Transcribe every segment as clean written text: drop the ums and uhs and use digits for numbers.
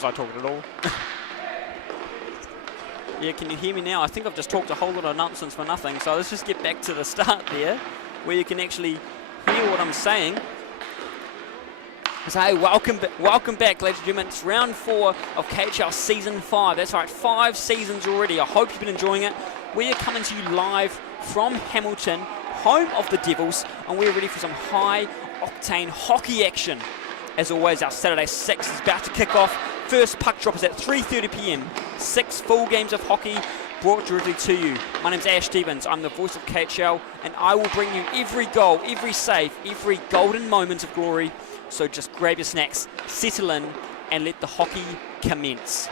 Was I talking at all? Yeah, can you hear me now? I think I've just talked a whole lot of nonsense for nothing. So let's just get back to the start there, where you can actually hear what I'm saying. So hey, welcome back, ladies and gentlemen. It's round 4 of KHL Season 5. That's right, 5 seasons already. I hope you've been enjoying it. We are coming to you live from Hamilton, home of the Devils, and we're ready for some high-octane hockey action. As always, our Saturday 6 is about to kick off. First puck drop is at 3:30 p.m. 6 full games of hockey brought directly to you. My name's Ash Stevens. I'm the voice of KHL, and I will bring you every goal, every save, every golden moment of glory. So just grab your snacks, settle in, and let the hockey commence.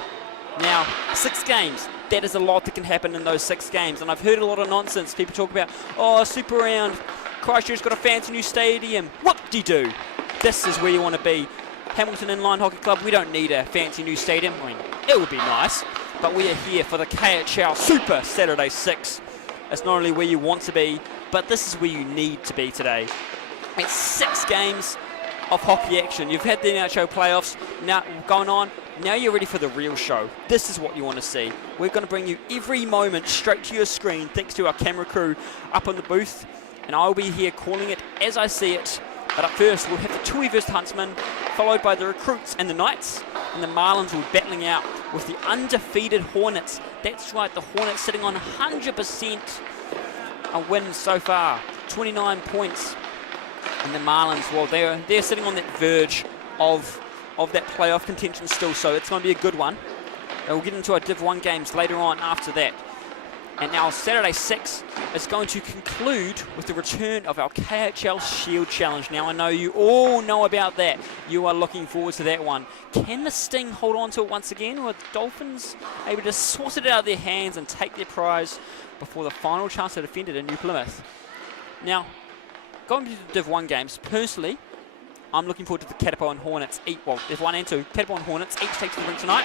Now, 6 games. That is a lot that can happen in those 6 games. And I've heard a lot of nonsense. People talk about, oh, Super Round, Christchurch's got a fancy new stadium. Whoop-de-doo. This is where you want to be. Hamilton Inline Hockey Club, we don't need a fancy new stadium. I mean, it would be nice. But we are here for the KHL Super Saturday 6. It's not only where you want to be, but this is where you need to be today. It's 6 games of hockey action. You've had the NHL playoffs now going on. Now you're ready for the real show. This is what you want to see. We're going to bring you every moment straight to your screen thanks to our camera crew up on the booth. And I'll be here calling it as I see it. But up first, we'll have the Kiwi versus Huntsman, followed by the Recruits and the Knights. And the Marlins will be battling out with the undefeated Hornets. That's right, the Hornets sitting on 100% a win so far. 29 points. And the Marlins, well, they're sitting on that verge of that playoff contention still, so it's going to be a good one. And we'll get into our Div 1 games later on after that. And now Saturday 6 is going to conclude with the return of our KHL Shield Challenge. Now I know you all know about that. You are looking forward to that one. Can the Sting hold on to it once again, or are the Dolphins able to sort it out of their hands and take their prize before the final chance to defend it in New Plymouth? Now, going to the Div 1 games, personally, I'm looking forward to the Catapo and Hornets. Div 1 and 2. Catapo and Hornets each take to the ring tonight.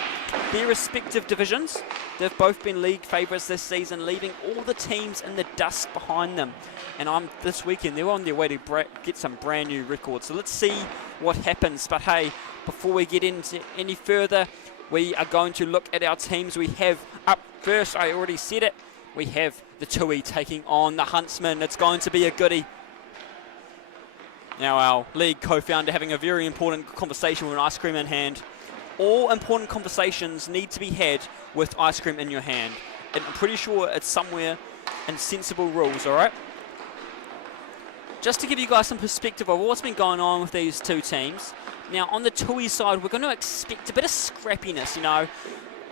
Their respective divisions, they've both been league favourites this season, leaving all the teams in the dust behind them. And this weekend, they're on their way to get some brand new records. So let's see what happens. But hey, before we get into any further, we are going to look at our teams. We have up first, I already said it, we have the Tui taking on the Huntsman. It's going to be a goodie. Now our league co-founder having a very important conversation with an ice cream in hand. All important conversations need to be had with ice cream in your hand. And I'm pretty sure it's somewhere in sensible rules, all right? Just to give you guys some perspective of what's been going on with these 2 teams. Now on the Tui side, we're going to expect a bit of scrappiness, you know.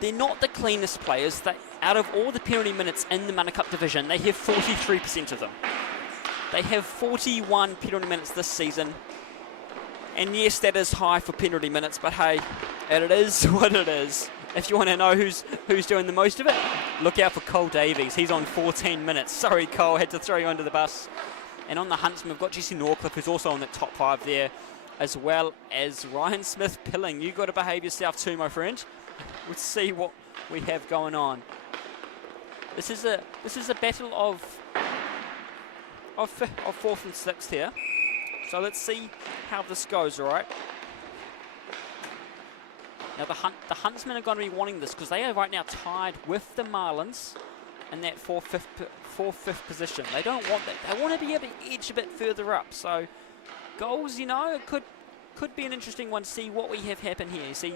They're not the cleanest players. Out of all the penalty minutes in the Manukau division, they have 43% of them. They have 41 penalty minutes this season. And yes, that is high for penalty minutes, but hey, it is what it is. If you want to know who's doing the most of it, look out for Cole Davies. He's on 14 minutes. Sorry, Cole, I had to throw you under the bus. And on the Huntsman, we've got Jesse Norcliffe, who's also on the top 5 there, as well as Ryan Smith-Pilling. You've got to behave yourself too, my friend. Let's see what we have going on. This is a battle of 4th and 6th here. So let's see how this goes, all right? Now the Huntsmen are going to be wanting this because they are right now tied with the Marlins in that 4th, 5th position. They don't want that. They want to be able to edge a bit further up. So goals, you know, it could be an interesting one to see what we have happen here. You see,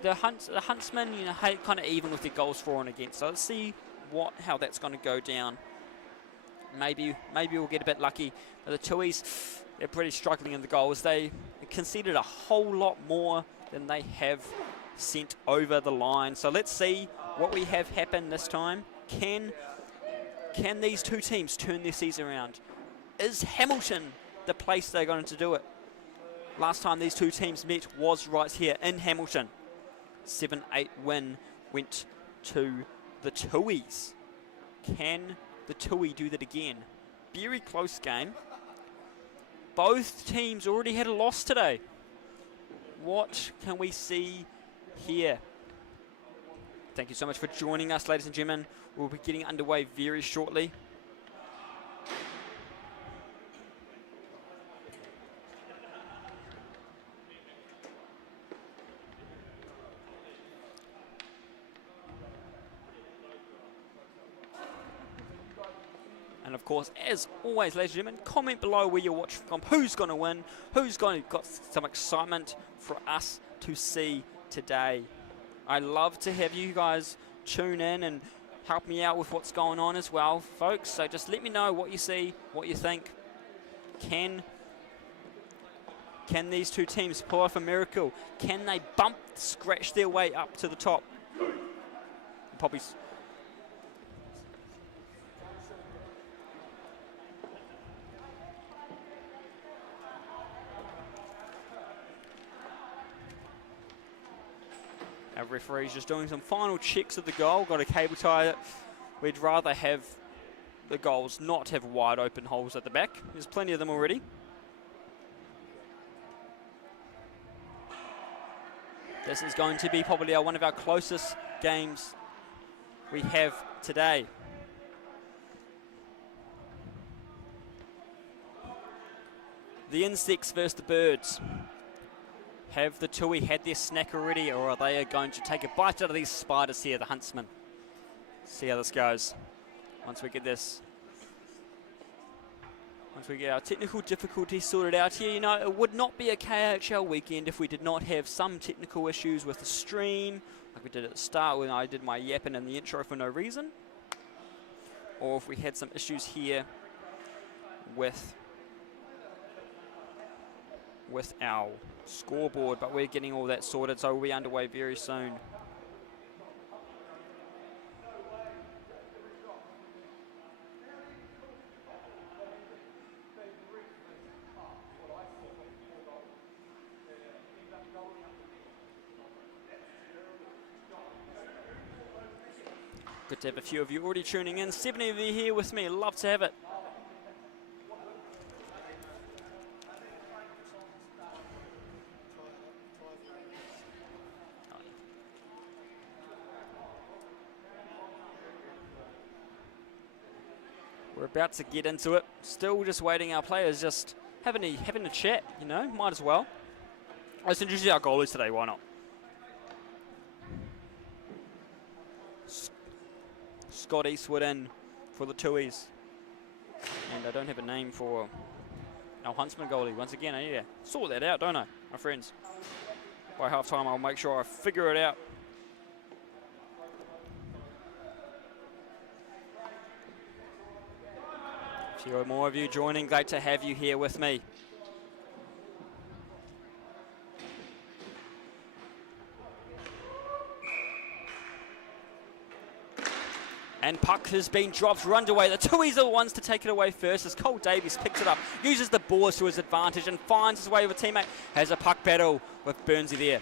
the Huntsmen, you know, kind of even with their goals for and against. So let's see how that's going to go down. Maybe we'll get a bit lucky. The Tuis, they're pretty struggling in the goals. They conceded a whole lot more than they have sent over the line. So let's see what we have happen this time. Can these 2 teams turn their season around? Is Hamilton the place they're going to do it? Last time these 2 teams met was right here in Hamilton. 7-8 win went to the Tuis. Can the Tui do that again? Very close game. Both teams already had a loss today. What can we see here? Thank you so much for joining us, ladies and gentlemen. We'll be getting underway very shortly. And of course, as always, ladies and gentlemen, comment below where you're watching from, who's going to win, who's got some excitement for us to see today. I love to have you guys tune in and help me out with what's going on as well, folks. So just let me know what you see, what you think. Can these two teams pull off a miracle? Can they scratch their way up to the top? Probably. Our referee's just doing some final checks of the goal. Got a cable tie. We'd rather have the goals not have wide open holes at the back. There's plenty of them already. This is going to be probably one of our closest games we have today. The insects versus the birds. Have the Tui had their snack already, or are they going to take a bite out of these spiders here, the Huntsman? See how this goes. Once we get our technical difficulties sorted out here, you know, it would not be a KIHL weekend if we did not have some technical issues with the stream, like we did at the start when I did my yapping in the intro for no reason, or if we had some issues here with our scoreboard, but we're getting all that sorted, so we'll be underway very soon. Good to have a few of you already tuning in. 70 of you here with me. Love to have it. We're about to get into it. Still just waiting. Our players just having a chat, you know. Might as well. Let's introduce our goalies today. Why not? Scott Eastwood in for the Tuis. And I don't have a name for our Huntsman goalie. Once again, I need to sort that out, don't I, my friends? By half time, I'll make sure I figure it out. A few more of you joining. Great to have you here with me. And puck has been dropped, run away. The Tuis are the ones to take it away first as Cole Davies picks it up, uses the boards to his advantage and finds his way with a teammate. Has a puck battle with Burnsy there.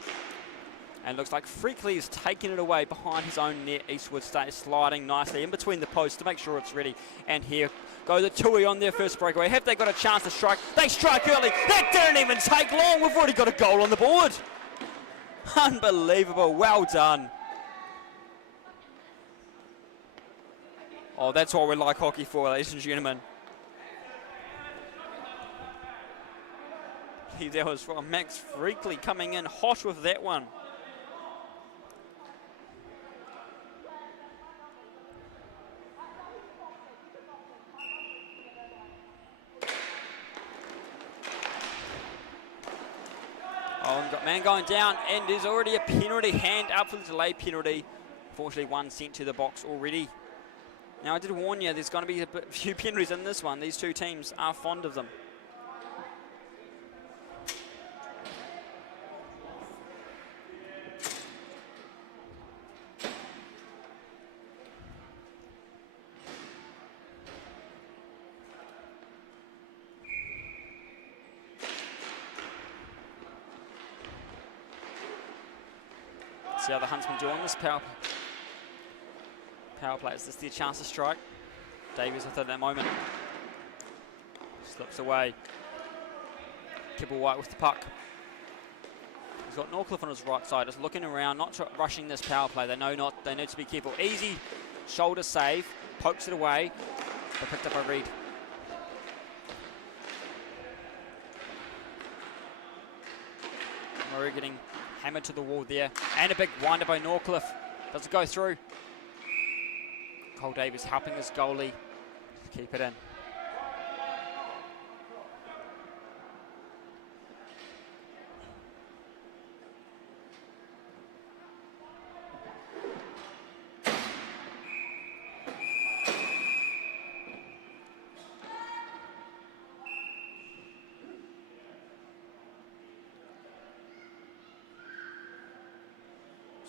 And looks like Freakley is taking it away behind his own net. Eastwood sliding nicely in between the posts to make sure it's ready. And here go the Tui on their first breakaway. Have they got a chance to strike? They strike early. That didn't even take long. We've already got a goal on the board. Unbelievable. Well done. Oh, that's what we like hockey for, ladies and gentlemen. That was from Max Freakley coming in hot with that one. Oh, we've got man going down, and there's already a penalty. Hand up for the delay penalty. Fortunately, one sent to the box already. Now, I did warn you, there's going to be a few penalties in this one. These two teams are fond of them. See how the Huntsman do on this power play. Is this their chance to strike? Davies with it at that moment. Slips away. Kibble White with the puck. He's got Norcliffe on his right side, just looking around, not rushing this power play. They need to be careful. Easy shoulder save, pokes it away, but picked up by Reed. Murray getting hammered to the wall there, and a big winder by Norcliffe. Does it go through? Cole Davies helping his goalie keep it in.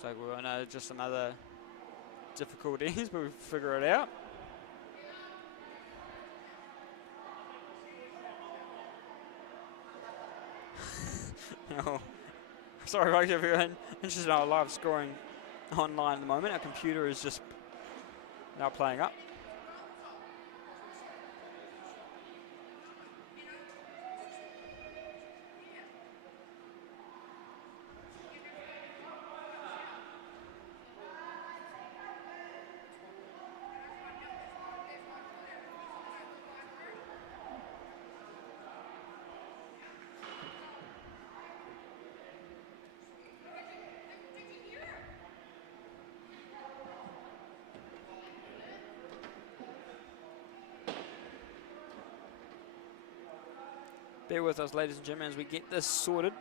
So we're on just another difficulties, but we'll figure it out. Oh, sorry folks, if you're interested in our live scoring online at the moment, our computer is just now playing up. Bear with us, ladies and gentlemen, as we get this sorted.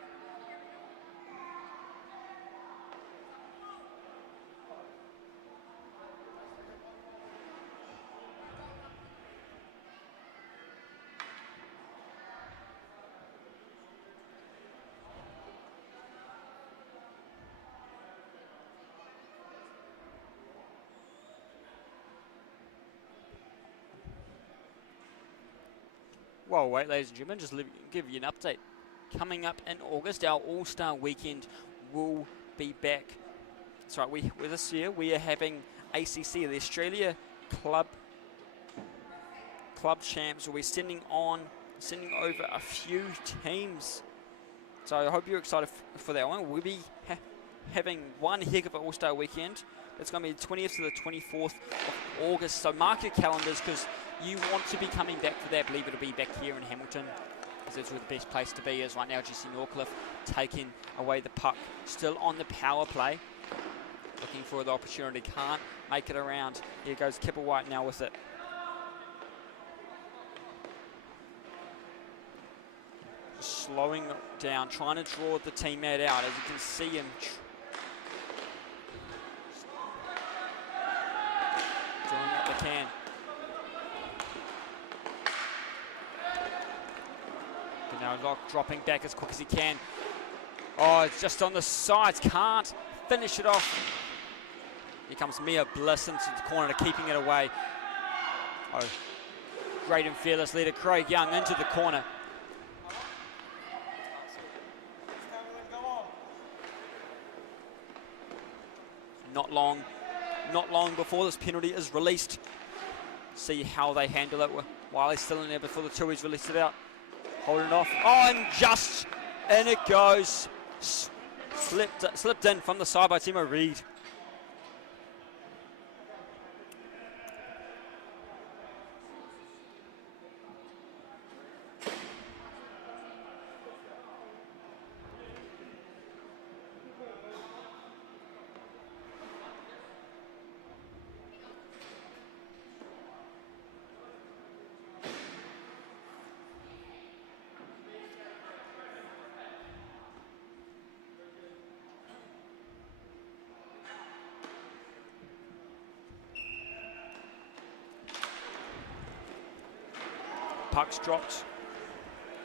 Well, wait, ladies and gentlemen, just give you an update. Coming up in August, our All-Star Weekend will be back. That's right, this year we are having ACC, the Australia Club Champs. We're sending over a few teams. So I hope you're excited for that one. We'll be having one heck of an All-Star Weekend. It's going to be the 20th to the 24th of August. So mark your calendars, because you want to be coming back for that. I believe it'll be back here in Hamilton, because that's where the best place to be is right now. Jesse Norcliffe taking away the puck, still on the power play, looking for the opportunity, can't make it around. Here goes Kipplewhite now with it. Slowing down, trying to draw the teammate out. As you can see him doing what they can. Now dropping back as quick as he can. Oh, it's just on the sides, can't finish it off. Here comes Mia Bliss into the corner, keeping it away. Oh, great and fearless leader Craig Young into the corner. Not long before this penalty is released. See how they handle it while he's still in there before the Tui's released it out. Holding it off. Oh, and just in it goes. Slipped in from the side by Timo Reid. Puck's dropped.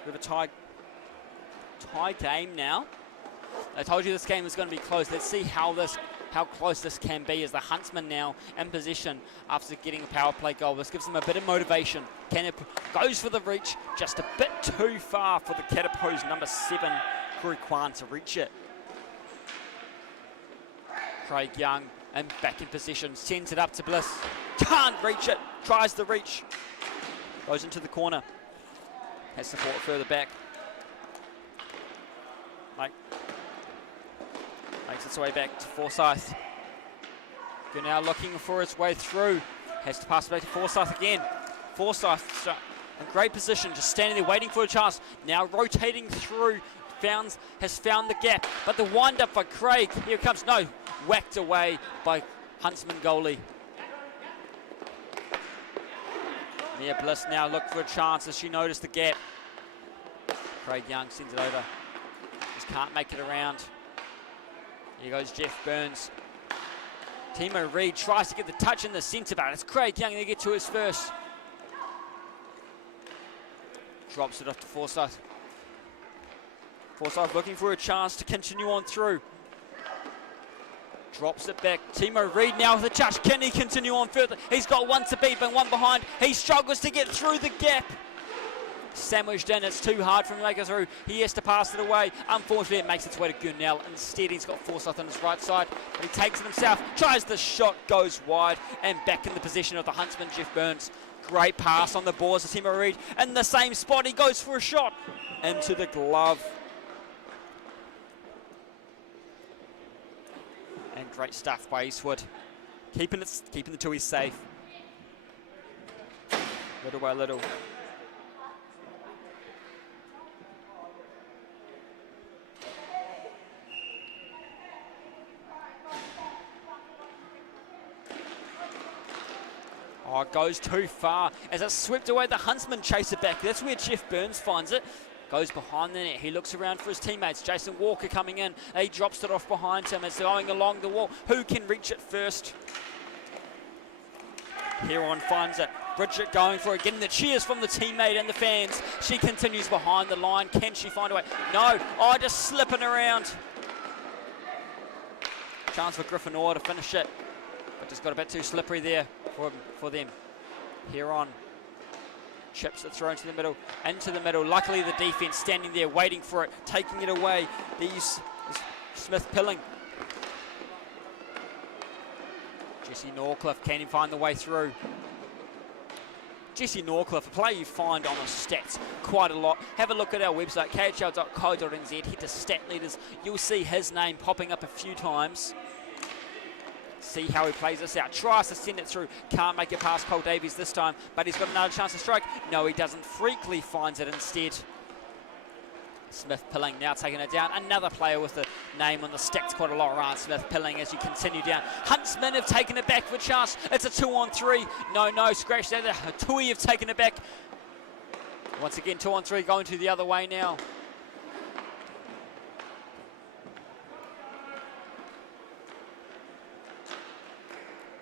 We have a tie game now. I told you this game was going to be close. Let's see how close this can be, as the Huntsman now in position after getting a power play goal. This gives them a bit of motivation. Catapo goes for the reach, just a bit too far for the Catapo's number 7, Kuri Kwan, to reach it. Craig Young and back in position, sends it up to Bliss. Can't reach it, tries the reach. Goes into the corner. Has support further back. Makes its way back to Forsyth. Good, now looking for its way through. Has to pass it back to Forsyth again. Forsyth in great position, just standing there waiting for a chance. Now rotating through. Has found the gap. But the wind up by Craig. Here it comes. No. Whacked away by Huntsman goalie. Mia Bliss now look for a chance as she noticed the gap. Craig Young sends it over. Just can't make it around. Here goes Jeff Burns. Timo Reid tries to get the touch in the centre, but it's Craig Young to get to his first. Drops it off to Forsyth. Forsyth looking for a chance to continue on through. Drops it back. Timo Reid now with a touch. Can he continue on further? He's got one to beat, but one behind. He struggles to get through the gap. Sandwiched in. It's too hard for him to make it through. He has to pass it away. Unfortunately, it makes its way to Gurnell. Instead, he's got Forsyth on his right side. But he takes it himself. Tries the shot. Goes wide. And back in the position of the Huntsman, Jeff Burns. Great pass on the boards to Timo Reid. In the same spot, he goes for a shot. Into the glove. And great stuff by Eastwood. Keeping the Tuis safe. Little by little. Oh, it goes too far as it's swept away. The Huntsman chase it back. That's where Jeff Burns finds it. Goes behind the net. He looks around for his teammates. Jason Walker coming in. He drops it off behind him as they're going along the wall. Who can reach it first? Huron finds it. Bridget going for it. Getting the cheers from the teammate and the fans. She continues behind the line. Can she find a way? No. Oh, just slipping around. Chance for Griffin Orr to finish it. But just got a bit too slippery there for them. Huron. Chips it thrown to the middle, into the middle. Luckily the defense standing there waiting for it, taking it away. Smith Pilling. Jesse Norcliffe, can he find the way through? Jesse Norcliffe, a player you find on the stats quite a lot. Have a look at our website, KIHL.co.nz, hit to stat leaders. You'll see his name popping up a few times. See how he plays this out. Tries to send it through. Can't make it past Cole Davies this time, but he's got another chance to strike. No, he doesn't. Freakley finds it instead. Smith Pilling now taking it down. Another player with the name on the stats quite a lot around Smith Pilling as you continue down. Huntsman have taken it back for a chance. It's a 2-on-3. No, scratch that. Tui have taken it back. Once again, 2-on-3 going to the other way now.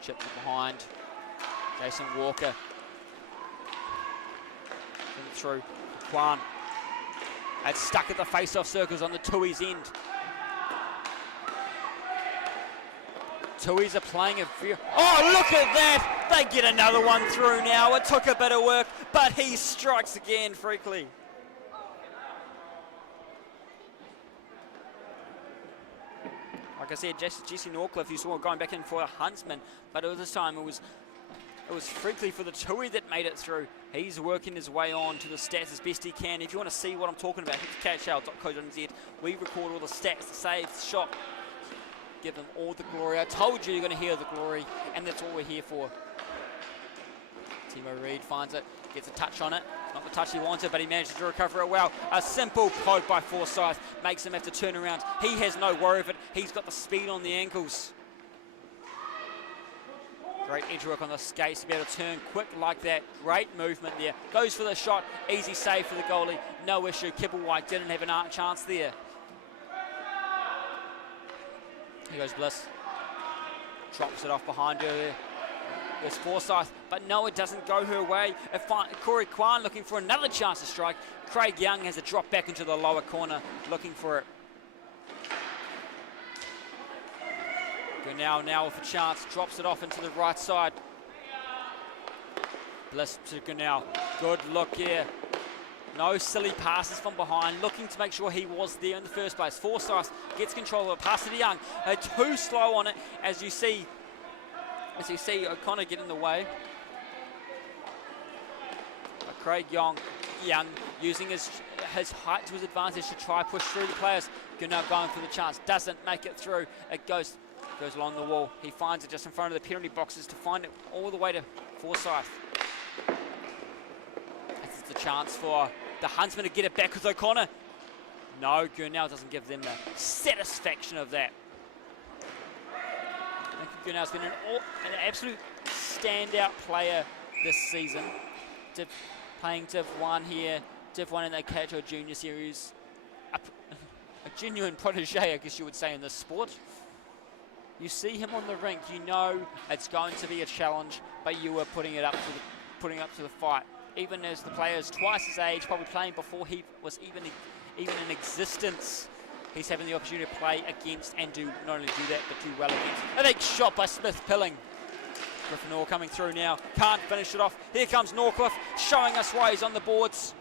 Chips it behind. Jason Walker. Through. Kwan. It's stuck at the face-off circles on the Tui's end. Tui's are playing a few. Oh, look at that! They get another one through now. It took a bit of work, but he strikes again, Freakley. Like I said, Jesse Norcliffe, you saw going back in for a Huntsman, but this time it was Freakley for the Tui that made it through. He's working his way on to the stats as best he can. If you want to see what I'm talking about, head to KIHL.co.nz. We record all the stats, the saves, the shot. Give them all the glory. I told you you're going to hear the glory, and that's all we're here for. Timo Reid finds it, gets a touch on it. Not the touch he wanted, but he manages to recover it well. A simple poke by Forsyth makes him have to turn around. He has no worry of it. He's got the speed on the ankles. Great edge work on the skates to be able to turn quick like that. Great movement there. Goes for the shot. Easy save for the goalie. No issue. Kibblewhite didn't have an chance there. Here goes Bliss. Drops it off behind her there. There's Forsyth, but no, it doesn't go her way. Corey Kwan looking for another chance to strike. Craig Young has a drop back into the lower corner, looking for it. Gurnell now with a chance, drops it off into the right side. Bliss to Gurnell. Good look here. No silly passes from behind, looking to make sure he was there in the first place. Forsyth gets control of it, pass to Young. Too slow on it, as you see O'Connor get in the way. But Craig Young using his height to his advantage to try push through the players. Gurnell going for the chance, doesn't make it through. It goes along the wall. He finds it just in front of the penalty boxes to find it all the way to Forsyth. This is the chance for the Huntsman to get it back with O'Connor. No, Gurnell doesn't give them the satisfaction of that. Gurnell's been an absolute standout player this season. playing Div 1 here, Div 1 in the KIHL Junior Series. A genuine protege, I guess you would say, in this sport. You see him on the rink, you know it's going to be a challenge, but you are putting up to the fight. Even as the player is twice his age, probably playing before he was even in existence, he's having the opportunity to play against and do not only do that, but do well against. A big shot by Smith Pilling. Griffin Orr coming through now, can't finish it off. Here comes Norcliffe, showing us why he's on the boards.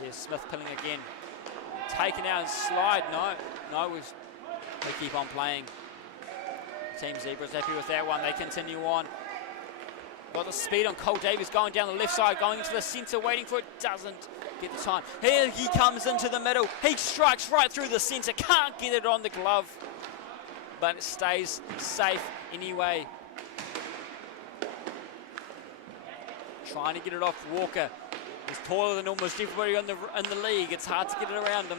Here's Smith Pilling again. Taken out and slide, no, we keep on playing. Team Zebra's happy with that one, they continue on. Got the speed on Cole Davies going down the left side, going into the centre, waiting for it, doesn't get the time. Here he comes into the middle, he strikes right through the centre, can't get it on the glove, but it stays safe anyway. Trying to get it off Walker. He's taller than almost everybody in the league. It's hard to get it around him.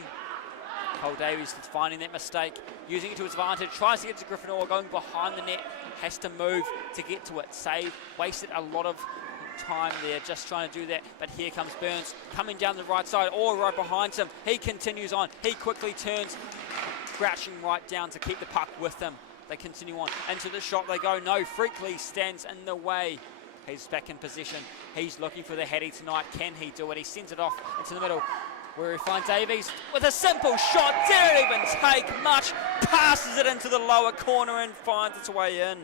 Cole Davies is finding that mistake, using it to his advantage, tries to get to Griffin Orr, going behind the net, has to move to get to it. Save, wasted a lot of time there just trying to do that, but here comes Burns coming down the right side, Orr right behind him. He continues on, he quickly turns, crouching right down to keep the puck with him. They continue on, into the shot they go. No, Freakley stands in the way. He's back in position. He's looking for the heady tonight. Can he do it? He sends it off into the middle where he finds Davies with a simple shot. Didn't even take much. Passes it into the lower corner and finds its way in.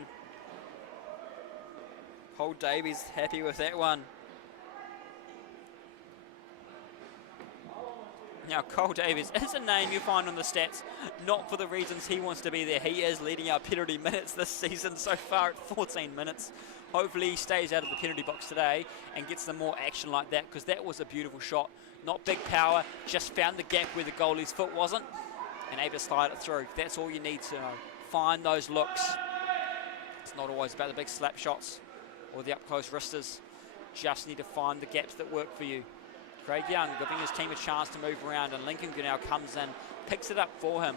Cole Davies happy with that one. Now, Cole Davies is a name you find on the stats, not for the reasons he wants to be there. He is leading our penalty minutes this season so far at 14 minutes. Hopefully he stays out of the penalty box today and gets some more action like that, because that was a beautiful shot. Not big power, just found the gap where the goalie's foot wasn't and able to slide it through. That's all you need to know. Find those looks. It's not always about the big slap shots or the up-close wristers. Just need to find the gaps that work for you. Craig Young giving his team a chance to move around, and Lincoln now comes in, picks it up for him.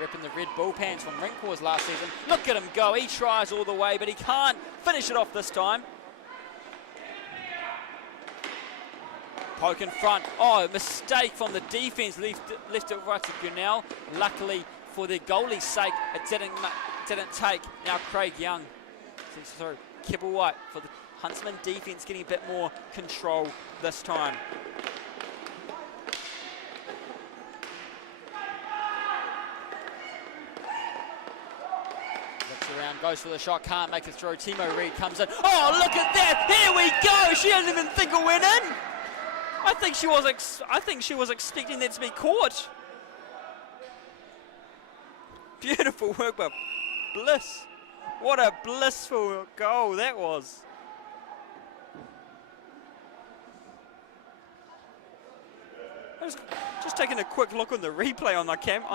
Repping the red bull pants from Rinkwars last season. Look at him go, he tries all the way, but he can't finish it off this time. Poke in front, oh, mistake from the defense, left it right to Grinnell. Luckily for the goalie's sake, it didn't take. Now Craig Young sends through. Kibble White for the Huntsman defense getting a bit more control this time. Looks around, goes for the shot, can't make it through. Timo Reed comes in. Oh, look at that! Here we go! She doesn't even think it went in. I think she was expecting that to be caught. Beautiful work by Bliss. What a blissful goal that was. Just taking a quick look on the replay on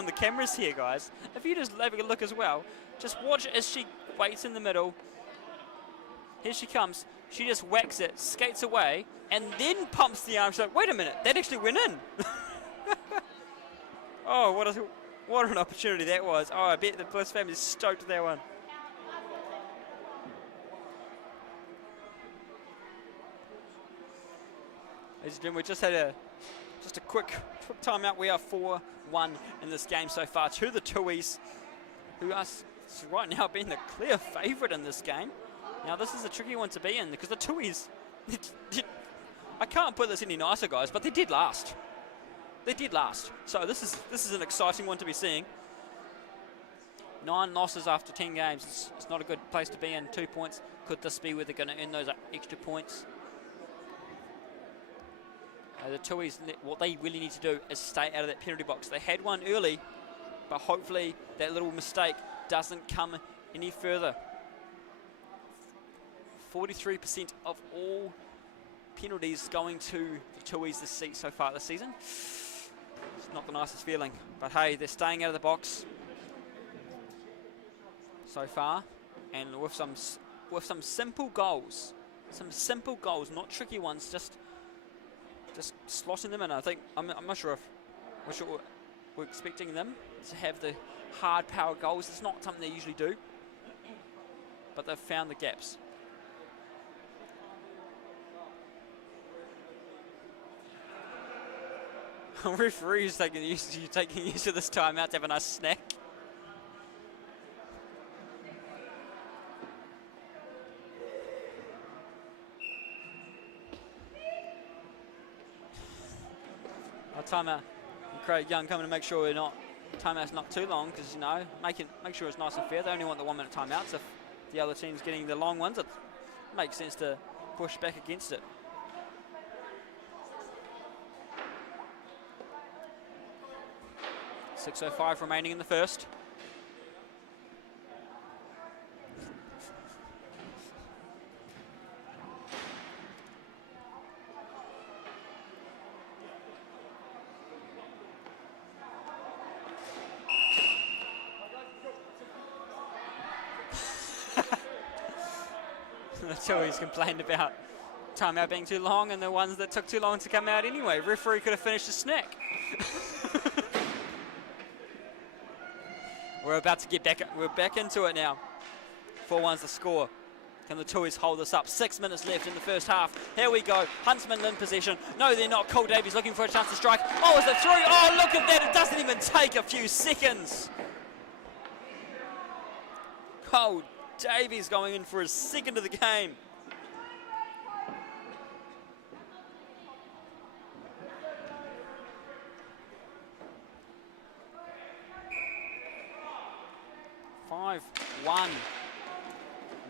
the cameras here, guys. If you just have a look as well, just watch as she waits in the middle. Here she comes. She just whacks it, skates away, and then pumps the arm. She's like, wait a minute, that actually went in. Oh, what an opportunity that was. Oh, I bet the Bliss family is stoked with that one. Ladies and gentlemen, we just had a quick timeout. We are 4-1 in this game so far to the Tuies, who are right now being the clear favourite in this game. Now this is a tricky one to be in, because the Tuies, I can't put this any nicer, guys, but they did last. They did last. So this is an exciting one to be seeing. 9 losses after 10 games. It's not a good place to be in. 2 points. Could this be where they're going to earn those extra points? The Tuies, what they really need to do is stay out of that penalty box. They had one early, but hopefully that little mistake doesn't come any further. 43% of all penalties going to the Tuies so far this season. It's not the nicest feeling, but hey, they're staying out of the box so far, and with some simple goals, not tricky ones, just slotting them in. I think I'm not sure if we're expecting them to have the hard power goals. It's not something they usually do, but they've found the gaps. Referee's taking use of this timeout to have a nice snack. Timeout. Craig Young coming to make sure timeout's not too long, because make sure it's nice and fair. They only want the 1 minute timeouts. If the other team's getting the long ones, it makes sense to push back against it. .6:05 remaining in the first. The Tui's complained about timeout being too long and the ones that took too long to come out anyway. Referee could have finished the snack. We're about to get back. We're back into it now. 4-1's the score. Can the Tui's hold this up? 6 minutes left in the first half. Here we go. Huntsman in possession. No, they're not. Cole Davies looking for a chance to strike. Oh, is it through? Oh, look at that. It doesn't even take a few seconds. Cole Davies going in for his second of the game. (5-1).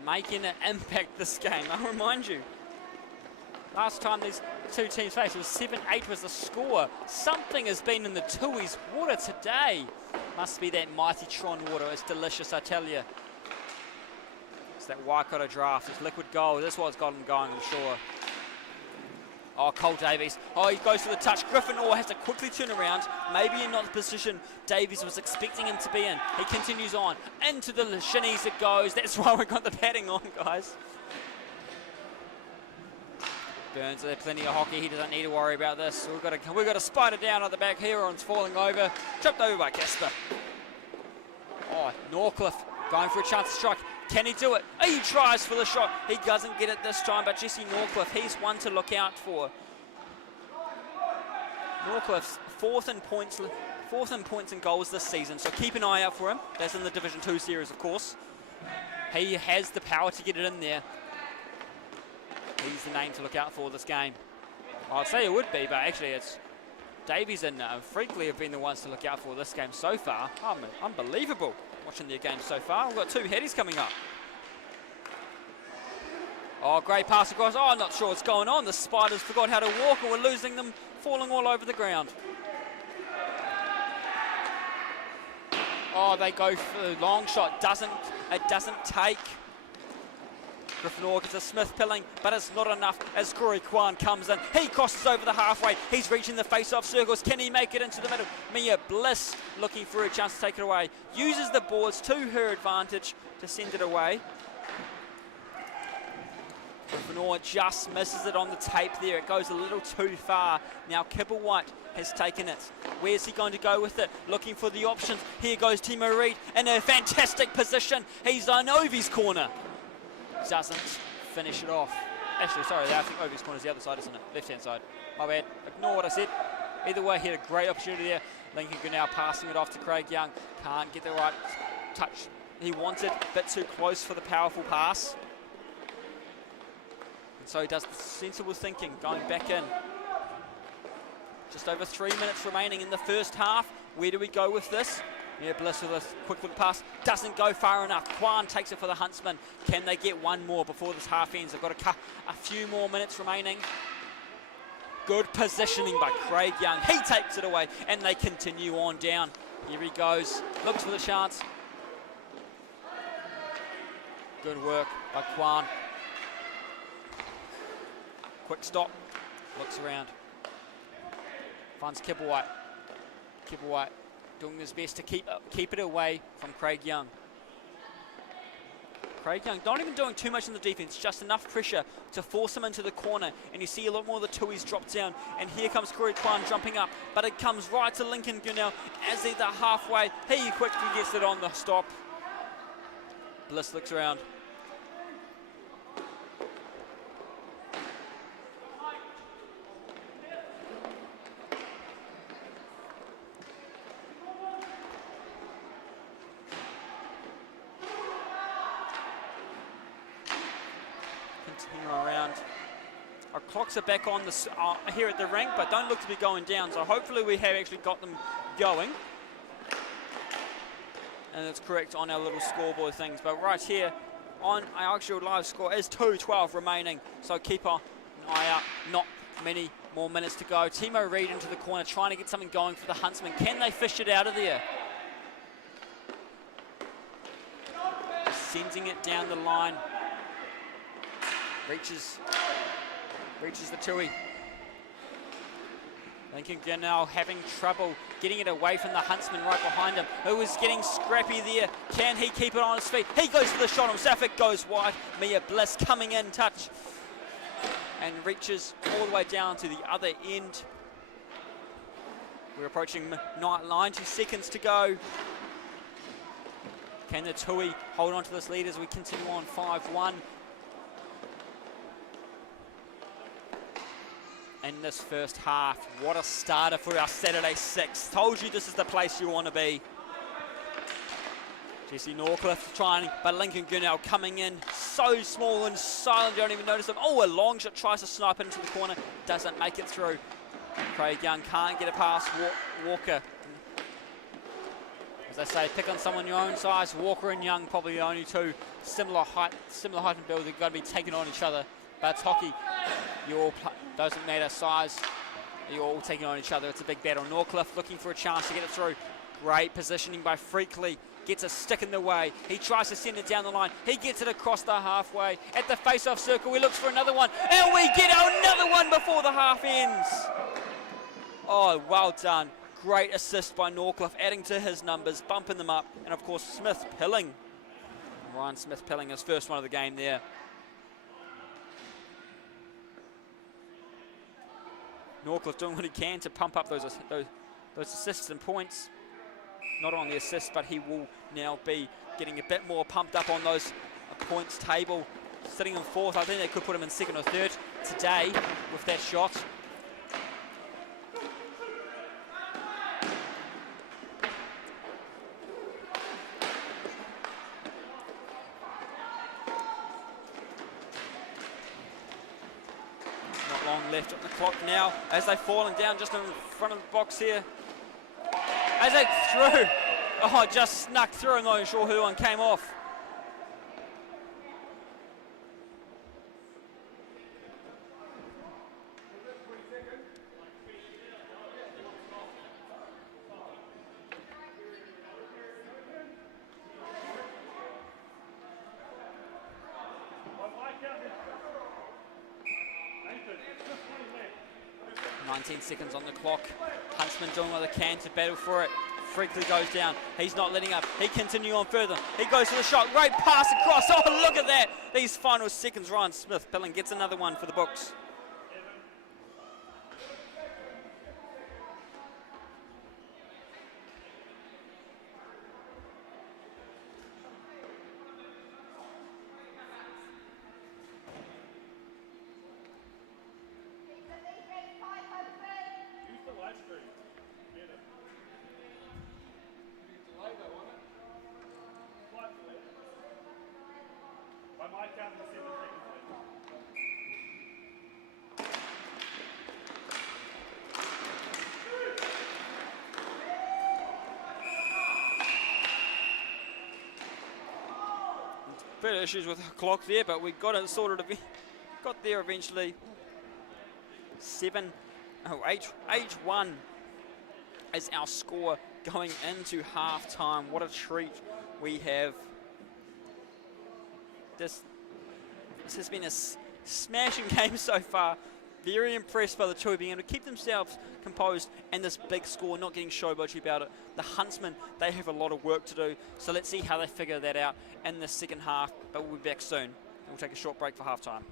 Making an impact this game. I'll remind you, last time these two teams faced, it was 7-8 was the score. Something has been in the Tui's water today. Must be that Mighty Tron water. It's delicious, I tell you. It's that Waikato draft. It's liquid gold. That's what's got him going, I'm sure. Oh, Cole Davies. Oh, he goes for the touch. Griffin Orr has to quickly turn around. Maybe in not the position Davies was expecting him to be in. He continues on. Into the shinnies it goes. That's why we've got the padding on, guys. Burns, there's plenty of hockey. He doesn't need to worry about this. We've got a spider down at the back. Huron's falling over. Tripped over by Casper. Oh, Norcliffe going for a chance to strike. Can he do it? He tries for the shot. He doesn't get it this time, but Jesse Norcliffe, he's one to look out for. Norcliffe's fourth in points and goals this season, so keep an eye out for him. That's in the Division 2 series, of course. He has the power to get it in there. He's the name to look out for this game. I'd say it would be, but actually it's Davies and Freakley have been the ones to look out for this game so far. Unbelievable watching their game so far. We've got two headies coming up. Oh, great pass across. Oh, I'm not sure what's going on. The Spiders forgot how to walk and we're losing them, falling all over the ground. Oh, they go for the long shot. It doesn't take. Griffin Orr gets a Smith pilling, but it's not enough as Corey Kwan comes in. He crosses over the halfway. He's reaching the face-off circles. Can he make it into the middle? Mia Bliss looking for a chance to take it away. Uses the boards to her advantage to send it away. Griffin Orr just misses it on the tape there. It goes a little too far. Now Kibblewhite has taken it. Where's he going to go with it? Looking for the options. Here goes Timo Reid in a fantastic position. He's on Ovi's corner. Doesn't finish it off. Actually, sorry, I think Ovi's corner is the other side, isn't it? Left-hand side. My bad. Ignore what I said. Either way, he had a great opportunity there. Lincoln now passing it off to Craig Young. Can't get the right touch he wanted. A bit too close for the powerful pass. And so he does the sensible thinking, going back in. Just over 3 minutes remaining in the first half. Where do we go with this? Yeah, Bliss with a quick look pass. Doesn't go far enough. Kwan takes it for the Huntsman. Can they get one more before this half ends? They've got a few more minutes remaining. Good positioning by Craig Young. He takes it away and they continue on down. Here he goes. Looks for the chance. Good work by Kwan. Quick stop. Looks around. Finds Kibblewhite. Kibblewhite doing his best to keep it away from Craig Young. Craig Young not even doing too much in the defense, just enough pressure to force him into the corner. And you see a lot more of the Tui's drop down. And here comes Corey Kwan jumping up, but it comes right to Lincoln Gunnell as they're halfway. He quickly gets it on the stop. Bliss looks around. continue around. Our clocks are back on here at the rink, but don't look to be going down. So hopefully we have actually got them going. And it's correct on our little scoreboard things. But right here on our actual live score is 2:12 remaining. So keep an eye out. Not many more minutes to go. Timo Reid into the corner trying to get something going for the Huntsman. Can they fish it out of there? Sending it down the line. Reaches the Tui. Lincoln Gunnell having trouble getting it away from the Huntsman right behind him, who is getting scrappy there. Can he keep it on his feet? He goes for the shot himself. It goes wide. Mia Bliss coming in touch and reaches all the way down to the other end. We're approaching 90 seconds to go. Can the Tui hold on to this lead as we continue on 5-1? In this first half, what a starter for our Saturday 6. Told you this is the place you want to be. Jesse Norcliffe trying, but Lincoln Gunnell coming in so small and silent, you don't even notice him. Oh, a long shot, tries to snipe it into the corner, doesn't make it through. Craig Young can't get it past Walker. As I say, pick on someone your own size. Walker and Young probably the only two similar height and build. They've got to be taking on each other. But it's hockey. You all doesn't matter size. You're all taking on each other. It's a big battle. Norcliffe looking for a chance to get it through. Great positioning by Freakley. Gets a stick in the way. He tries to send it down the line. He gets it across the halfway. At the face-off circle, he looks for another one. And we get another one before the half ends. Oh, well done. Great assist by Norcliffe, adding to his numbers, bumping them up. And, of course, Smith-Pilling. Ryan Smith-Pilling, his first one of the game there. Norcliffe doing what he can to pump up those assists and points. Not on the assists, but he will now be getting a bit more pumped up on those points table. Sitting in fourth, I think they could put him in second or third today with that shot. Long left on the clock now as they're falling down just in front of the box here. As they threw. Oh, just snuck through. I'm not sure who one came off. Seconds on the clock. Huntsman doing what they can to battle for it. Freakley goes down. He's not letting up. He continues on further. He goes for the shot. Great pass across. Oh, look at that. These final seconds, Ryan Smith-Pilling gets another one for the books. Bit of issues with the clock there, but we got it sorted. Got there eventually. 8-1 is our score going into halftime. What a treat we have. This has been a smashing game so far. Very impressed by the two being able to keep themselves composed and this big score, not getting showboaty about it. The Huntsmen, they have a lot of work to do, so let's see how they figure that out in the second half, but we'll be back soon. We'll take a short break for halftime.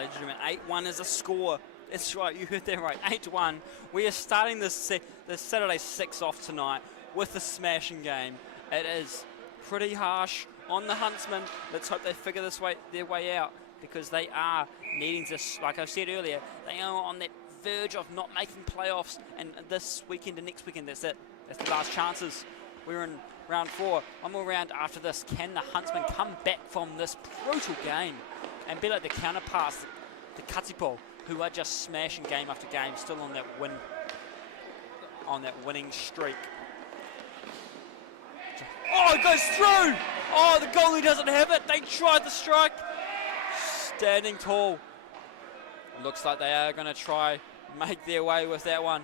ladies and gentlemen. 8-1 is a score. That's right, you heard that right. 8-1. We are starting this Saturday 6 off tonight with a smashing game. It is pretty harsh on the Huntsman. Let's hope they figure their way out, because they are needing to, like I said earlier, they are on that verge of not making playoffs, and this weekend and next weekend, that's it. That's the last chances. We're in round 4. One more round after this. Can the Huntsman come back from this brutal game and be like the counterparts, the Catapo, who are just smashing game after game, still on that winning streak? Oh, it goes through! Oh, the goalie doesn't have it. They tried the strike. Standing tall. Looks like they are going to try make their way with that one.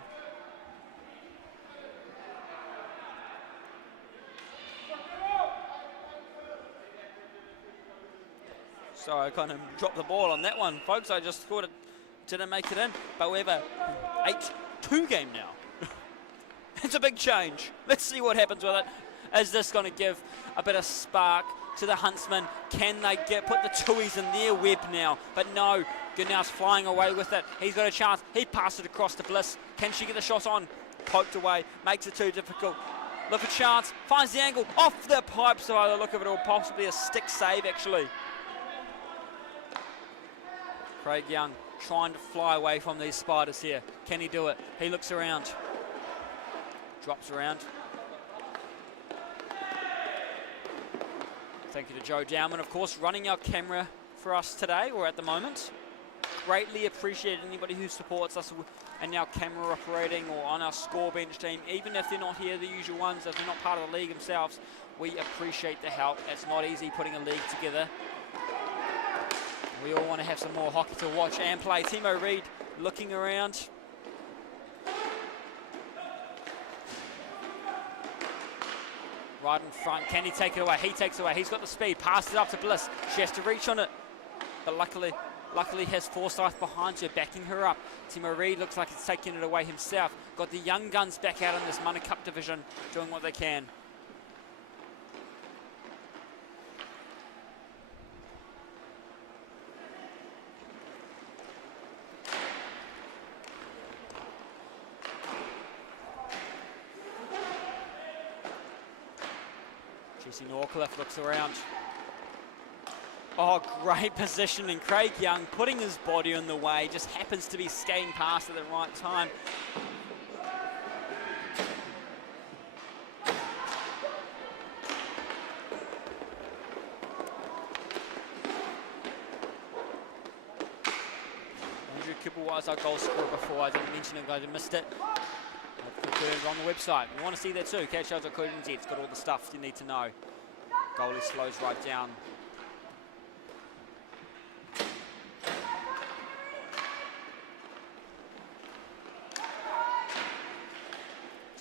So I kind of dropped the ball on that one, folks. I just thought it didn't make it in. But we have a 8-2 game now. It's a big change. Let's see what happens with it. Is this going to give a bit of spark to the Huntsman? Can they put the Tuis in their web now? But no, Gunau's flying away with it. He's got a chance. He passed it across to Bliss. Can she get the shot on? Poked away. Makes it too difficult. Look a chance. Finds the angle. Off the pipe. So by the look of it all, possibly a stick save actually. Craig Young trying to fly away from these spiders here. Can he do it? He looks around. Drops around. Thank you to Joe Dowman, of course, running our camera for us today, or at the moment. Greatly appreciate anybody who supports us in our camera operating or on our score bench team, even if they're not here, the usual ones, if they're not part of the league themselves. We appreciate the help. It's not easy putting a league together. We all want to have some more hockey to watch and play. Timo Reid looking around. Right in front. Can he take it away? He takes it away. He's got the speed. Passes it up to Bliss. She has to reach on it. But luckily has Forsyth behind her, backing her up. Timo Reid looks like he's taking it away himself. Got the young guns back out in this Mana Cup division, doing what they can. Jesse Norcliffe looks around. Oh, great positioning. Craig Young putting his body in the way, just happens to be skating past at the right time. Andrew Kibble was our goal scorer before. I didn't mention it, I missed it. On the website. We want to see that too. KIHL.co.nz. It's got all the stuff you need to know. Goalie slows right down.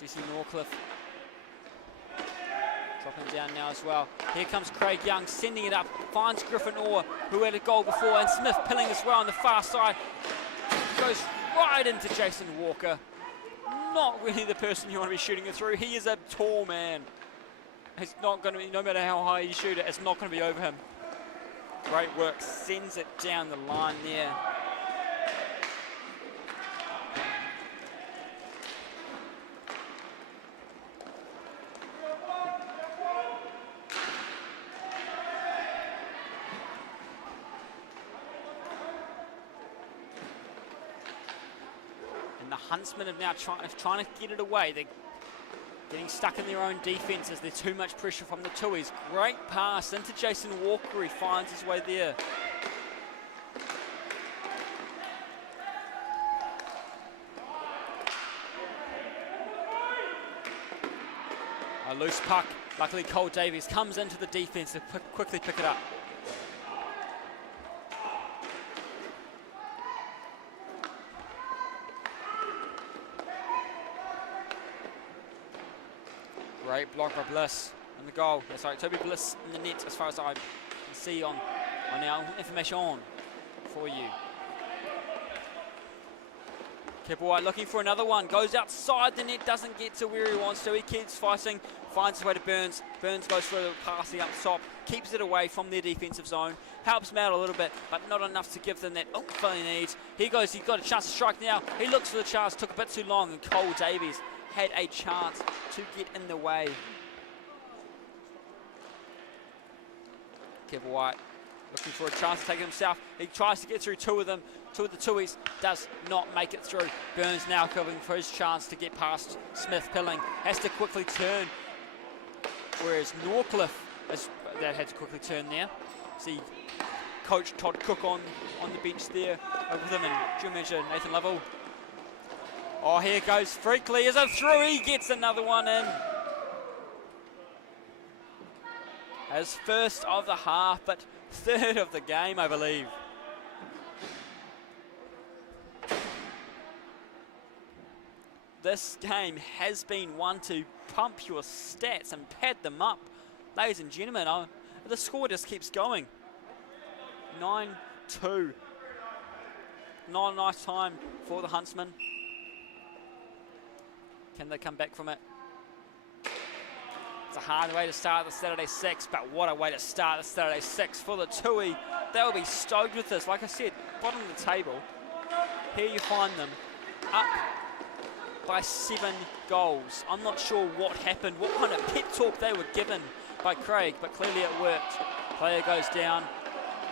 Jesse Norcliffe dropping down now as well. Here comes Craig Young sending it up. Finds Griffin Orr, who had a goal before, and Smith pilling as well on the far side. Goes right into Jason Walker. Not really the person you want to be shooting it through. He is a tall man. It's not going to be, no matter how high you shoot it, it's not going to be over him. Great work. Sends it down the line there. And the Huntsmen are now trying to get it away. They're getting stuck in their own defence as there's too much pressure from the Tuis. Great pass into Jason Walker. He finds his way there. A loose puck. Luckily Cole Davies comes into the defence to quickly pick it up. Great block by Bliss in the goal. Sorry, Toby Bliss in the net as far as I can see on our information for you. Kipper White looking for another one. Goes outside the net, doesn't get to where he wants to. He keeps fighting, finds his way to Burns. Burns goes for the passing up top, keeps it away from their defensive zone. Helps them out a little bit, but not enough to give them that oomph he needs. He goes, he's got a chance to strike now. He looks for the chance, took a bit too long, and Cole Davies had a chance to get in the way. Kipper White looking for a chance to take it himself. He tries to get through two of them. Two of the Tuis, does not make it through. Burns now covering for his chance to get past Smith Pilling. Has to quickly turn. Whereas Norcliffe that had to quickly turn there. See Coach Todd Cook on the bench there with him and Jim Manager Nathan Lovell. Oh, here goes Freakley. Is it through? He gets another one in. As first of the half, but third of the game, I believe. This game has been one to pump your stats and pad them up. Ladies and gentlemen, the score just keeps going. 9-2. Not a nice time for the Huntsman. Can they come back from it? It's a hard way to start the Saturday 6, but what a way to start the Saturday 6 for the Tui. They'll be stoked with this. Like I said, bottom of the table. Here you find them up by 7 goals. I'm not sure what happened, what kind of pep talk they were given by Craig, but clearly it worked. Player goes down.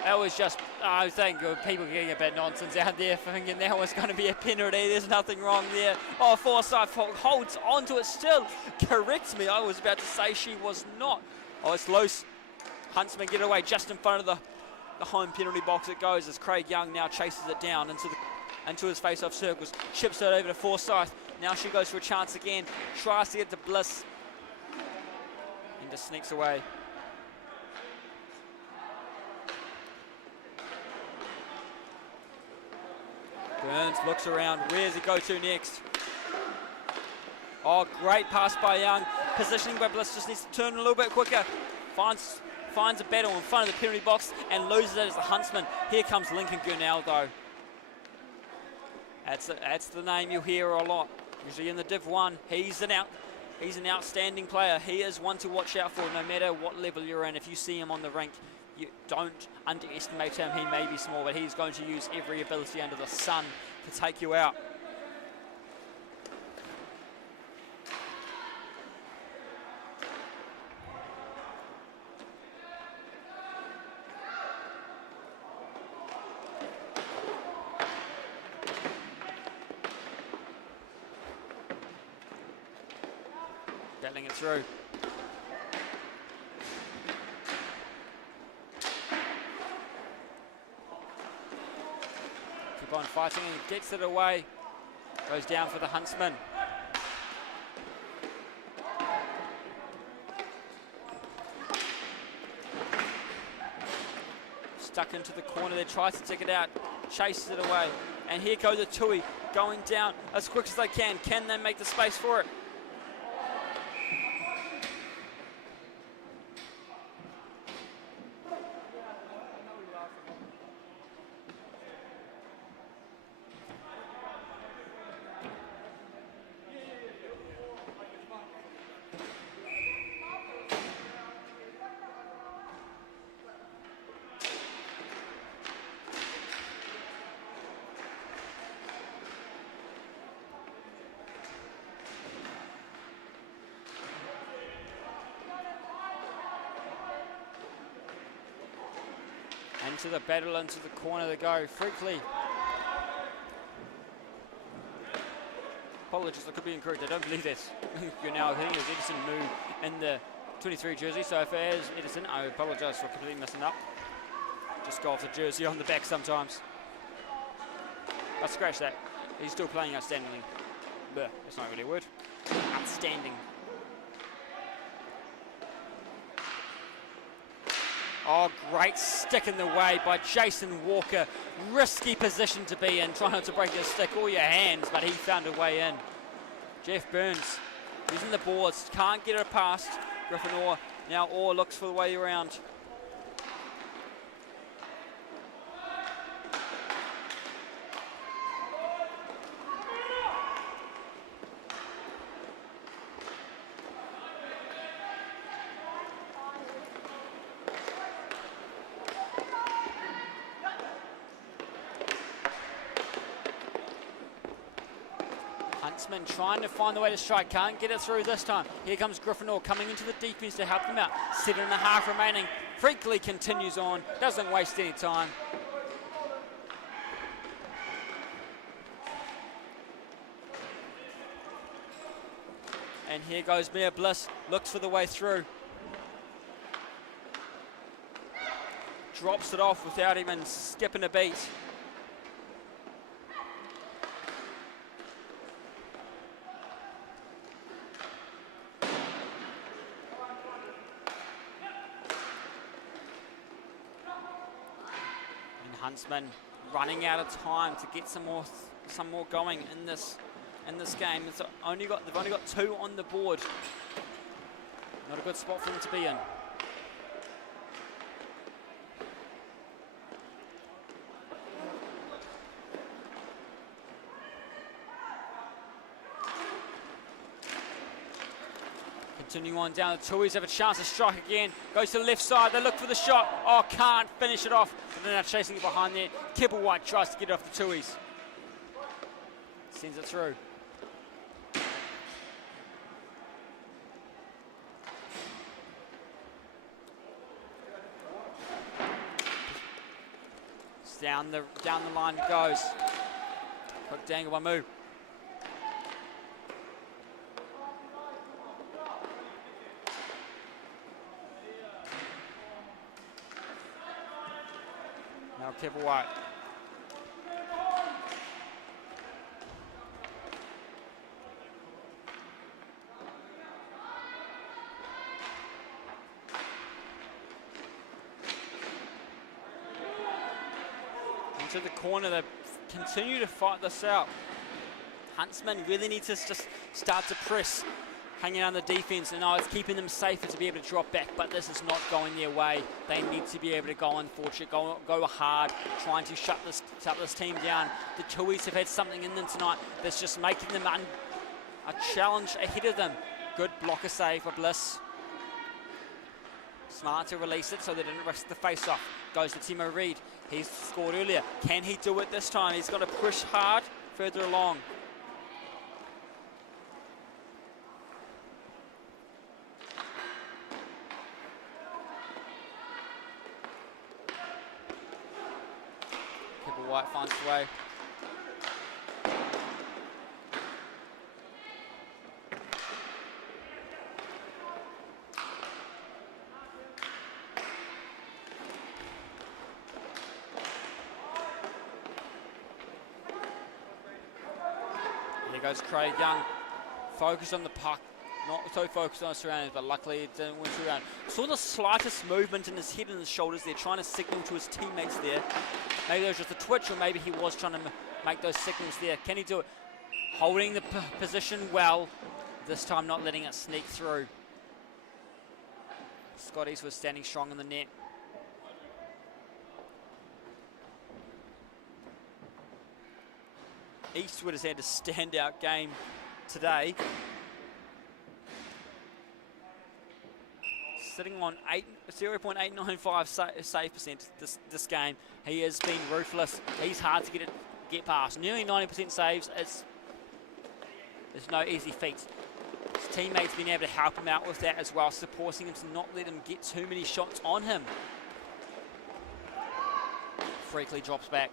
That was just, I think people getting a bit nonsense out there thinking that was going to be a penalty. There's nothing wrong there. Oh, Forsyth holds onto it still. Corrects me, I was about to say she was not. Oh, it's loose. Huntsman get away just in front of the home penalty box it goes as Craig Young now chases it down into his face-off circles. Chips it over to Forsyth. Now she goes for a chance again. Tries to get to Bliss. And just sneaks away. Burns looks around. Where does he go to next? Oh, great pass by Young. Positioning by Bliss, just needs to turn a little bit quicker. Finds a battle in front of the penalty box and loses it as the Huntsman. Here comes Lincoln Gurnell though. That's the name you'll hear a lot. Usually in the Div 1, he's an outstanding player. He is one to watch out for no matter what level you're in. If you see him on the rink, you don't underestimate him. He may be small, but he's going to use every ability under the sun to take you out. Battling it through. Keep on fighting and gets it away. Goes down for the Huntsman. Stuck into the corner there, tries to take it out, chases it away. And here goes the Tui going down as quick as they can. Can they make the space for it? Into the battle, into the corner they go. Freakley. Apologies, I could be incorrect. I don't believe this. You're now hitting as Edison Moo in the 23 jersey. So if it is Edison, I apologise for completely messing up. Just go off the jersey on the back sometimes. But scratch that. He's still playing outstandingly. Bleh, that's not really a word. Outstanding. Oh, great stick in the way by Jason Walker. Risky position to be in, trying not to break your stick or your hands, but he found a way in. Jeff Burns, using the boards, can't get it past Griffin Orr. Now Orr looks for the way around. Huntsman trying to find the way to strike, can't get it through this time. Here comes Gryffindor coming into the defense to help them out. 7.5 remaining. Freakley continues on, doesn't waste any time. And here goes Mia Bliss, looks for the way through. Drops it off without even skipping a beat. And Huntsman running out of time to get some more going in this game. They've only got 2 on the board. Not a good spot for them to be in. Continue on down, the Tui's have a chance to strike again. Goes to the left side, they look for the shot. Oh, can't finish it off. But they're now chasing it behind there. Kibblewhite tries to get it off the Tui's. Sends it through. Down the line it goes. Quick dangle by Moo. Now Kibblewhite. Into the corner, they continue to fight this out. Huntsman really needs to just start to press, hanging on the defense, and it's keeping them safer to be able to drop back, but this is not going their way. They need to be able to go unfortunate, go hard, trying to shut this team down. The Tui's have had something in them tonight that's just making them a challenge ahead of them. Good blocker save by Bliss. Smart to release it so they didn't risk the face-off. Goes to Timo Reid. He's scored earlier. Can he do it this time? He's got to push hard further along. Kibblewhite finds the way. Goes Craig Young, focused on the puck, not so focused on the surroundings, but luckily it didn't win through around. Saw the slightest movement in his head and his shoulders there, trying to signal to his teammates there. Maybe there was just a twitch, or maybe he was trying to make those signals there. Can he do it? Holding the position well, this time not letting it sneak through. Scotties was standing strong in the net. Eastwood has had a standout game today. Sitting on 0.895 save percent this game. He has been ruthless. He's hard to get past. Nearly 90% saves. It's no easy feat. His teammates been able to help him out with that as well, supporting him to not let him get too many shots on him. Freakley drops back.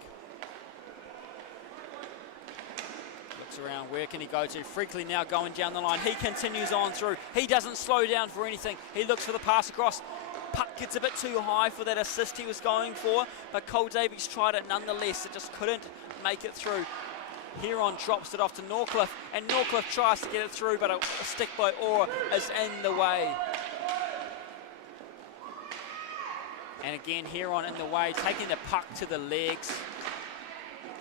Around, where can he go to? Freakley now going down the line. He continues on through. He doesn't slow down for anything. He looks for the pass across. Puck gets a bit too high for that assist he was going for, but Cole Davies tried it nonetheless. It just couldn't make it through. Huron drops it off to Norcliffe, and Norcliffe tries to get it through, but a stick by Orr is in the way. And again, Huron in the way, taking the puck to the legs.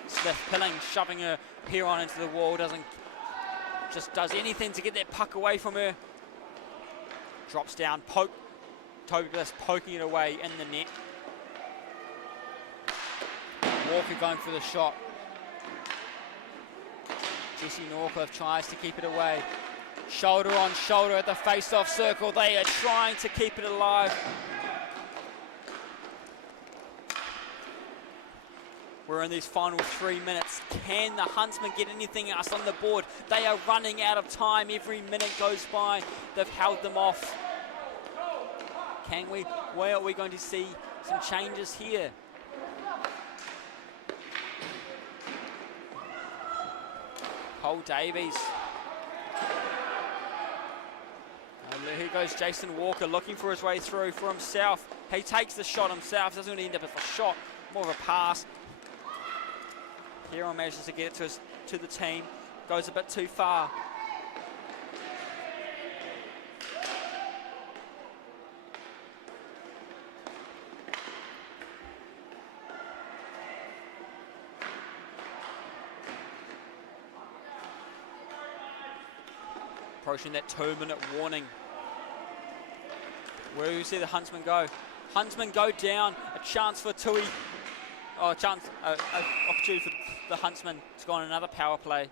Smith Pilling shoving her Huron into the wall, does anything to get that puck away from her. Drops down, Toby Bliss poking it away in the net. Walker going for the shot. Jesse Norcliffe tries to keep it away. Shoulder on shoulder at the face-off circle. They are trying to keep it alive. We're in these final 3 minutes. Can the Huntsmen get anything else on the board? They are running out of time. Every minute goes by. They've held them off. Can we? Where are we going to see some changes here? Cole Davies. And here goes Jason Walker looking for his way through for himself. He takes the shot himself. Doesn't really end up with a shot. More of a pass. Hero manages to get it to the team. Goes a bit too far. Approaching that 2-minute warning. Where do you see the Huntsmen go? Huntsmen go down. A chance for Tui. Oh, a chance, opportunity for the Huntsmen to go on another power play.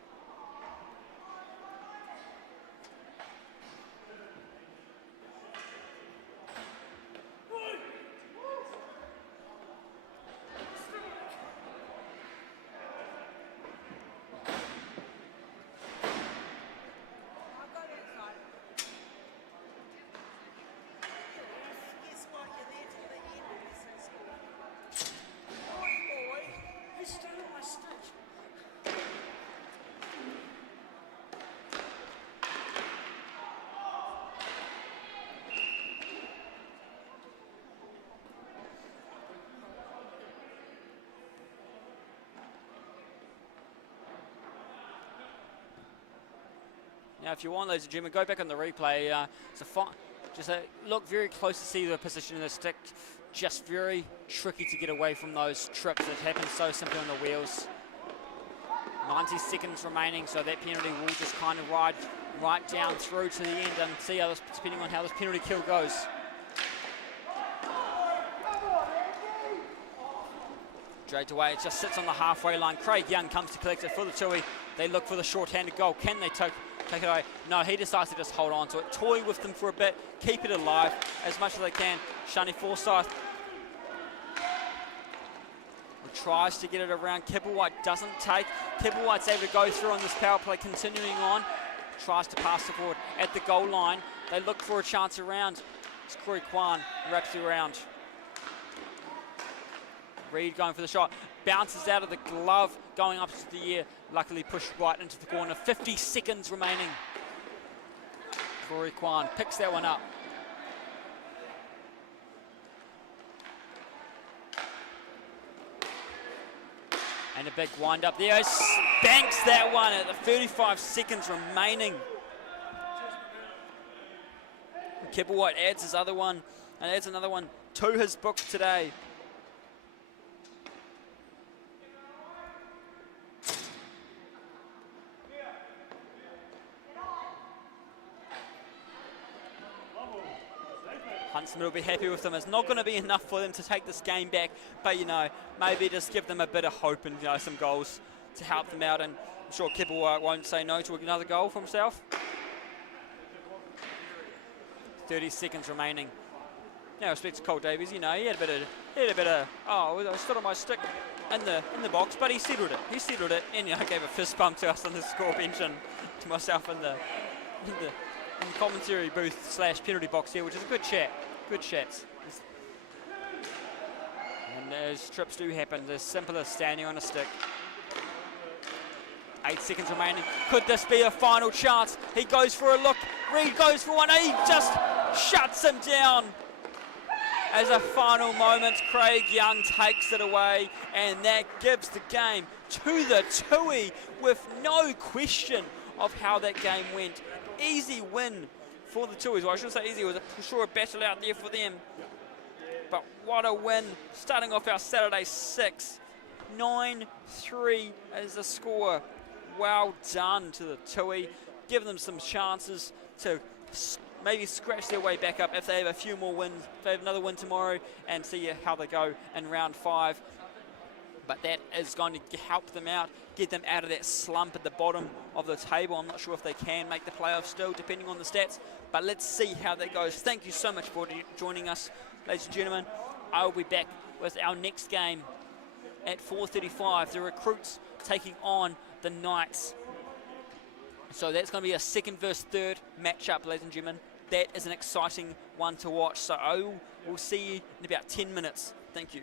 Now, if you want, ladies and gentlemen, go back on the replay. Look very close to see the position of the stick. Just very tricky to get away from those trips that happen so simply on the wheels. 90 seconds remaining, so that penalty will just kind of ride right down through to the end and see how this, depending on how this penalty kill goes. Dragged away, it just sits on the halfway line. Craig Young comes to collect it for the Tui. They look for the short-handed goal. Can they take it away? No, he decides to just hold on to it. Toy with them for a bit, keep it alive as much as they can. Shani Forsyth tries to get it around. Kipplewhite doesn't take. Kipplewhite's able to go through on this power play, continuing on. Tries to pass the forward at the goal line. They look for a chance around. It's Corey Kwan wraps it around. Reed going for the shot. Bounces out of the glove, going up to the air. Luckily pushed right into the corner. 50 seconds remaining. Corey Kwan picks that one up. And a big wind up there. Banks that one at the 35 seconds remaining. Kipplewhite adds his other one and adds another one to his book today. Huntsman will be happy with them. It's not going to be enough for them to take this game back, but maybe just give them a bit of hope and some goals to help them out. And I'm sure Kipplewhite won't say no to another goal for himself. 30 seconds remaining. Now, respect to Cole Davies, he had a bit of. I stood on my stick in the box, but he settled it. He settled it, and gave a fist bump to us on the score bench and to myself in the commentary booth / penalty box here, which is a good chat. Good chats. And as trips do happen, they're simple as standing on a stick. 8 seconds remaining. Could this be a final chance? He goes for a look. Reed goes for one. He just shuts him down. As a final moment, Craig Young takes it away, and that gives the game to the Tui with no question of how that game went. Easy win for the Tuis. Well, I shouldn't say easy. It was for sure a battle out there for them. But what a win. Starting off our Saturday 6. 9-3 is the score. Well done to the Tui. Give them some chances to maybe scratch their way back up if they have a few more wins, if they have another win tomorrow, and see how they go in round 5. But that is going to help them out, get them out of that slump at the bottom of the table. I'm not sure if they can make the playoffs still, depending on the stats. But let's see how that goes. Thank you so much for joining us, ladies and gentlemen. I will be back with our next game at 4:35. The Recruits taking on the Knights. So that's going to be a second versus third matchup, ladies and gentlemen. That is an exciting one to watch. So I will see you in about 10 minutes. Thank you.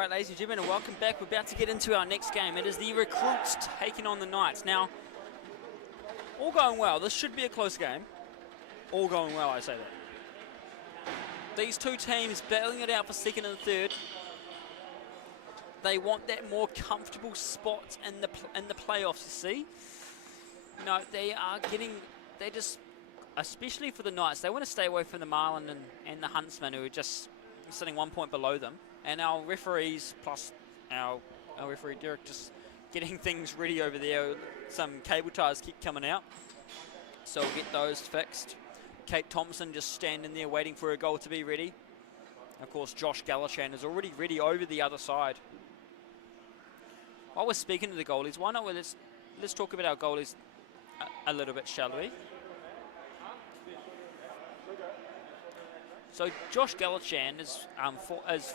right, ladies and gentlemen, and welcome back. We're about to get into our next game. It is the Recruits taking on the Knights. Now, all going well. This should be a close game. All going well, I say that. These two teams battling it out for second and third. They want that more comfortable spot in the playoffs, you see. No, they just, especially for the Knights, they want to stay away from the Marlins and the Huntsman, who are just sitting 1 point below them. And our referees, plus our referee Derek, just getting things ready over there. Some cable ties keep coming out, so we'll get those fixed. Kate Thompson just standing there waiting for a goal to be ready. Of course, Josh Gallichan is already ready over the other side. While we're speaking to the goalies, why not let's talk about our goalies a little bit, shall we? So Josh Gallichan is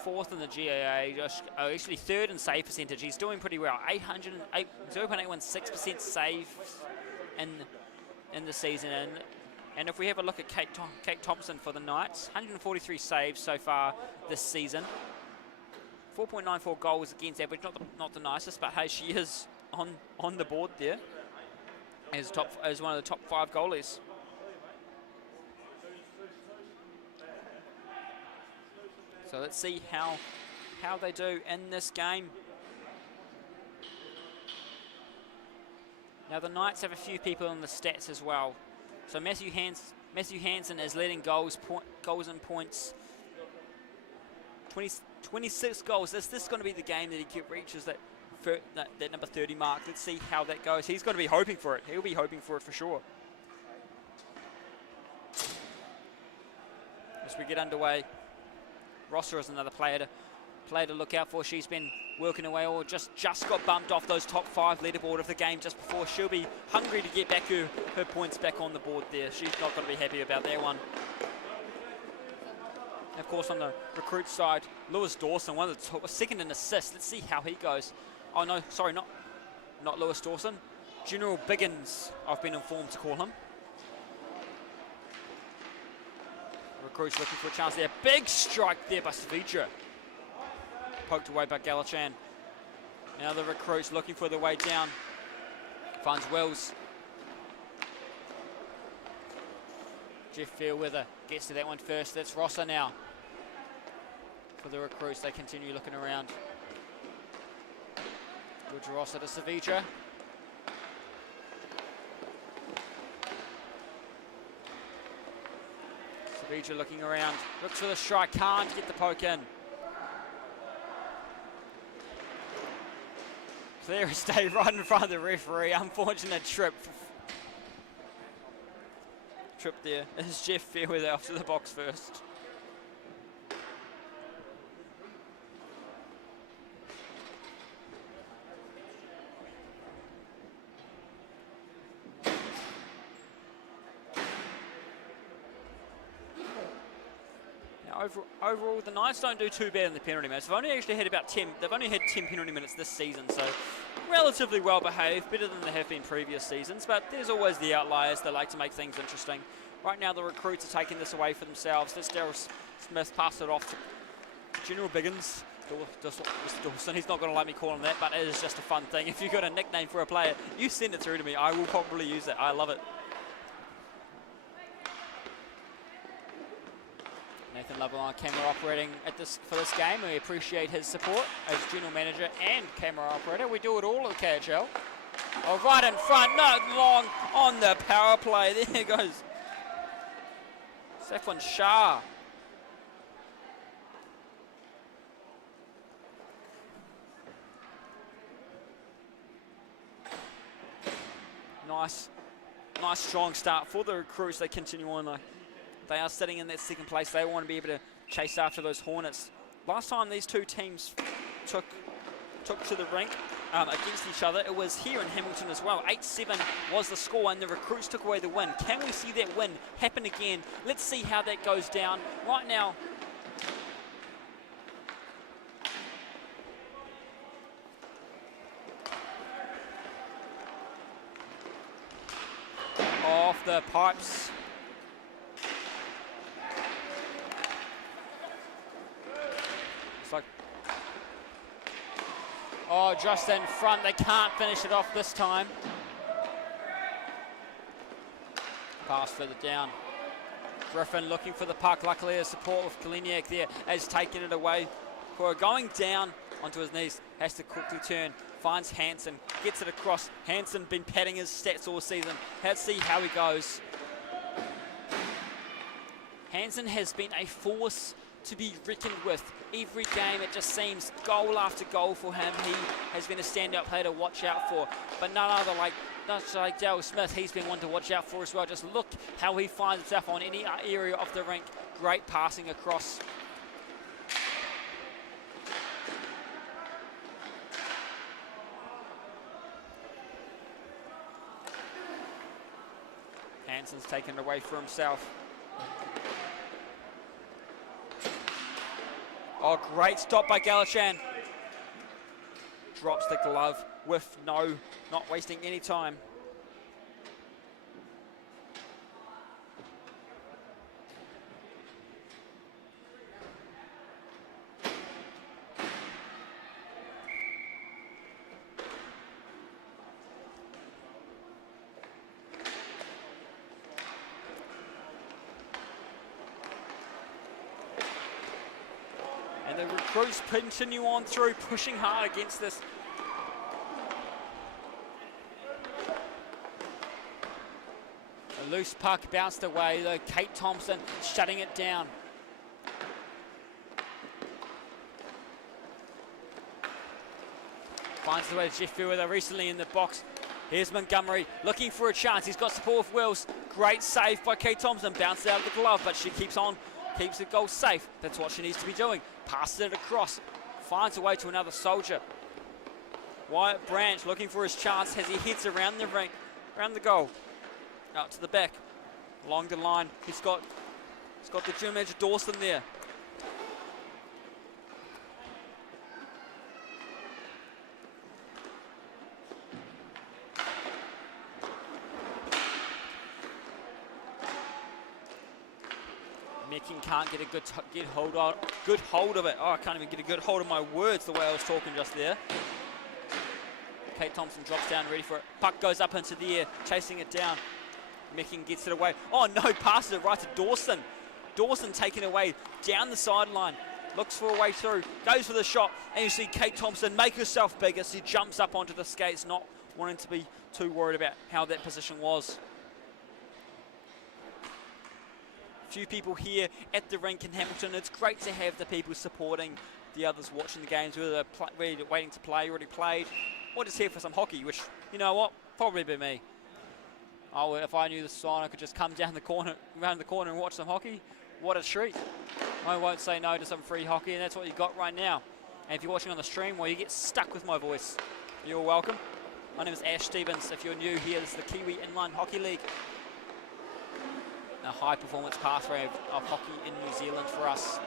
fourth in the GAA, actually third in save percentage. He's doing pretty well. 0.816% save in the season. And if we have a look at Kate Thompson for the Knights, 143 saves so far this season. 4.94 goals against average, not the nicest, but hey, she is on the board there as one of the top 5 goalies. So let's see how they do in this game. Now the Knights have a few people in the stats as well. So Matthew Hansen is leading goals and points. 26 goals. Is this going to be the game that he reaches that number 30 mark? Let's see how that goes. He's going to be hoping for it. He'll be hoping for it for sure. As we get underway, Rosser is another player to look out for. She's been working away, or just got bumped off those top 5 leaderboard of the game just before. She'll be hungry to get back her points back on the board there. She's not going to be happy about that one. And of course, on the recruit side, Lewis Dawson, one of the second in assists. Let's see how he goes. Oh no, sorry, not Lewis Dawson. General Biggins, I've been informed to call him. Recruits looking for a chance there. Big strike there by Savitra. Poked away by Gallichan. Now the Recruits looking for the way down. Finds Wills. Jeff Fairweather gets to that one first. That's Rosser now. For the Recruits, they continue looking around. Good Rosser to Savitra. Savitra looking around. Looks for the strike. Can't get the poke in. Clear as day right in front of the referee. Unfortunate trip there. Is Jeff Fairweather off to the box first. Now overall, the Knights don't do too bad in the penalty minutes. They've only actually had about 10. They've only had 10 penalty minutes this season, so relatively well behaved, better than they have been previous seasons. But there's always the outliers that like to make things interesting. Right now, the Recruits are taking this away for themselves. Let's Daryl Smith pass it off to General Biggins. Dawson. He's not going to let me call him that, but it is just a fun thing. If you've got a nickname for a player, you send it through to me. I will probably use it. I love it. Nathan Lovell, our camera operating for this game. We appreciate his support as general manager and camera operator. We do it all at the KHL. Oh, right in front, not long on the power play. There goes Safwan Shah. Nice strong start for the Recruits. They continue on though. They are sitting in that second place. They want to be able to chase after those Hornets. Last time these two teams took to the rink against each other, it was here in Hamilton as well. 8-7 was the score, and the Recruits took away the win. Can we see that win happen again? Let's see how that goes down. Right now, off the pipes. Oh, just in front. They can't finish it off this time. Pass further down. Griffin looking for the puck. Luckily, a support with Kaliniak there has taken it away. For going down onto his knees, has to quickly turn. Finds Hansen, gets it across. Hansen been padding his stats all season. Let's see how he goes. Hansen has been a force to be reckoned with. Every game it just seems goal after goal for him. He has been a standout player to watch out for. But none other like Dale Smith, he's been one to watch out for as well. Just look how he finds himself on any area of the rink. Great passing across. Hansen's taken it away for himself. Oh, great stop by Galichan. Drops the glove with not wasting any time. And the recruits continue on through, pushing hard against this. A loose puck bounced away, though. Kate Thompson shutting it down. Finds the way to Jeff Fielder recently in the box. Here's Montgomery looking for a chance. He's got support of Wills. Great save by Kate Thompson. Bounced out of the glove, but she keeps on. Keeps the goal safe. That's what she needs to be doing. Passes it across. Finds a way to another soldier. Wyatt Branch looking for his chance as he heads around the ring, around the goal. Out to the back. Along the line. He's got the gym manager Dawson there. Mecking can't get a good hold of it. Oh, I can't even get a good hold of my words the way I was talking just there. Kate Thompson drops down, ready for it. Puck goes up into the air, chasing it down. Mecking gets it away. Oh no, passes it right to Dawson. Dawson taken away down the sideline. Looks for a way through, goes for the shot, and you see Kate Thompson make herself bigger. She jumps up onto the skates, not wanting to be too worried about how that position was. Few people here at the rink in Hamilton. It's great to have the people supporting the others watching the games, whether they're waiting to play, already played, or just here for some hockey, which, you know what, probably be me. Oh, if I knew the sign, I could just come down the corner, around the corner and watch some hockey. What a treat. I won't say no to some free hockey, and that's what you got right now. And if you're watching on the stream, well, you get stuck with my voice. You're welcome. My name is Ash Stevens. If you're new here, this is the Kiwi Inline Hockey League. A high-performance pathway of hockey in New Zealand for us.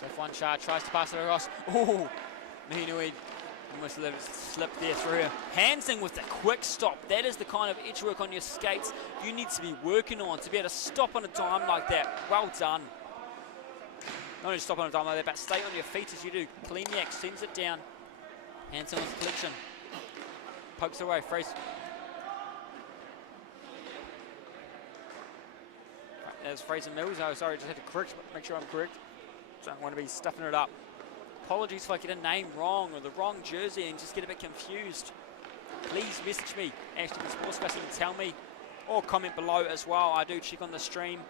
So Fuancha tries to pass it across. Ooh, Mihinui almost let it slip there through her. Hansen with the quick stop. That is the kind of edge work on your skates you need to be working on to be able to stop on a dime like that. Well done. Not only stop on a dime like that, but stay on your feet as you do. Kaliniak sends it down. Hansen with the collection. Pokes away. Fraser. There's Fraser Mills. Oh, sorry, just had to correct, make sure I'm correct. Don't want to be stuffing it up. Apologies if I get a name wrong or the wrong jersey and just get a bit confused. Please message me, Ashton Sportscast, and tell me, or comment below as well. I do check on the stream.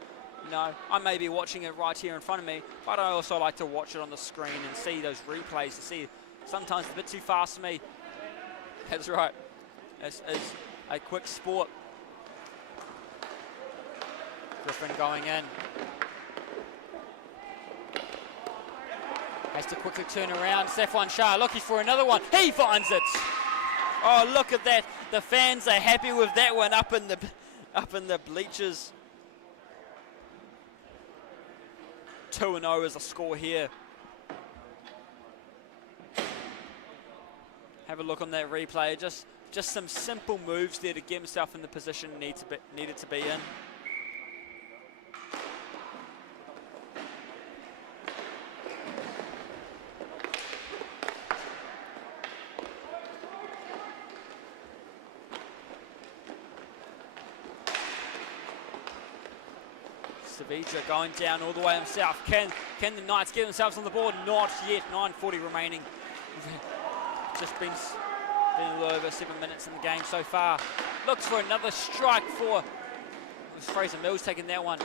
You know, I may be watching it right here in front of me, but I also like to watch it on the screen and see those replays to see. Sometimes it's a bit too fast for me. That's right. It's a quick sport. Griffin going in. Has to quickly turn around. Safwan Shah looking for another one. He finds it. Oh, look at that. The fans are happy with that one up in the bleachers. 2-0 is a score here. Have a look on that replay. Just some simple moves there to get himself in the position needed to be in. Savija going down all the way himself. Can the Knights get themselves on the board? Not yet. 9:40 remaining. Just been a little over 7 minutes in the game so far. Looks for another strike for Fraser Mills taking that one.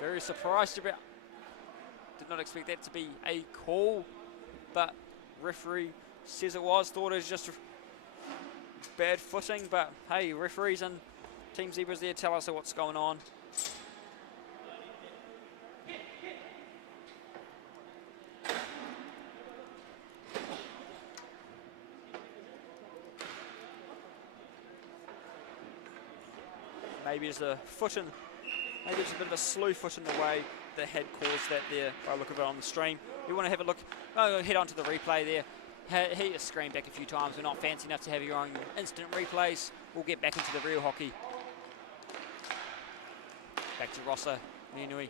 Very surprised about. Did not expect that to be a call, but referee says it was. Thought it was just bad footing, but hey, referees and Team Zebras there tell us what's going on. Maybe it's a foot in, maybe it's a bit of a slew foot in the way that had caused that there by the look of it on the stream. You want to have a look, head on to the replay there. Hit your screen back a few times. We're not fancy enough to have your own instant replays. We'll get back into the real hockey. Back to Rossa, Nianui.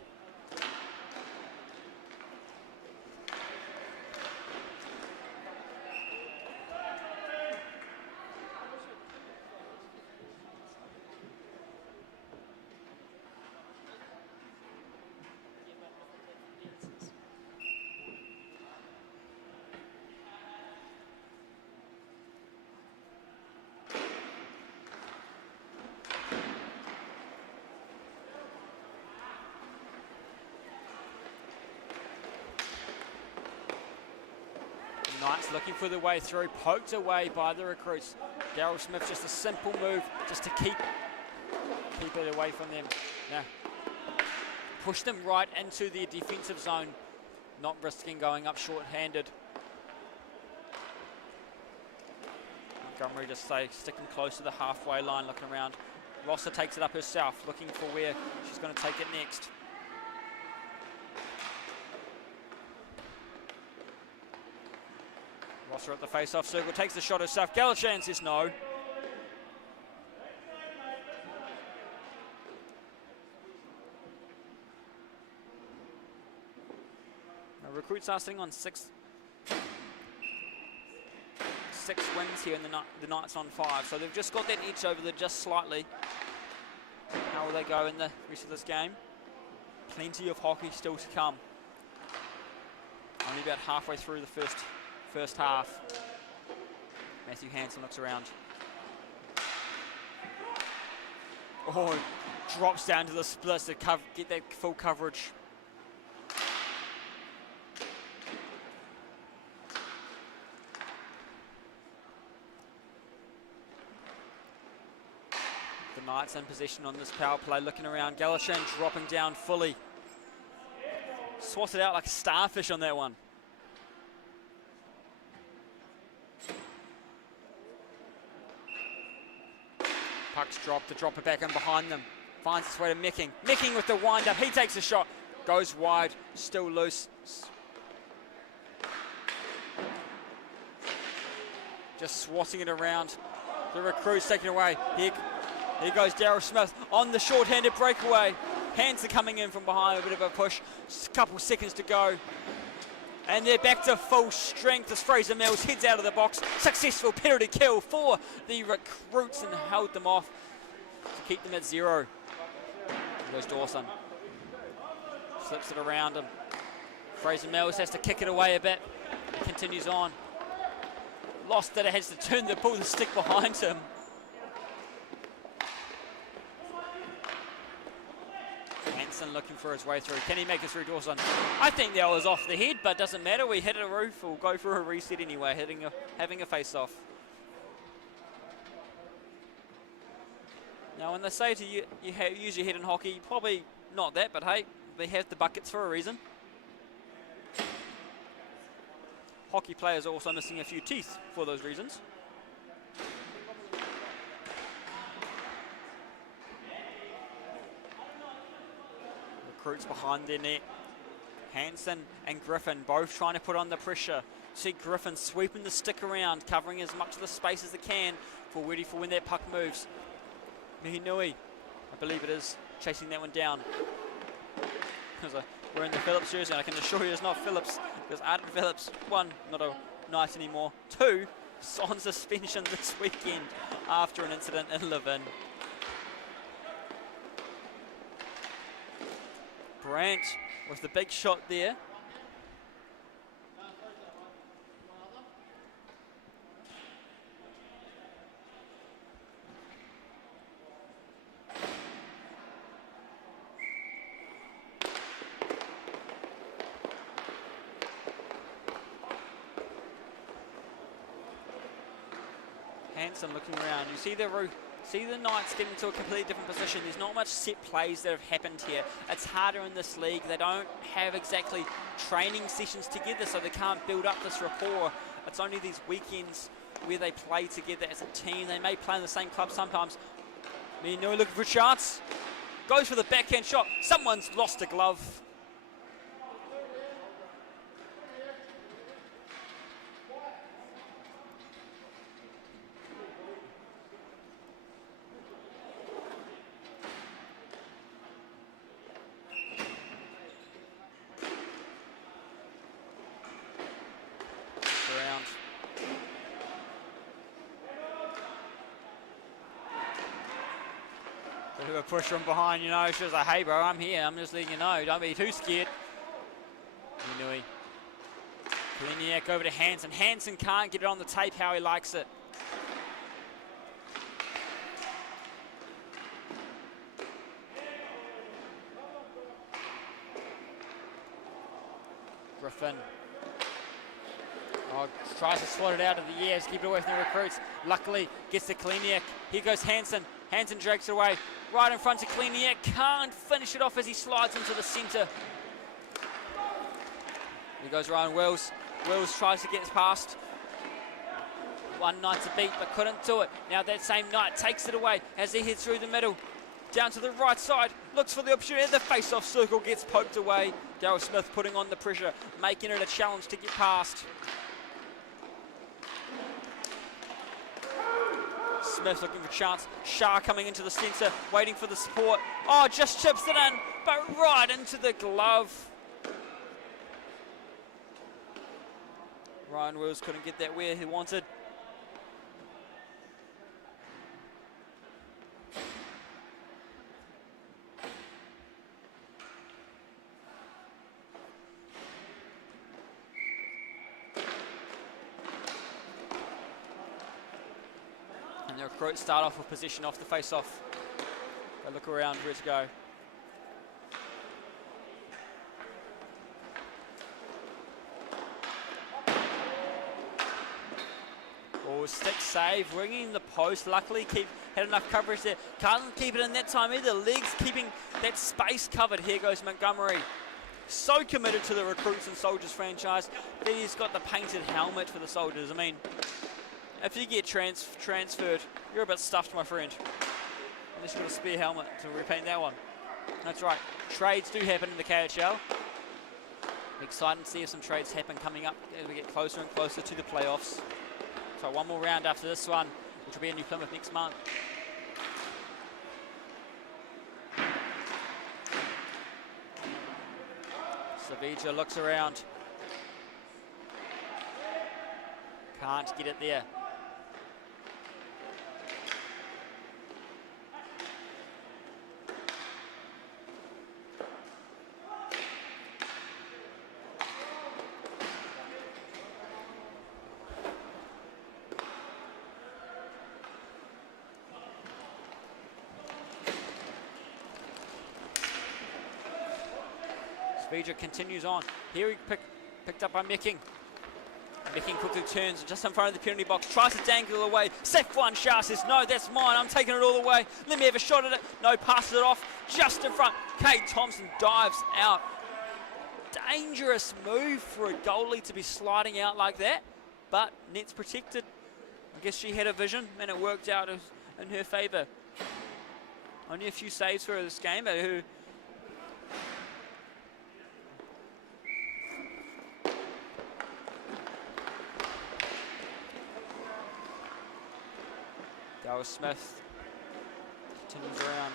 Knights looking for the way through, poked away by the recruits. Daryl Smith, just a simple move just to keep it away from them. Now, push them right into their defensive zone, not risking going up short-handed. Montgomery just sticking close to the halfway line, looking around. Rossa takes it up herself, looking for where she's going to take it next. Rossa at the face-off circle, takes the shot herself. Galichan says no. Now, recruits are sitting on six wins here, and the Knights on 5. So they've just got that edge over there just slightly. How will they go in the rest of this game? Plenty of hockey still to come. Only about halfway through the first half. Matthew Hansen looks around. Oh, drops down to the splits to get that full coverage. The Knights in possession on this power play, looking around. Galichan dropping down fully. Swats it out like a starfish on that one. Puck's dropped to drop it back in behind them. Finds its way to Mecking. Mecking with the wind up. He takes a shot. Goes wide. Still loose. Just swatting it around. The recruits taking it away. Here goes Daryl Smith on the short-handed breakaway. Hands are coming in from behind. A bit of a push. Just a couple seconds to go. And they're back to full strength as Fraser Mills heads out of the box. Successful penalty kill for the recruits and held them off to keep them at 0. There goes Dawson. Slips it around him. Fraser Mills has to kick it away a bit. Continues on. Lost it, has to pull the stick behind him. Hansen looking for his way through. Can he make it through Dawson? I think that was off the head, but doesn't matter. We hit a roof. We'll go for a reset anyway, having a face-off. Now, when they say to you, use your head in hockey, probably not that, but hey, they have the buckets for a reason. Hockey players are also missing a few teeth for those reasons. Recruits behind their net. Hansen and Griffin both trying to put on the pressure. See Griffin sweeping the stick around, covering as much of the space as they can for ready for when that puck moves. Mihinui, I believe it is, chasing that one down. We're in the Phillips jersey, and I can assure you it's not Phillips, because Arden Phillips, 1, not a Knight anymore, 2, on suspension this weekend after an incident in Levin. Grant with the big shot there. Hansen looking around. You see the Knights get into a completely different position. There's not much set plays that have happened here. It's harder in this league. They don't have exactly training sessions together, so they can't build up this rapport. It's only these weekends where they play together as a team. They may play in the same club sometimes. Minui looking for a chance. Goes for the backhand shot. Someone's lost a glove. Bit of a push from behind, you know. She was like, hey, bro, I'm here. I'm just letting you know. Don't be too scared. Minui. Kaliniak over to Hansen. Hansen can't get it on the tape how he likes it. Griffin. Oh, tries to swat it out of the air, keep it away from the recruits. Luckily, gets to Kaliniak. Here goes Hansen. Hansen drags it away. Right in front of Kaliniak. Can't finish it off as he slides into the centre. Here goes Ryan Wills. Wills tries to get past. One Knight to beat, but couldn't do it. Now that same Knight takes it away as he heads through the middle. Down to the right side. Looks for the opportunity. The face-off circle gets poked away. Daryl Smith putting on the pressure, making it a challenge to get past. Smith looking for a chance. Shah coming into the centre, waiting for the support. Oh, just chips it in, but right into the glove. Ryan Wills couldn't get that where he wanted. And the recruits start off with position off the face-off. They look around, where to go. Oh, stick save, ringing the post. Luckily, had enough coverage there. Can't keep it in that time either. Legs keeping that space covered. Here goes Montgomery. So committed to the Recruits and Soldiers franchise that he's got the painted helmet for the Soldiers. I mean, if you get transferred, you're a bit stuffed, my friend. Unless you've got a spare helmet to repaint that one. That's right. Trades do happen in the KHL. Exciting to see if some trades happen coming up as we get closer and closer to the playoffs. So one more round after this one, which will be in New Plymouth next month. Savija looks around. Can't get it there. Savija continues on. Here he picked up by Mecking. Mecking quickly turns just in front of the penalty box, tries to dangle it away. Safe one, Shah says, no, that's mine, I'm taking it all the way. Let me have a shot at it. No, passes it off just in front. Kate Thompson dives out. Dangerous move for a goalie to be sliding out like that, but net's protected. I guess she had a vision and it worked out in her favour. Only a few saves for her this game, but who Daryl Smith continues around.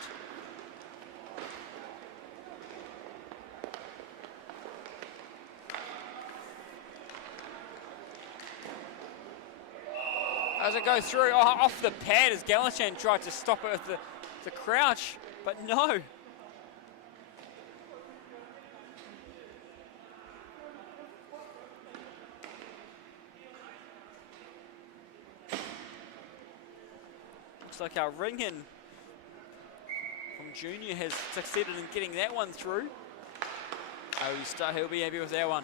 As it goes through, off the pad as Galichan tried to stop it with the crouch, but no. Looks like our ring-in from Junior has succeeded in getting that one through. Oh, he'll be happy with that one.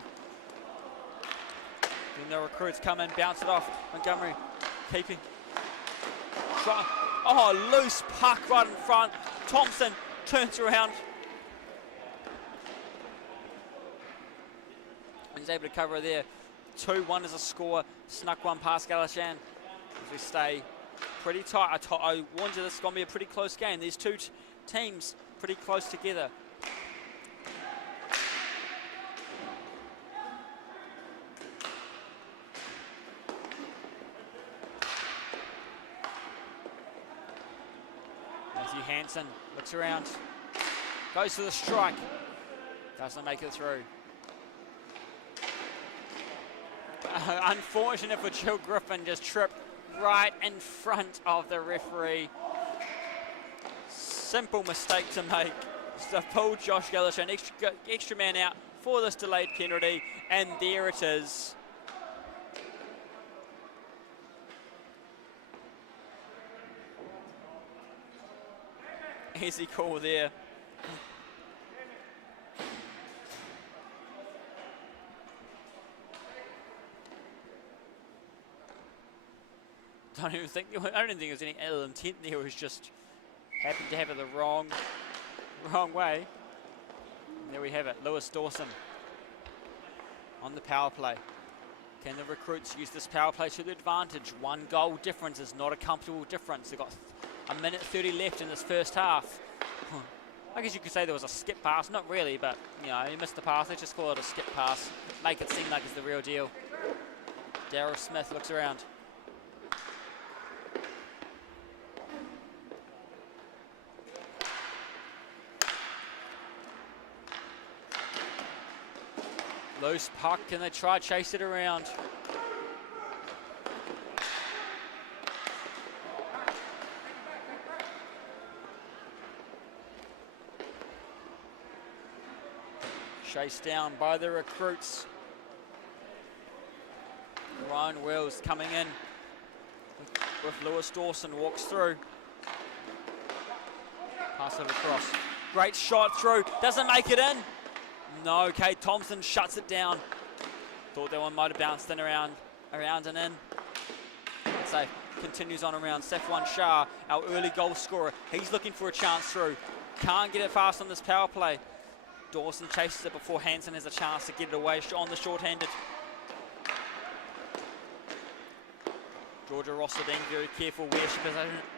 Then the recruits come in, bounce it off. Montgomery keeping. Oh, loose puck right in front. Thompson turns around. He's able to cover there. 2-1 is a score. Snuck one past Galashan. As we stay pretty tight. I warned you this is going to be a pretty close game. These two teams pretty close together. Hansen looks around, goes for the strike, doesn't make it through. Unfortunate for Jill Griffin, just tripped right in front of the referee. Simple mistake to make. So pulled Josh Galashan, extra man out for this delayed penalty, and there it is. Easy call there. I don't think there was any ill intent there. It was just happened to have it the wrong way. And there we have it. Lewis Dawson on the power play. Can the recruits use this power play to their advantage? 1 goal difference is not a comfortable difference. They've got a minute 30 left in this first half. I guess you could say there was a skip pass. Not really, but you know, he missed the pass. Let's just call it a skip pass. Make it seem like it's the real deal. Daryl Smith looks around. Loose puck, can they try chase it around? Chased down by the recruits. Ryan Wells coming in with Lewis Dawson, walks through. Pass it across. Great shot through, doesn't make it in. No, Kate Thompson shuts it down. Thought that one might have bounced in around and in. So continues on around. Safwan Shah, our early goal scorer. He's looking for a chance through. Can't get it fast on this power play. Dawson chases it before Hansen has a chance to get it away on the short-handed. Georgia Rosser being very careful where she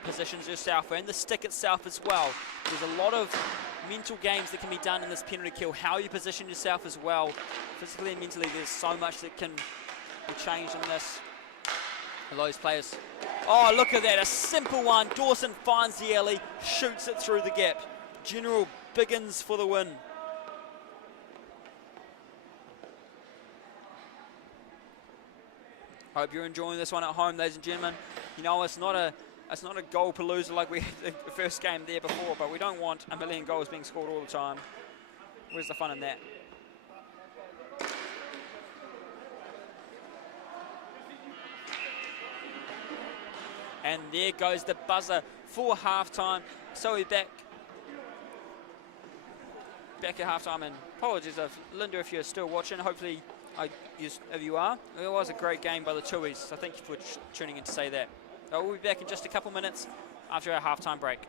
positions herself and the stick itself as well. There's a lot of mental games that can be done in this penalty kill. How you position yourself as well, physically and mentally, there's so much that can be changed in this. Those players. Oh, look at that, a simple one. Dawson finds the alley, shoots it through the gap. General Biggins for the win. Hope you're enjoying this one at home, ladies and gentlemen. You know, it's not a goal palooza like we had the first game there before, but we don't want a million goals being scored all the time. Where's the fun in that? And there goes the buzzer for halftime. So we're back at halftime, and apologies of Linda if you're still watching. Hopefully, if you are. It was a great game by the Tuies, so thank you for tuning in to say that. We'll be back in just a couple minutes after our halftime break.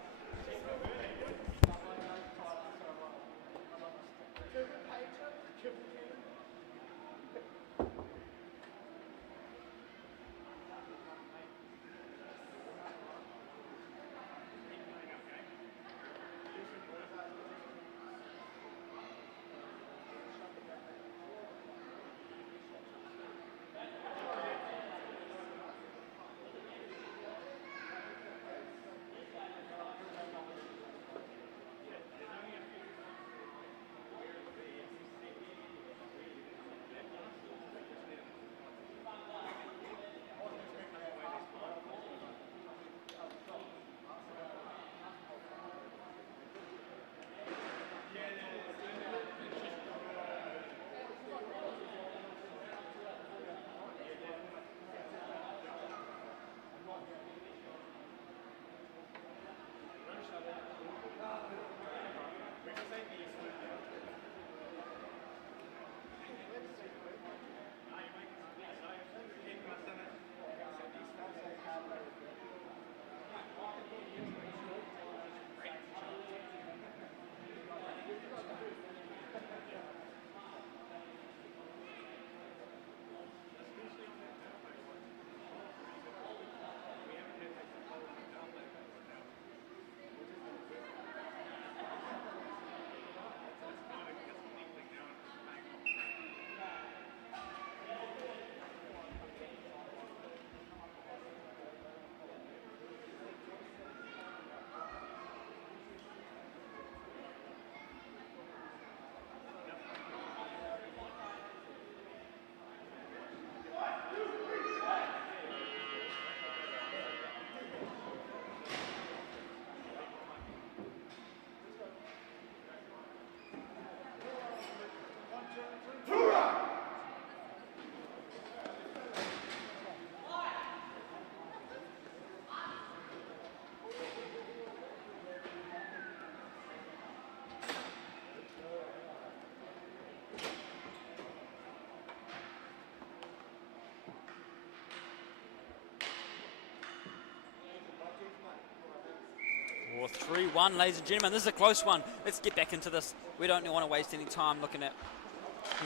score 3-1, ladies and gentlemen. This is a close one. Let's get back into this. We don't want to waste any time looking at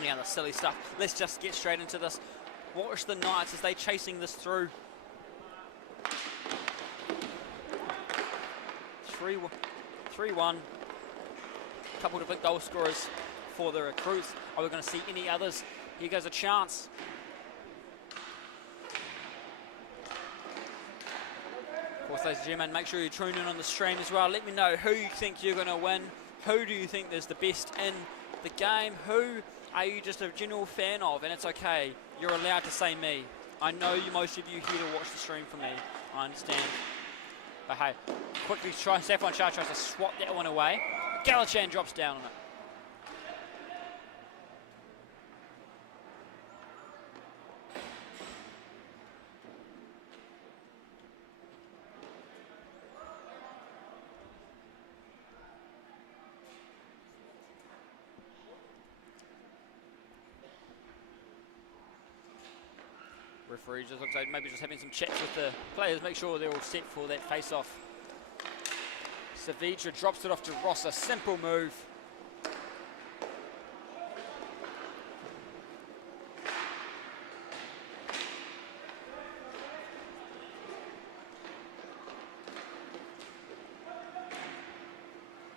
any other silly stuff. Let's just get straight into this. Watch the Knights as they chasing this through. 3-1. Couple of big goal scorers for the recruits. Are we going to see any others? Here goes a chance. Of course, ladies and gentlemen, make sure you tune in on the stream as well. Let me know who you think you're going to win. Who do you think is the best in the game? Who are you just a general fan of? And it's okay. You're allowed to say me. I know most of you here to watch the stream for me. I understand. But hey, quickly Saffron Shah tries to swat that one away. Galachan drops down on it. Referee just looks like maybe just having some chats with the players, make sure they're all set for that face-off. Savitra drops it off to Ross, a simple move.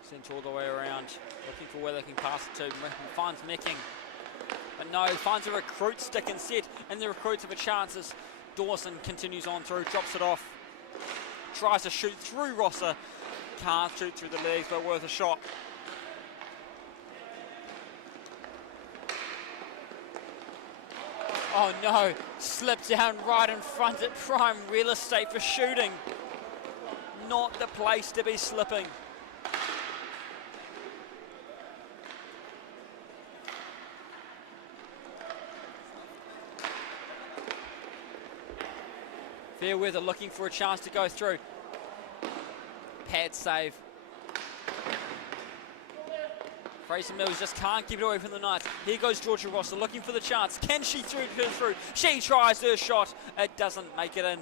Sent all the way around, looking for where they can pass it to. Finds Mecking. But no, finds a recruit stick instead, and the recruits have a chance as Dawson continues on through, drops it off. Tries to shoot through Rosser. Can't shoot through the legs, but worth a shot. Oh no, slipped down right in front at prime real estate for shooting. Not the place to be slipping. Fairweather looking for a chance to go through. Pad save. Fraser Mills just can't keep it away from the Knights. Here goes Georgia Rosser looking for the chance. Can she through? She tries her shot. It doesn't make it in.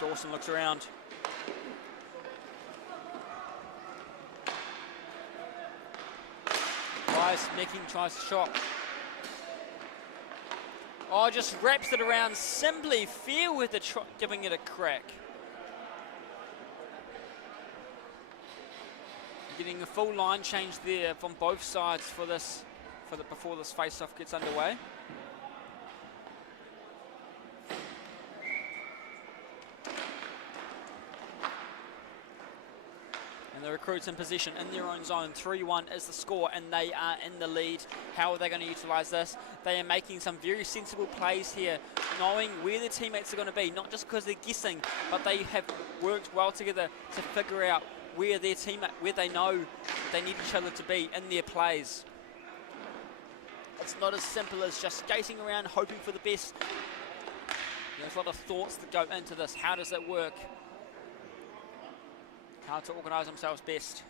Dawson looks around. Mecking tries to shot. Oh, just wraps it around simply. Fairweather giving it a crack. Getting a full line change there from both sides for this, before this face-off gets underway. And the recruits in position in their own zone. 3-1 is the score, and they are in the lead. How are they going to utilise this? They are making some very sensible plays here, knowing where their teammates are going to be, not just because they're guessing, but they have worked well together to figure out where their teammate, where they know they need each other to be in their plays. It's not as simple as just skating around, hoping for the best. There's a lot of thoughts that go into this. How does it work? How to organise themselves best.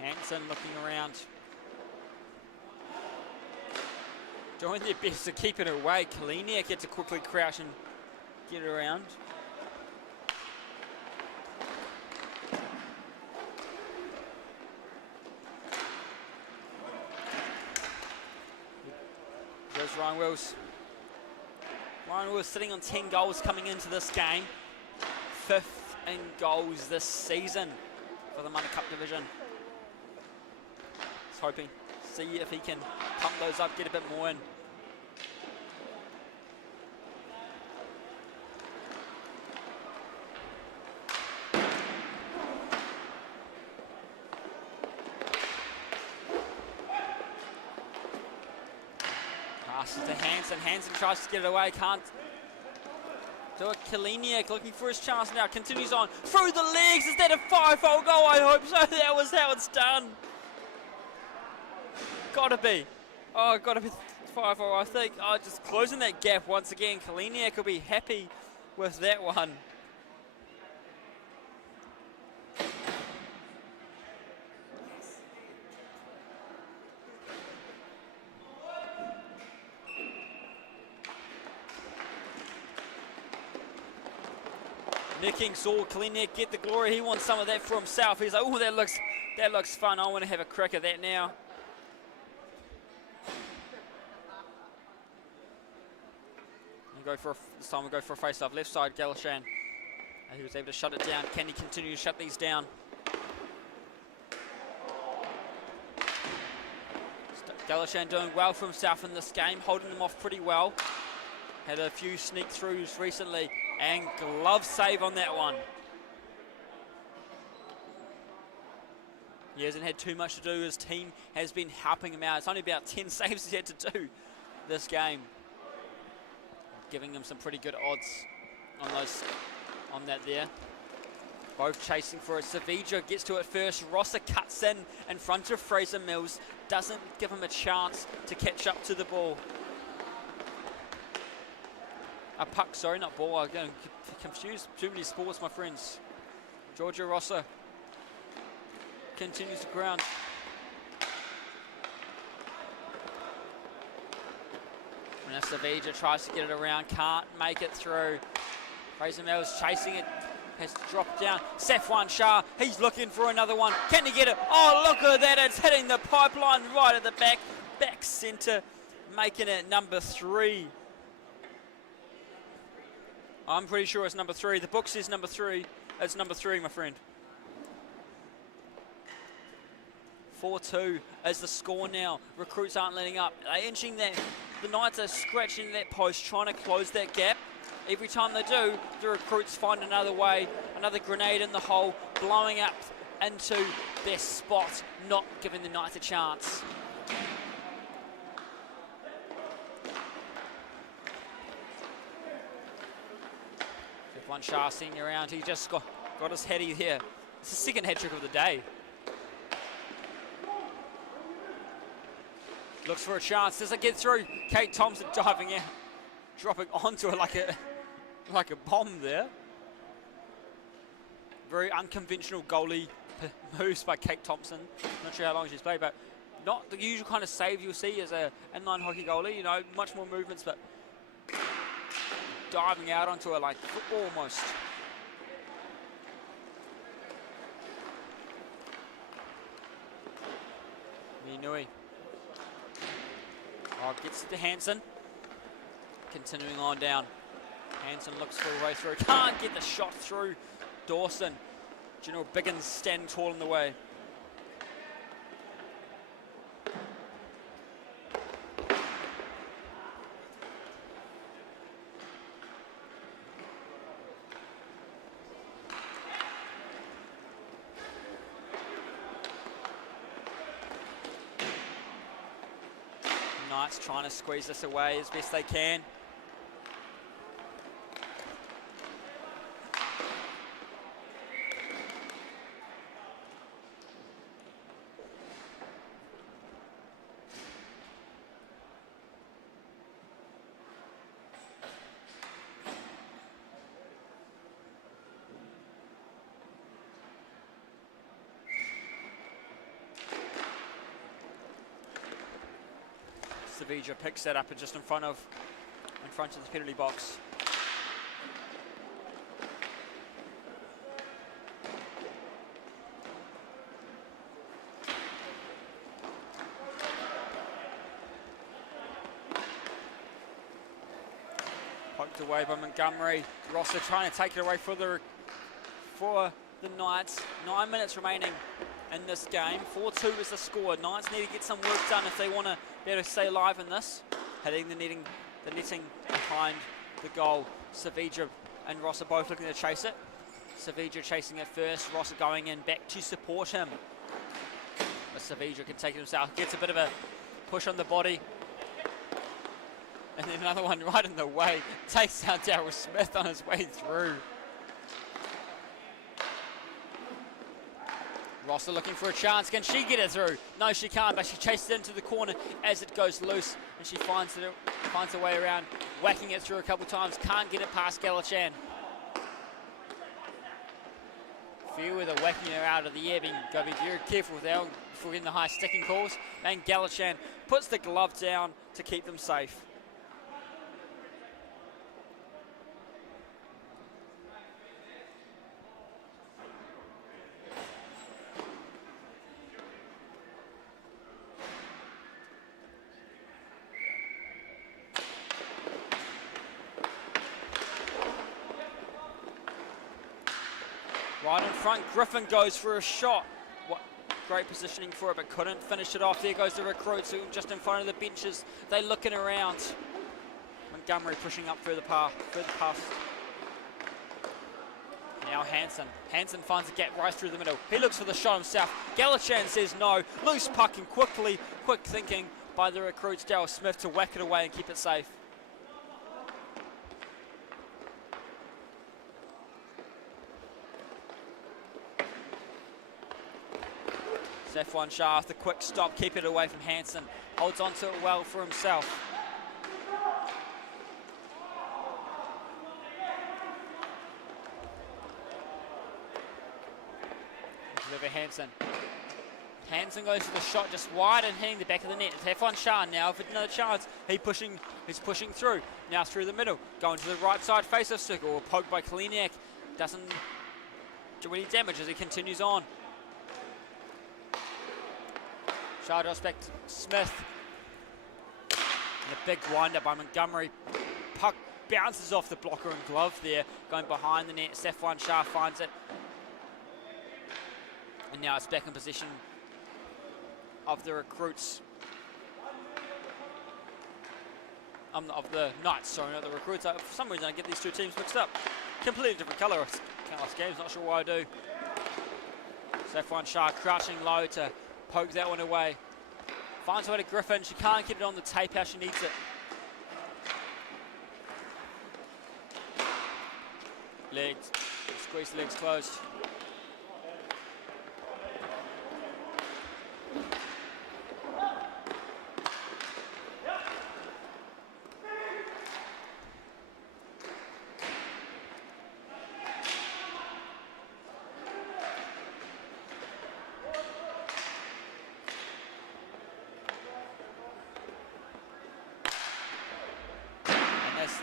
Hanson looking around. Doing their best to keep it away. Kaliniak gets to quickly crouch and get it around. There's Ryan Wills. Ryan Wills sitting on 10 goals coming into this game. 5th in goals this season for the Mana Cup division. He's hoping, see if he can pump those up, get a bit more in. Passes to Hanson. Hanson tries to get it away, can't. Do it, Kaliniak looking for his chance now. Continues on through the legs. Is that a 5-0 goal? I hope so. That was how it's done. Gotta be. Oh, gotta be 5-0, I think. Oh, just closing that gap once again. Kaliniak will be happy with that one. Nicking saw Kaliniak get the glory. He wants some of that for himself. He's like, oh, that looks fun. I want to have a crack at that now. This time we'll go for a face-off. Left side, Galashan. He was able to shut it down. Can he continue to shut these down? Galashan doing well for himself in this game, holding them off pretty well. Had a few sneak throughs recently, and glove save on that one. He hasn't had too much to do. His team has been helping him out. It's only about 10 saves he had to do this game, giving him some pretty good odds on that there. Both chasing for it. Savija gets to it first. Rosser cuts in front of Fraser Mills. Doesn't give him a chance to catch up to the ball. A puck, sorry, not ball. I'm getting confused. Too many sports, my friends. Georgia Rosser continues to ground. Now Savija tries to get it around, can't make it through. Fraser Mills chasing it, has dropped down. Safwan Shah, he's looking for another one. Can he get it? Oh, look at that, it's hitting the pipeline right at the back centre, making it number 3. I'm pretty sure it's number 3. The book says number 3. It's number 3, my friend. 4-2 is the score now. Recruits aren't letting up. They're inching that. The Knights are scratching that post, trying to close that gap. Every time they do, the Recruits find another way, another grenade in the hole, blowing up into their spot, not giving the Knights a chance. One Shah seeing around, he just got his heady here. It's the second hat trick of the day. Looks for a chance, does it get through? Kate Thompson diving in, dropping onto it like a bomb there. Very unconventional goalie moves by Kate Thompson. Not sure how long she's played, but not the usual kind of save you'll see as a inline hockey goalie. You know, much more movements, but diving out onto it like football almost. Minui. Oh, gets it to Hansen. Continuing on down. Hansen looks for a way through. Can't get the shot through Dawson. General Biggins standing tall in the way. Knights trying to squeeze this away as best they can. Savija picks that up just in front of the penalty box. Poked away by Montgomery. Rosser trying to take it away for the Knights. 9 minutes remaining in this game. 4-2 is the score. Knights need to get some work done if they want to be able to stay alive in this. Hitting the netting behind the goal. Savija and Rosser both looking to chase it. Savija chasing it first. Rosser going in back to support him. But Savija can take it himself. Gets a bit of a push on the body And then another one right in the way. Takes out Daryl Smith on his way through. Rosser looking for a chance. Can she get it through? No, she can't, but she chases it into the corner as it goes loose. And she finds a way around, whacking it through a couple times. Can't get it past Galachan. Few with her whacking her out of the air. Got to be very careful before getting the high sticking calls. And Galachan puts the glove down to keep them safe. Right in front, Griffin goes for a shot. What great positioning for it, but couldn't finish it off. There goes the recruits who just in front of the benches. They're looking around. Montgomery pushing up further past. Now Hansen. Hansen finds a gap right through the middle. He looks for the shot himself. Galachan says no. Loose puck and quick thinking by the recruits, Daryl Smith, to whack it away and keep it safe. Safwan Shah with the quick stop, keep it away from Hansen. Holds on to it well for himself. Deliver Hansen. Hansen goes for the shot just wide and hitting the back of the net. Safwan Shah now with another chance. He's pushing through. Now through the middle. Going to the right side face-off circle. Poked by Kaliniak. Doesn't do any damage as he continues on. Shah drops back to Smith. And a big wind-up by Montgomery. Puck bounces off the blocker and glove there. Going behind the net. Safwan Shah finds it. And now it's back in position of the recruits. Of the Knights, sorry, not the recruits. For some reason I get these two teams mixed up. Completely different colour. Countless games, not sure why I do. Safwan Shah crouching low to poke that one away. Finds her way to Griffin. She can't get it on the tape how she needs it. Legs. Squeeze the legs closed.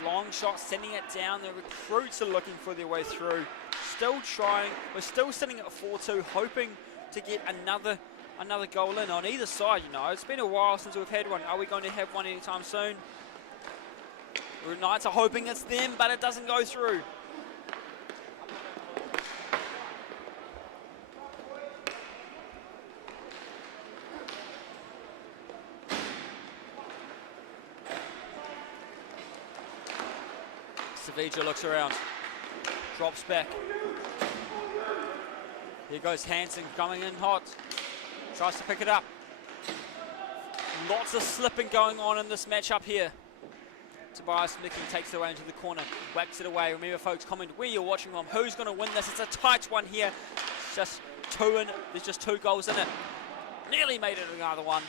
Long shot, sending it down. The recruits are looking for their way through. Still trying. We're still sitting at 4-2, hoping to get another goal in on either side. You know, it's been a while since we've had one. Are we going to have one anytime soon? The Knights are hoping it's them, but it doesn't go through. Savija looks around, drops back. Here goes Hansen coming in hot, tries to pick it up. Lots of slipping going on in this matchup here. Tobias Micking takes it away into the corner, whacks it away. Remember folks, comment where you're watching from, who's going to win this. It's a tight one here. It's just two in, there's just 2 goals in it. Nearly made it another one.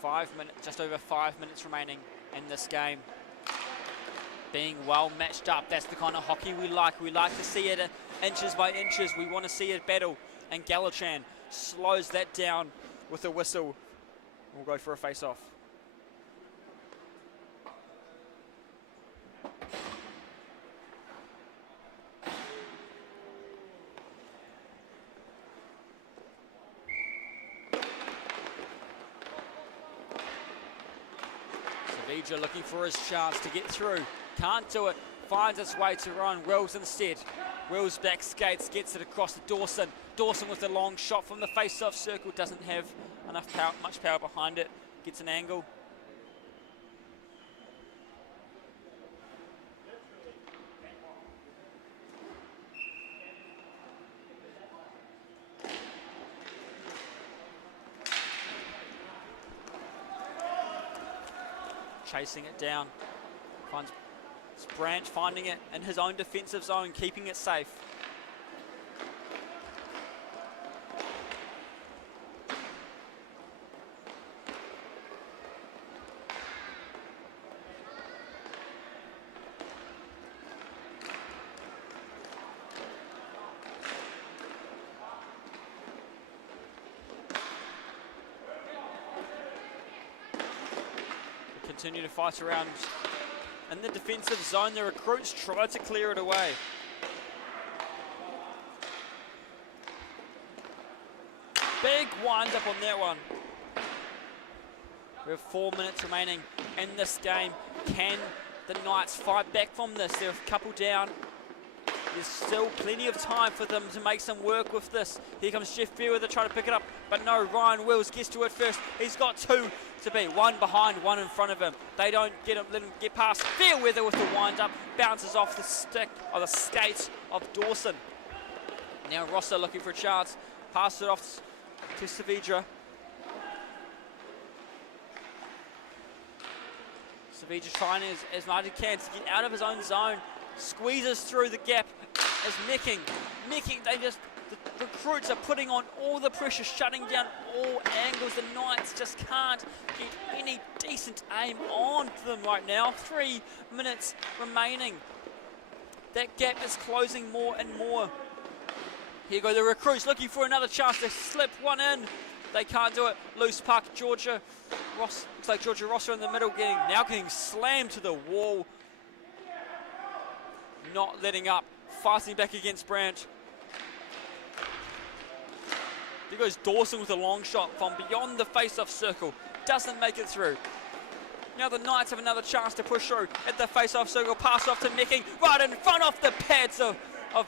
5 minutes, just over 5 minutes remaining in this game. Being well matched up, that's the kind of hockey we like. We like to see it inches by inches. We want to see it battle. And Galachan slows that down with a whistle. We'll go for a face-off. Savija looking for his chance to get through. Can't do it. Finds its way to Ryan Wills instead. Wills back skates, gets it across to Dawson. Dawson with a long shot from the face-off circle. Doesn't have enough power, much power behind it. Gets an angle. chasing it down. Finds Branch, finding it in his own defensive zone, keeping it safe. Continue to fight around in the defensive zone. The recruits try to clear it away. Big wind up on that one. We have 4 minutes remaining in this game. Can the Knights fight back from this? They're a couple down. There's still plenty of time for them to make some work with this. Here comes Jeff Fairweather trying to pick it up, but no, Ryan Wills gets to it first. He's got two to beat, one behind, one in front of him. They don't let him get past. Fairweather with the wind up, bounces off the stick or the skates of Dawson. Now Rosser looking for a chance, passes it off to Saavedra. Saavedra trying as much as he can to get out of his own zone. Squeezes through the gap as Necking, the recruits are putting on all the pressure, shutting down all angles. The Knights just can't get any decent aim on them right now. 3 minutes remaining. That gap is closing more and more. Here go the recruits looking for another chance to slip one in. They can't do it. Loose puck, Georgia Ross, looks like Georgia Rosser in the middle getting slammed to the wall. Not letting up, fighting back against Branch. There goes Dawson with a long shot from beyond the face-off circle. Doesn't make it through. Now the Knights have another chance to push through at the face-off circle. Pass off to Necking, right in front of the pads of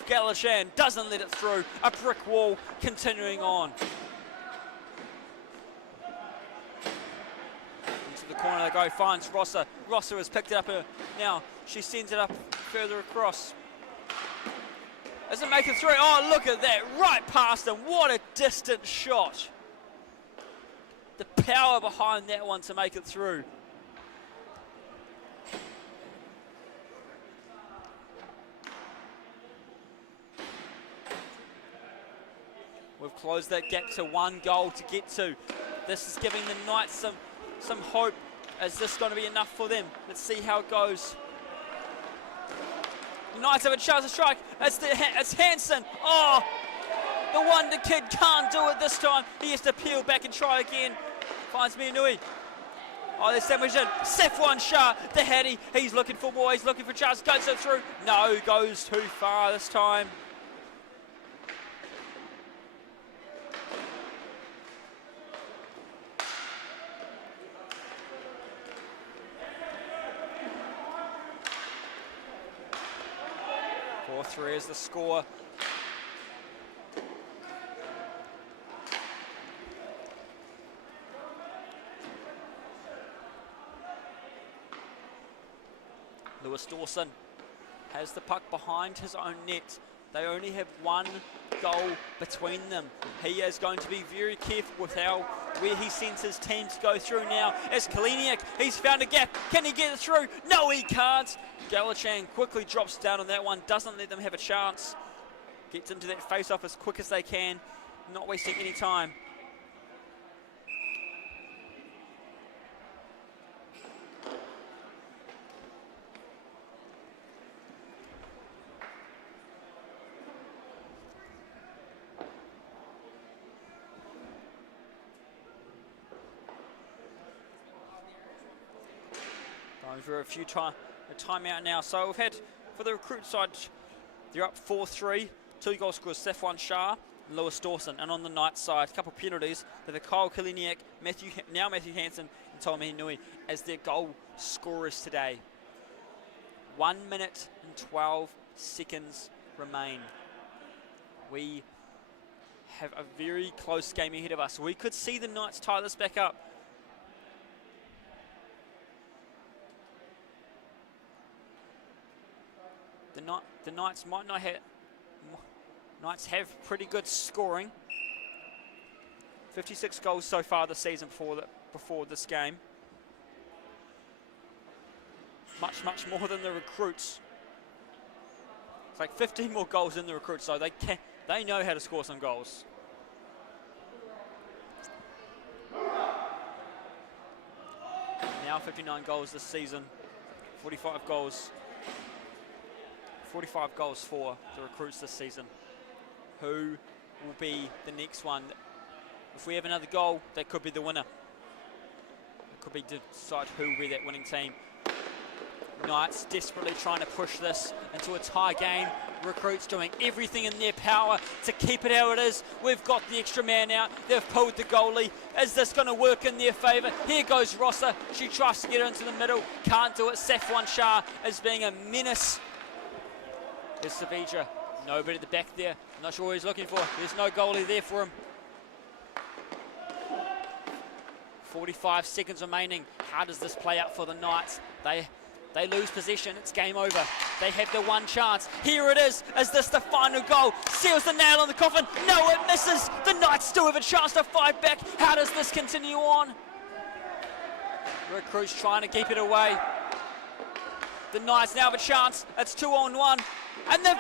Galashan. Doesn't let it through. A brick wall continuing on. Into the corner they go, finds Rosser. Rosser has picked it up now. She sends it up further across. Doesn't make it through. Oh, look at that. Right past him. What a distant shot. The power behind that one to make it through. We've closed that gap to 1 goal to get to. This is giving the Knights some hope. Is this going to be enough for them? Let's see how it goes. The Knights have a chance to strike. It's Hansen. Oh, the Wonder Kid can't do it this time. He has to peel back and try again. Finds Mianui. Oh, they're sandwiched in. Sefwan Shah, the Hattie. He's looking for more. He's looking for chance. Goes it through. No, goes too far this time. Three is the score. Lewis Dawson has the puck behind his own net. They only have 1 goal between them. He is going to be very careful with where he sends his team to go through now. As Kaliniak, he's found a gap. Can he get it through? No, he can't. Galashan quickly drops down on that one, doesn't let them have a chance. Gets into that face-off as quick as they can, not wasting any time. Going for a timeout now. So we've had, for the recruit side, they're up 4-3. 2 goal scorers, Sefwan Shah and Lewis Dawson. And on the Knights side, a couple of penalties. They've had Kyle Kaliniak, Matthew Hansen and Tommy Nui as their goal scorers today. 1 minute and 12 seconds remain. We have a very close game ahead of us. We could see the Knights tie this back up. The Knights might not have. Knights have pretty good scoring. 56 goals so far this season before this game. much more than the recruits. It's like 15 more goals than the recruits, so they know how to score some goals. Now 59 goals this season, 45 goals for the recruits this season. Who will be the next one? If we have another goal, that could be the winner. It could be decide who will be that winning team. Knights desperately trying to push this into a tie game. Recruits doing everything in their power to keep it how it is. We've got the extra man out. They've pulled the goalie. Is this going to work in their favour? Here goes Rosser. She tries to get into the middle. Can't do it. Safwan Shah is being a menace. There's Savija. Nobody at the back there. I'm not sure what he's looking for. There's no goalie there for him. 45 seconds remaining. How does this play out for the Knights? They lose possession. It's game over. They have the one chance. Here it is. Is this the final goal? Seals the nail on the coffin. No, it misses. The Knights still have a chance to fight back. How does this continue on? Recruits trying to keep it away. The Knights now have a chance. It's 2-on-1. And they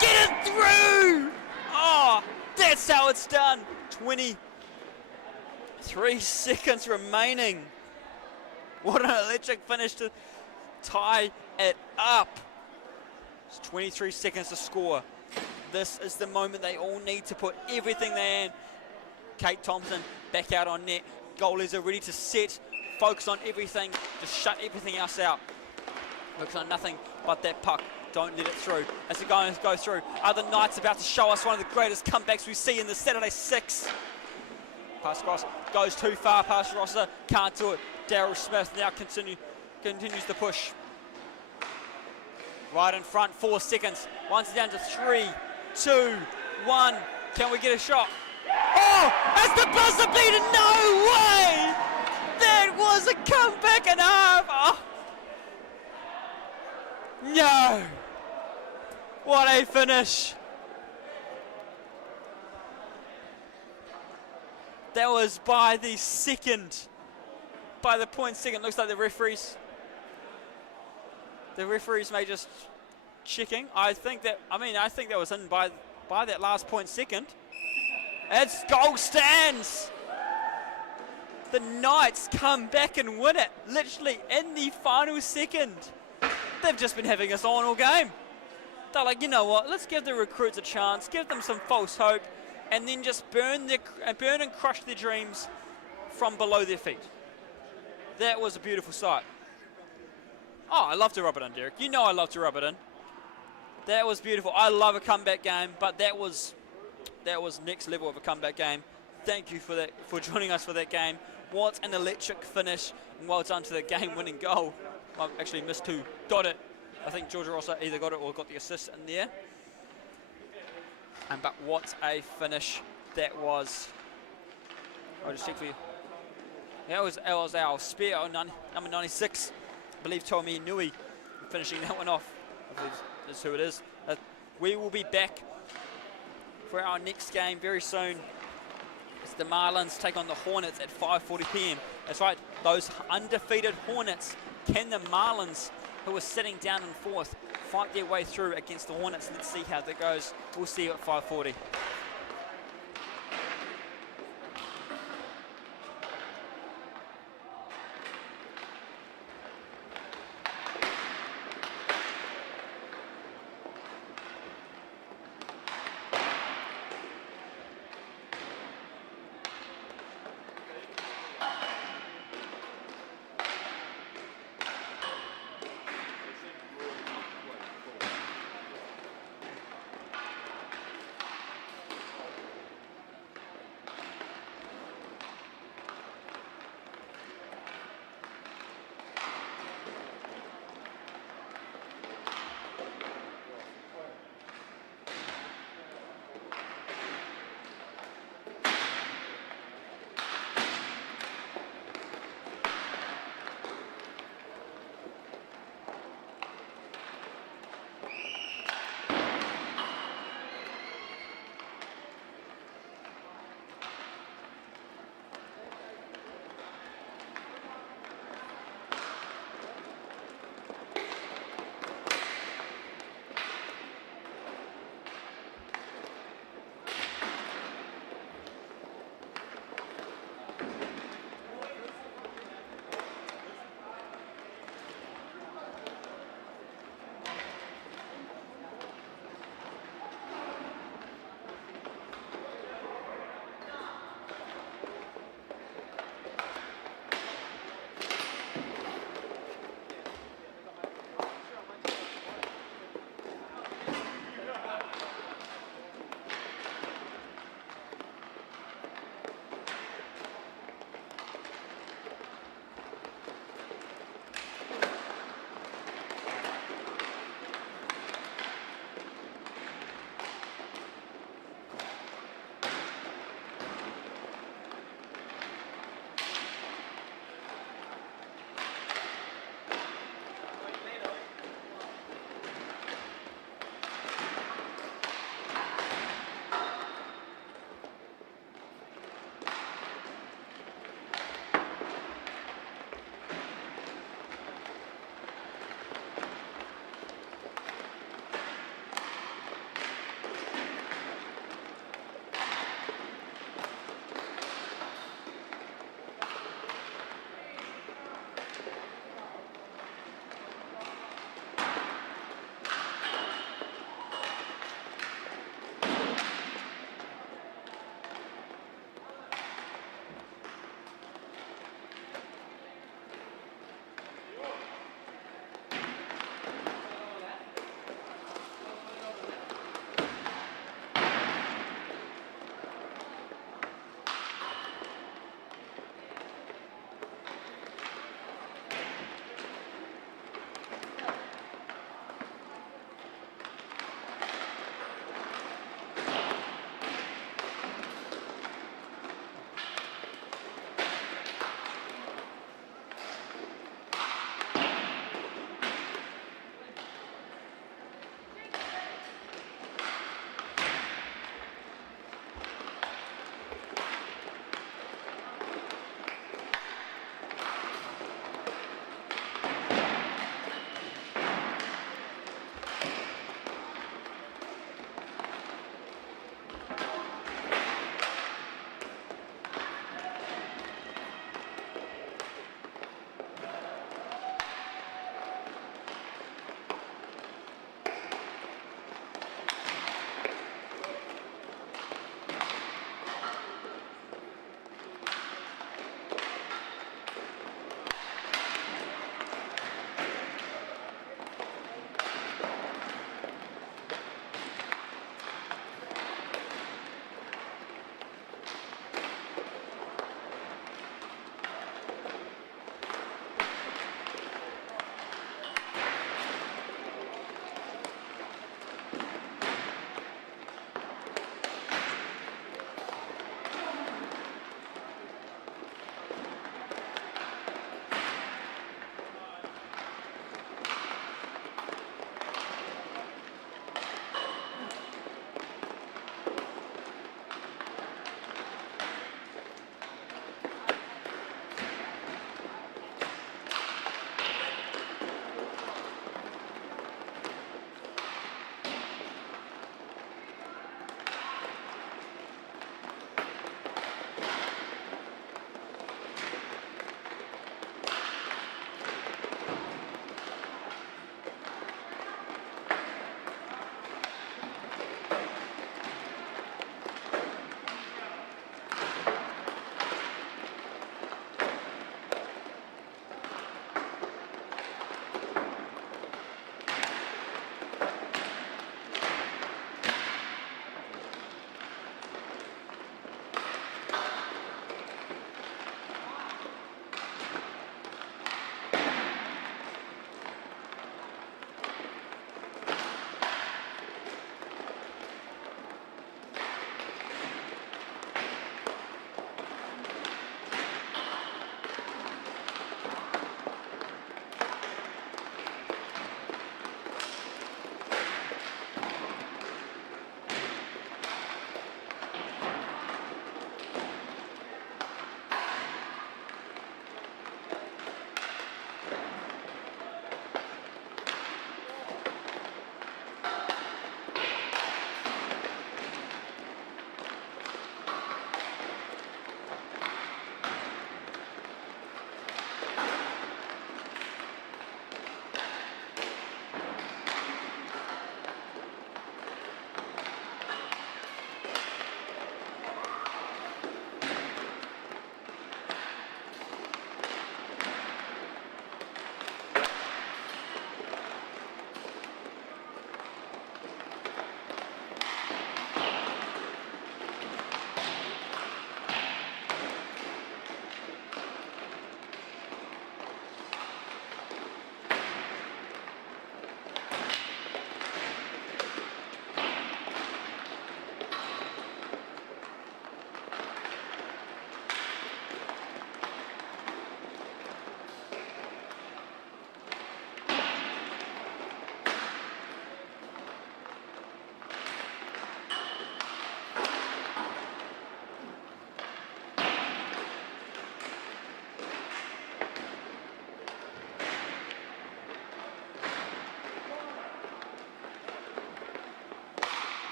get it through! Oh, that's how it's done. 23 seconds remaining. What an electric finish to tie it up. It's 23 seconds to score. This is the moment they all need to put everything they in. Kate Thompson back out on net. Goalies are ready to set, focus on everything, just shut everything else out. Focus on nothing but that puck. Don't let it through. As the guys go through, are the Knights about to show us one of the greatest comebacks we see in the Saturday 6? Pass across, goes too far past Rosser, can't do it. Daryl Smith now continues the push. Right in front, 4 seconds. Once down to 3, 2, 1. Can we get a shot? Oh, has the buzzer beaten? No way! That was a comeback and a half. Oh. No! What a finish! That was by the second. By the point second. Looks like the referees may just checking. I think that was in by that last point second. It's goal stands. The Knights come back and win it, literally in the final second. They've just been having us on all game. They're like, you know what? Let's give the recruits a chance, give them some false hope, and then just burn and crush their dreams from below their feet. That was a beautiful sight. Oh, I love to rub it in, Derek. You know I love to rub it in. That was beautiful. I love a comeback game, but that was next level of a comeback game. Thank you for that, for joining us for that game. What an electric finish, and well done to the game-winning goal. I actually missed who got it. I think Georgia Rossa either got it or got the assist in there. But what a finish that was. I'll just check for you. That was our spare, number 96. I believe Tomi Nui finishing that one off. I believe that's who it is. We will be back for our next game very soon. It's the Marlins take on the Hornets at 5:40 p.m. That's right, those undefeated Hornets. Can the Marlins, who are sitting down in fourth, fight their way through against the Hornets? Let's see how that goes. We'll see you at 5:40.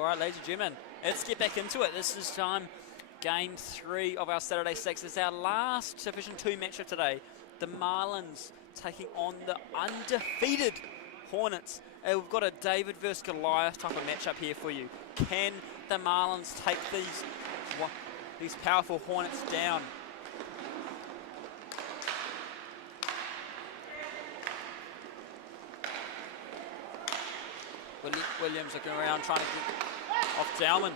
All right, ladies and gentlemen, let's get back into it. This is time, game 3 of our Saturday 6. It's our last Division 2 matchup today. The Marlins taking on the undefeated Hornets. We've got a David versus Goliath type of matchup here for you. Can the Marlins take these powerful Hornets down? Williams looking around, trying to get off Dowman.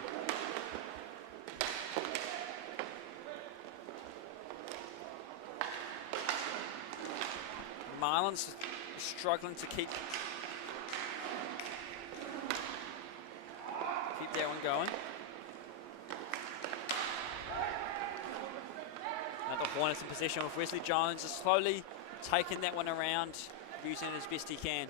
Marlins struggling to keep that one going. Now the Hornets in possession with Wesley Jones is slowly taking that one around, using it as best he can.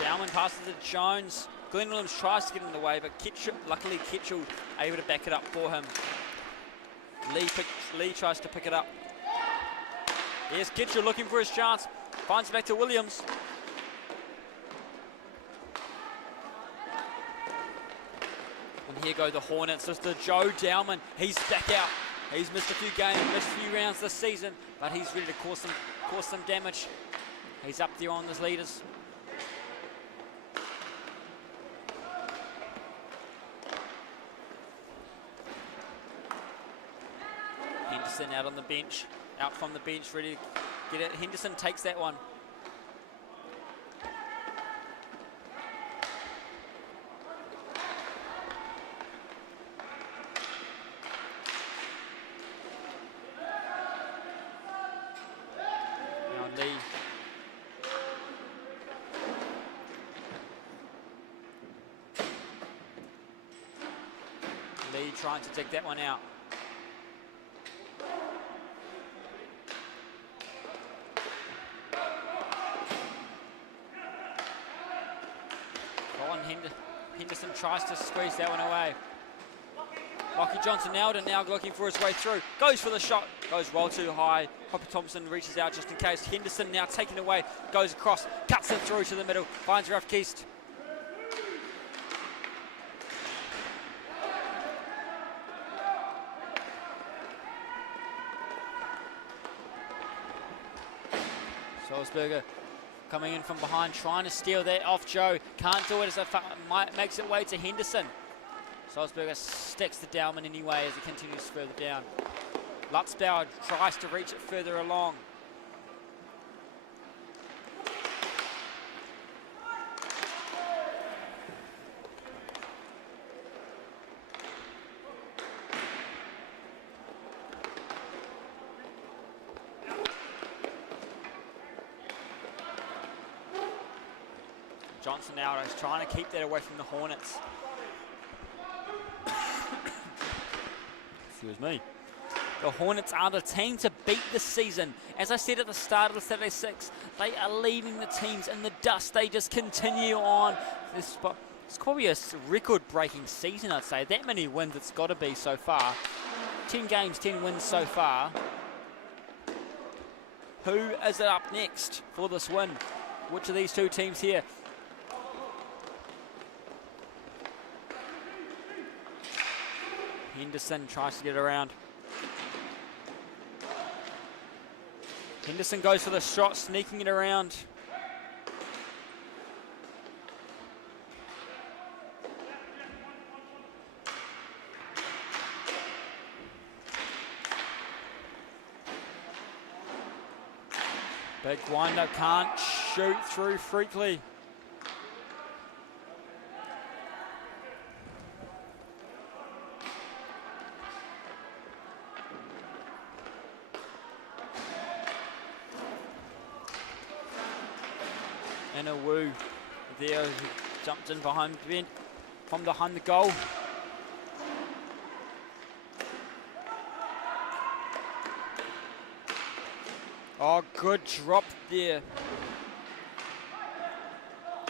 Dowman passes to Jones. Glenn Williams tries to get in the way, but luckily Kitchell able to back it up for him. Lee tries to pick it up. Here's Kitchell looking for his chance. Finds it back to Williams. And here go the Hornets. This is Joe Dowman. He's back out. He's missed a few games, missed a few rounds this season, but he's ready to cause some damage. He's up there on his leaders. Henderson out on the bench, out from the bench, ready to get it. Henderson takes that one. Now Lee. Lee trying to take that one out. Henderson tries to squeeze that one away. Lockie Johnson nailed it, now looking for his way through. Goes for the shot, goes well too high. Hopper Thompson reaches out just in case. Henderson now taken away, goes across, cuts it through to the middle, finds Ralph Keast. Salzberger coming in from behind, trying to steal that off Joe. Can't do it as it makes its way to Henderson. Salzberger sticks the Dowman anyway as it continues further down. Lutzbauer tries to reach it further along. Johnson now is trying to keep that away from the Hornets. Excuse me. The Hornets are the team to beat this season. As I said at the start of the Saturday 6, they are leaving the teams in the dust. They just continue on. It's probably a record-breaking season, I'd say. That many wins it's got to be so far. 10 games, 10 wins so far. Who is it up next for this win? Which of these two teams here? Henderson tries to get around. Henderson goes for the shot, sneaking it around. Big wind-up, can't shoot through Freakley. And a Wu there who jumped in behind the goal. Oh, good drop there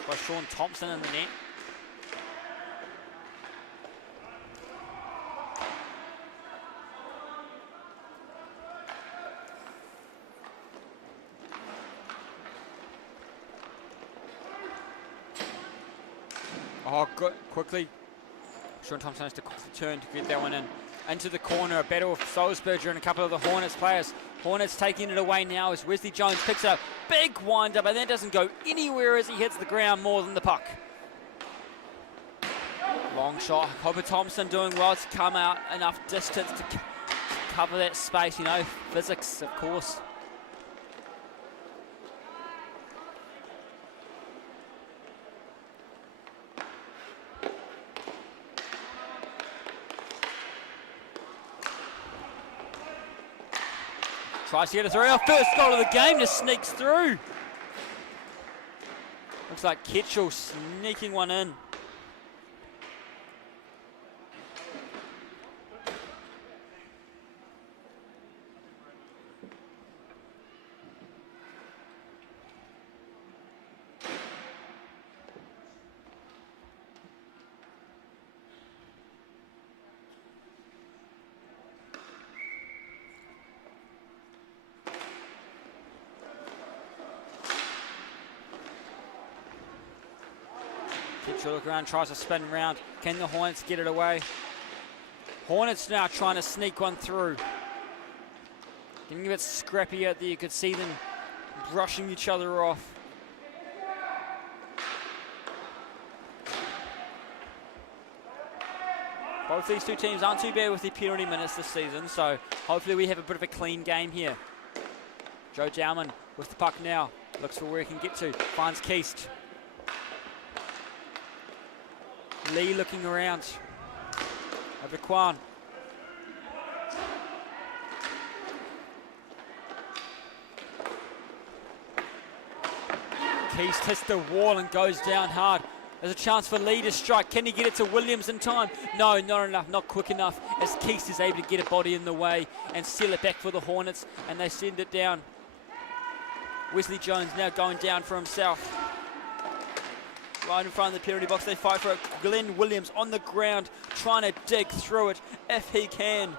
by Sean Thompson in the net. Oh, good. Quickly. Sean Thompson has to quickly turn to get that one in. Into the corner, a battle of Solsberger and a couple of the Hornets players. Hornets taking it away now as Wesley Jones picks it up. Big wind up, and that doesn't go anywhere as he hits the ground more than the puck. Long shot. Hope Thompson doing well to come out enough distance to cover that space. You know, physics, of course. Tries to get a three. Our first goal of the game, just sneaks through. Looks like KIHL sneaking one in. Look around, tries to spin around. Can the Hornets get it away? Hornets now trying to sneak one through. Getting a bit scrappy out there. You could see them brushing each other off. Both these two teams aren't too bad with their penalty minutes this season, so hopefully we have a bit of a clean game here. Joe Dowman with the puck now. Looks for where he can get to. Finds Keast. Lee looking around. Over Kwan. Keast hits the wall and goes down hard. There's a chance for Lee to strike. Can he get it to Williams in time? No, not enough, not quick enough, as Keast is able to get a body in the way and seal it back for the Hornets, and they send it down. Wesley Jones now going down for himself. Right in front of the penalty box, they fight for it. Glenn Williams on the ground, trying to dig through it if he can.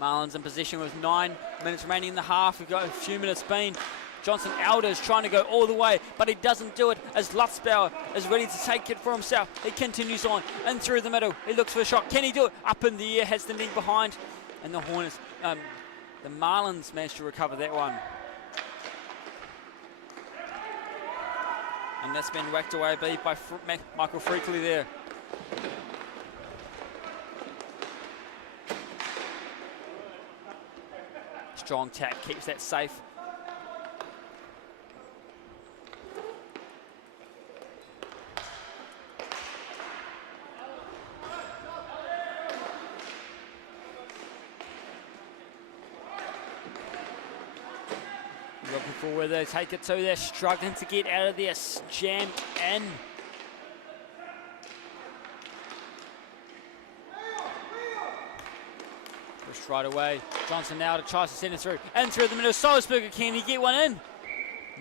Marlins in possession with 9 minutes remaining in the half. We've got a few minutes been. Johnson Elders trying to go all the way, but he doesn't do it as Lutzbauer is ready to take it for himself. He continues on and through the middle. He looks for a shot. Can he do it? Up in the air, has the knee behind. And the Hornets, the Marlins managed to recover that one. And that's been whacked away by Michael Freakley there. Strong tap, keeps that safe. Looking for where they take it to. They're struggling to get out of there. Jammed in. Pushed right away. Johnson now tries to send it through. And through the middle. Solsberger, can he get one in?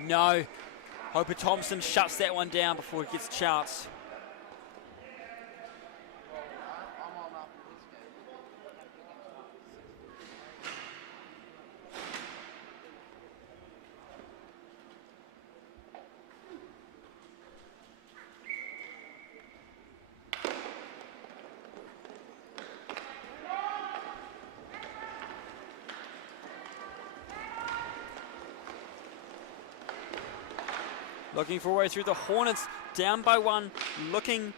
No. Hope Thompson shuts that one down before it gets a chance. Looking for a way through. The Hornets down by 1, looking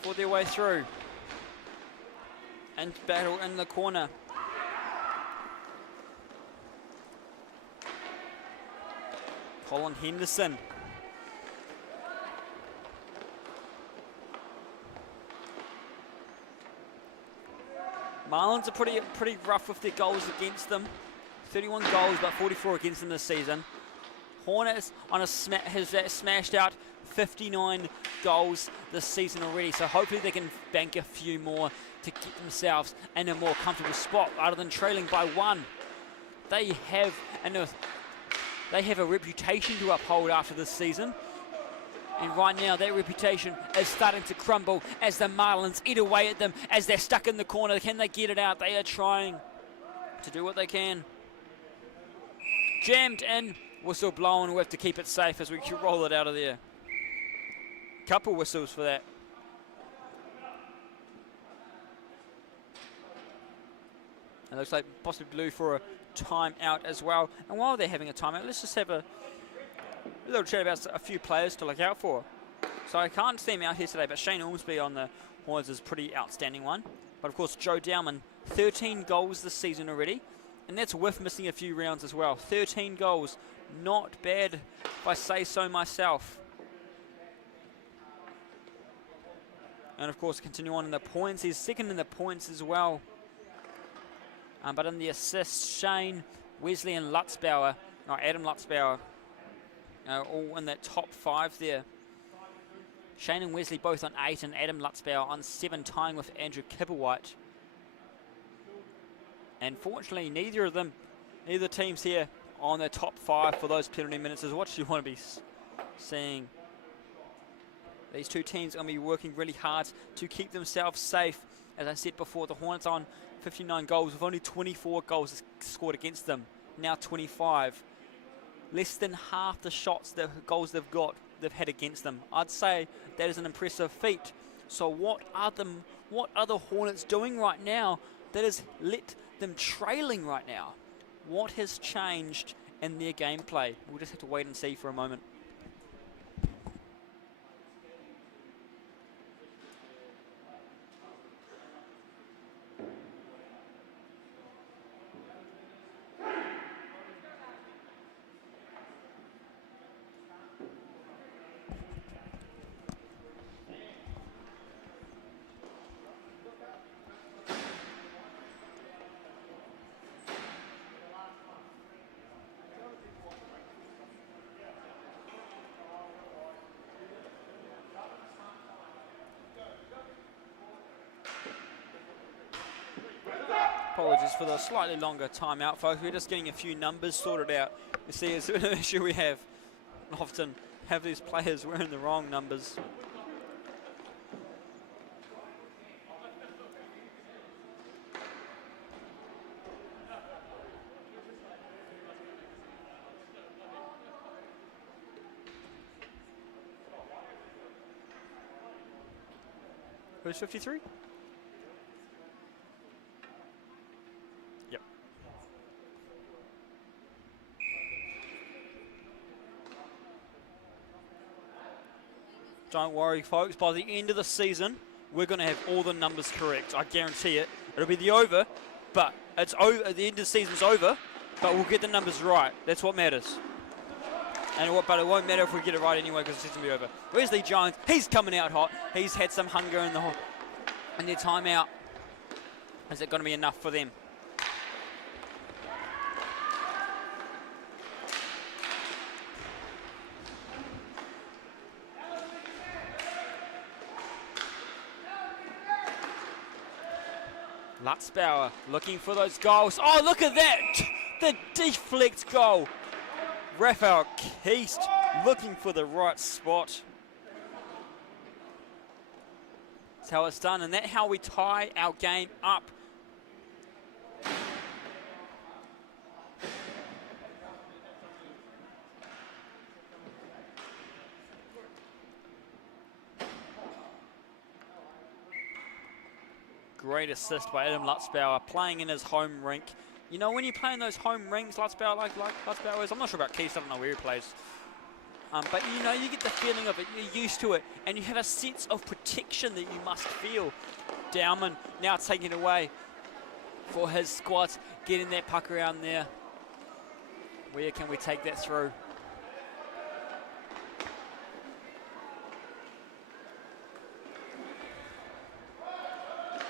for their way through. And battle in the corner. Colin Henderson. Marlins are pretty rough with their goals against them. 31 goals, but 44 against them this season. Hornets on has smashed out 59 goals this season already, so hopefully they can bank a few more to get themselves in a more comfortable spot rather than trailing by 1. They have a reputation to uphold after this season. And right now, their reputation is starting to crumble as the Marlins eat away at them as they're stuck in the corner. Can they get it out? They are trying to do what they can. Jammed in, whistle blown. We have to keep it safe as we roll it out of there. Couple whistles for that. It looks like possibly blue for a timeout as well. And while they're having a timeout, let's just have a little chat about a few players to look out for. So I can't see him out here today, but Shane Ormsby on the Hornets is a pretty outstanding one. But of course, Joe Dowman, 13 goals this season already. And that's with missing a few rounds as well. 13 goals, not bad if I say so myself. And of course, continue on in the points. He's second in the points as well. But in the assists, Shane, Wesley and Lutzbauer, or Adam Lutzbauer, all in that top 5 there. Shane and Wesley both on 8 and Adam Lutzbauer on 7, tying with Andrew Kibblewhite. And fortunately, neither teams here on their top 5 for those penalty minutes is what you want to be seeing. These two teams are going to be working really hard to keep themselves safe. As I said before, the Hornets on 59 goals with only 24 goals scored against them. Now 25. Less than half the shots, the goals they've had against them. I'd say that is an impressive feat. So what are the Hornets doing right now that has let them trailing right now? What has changed in their gameplay? We'll just have to wait and see for a moment. Apologies for the slightly longer timeout, folks. We're just getting a few numbers sorted out. You see, it's an issue we have. Often have these players wearing the wrong numbers. Who's 53? Yep. Don't worry, folks. By the end of the season, we're going to have all the numbers correct. I guarantee it. It'll be the over, but it's over. The end of the season's over, but we'll get the numbers right. That's what matters. But it won't matter if we get it right anyway because the season will be over. Wesley Jones, he's coming out hot. He's had some hunger in their timeout. Is it going to be enough for them? Lutzbauer looking for those goals. Oh, look at that! The deflect goal. Raphael Keast looking for the right spot. That's how it's done, and that's how we tie our game up. Great assist by Adam Lutzbauer, playing in his home rink. You know, when you play in those home rinks, Lutzbauer, like Lutzbauer is, I'm not sure about Keith, I don't know where he plays. But you know, you get the feeling of it, you're used to it, and you have a sense of protection that you must feel. Dowman now taking it away for his squad, getting that puck around there. Where can we take that through?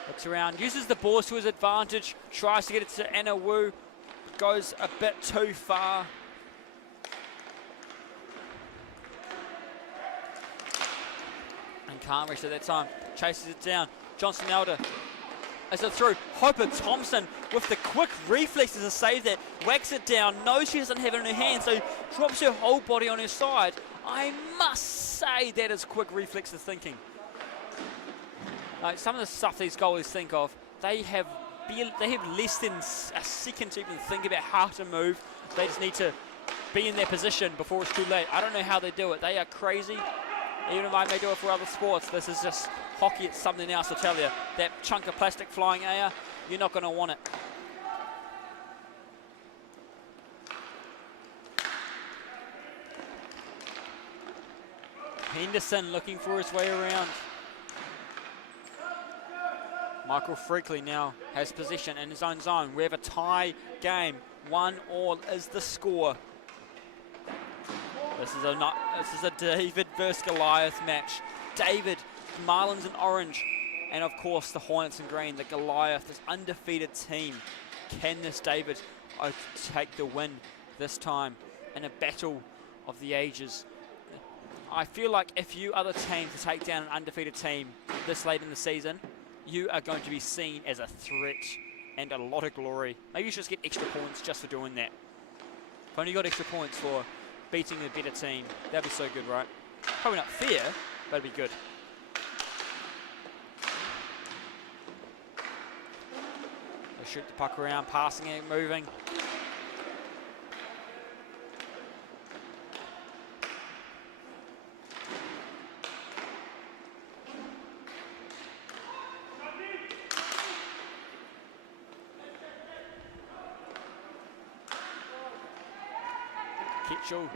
Looks around, uses the ball to his advantage, tries to get it to Anna Wu, goes a bit too far. And can't reach it that time, chases it down. Johnson Elder As it through, Hopper Thompson with the quick reflexes to save that, whacks it down, knows she doesn't have it in her hand, so drops her whole body on her side. I must say that is quick reflexes thinking. Some of the stuff these goalies think of, they have less than a second to even think about how to move. They just need to be in their position before it's too late. I don't know how they do it. They are crazy. Even if I may do it for other sports, this is just hockey. It's something else, I'll tell you. That chunk of plastic flying air, you're not going to want it. Henderson looking for his way around. Michael Freakley now has possession in his own zone. We have a tie game. 1-1 is the score. This is a David versus Goliath match. David, Marlins in orange, and of course the Hornets in green. The Goliath, this undefeated team. Can this David take the win this time in a battle of the ages? I feel like if you are the team to take down an undefeated team this late in the season, you are going to be seen as a threat and a lot of glory. Maybe you should just get extra points just for doing that. If only you got extra points for beating a better team, that'd be so good, right? Probably not fair, but it'd be good. They shoot the puck around, passing it, moving. Kitchell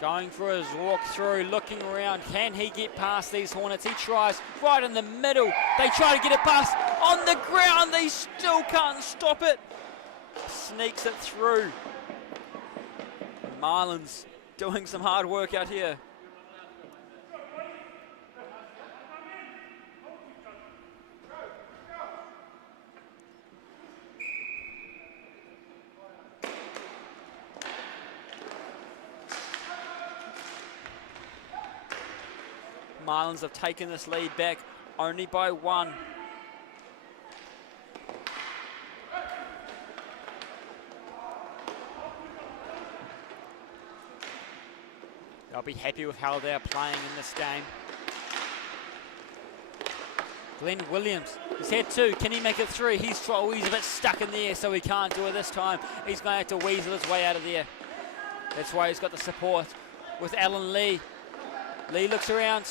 going for his walk through, looking around. Can he get past these Hornets? He tries right in the middle. They try to get it past on the ground. They still can't stop it. Sneaks it through. Marlins doing some hard work out here. Marlins have taken this lead back only by 1. They'll be happy with how they're playing in this game. Glenn Williams, he's had 2. Can he make it 3? He's a bit stuck in there, so he can't do it this time. He's going to have to weasel his way out of there. That's why he's got the support with Alan Lee. Lee looks around,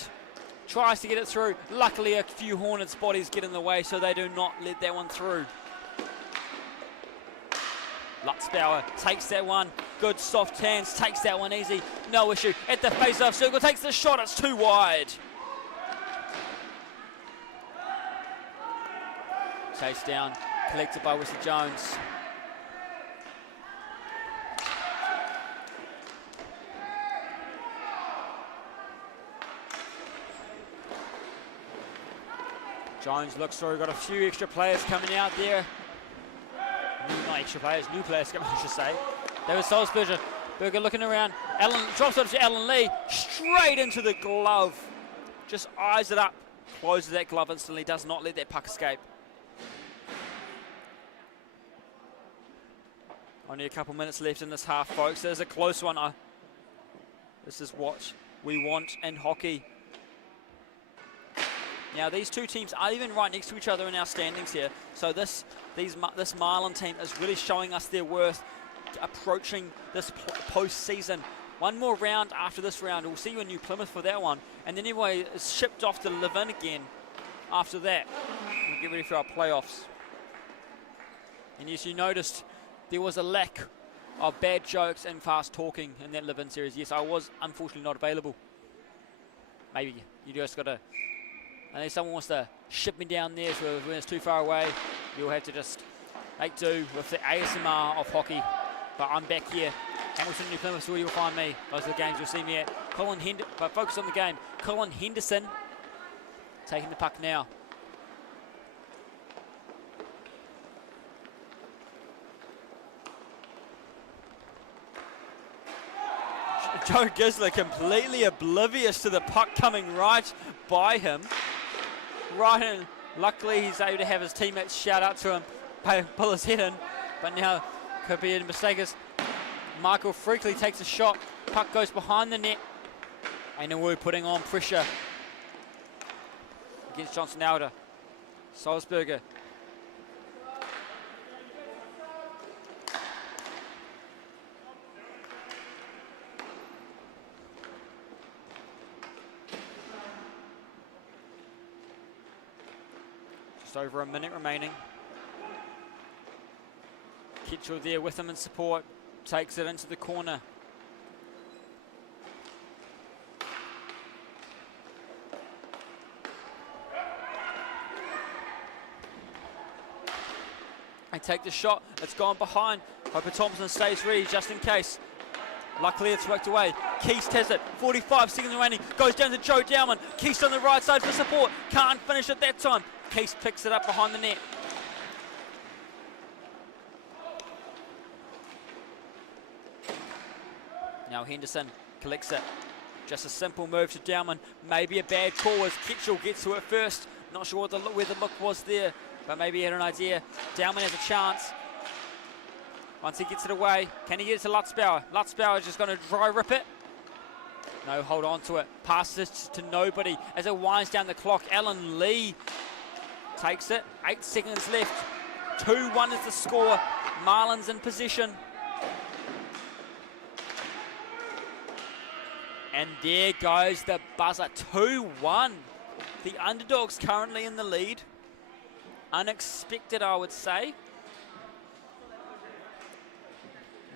tries to get it through. Luckily, a few Hornets bodies get in the way, so they do not let that one through. Lutzbauer takes that one. Good soft hands, takes that one easy. No issue. At the face-off circle, takes the shot. It's too wide. Chased down, collected by Wesley Jones. Jones looks through, got a few extra players coming out there. Not extra players, new players coming, I should say. There was Salzburger looking around. Allen drops it to Alan Lee, straight into the glove. Just eyes it up, closes that glove instantly, does not let that puck escape. Only a couple minutes left in this half, folks. There's a close one. This is what we want in hockey. Now, these two teams are even right next to each other in our standings here. So this Marlin team is really showing us their worth, approaching this postseason. One more round after this round. We'll see you in New Plymouth for that one. And then anyway, it's shipped off to Levin again after that. We'll get ready for our playoffs. And yes, you noticed there was a lack of bad jokes and fast talking in that Levin series. Yes, I was unfortunately not available. Maybe you just got to... And if someone wants to ship me down there when it's too far away, you'll have to just make do with the ASMR of hockey. But I'm back here. Hamilton, New Plymouth, so where you'll find me. Those are the games you'll see me at. But focus on the game. Colin Henderson taking the puck now. Joe Gisler completely oblivious to the puck coming right by him. Right in Luckily, he's able to have his teammates shout out to him, pull his head in, but now could be a mistake as Michael Freakley takes a shot. Puck goes behind the net. Ainawu putting on pressure against Johnson Elder. Salzburger. Just over a minute remaining. Kitchell there with him in support. Takes it into the corner. They take the shot. It's gone behind. Hope Thompson stays ready just in case. Luckily, it's worked away. Keast has it. 45 seconds remaining. Goes down to Joe Dowman. Keast on the right side for support. Can't finish it that time. Keast picks it up behind the net. Now Henderson collects it. Just a simple move to Dowman. Maybe a bad call as Kitchell gets to it first. Not sure where the look was there, but maybe he had an idea. Dowman has a chance. Once he gets it away, can he get it to Lutzbauer? Lutzbauer is just going to dry rip it. No, hold on to it. Passes to nobody as it winds down the clock. Alan Lee takes it. 8 seconds left. 2-1 is the score. Marlins in possession. And there goes the buzzer. 2-1. The underdogs currently in the lead. Unexpected, I would say.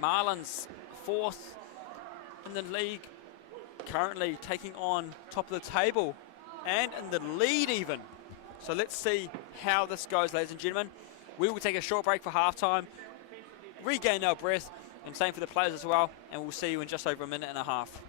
Marlins 4th in the league, currently taking on top of the table and in the lead even. So let's see how this goes, ladies and gentlemen. We will take a short break for halftime, regain our breath, and same for the players as well, and we'll see you in just over a minute and a half.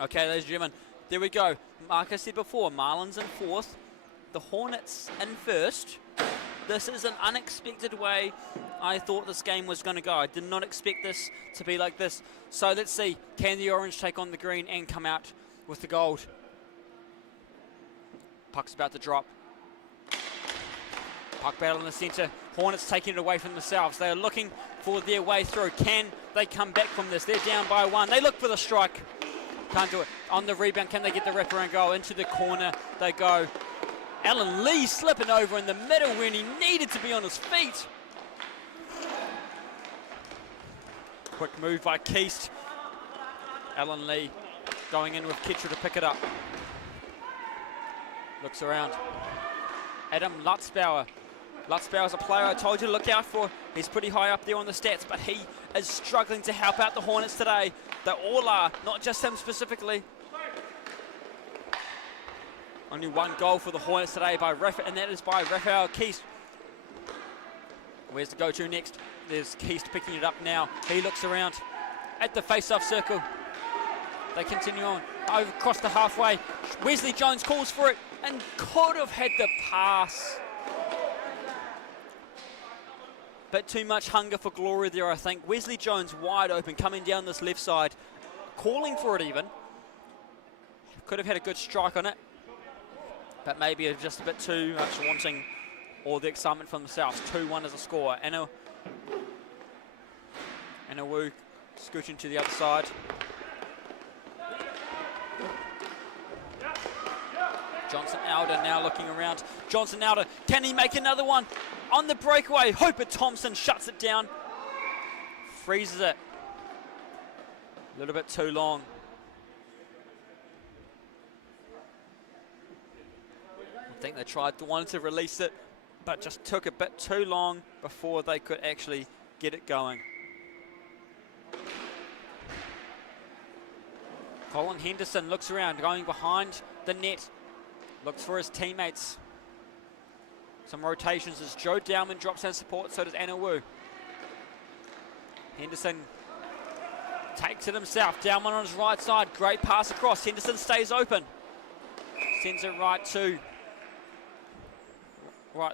Okay, ladies and gentlemen, there we go. Like I said before, Marlins in 4th, the Hornets in 1st. This is an unexpected way I thought this game was going to go. I did not expect this to be like this. So let's see, can the orange take on the green and come out with the gold? Puck's about to drop. Puck battle in the centre. Hornets taking it away from themselves. They are looking for their way through. Can they come back from this? They're down by 1. They look for the strike. Can't do it. On the rebound, can they get the wraparound goal? Into the corner they go. Alan Lee slipping over in the middle when he needed to be on his feet. Quick move by Keast. Alan Lee going in with Ketchel to pick it up. Looks around. Adam Lutzbauer. Lutzbauer's a player I told you to look out for. He's pretty high up there on the stats, but he is struggling to help out the Hornets today. They all are, not just him specifically. Only one goal for the Hornets today, and that is by Raphael Keast. Where's the go-to next? There's Keast picking it up now. He looks around at the face-off circle. They continue on. Over across the halfway. Wesley Jones calls for it and could have had the pass. Bit too much hunger for glory there, I think. Wesley Jones wide open, coming down this left side, calling for it even. Could have had a good strike on it, but maybe just a bit too much wanting all the excitement from themselves. 2-1 as a score. Anna Wu scooching to the other side. Johnson Alder now looking around. Johnson Alder, can he make another one? On the breakaway, Hooper Thompson shuts it down. Freezes it. A little bit too long. I think they wanted to release it, but just took a bit too long before they could actually get it going. Colin Henderson looks around, going behind the net. Looks for his teammates. Some rotations as Joe Dowman drops in support, so does Anna Wu. Henderson takes it himself. Dowman on his right side. Great pass across. Henderson stays open. Sends it right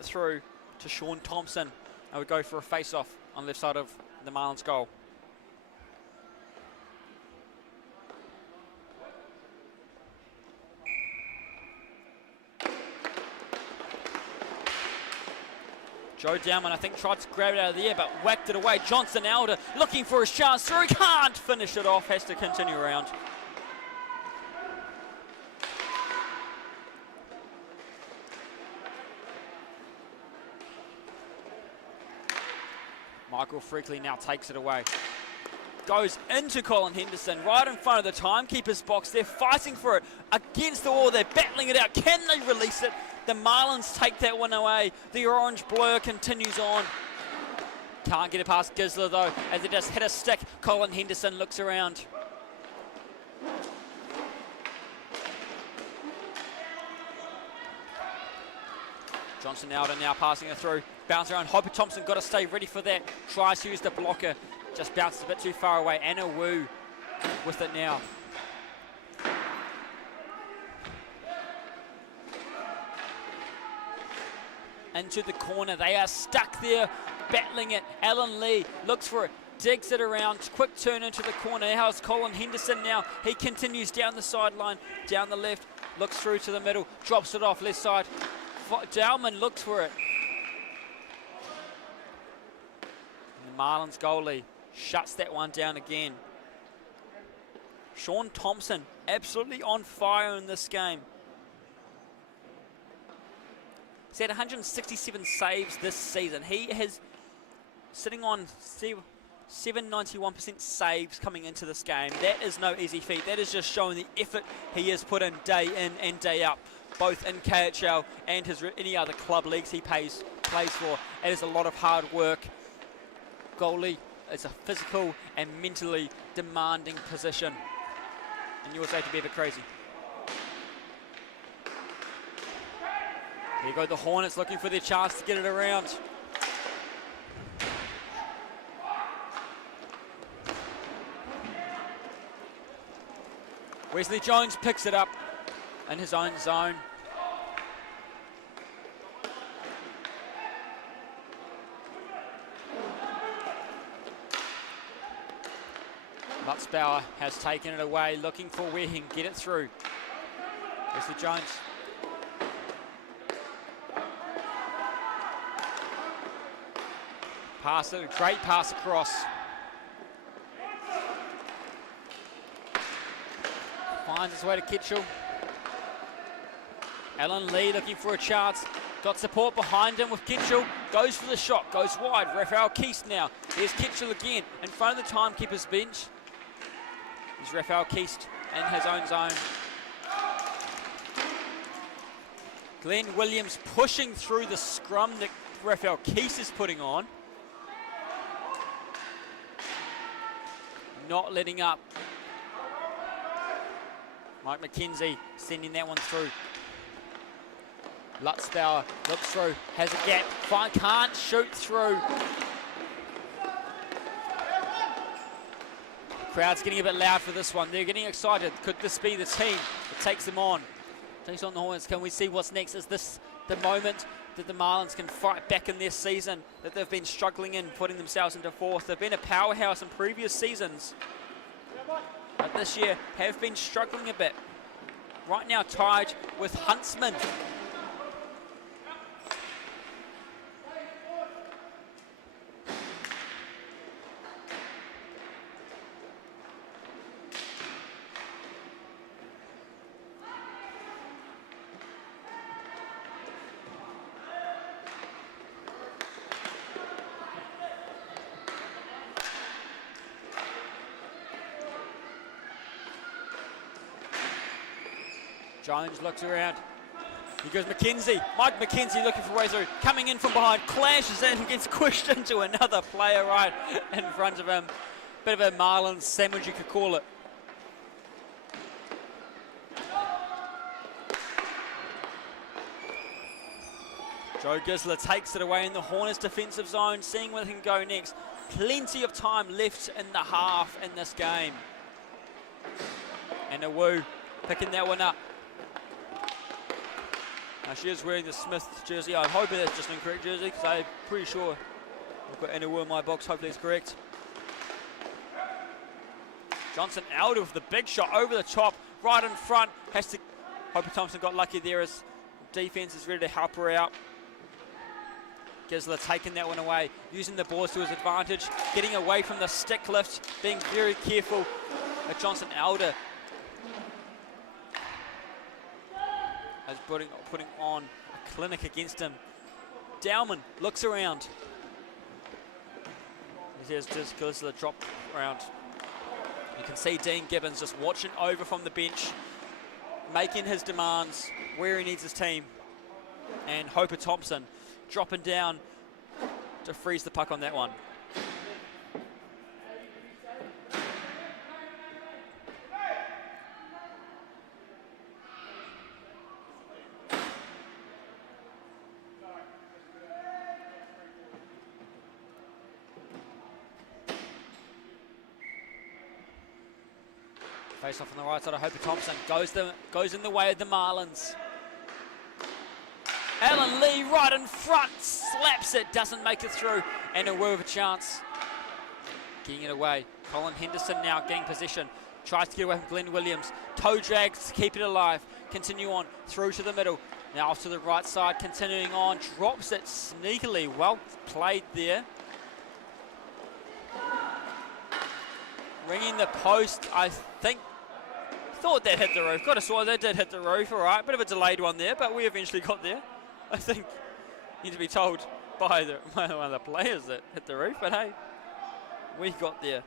through to Sean Thompson. And we go for a face-off on the left side of the Marlins goal. Joe Dowman, I think, tried to grab it out of the air, but whacked it away. Johnson Alder looking for his chance through. Can't finish it off. Has to continue around. Michael Freakley now takes it away. Goes into Colin Henderson, right in front of the timekeeper's box. They're fighting for it against the wall. They're battling it out. Can they release it? The Marlins take that one away. The orange blur continues on. Can't get it past Gisler though, as they just hit a stick. Colin Henderson looks around. Johnson Alder now passing it through. Bounce around. Hopper Thompson got to stay ready for that. Tries to use the blocker. Just bounces a bit too far away. Anna Wu with it now. Into the corner. They are stuck there, battling it. Alan Lee looks for it, digs it around. Quick turn into the corner. How's Colin Henderson now? He continues down the sideline, down the left, looks through to the middle, drops it off left side. Dowman looks for it. And the Marlins goalie shuts that one down again. Sean Thompson absolutely on fire in this game. He's had 167 saves this season. He is sitting on 791% saves coming into this game. That is no easy feat. That is just showing the effort he has put in and day out, both in KHL and any other club leagues he plays for. It is a lot of hard work. Goalie is a physical and mentally demanding position. And you also have to be a bit crazy. Here you go, the Hornets looking for their chance to get it around. Wesley Jones picks it up in his own zone. Lutzbauer has taken it away, looking for where he can get it through. Wesley Jones. Pass it, great pass across. Finds his way to KIHL. Alan Lee looking for a chance. Got support behind him with KIHL. Goes for the shot, goes wide. Raphael Keast now. Here's KIHL again in front of the timekeeper's bench. Here's Raphael Keast in his own zone. Glenn Williams pushing through the scrum that Raphael Keast is putting on. Not letting up. Mike McKenzie sending that one through. Lutzbauer looks through, has a gap, can't shoot through. Crowd's getting a bit loud for this one. They're getting excited. Could this be the team that takes them on? Takes on the Hornets. Can we see what's next? Is this the moment that the Marlins can fight back in their season that they've been struggling in, putting themselves into fourth? They've been a powerhouse in previous seasons, but this year have been struggling a bit. Right now tied with Huntsman. Jones looks around. He goes McKenzie. Mike McKenzie looking for a way through. Coming in from behind. Clashes in. Gets squished into another player right in front of him. Bit of a Marlins sandwich, you could call it. Joe Gisler takes it away in the Hornets defensive zone, seeing where they can go next. Plenty of time left in the half in this game. And Awu picking that one up. Now she is wearing the Smith jersey. I'm hoping that's just an incorrect jersey because I'm pretty sure I've got Anawu in my box. Hopefully it's correct. Johnson out with the big shot over the top, right in front. Has to. Hope Thompson got lucky there as defense is ready to help her out. Gisler taking that one away, using the boards to his advantage, getting away from the stick lift, being very careful. But Johnson Elder is putting on a clinic against him. Dowman looks around. Here's just Gisler drop around. You can see Dean Gibbons just watching over from the bench, making his demands where he needs his team. And Hoper Thompson dropping down to freeze the puck on that one. Face off on the right side of Hoper Thompson. Goes in the way of the Marlins. Alan Lee right in front. Slaps it. Doesn't make it through. And a woo of a chance. Getting it away. Colin Henderson now getting possession. Tries to get away from Glenn Williams. Toe drags to keep it alive. Continue on through to the middle. Now off to the right side. Continuing on. Drops it sneakily. Well played there. Ringing the post, I thought that hit the roof. Got a swallow, that did hit the roof, all right. Bit of a delayed one there, but we eventually got there. I think you need to be told by one of the players that hit the roof, but hey, we got there.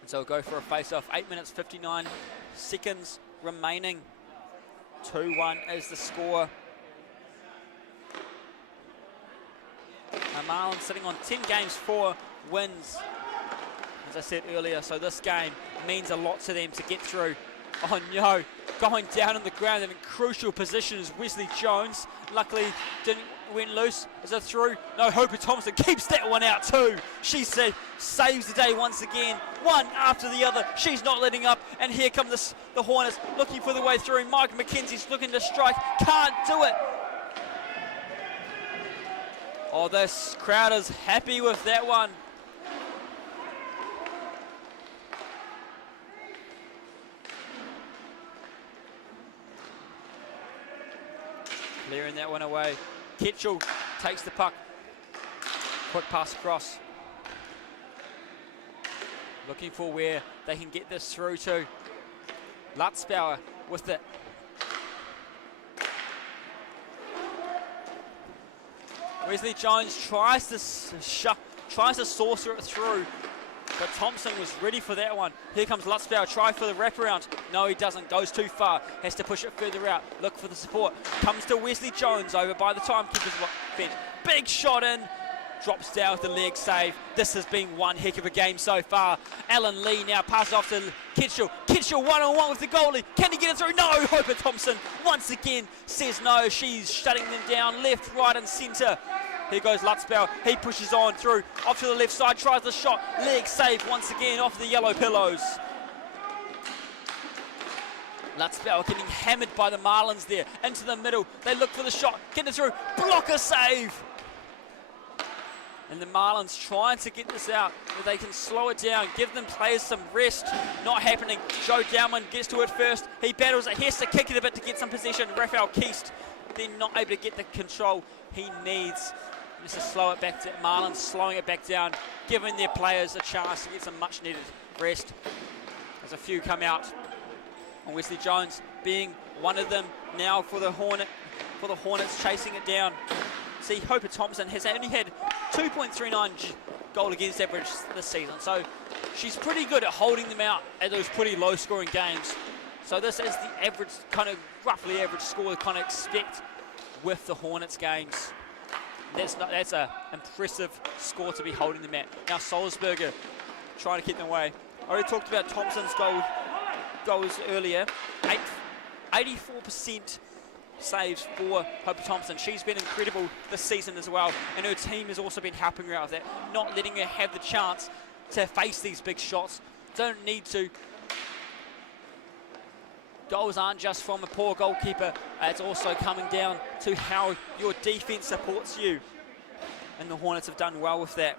And so we'll go for a face-off. 8 minutes, 59 seconds remaining. 2-1 is the score. Marlins sitting on 10 games, 4 wins, as I said earlier, so this game means a lot to them to get through. Oh no, going down on the ground in a crucial position is Wesley Jones. Luckily went loose. Is it through? No, Hoper Thompson keeps that one out too. She said saves the day once again, one after the other. She's not letting up, and here come the Hornets looking for the way through. Mike McKenzie's looking to strike, can't do it. Oh, this crowd is happy with that one. Clearing that one away. KIHL takes the puck. Quick pass across. Looking for where they can get this through to. Lutzbauer with it. Wesley Jones tries to saucer it through, but Thompson was ready for that one. Here comes Lutzbauer, try for the wraparound. No, he doesn't, goes too far, has to push it further out, look for the support. Comes to Wesley Jones over by the timekeeper's bench. Big shot in, drops down with the leg save. This has been one heck of a game so far. Alan Lee now passes off to Kitchell. Kitchell one-on-one with the goalie. Can he get it through? No, Hoper Thompson once again says no. She's shutting them down left, right and centre. Here goes Lutzbauer. He pushes on through, off to the left side, tries the shot. Leg save once again off the yellow pillows. Lutzbauer getting hammered by the Marlins there. Into the middle. They look for the shot. Get it through. Blocker save. And the Marlins trying to get this out, that they can slow it down, give them players some rest. Not happening. Joe Dowman gets to it first. He battles it. He has to kick it a bit to get some possession. Raphael Keast then not able to get the control he needs. Just to slow it back to Marlins, slowing it back down, giving their players a chance to get some much needed rest. There's a few come out. And Wesley Jones being one of them now for the Hornets chasing it down. See, Hoper Thompson has only had 2.39 goal against average this season, so she's pretty good at holding them out at those pretty low scoring games. So this is the average, kind of roughly average score to kind of expect with the Hornets games. That's an impressive score to be holding them at. Now Solsberger trying to keep them away. I already talked about Thompson's goals earlier. 84% saves for Hoper Thompson. She's been incredible this season as well, and her team has also been helping her out with that, not letting her have the chance to face these big shots. Don't need to. Goals aren't just from a poor goalkeeper, it's also coming down to how your defense supports you, and the Hornets have done well with that.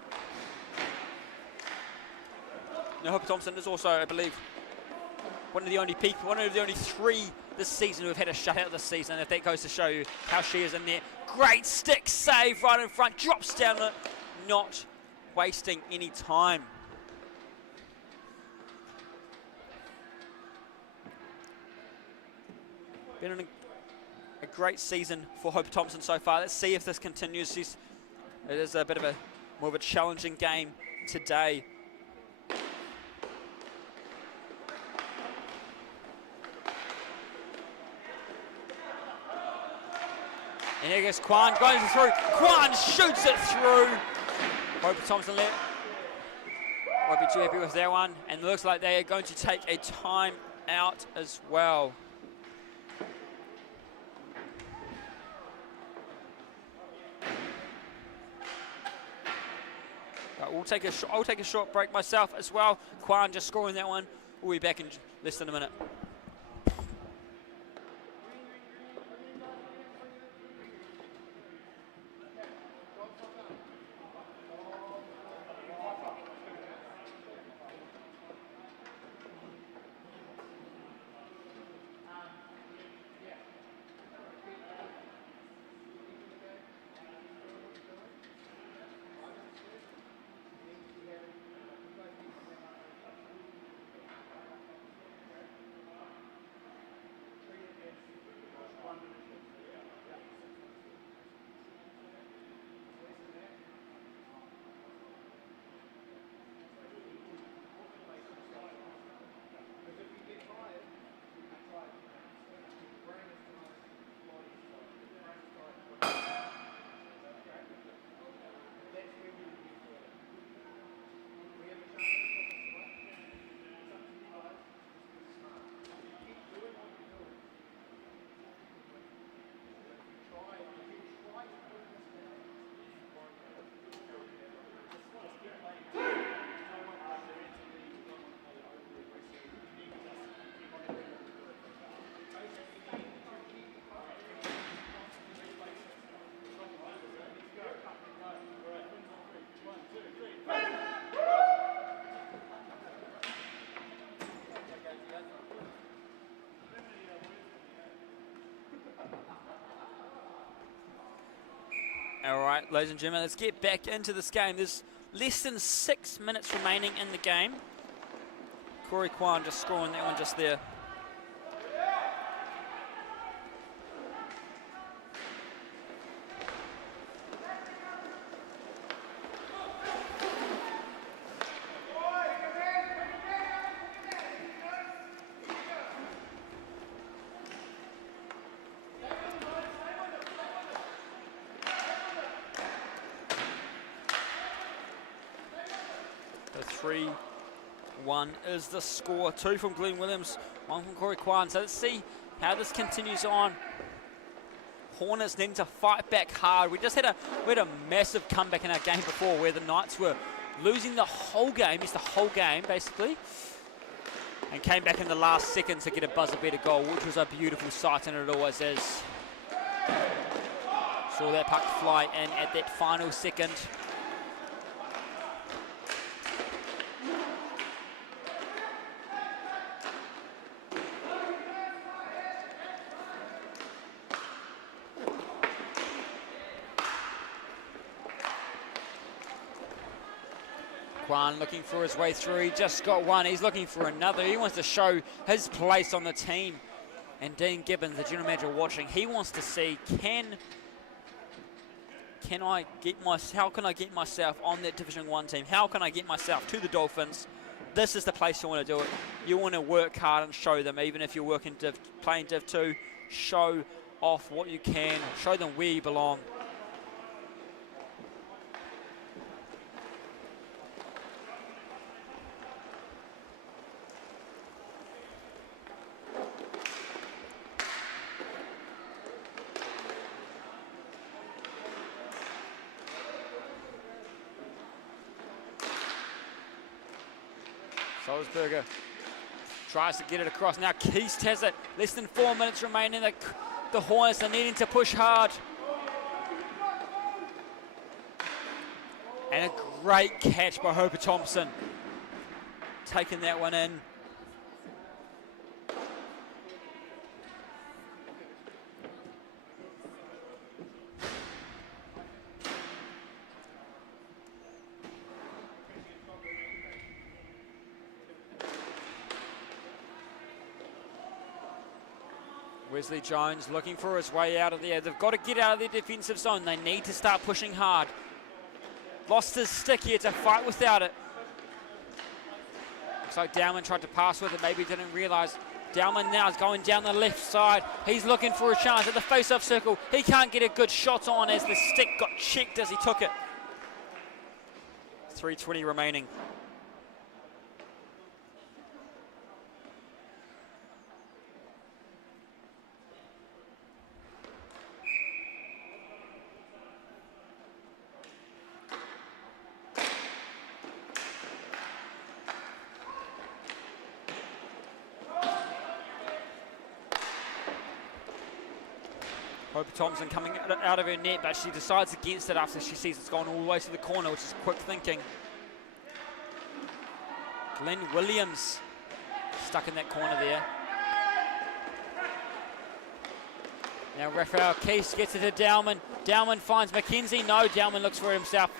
Now Hoper Thompson is also, I believe, one of the only three this season who have had a shutout this season, if that goes to show you how she is in there. Great stick save right in front, drops down it, not wasting any time. Been a great season for Hoper Thompson so far. Let's see if this continues. It is a bit of more of a challenging game today. And here goes Kwan, goes through. Kwan shoots it through. Hoper Thompson won't be too happy with that one. And it looks like they are going to take a time out as well. I'll take a short break myself as well. Kwan just scoring that one. We'll be back in less than a minute. All right, ladies and gentlemen, let's get back into this game. There's less than 6 minutes remaining in the game. Corey Kwan just scoring that one just there. The 3-1 is the score. 2 from Glenn Williams, 1 from Corey Kwan. So let's see how this continues on. Hornets needing to fight back hard. We had a massive comeback in our game before where the Knights were losing the whole game, missed the whole game basically, and came back in the last second to get a buzzer beater goal, which was a beautiful sight, and it always is. Saw that puck fly in at that final second. Kwan looking for his way through. He just got one. He's looking for another. He wants to show his place on the team. And Dean Gibbons, the general manager, watching. He wants to see how can I get myself on that Division 1 team? How can I get myself to the Dolphins? This is the place you want to do it. You want to work hard and show them, even if you're playing Div 2, show off what you can, show them where you belong. Solsberger tries to get it across. Now Keast has it. Less than 4 minutes remaining. The Hornets are needing to push hard. And a great catch by Hope Thompson. Taking that one in. Wesley Jones looking for his way out of there. They've got to get out of their defensive zone. They need to start pushing hard. Lost his stick here to fight without it. Looks like Dowman tried to pass with it, maybe didn't realise. Dowman now is going down the left side. He's looking for a chance at the face-off circle. He can't get a good shot on as the stick got checked as he took it. 3:20 remaining. Hope Thompson coming out of her net, but she decides against it after she sees it's gone all the way to the corner, which is quick thinking. Glenn Williams stuck in that corner there. Now Raphael Keast gets it to Dowman. Dowman finds McKenzie. No, Dowman looks for it himself.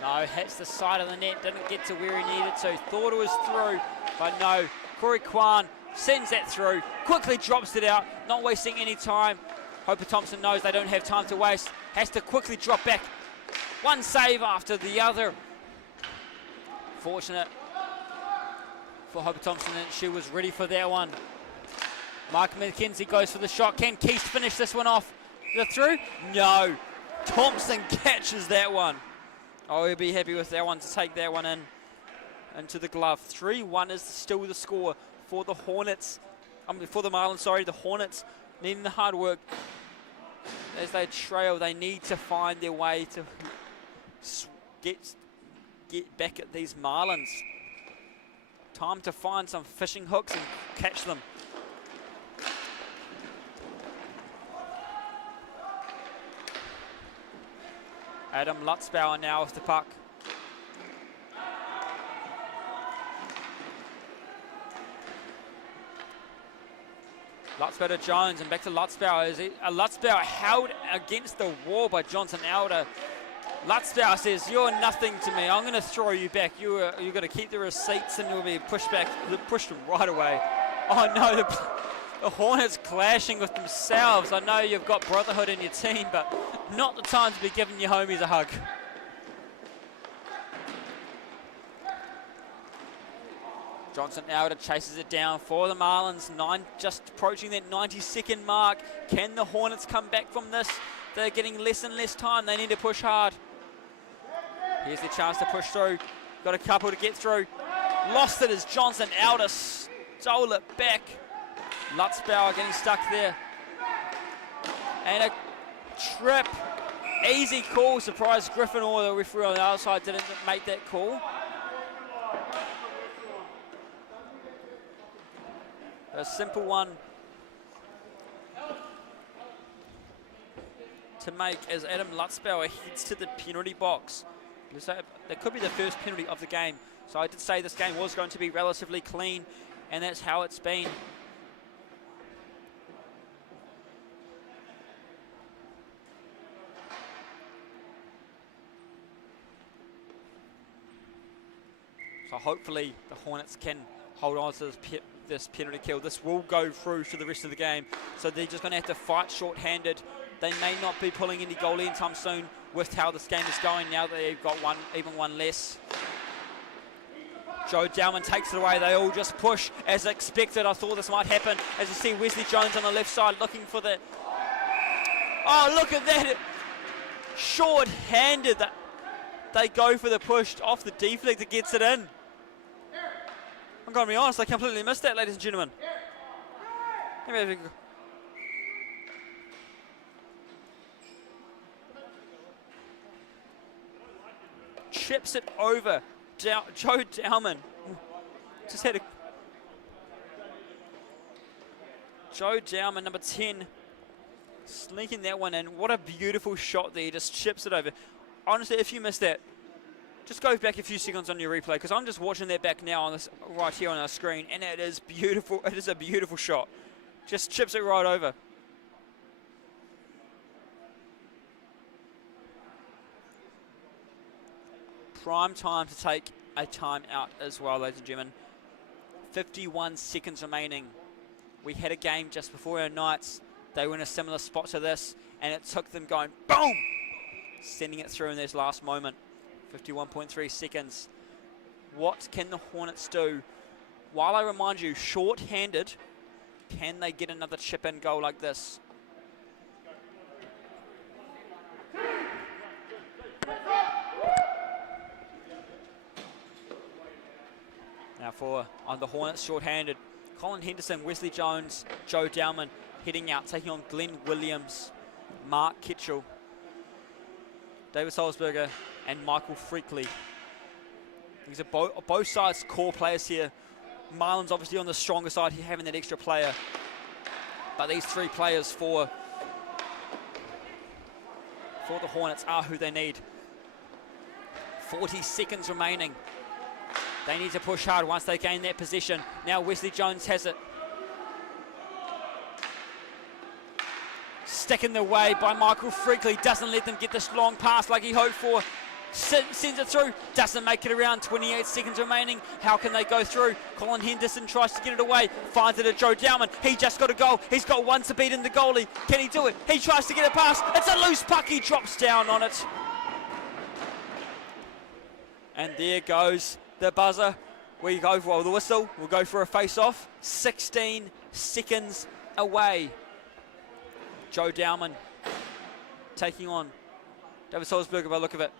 No, hits the side of the net, didn't get to where he needed to. Thought it was through, but no. Corey Kwan sends that through, quickly drops it out, not wasting any time. Hope Thompson knows they don't have time to waste, has to quickly drop back. One save after the other. Fortunate for Hope Thompson, and she was ready for that one. Mark McKenzie goes for the shot. Can Keast finish this one off? Is it through? No. Thompson catches that one. Oh, he'll be happy with that one to take that one into the glove. 3-1 is still the score for the Hornets. For the Marlins, sorry. The Hornets needing the hard work as they trail. They need to find their way to get back at these Marlins. Time to find some fishing hooks and catch them. Adam Lutzbauer now with the puck. Lutzbauer to Jones and back to Lutzbauer. Lutzbauer held against the wall by Johnson Elder. Lutzbauer says, "You're nothing to me. I'm going to throw you back. You're going to keep the receipts and you'll be pushed back." Pushed right away. Oh no, the Hornets clashing with themselves. I know you've got brotherhood in your team, but not the time to be giving your homies a hug. Johnson Elder chases it down for the Marlins. Just approaching that 90-second mark. Can the Hornets come back from this? They're getting less and less time. They need to push hard. Here's the chance to push through. Got a couple to get through. Lost it as Johnson Elder stole it back. Lutzbauer getting stuck there. And a trip. Easy call. Surprised Griffin or the referee on the other side didn't make that call. A simple one to make as Adam Lutzbauer heads to the penalty box. That could be the first penalty of the game. So I did say this game was going to be relatively clean, and that's how it's been. So hopefully the Hornets can hold on to this penalty kill. This will go through to the rest of the game. So they're just going to have to fight short-handed. They may not be pulling any goal anytime soon with how this game is going now that they've got even one less. Joe Dowman takes it away. They all just push as expected. I thought this might happen as you see Wesley Jones on the left side looking for the... Oh, look at that. Short-handed. They go for the push off the deflect that gets it in. I'm going to be honest, I completely missed that, ladies and gentlemen. Chips it over. Joe Dowman. Just had a... Joe Dowman, number 10. Sneaking that one in. What a beautiful shot there. He just chips it over. Honestly, if you missed that, just go back a few seconds on your replay, because I'm just watching that back now on this right here on our screen, and it is beautiful. It is a beautiful shot. Just chips it right over. Prime time to take a timeout as well, ladies and gentlemen. 51 seconds remaining. We had a game just before our Knights. They were in a similar spot to this, and it took them going boom, sending it through in this last moment. 51.3 seconds. What can the Hornets do? While I remind you, short-handed, can they get another chip-in goal like this? Now on the Hornets, short-handed, Colin Henderson, Wesley Jones, Joe Dowman heading out, taking on Glenn Williams, Mark Kitchell, David Salzberger, and Michael Freakley. These are both sides' core players here. Marlins obviously on the stronger side here, having that extra player. But these three players for the Hornets are who they need. 40 seconds remaining. They need to push hard once they gain that position. Now Wesley Jones has it. Stick in the way by Michael Freakley. Doesn't let them get this long pass like he hoped for. Sends it through. Doesn't make it around. 28 seconds remaining. How can they go through? Colin Henderson tries to get it away. Finds it at Joe Dowman. He just got a goal. He's got one to beat in the goalie. Can he do it? He tries to get it past. It's a loose puck. He drops down on it. And there goes the buzzer. We go for the whistle. We'll go for a face-off. 16 seconds away. Joe Dowman taking on David Salzberger by the look of it.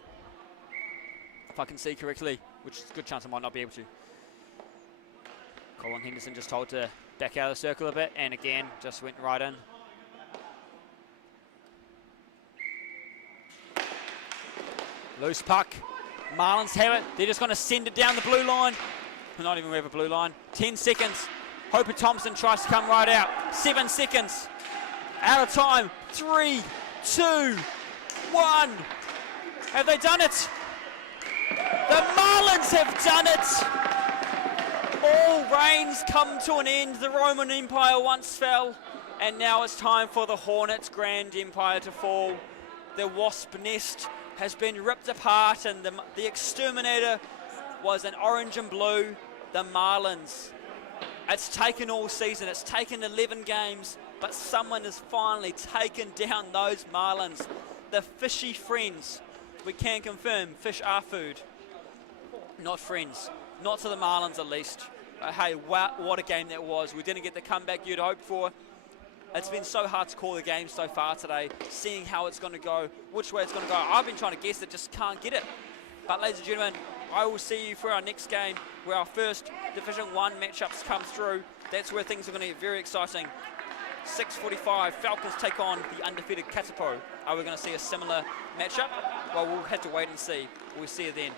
If I can see correctly, which is a good chance I might not be able to. Colin Henderson just told to back out of the circle a bit, and again, just went right in. Loose puck. Marlins have it. They're just going to send it down the blue line. Not even we have a blue line. 10 seconds. Hopper Thompson tries to come right out. 7 seconds. Out of time. 3, 2, 1. Have they done it? The Marlins have done it. All reigns come to an end. The Roman Empire once fell, and now it's time for the Hornets' grand empire to fall. The wasp nest has been ripped apart, and the exterminator was an orange and blue, the Marlins. It's taken all season, it's taken 11 games, but someone has finally taken down those Marlins. The fishy friends. We can confirm fish are food, not friends. Not to the Marlins at least. Hey, wow, what a game that was. We didn't get the comeback you'd hoped for. It's been so hard to call the game so far today, seeing how it's going to go, which way it's going to go. I've been trying to guess it, just can't get it. But ladies and gentlemen, I will see you for our next game, where our first Division 1 matchups come through. That's where things are going to get very exciting. 6:45, Falcons take on the undefeated Catapo. Are we going to see a similar matchup? Well, we'll have to wait and see. We'll see you then.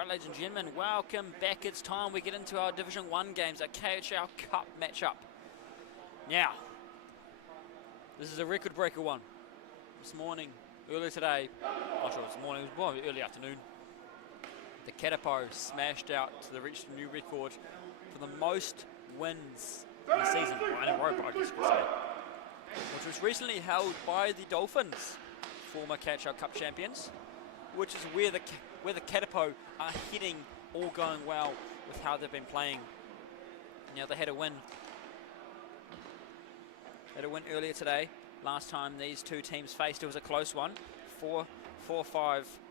Alright, ladies and gentlemen, welcome back. It's time we get into our Division 1 games, our KIHL Cup matchup. Now, this is a record breaker one. This morning, earlier today, not sure it was morning, it was early afternoon, the Catapo smashed out to reach a new record for the most wins in the season, in a row, I guess you could say, which was recently held by the Dolphins, former KIHL Cup champions, which is where the Catapo are heading, all going well with how they've been playing. Now they had a win. Earlier today. Last time these two teams faced, it was a close one. 4-5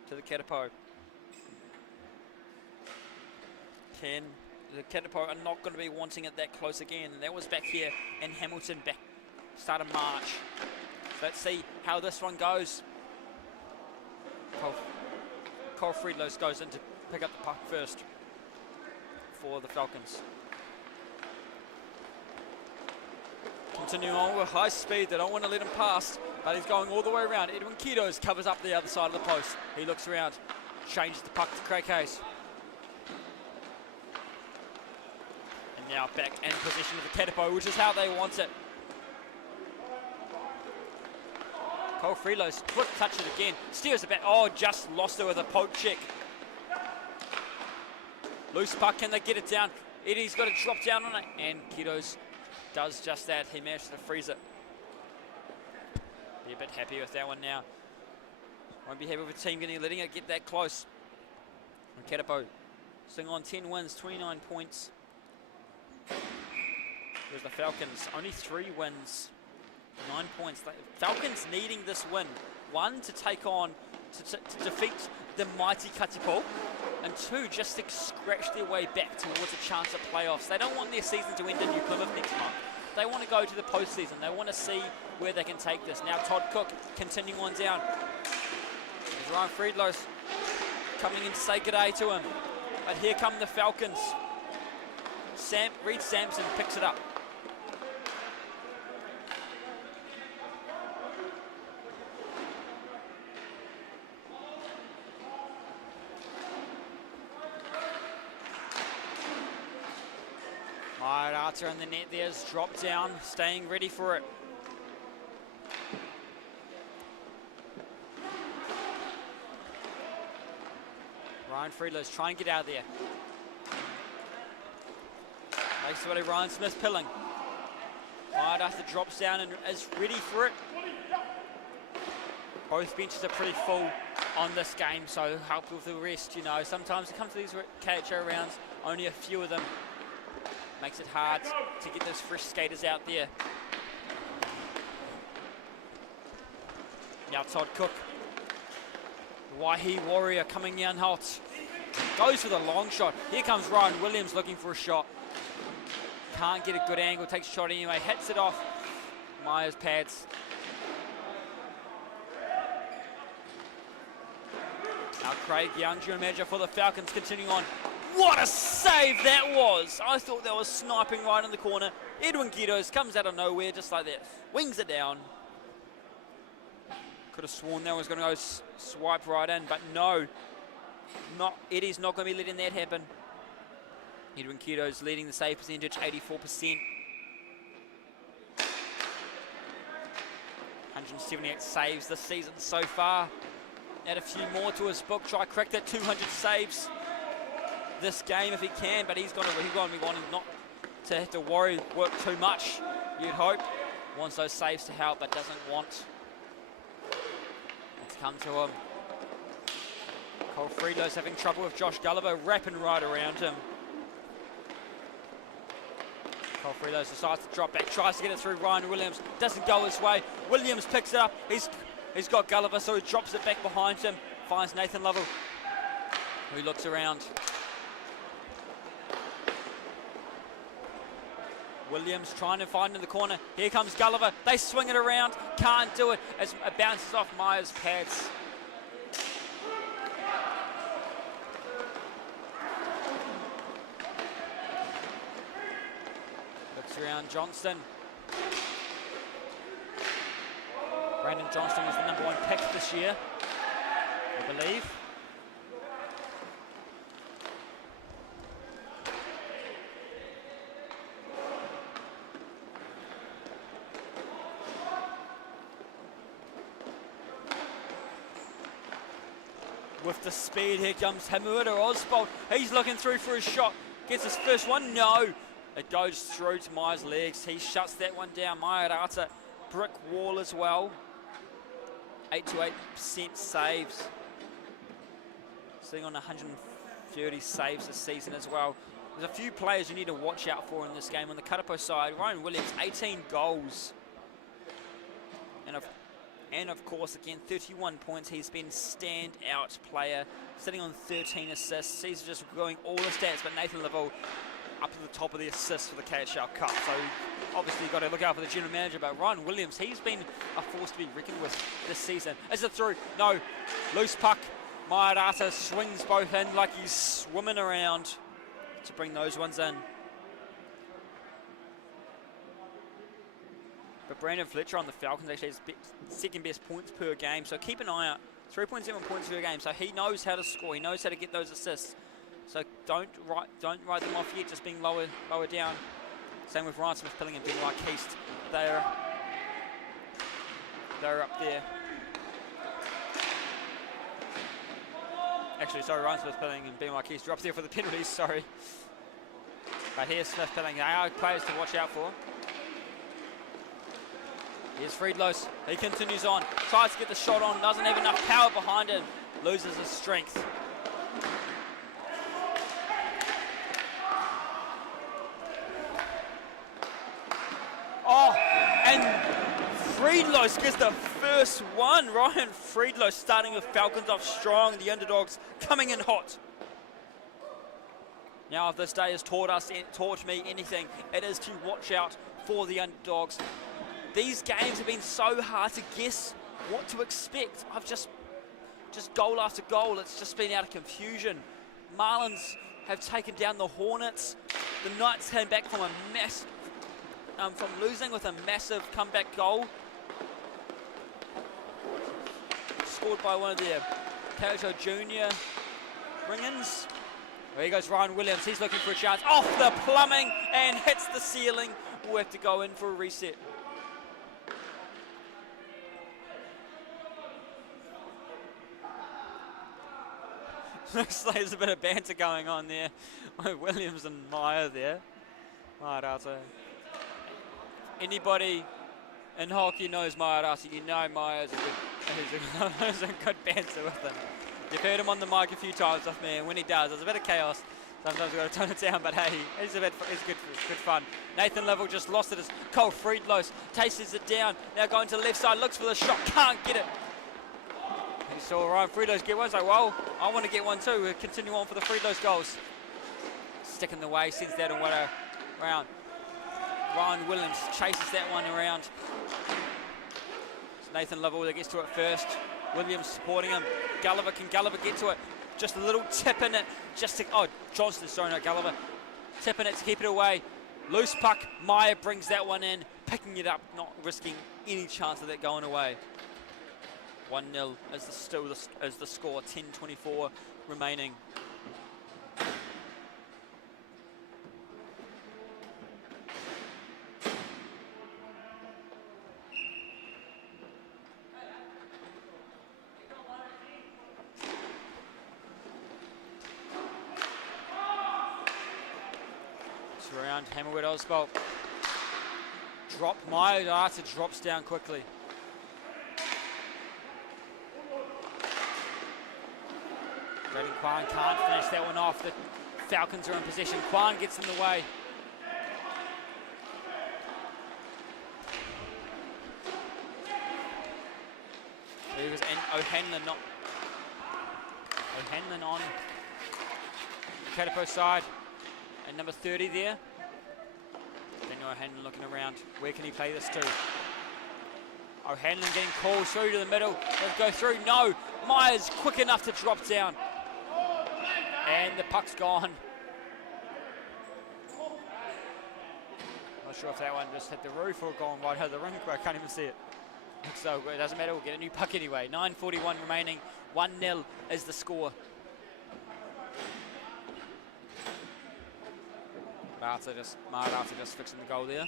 to the Catapo. The Catapo are not going to be wanting it that close again, and that was back here in Hamilton back start of March. So let's see how this one goes. Cole Friedlos goes in to pick up the puck first for the Falcons. Continuing on with high speed, they don't want to let him pass, but he's going all the way around. Edwin Kitos covers up the other side of the post. He looks around, changes the puck to Craig Hayes. And now back in possession of the Catapo, which is how they want it. Cole Friedlos, quick touch it again, steers it back. Oh, just lost it with a poke check. Loose puck, can they get it down? Eddie's got to drop down on it, and Kitos does just that. He managed to freeze it. Be a bit happy with that one now. Won't be happy with the team letting it get that close. And Catapo sitting on 10 wins, 29 points. There's the Falcons, only 3 wins, 9 points. The Falcons needing this win. One, to take on, to defeat the mighty Catapo, and 2, just to scratch their way back towards a chance at playoffs. They don't want their season to end in New Plymouth next month. They want to go to the postseason. They want to see where they can take this. Now Todd Cook continuing on down. There's Ryan Friedlos coming in to say good day to him. But here come the Falcons. Reed Sampson picks it up. Alright, Arthur in the net there's dropped down, staying ready for it. Ryan Friedlos trying to get out of there. Makes the way to Ryan Smith-Pilling. Alright, Arthur drops down and is ready for it. Both benches are pretty full on this game, so help with the rest, you know. Sometimes it comes to these KHL rounds, only a few of them. Makes it hard to get those fresh skaters out there. Now Todd Cook, the Waihi Warrior coming down hot. Goes for the long shot. Here comes Ryan Williams looking for a shot. Can't get a good angle, takes a shot anyway, hits it off Myers' pads. Now Craig Young, general manager for the Falcons, continuing on. What a save that was! I thought that was sniping right in the corner. Edwin Guidos comes out of nowhere just like that. Wings it down. Could have sworn that was going to go swipe right in, but no. Eddie's not going to be letting that happen. Edwin Guidos leading the save percentage, 84%. 178 saves this season so far. Add a few more to his book. Try crack that 200 saves this game if he can, but he's going to be wanting not to have to work too much, you'd hope. Wants those saves to help, but doesn't want it to come to him. Cole Friedlos having trouble with Josh Gulliver, wrapping right around him. Cole Friedlos decides to drop back, tries to get it through Ryan Williams, doesn't go his way. Williams picks it up, he's got Gulliver, so he drops it back behind him, finds Nathan Lovell, who looks around. Williams trying to find in the corner. Here comes Gulliver. They swing it around. Can't do it as it bounces off Myers' pads. Looks around Johnston. Brandon Johnston was the #1 pick this year, I believe. with the speed. Here comes Hamuita Osbold. He's looking through for his shot. Gets his first one. No. It goes through to Maia's legs. He shuts that one down. Mairata, brick wall as well. 8% saves. Sitting on 130 saves this season as well. There's a few players you need to watch out for in this game. On the Catapo side, Ryan Williams, 18 goals. And of course, again, 31 points. He's been standout player, sitting on 13 assists. He's just going all the stats, but Nathan Lavelle up to the top of the assists for the KHL Cup. So obviously you've got to look out for the general manager, but Ryan Williams, he's been a force to be reckoned with this season. Is it through? No. Loose puck. Mairata swings both in like he's swimming around to bring those ones in. But Brandon Fletcher on the Falcons actually has second best points per game, so keep an eye out. 3.7 points per game, so he knows how to score. He knows how to get those assists. So don't write them off yet, just being lower down. Same with Ryan Smith-Pilling and Ben Waikeist. They're up there. Actually, sorry, Ryan Smith-Pilling and Ben Waikeist are up there for the penalties, sorry. But here's Smith-Pilling. They are players to watch out for. Here's Friedlos. He continues on. Tries to get the shot on. Doesn't have enough power behind him. Loses his strength. Oh, and Friedlos gets the first one. Ryan Friedlos starting with Falcons off strong. The underdogs coming in hot. Now, if this day has taught me anything, it is to watch out for the underdogs. These games have been so hard to guess what to expect. I've just goal after goal. It's just been out of confusion. Marlins have taken down the Hornets. The Knights came back from from losing with a massive comeback goal. Scored by one of their KHL junior ring-ins. There he goes, Ryan Williams. He's looking for a chance. Off the plumbing and hits the ceiling. We'll have to go in for a reset. Looks like there's a bit of banter going on there with Williams and Maia there. Mairata. Anybody in hockey knows Mairata. You know Maia's a good banter with him. You've heard him on the mic a few times with me, and when he does, there's a bit of chaos. Sometimes we've got to tone it down, but hey, it's good fun. Nathan Level just lost it as Cole Friedlos tastes it down. Now going to the left side, looks for the shot, can't get it. He saw Ryan Friedlos get one. He's like, well, I want to get one too. We'll continue on for the Friedlos goals. Stick in the way, sends that one around. Ryan Williams chases that one around. It's Nathan Lovell that gets to it first. Williams supporting him. Gulliver, can Gulliver get to it? Just a little tip in it. Johnston, sorry, not Gulliver. Tip in it to keep it away. Loose puck. Maia brings that one in, picking it up, not risking any chance of that going away. 1-0 is the score, 10:24 remaining. It's around, hammer with Osbold. Drop, Mairata drops down quickly. Braden Kwan can't finish that one off. The Falcons are in possession. Kwan gets in the way. There was O'Hanlon on Catapo side. And number 30 there. Daniel O'Hanlon looking around. Where can he play this to? O'Hanlon getting called through to the middle. Let's go through. No. Myers quick enough to drop down. And the puck's gone. Not sure if that one just hit the roof or gone right over the ring. I can't even see it. So it doesn't matter. We'll get a new puck anyway. 9:41 remaining. 1-0 is the score. Mairata just fixing the goal there.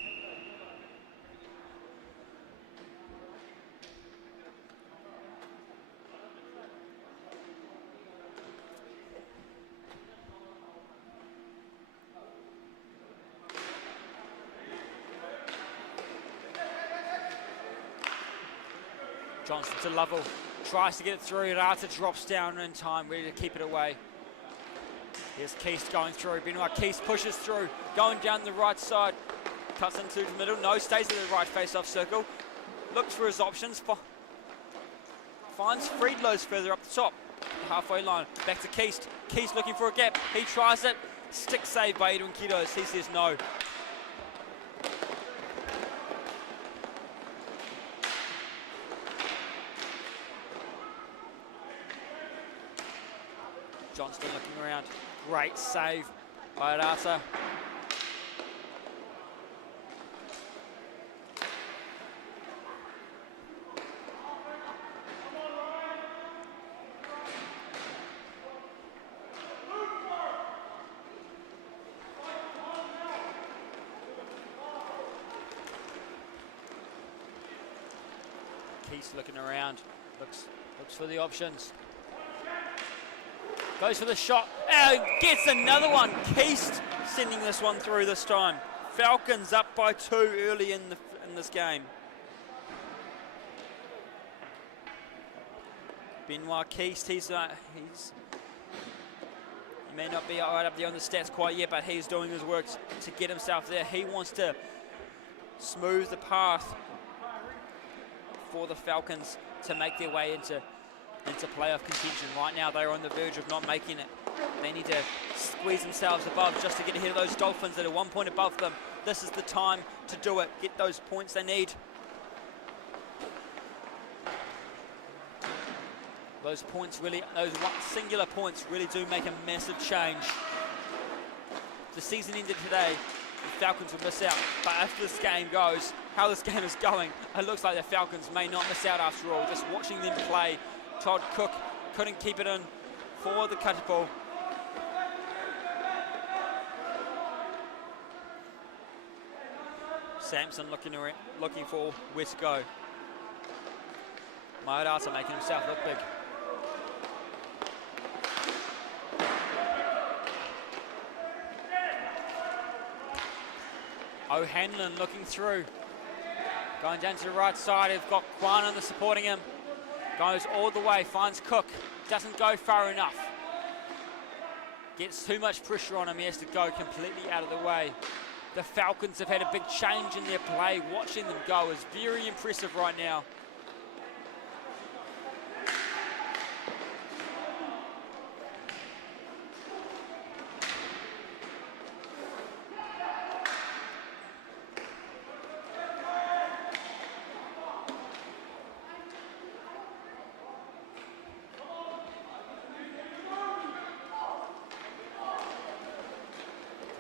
Johnson to Lovell. Tries to get it through. Rata drops down in time, ready to keep it away. Here's Keist going through. Benoit Keist pushes through, going down the right side. Cuts into the middle. No, stays in the right face-off circle. Looks for his options. Finds Friedlos further up the top. Halfway line. Back to Keist. Keist looking for a gap. He tries it. Stick save by Edwin Kidos. He says no. Johnston looking around. Great save by Rata. Keist looking around. Looks for the options. Goes for the shot. Oh, gets another one. Keist sending this one through this time. Falcons up by 2 early in this game. Benoit Keist, he may not be right up there on the stats quite yet, but he's doing his work to get himself there. He wants to smooth the path for the Falcons to make their way into playoff contention. Right now they're on the verge of not making it. They need to squeeze themselves above just to get ahead of those Dolphins that are 1 point above them. This is the time to do it. Get those points they need. Those points really, those singular points really do make a massive change. If the season ended today, the Falcons would miss out. But if this game goes, how this game is going, it looks like the Falcons may not miss out after all. Just watching them play, Todd Cook couldn't keep it in for the Catapo. Sampson looking for where to go. Mairata making himself look big. O'Hanlon looking through. Going down to the right side, they've got Kwana supporting him. Goes all the way, finds Cook. Doesn't go far enough. Gets too much pressure on him, he has to go completely out of the way. The Falcons have had a big change in their play. Watching them go is very impressive right now.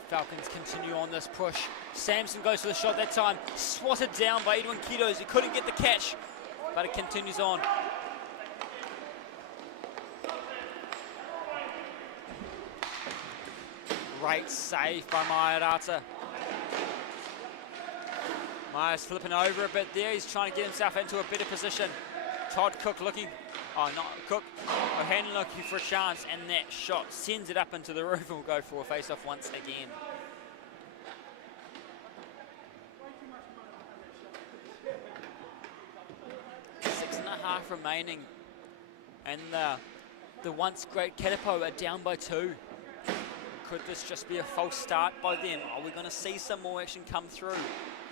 Falcons continue on this push. Sampson goes for the shot that time. Swatted down by Edwin Kidos. He couldn't get the catch, but it continues on. Great save by Mairata. Myers flipping over a bit there. He's trying to get himself into a better position. Todd Cook looking, oh, not Cook. O'Hanlon looking for a chance, and that shot sends it up into the roof and will go for a face-off once again. Six and a half remaining, and the once great Catapo are down by 2. Could this just be a false start by then? Are we going to see some more action come through?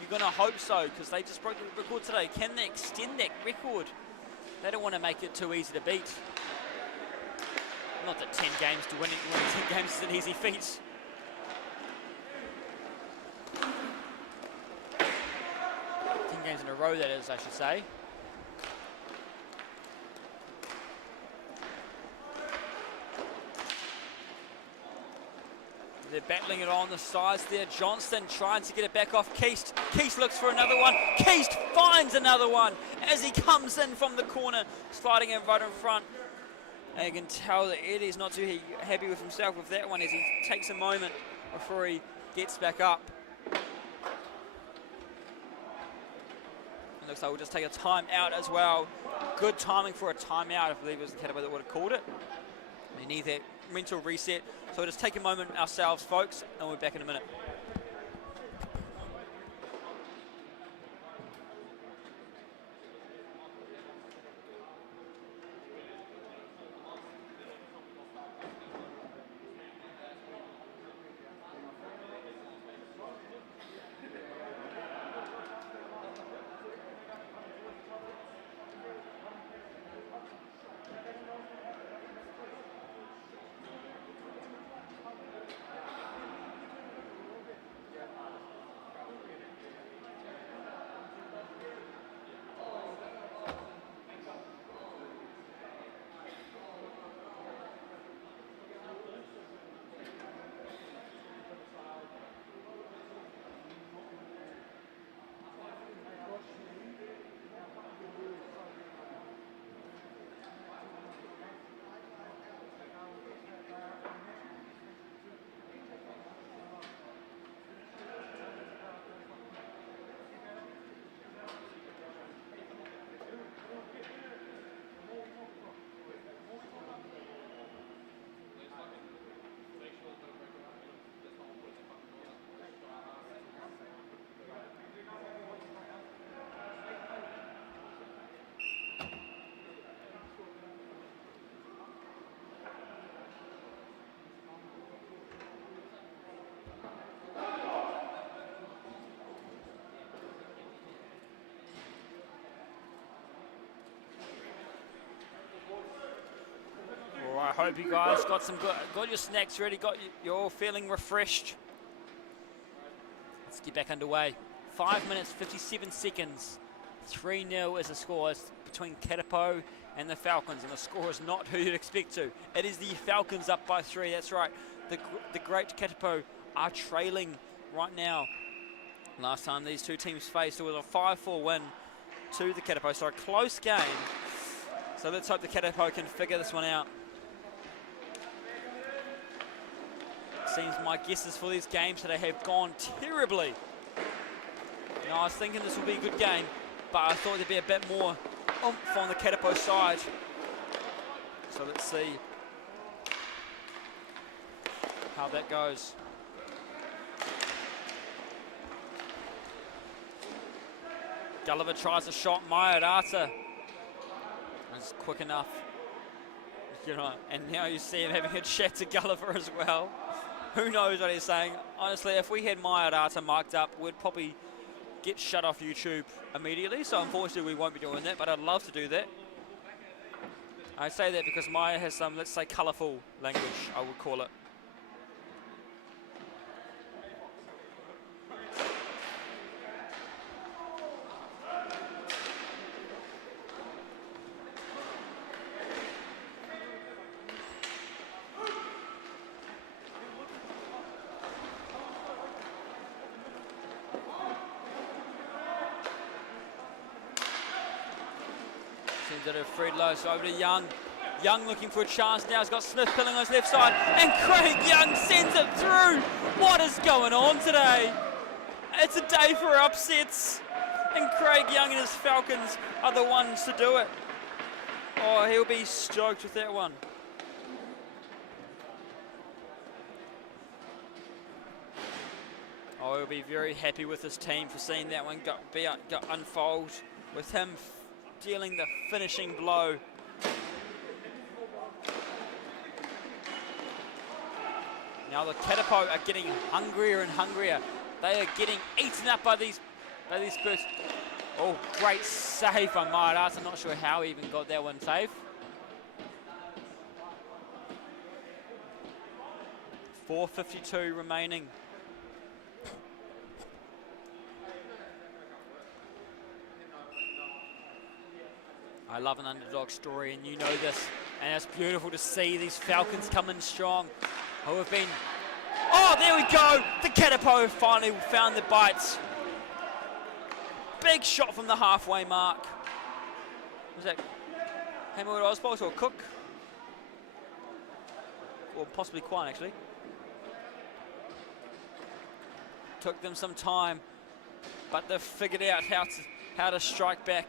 You're going to hope so, because they just broke the record today. Can they extend that record? They don't want to make it too easy to beat. Not that 10 games to win 10 games is an easy feat. Games in a row, that is, I should say. They're battling it on the sides there. Johnston trying to get it back off Keist. Keist looks for another one. Keist finds another one as he comes in from the corner, sliding in right in front. And you can tell that Eddie's not too happy with himself with that one as he takes a moment before he gets back up. It looks like we'll just take a timeout as well. Good timing for a timeout. I believe it was the Catapo that would have called it. They need that mental reset. So we'll just take a moment ourselves, folks, and we'll be back in a minute. Hope you guys got your snacks ready, you're all feeling refreshed. Let's get back underway. 5 minutes, 57 seconds. 3-0 is the score. It's between Catapo and the Falcons, and the score is not who you'd expect to. It is the Falcons up by 3, that's right. The great Catapo are trailing right now. Last time these two teams faced, it was a 5-4 win to the Catapo, so a close game. So let's hope the Catapo can figure this one out. Seems my guesses for these games today have gone terribly. You know, I was thinking this would be a good game, but I thought there'd be a bit more oomph on the Catapo side. So let's see how that goes. Gulliver tries a shot, Mairata is quick enough. You know, and now you see him having a chat to Gulliver as well. Who knows what he's saying? Honestly, if we had Mairata marked up, we'd probably get shut off YouTube immediately. So unfortunately, we won't be doing that, but I'd love to do that. I say that because Maya has some, let's say, colourful language, I would call it. Seems that Fred Lowe's over to Young. Young looking for a chance now. He's got Smith pilling on his left side. And Craig Young sends it through. What is going on today? It's a day for upsets. And Craig Young and his Falcons are the ones to do it. Oh, he'll be stoked with that one. Oh, he'll be very happy with his team for seeing that one go unfold, with him dealing the finishing blow. Now the Catapo are getting hungrier and hungrier. They are getting eaten up by these birds. Oh, great save by Mairata. I'm not sure how he even got that one safe. 4:52 remaining. I love an underdog story, and you know this. And it's beautiful to see these Falcons come in strong. Who have been... Oh, there we go! The Catapo finally found the bites. Big shot from the halfway mark. Was that Hamilton Oswald or Cook? Or possibly Quan, actually. Took them some time, but they've figured out how to strike back.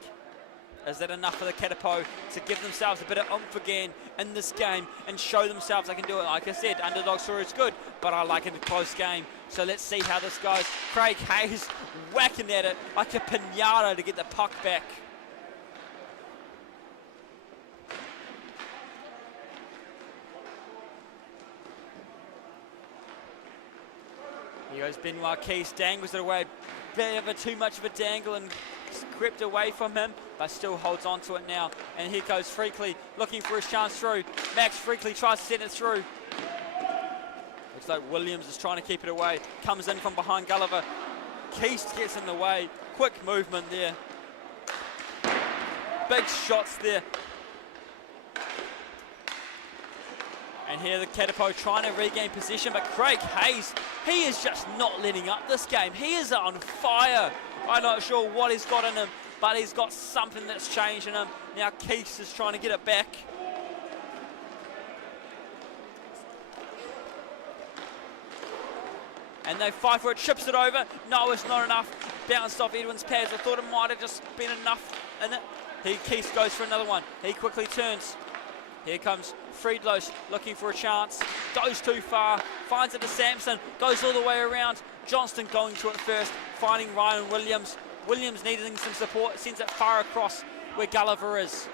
Is that enough for the Catapo to give themselves a bit of oomph again in this game and show themselves they can do it? Like I said, underdog story is good, but I like it in a close game. So let's see how this goes. Craig Hayes whacking at it like a pinata to get the puck back. Here goes Benoit Keys, dangles it away. Bit of too much of a dangle and crept away from him, but still holds on to it now. And here goes Freakley looking for his chance through. Max Freakley tries to send it through. Looks like Williams is trying to keep it away. Comes in from behind Gulliver. Keys gets in the way. Quick movement there. Big shots there. And here the Catapo trying to regain possession, but Craig Hayes, he is just not letting up this game. He is on fire. I'm not sure what he's got in him, but he's got something that's changed in him. Now Keith is trying to get it back. And they fight for it, chips it over. No, it's not enough. Bounced off Edwin's pads. I thought it might have just been enough in it. Keith goes for another one. He quickly turns. Here comes Friedlos looking for a chance. Goes too far. Finds it to Sampson. Goes all the way around. Johnston going to it first. Finding Ryan Williams. Williams needing some support. Sends it far across where Gulliver is.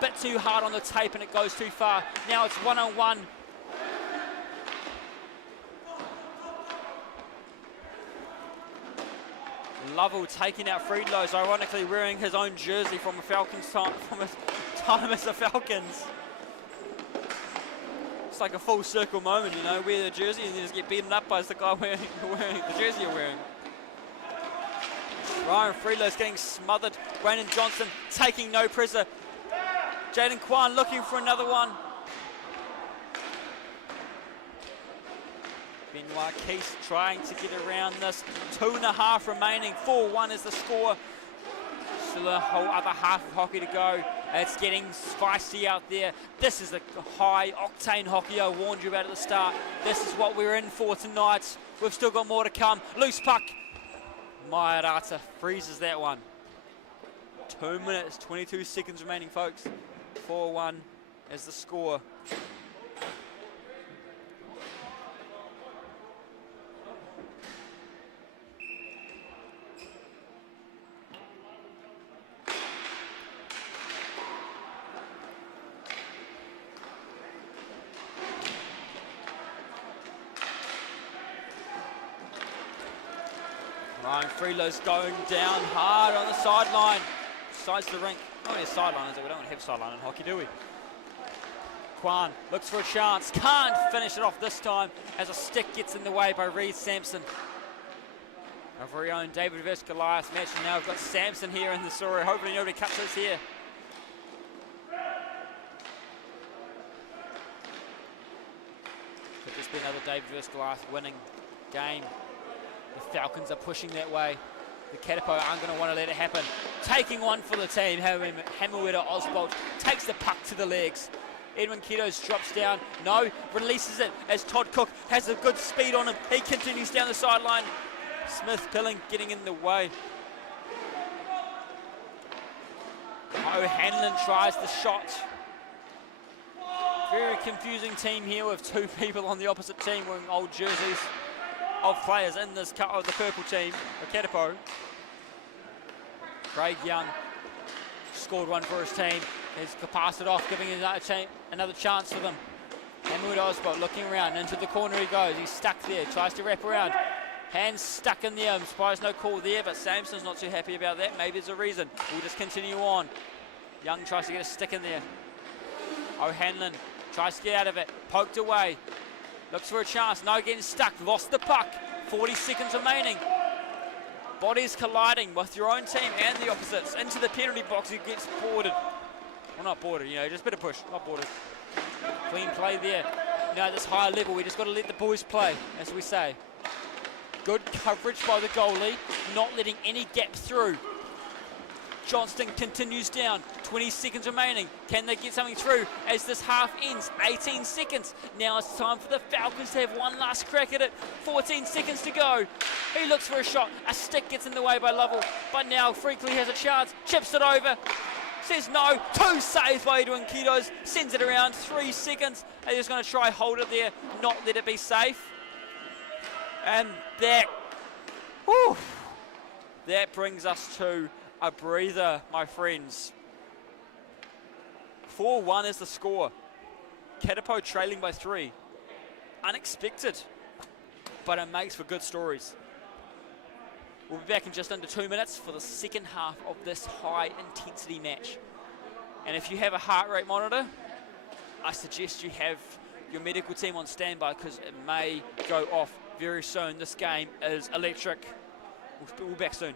Bit too hard on the tape and it goes too far. Now it's one-on-one. Lovell taking out Friedlos, ironically wearing his own jersey from a Falcons time, from his time as the Falcons. It's like a full circle moment, you know, wear the jersey and then just get beaten up by the guy wearing the jersey you're wearing. Ryan Freelo's getting smothered. Brandon Johnson taking no pressure. Jaden Kwan looking for another one. Benoit Keith trying to get around this. 2.5 remaining. 4-1 is the score. Still a whole other half of hockey to go. It's getting spicy out there. This is the high octane hockey I warned you about at the start. This is what we're in for tonight. We've still got more to come. Loose puck. Maiarata freezes that one. 2 minutes, 22 seconds remaining, folks. 4-1 is the score. Ryan Freelo's going down hard on the sideline. Sides the rink. Oh, yeah, sideline, is it? We don't have sideline in hockey, do we? Kwan looks for a chance. Can't finish it off this time as a stick gets in the way by Reed Sampson. Our very own David vs Goliath match. And now we've got Sampson here in the story. Hopefully nobody cuts us here. Could this be another David vs Goliath winning game? The Falcons are pushing that way. The Catapo aren't going to want to let it happen. Taking one for the team. Hamueta Oswald takes the puck to the legs. Edwin Kitos drops down. No, releases it as Todd Cook has a good speed on him. He continues down the sideline. Smith Pilling getting in the way. O'Hanlon tries the shot. Very confusing team here with two people on the opposite team wearing old jerseys of players in this of the purple team, the Catapo. Craig Young scored one for his team. He's passed it off, giving another chance for them. Hamueta Oswald looking around, into the corner he goes. He's stuck there, tries to wrap around. Hands stuck in there. I'm surprised no call there, but Samson's not too happy about that. Maybe there's a reason. We'll just continue on. Young tries to get a stick in there. O'Hanlon tries to get out of it, poked away. Looks for a chance, no, getting stuck, lost the puck. 40 seconds remaining. Bodies colliding with your own team and the opposites. Into the penalty box, he gets boarded. Well, not boarded, you know, just a bit of push, not boarded. Clean play there. Now at this higher level, we just got to let the boys play, as we say. Good coverage by the goalie, not letting any gap through. Johnston continues down, 20 seconds remaining. Can they get something through as this half ends? 18 seconds. Now it's time for the Falcons to have one last crack at it. 14 seconds to go. He looks for a shot. A stick gets in the way by Lovell, but now Freakley has a chance. Chips it over. Says no. 2 saves by Edwin Kitos. Sends it around. 3 seconds. They're just going to try hold it there, not let it be safe. And that brings us to a breather, my friends. 4-1 is the score. Catapo trailing by 3. Unexpected, but it makes for good stories. We'll be back in just under 2 minutes for the second half of this high-intensity match. And if you have a heart rate monitor, I suggest you have your medical team on standby because it may go off very soon. This game is electric. We'll be back soon.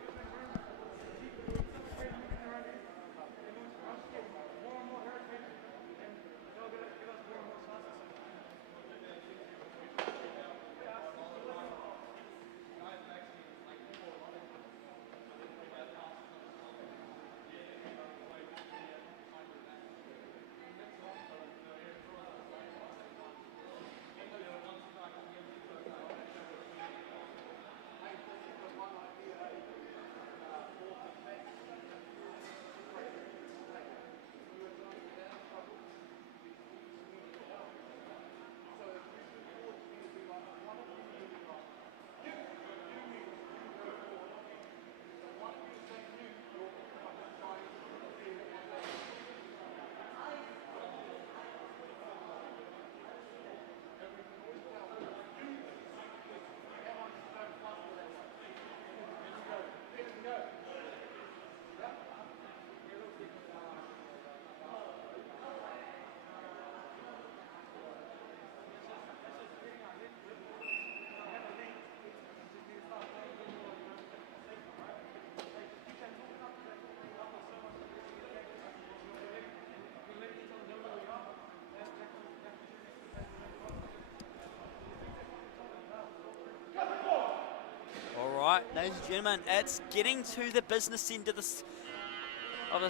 Ladies and gentlemen, it's getting to the business end of this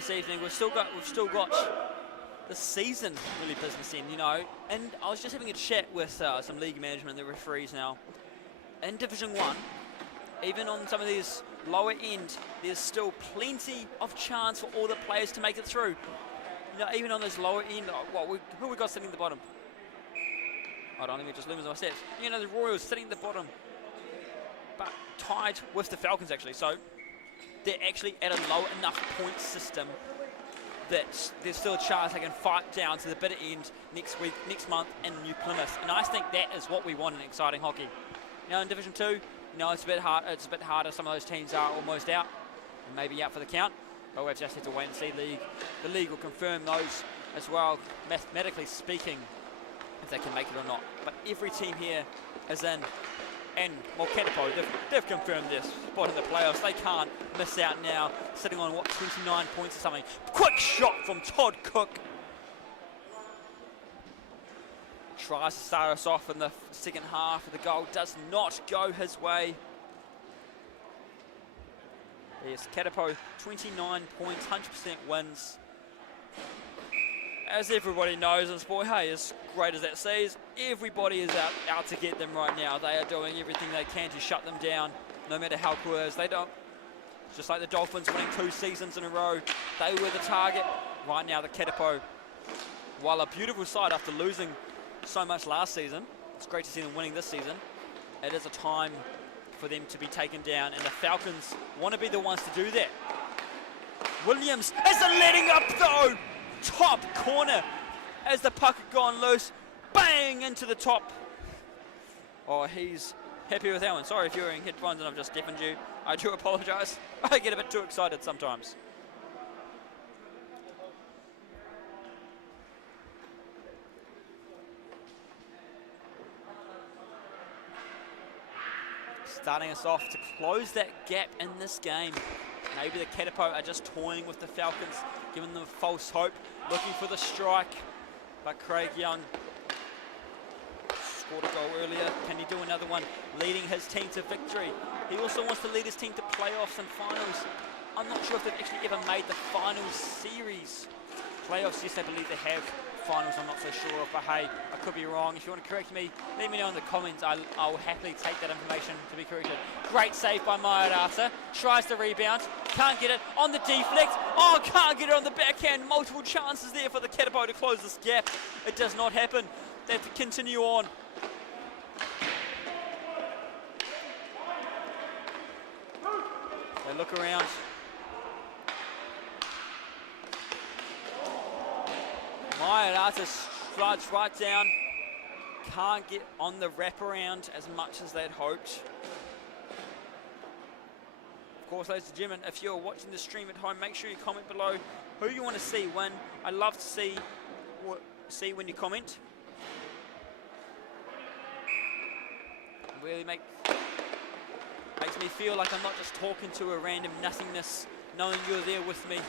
evening. We've still got the season really business end, you know. And I was just having a chat with some league management and the referees now. In Division 1, even on some of these lower end, there's still plenty of chance for all the players to make it through. You know, even on those lower end, who we got sitting at the bottom? Hold on, let me just limit my stats. You know, the Royals sitting at the bottom, but tied with the Falcons actually. So they're actually at a low enough point system that there's still a chance they can fight down to the bitter end next month in New Plymouth. And I think that is what we want in exciting hockey. Now in Division 2, it's a bit hard. It's a bit harder. Some of those teams are almost out, maybe out for the count. But we'll just have to wait and see. The league will confirm those as well, mathematically speaking, if they can make it or not. But every team here is in. And Catapo, they've confirmed this spot in the playoffs. They can't miss out now, sitting on, 29 points or something. Quick shot from Todd Cook. Tries to start us off in the second half, but the goal does not go his way. Yes, Catapo, 29 points, 100% wins. As everybody knows in sport, hey, as great as that sees, everybody is out to get them right now. They are doing everything they can to shut them down, no matter how cool it is. They don't, just like the Dolphins winning 2 seasons in a row, they were the target. Right now, the Catapo, while a beautiful side after losing so much last season, it's great to see them winning this season. It is a time for them to be taken down, and the Falcons want to be the ones to do that. Williams isn't letting up though! Top corner as the puck had gone loose, bang into the top. Oh, he's happy with that one. Sorry if you're wearing headphones and I've just deafened you. I do apologise. I get a bit too excited sometimes. Starting us off to close that gap in this game. Maybe the Catapo are just toying with the Falcons, giving them false hope, looking for the strike. But Craig Young scored a goal earlier. Can he do another one, leading his team to victory? He also wants to lead his team to playoffs and finals. I'm not sure if they've actually ever made the finals series. Playoffs, yes, I believe they have. Finals, I'm not so sure of, but hey, I could be wrong. If you want to correct me, let me know in the comments. I'll happily take that information to be corrected. Great save by Mayarata. Tries to rebound. Can't get it on the deflect. Oh, can't get it on the backhand. Multiple chances there for the Catapo to close this gap. It does not happen. They have to continue on. They look around. Mayarata slides right down. Can't get on the wraparound as much as they'd hoped. Of course, ladies and gentlemen, if you're watching the stream at home, make sure you comment below who you want to see win. I love to see when you comment. It really makes me feel like I'm not just talking to a random nothingness, knowing you're there with me,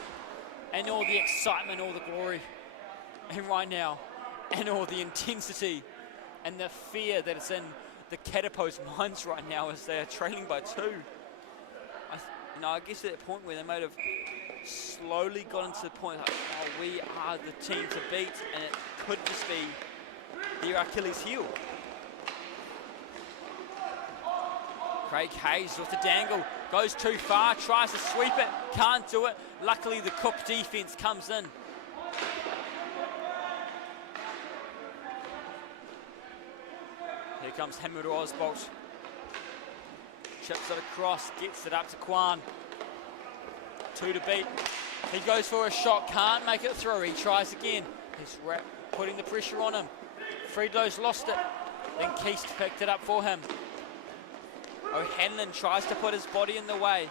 and all the excitement, all the glory. And right now, and all the intensity and the fear that is in the Catapo's minds right now as they are trailing by 2. I guess at that point where they might have slowly gotten to the point like, oh, we are the team to beat, and it could just be their Achilles heel. Craig Hayes with the dangle, goes too far, tries to sweep it, can't do it. Luckily the Cook defense comes in. Here comes Hamid Osbolt. Chips it across, gets it up to Kwan. 2 to beat. He goes for a shot, can't make it through. He tries again. He's putting the pressure on him. Friedlo's lost it. Then Keast picked it up for him. O'Hanlon tries to put his body in the way.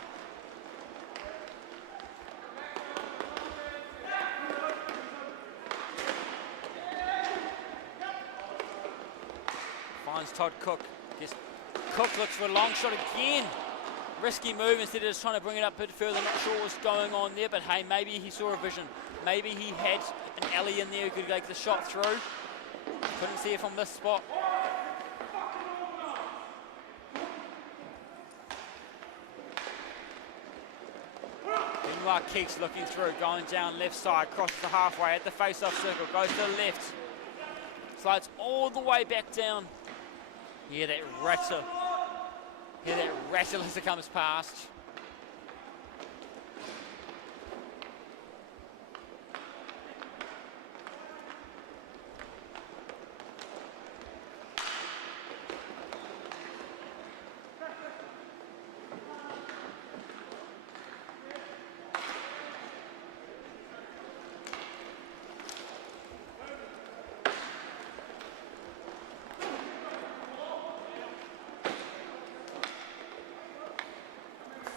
Finds Todd Cook. Cook looks for a long shot again. Risky move instead of just trying to bring it up a bit further. Not sure what's going on there, but hey, maybe he saw a vision. Maybe he had an alley in there who could make the shot through. Couldn't see it from this spot. Meanwhile, Keeks looking through, going down left side, crosses the halfway at the face-off circle, goes to the left, slides all the way back down. Hear that rattle. Hear that rattle as it comes past.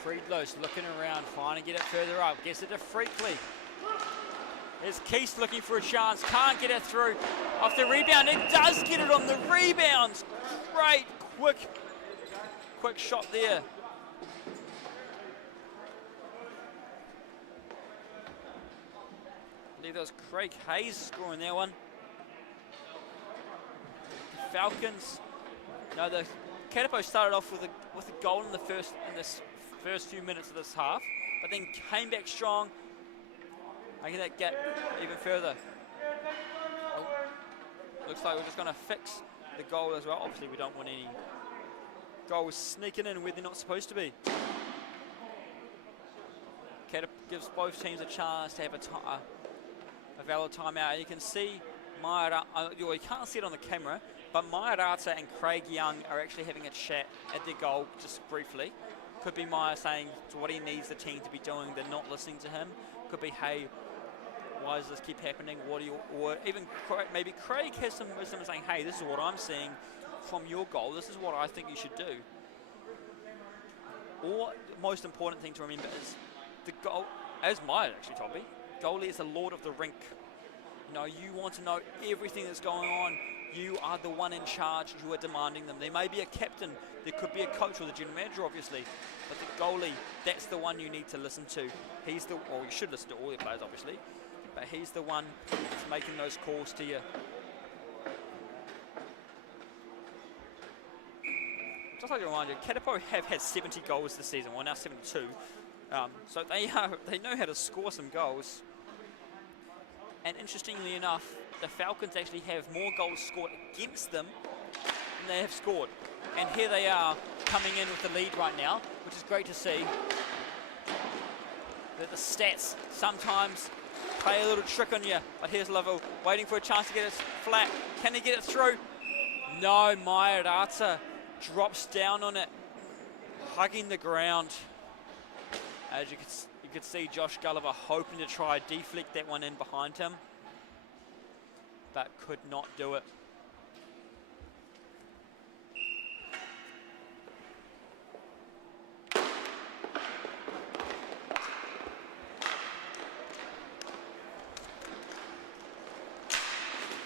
Friedlo's looking around, trying to get it further up. Gets it to Freakley. There's Keese looking for a chance. Can't get it through. Off the rebound. It does get it on the rebound. Great, quick shot there. I believe that was Craig Hayes scoring that one. The Falcons. No, the Catapo started off with a goal in this first few minutes of this half, but then came back strong, making that gap even further. Oh, looks like we're just going to fix the goal as well. Obviously, we don't want any goals sneaking in where they're not supposed to be. Catapo gives both teams a chance to have a valid timeout. And you can see you can't see it on the camera, but Mairata and Craig Young are actually having a chat at their goal just briefly. Could be Meyer saying what he needs the team to be doing. They're not listening to him. Could be, hey, why does this keep happening? What do you, or even maybe Craig has some wisdom saying, hey, this is what I'm seeing from your goal. This is what I think you should do. Or the most important thing to remember is the goal, as Meyer actually told me, goalie is the lord of the rink. You know, you want to know everything that's going on. You are the one in charge. You are demanding them. There may be a captain. There could be a coach or the general manager, obviously. But the goalie, that's the one you need to listen to. Or you should listen to all your players, obviously. But he's the one that's making those calls to you. Just like to remind you, Catapo have had 70 goals this season. Well, now 72. So they know how to score some goals. And interestingly enough, the Falcons actually have more goals scored against them than they have scored. And here they are coming in with the lead right now, which is great to see. The stats sometimes play a little trick on you. But here's Lovell waiting for a chance to get it flat. Can he get it through? No, Mairata drops down on it, hugging the ground. As you could see Josh Gulliver hoping to try deflect that one in behind him, but could not do it.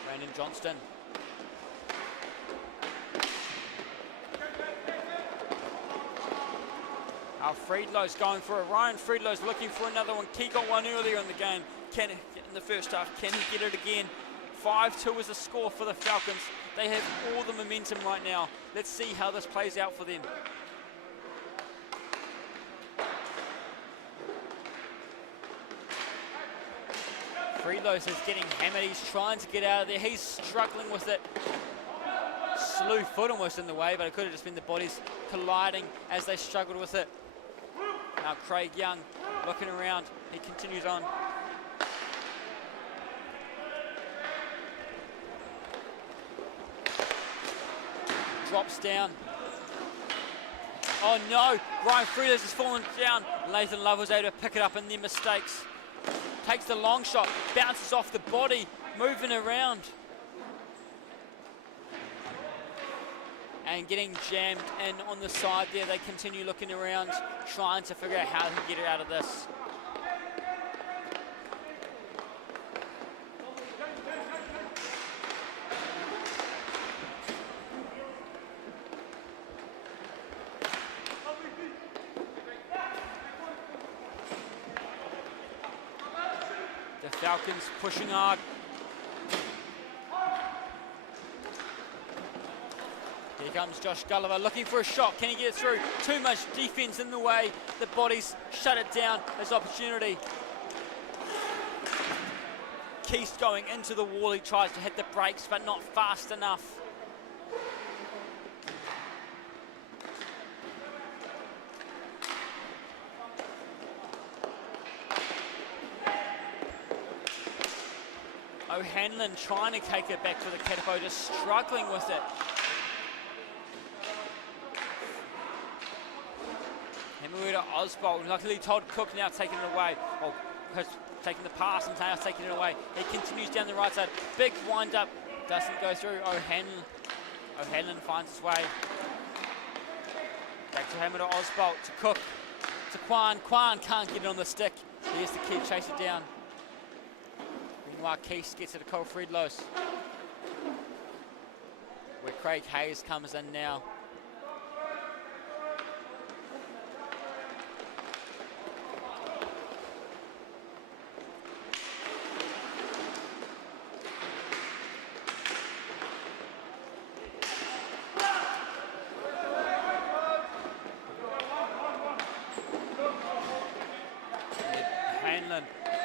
Brandon Johnston. Friedlo's going for it. Ryan Friedlo's looking for another one. He got one earlier in the game. In the first half, can he get it again? 5-2 is the score for the Falcons. They have all the momentum right now. Let's see how this plays out for them. Friedlo's is getting hammered. He's trying to get out of there. He's struggling with it. Slew foot almost in the way, but it could have just been the bodies colliding as they struggled with it. Now Craig Young looking around. He continues on. Drops down. Oh no, Ryan Friedlo's has fallen down. Nathan Love was able to pick it up in their mistakes. Takes the long shot, bounces off the body, moving around. And getting jammed in on the side there. They continue looking around, trying to figure out how to get it out of this. The Falcons pushing hard. Here comes Josh Gulliver looking for a shot. Can he get it through? Too much defence in the way. The bodies shut it down. His opportunity. Keith going into the wall. He tries to hit the brakes, but not fast enough. O'Hanlon trying to take it back for the Catapo, just struggling with it. Hemuera Oswald, luckily Todd Cook now taking it away. Oh, taking the pass and now taking it away. He continues down the right side. Big wind up, doesn't go through. O'Hanlon finds his way. Back to Hemuera Oswald, to Cook, to Quan. Quan can't get it on the stick. He has to keep chase it down. Meanwhile, Keith gets it to Cole Friedlos, where Craig Hayes comes in now.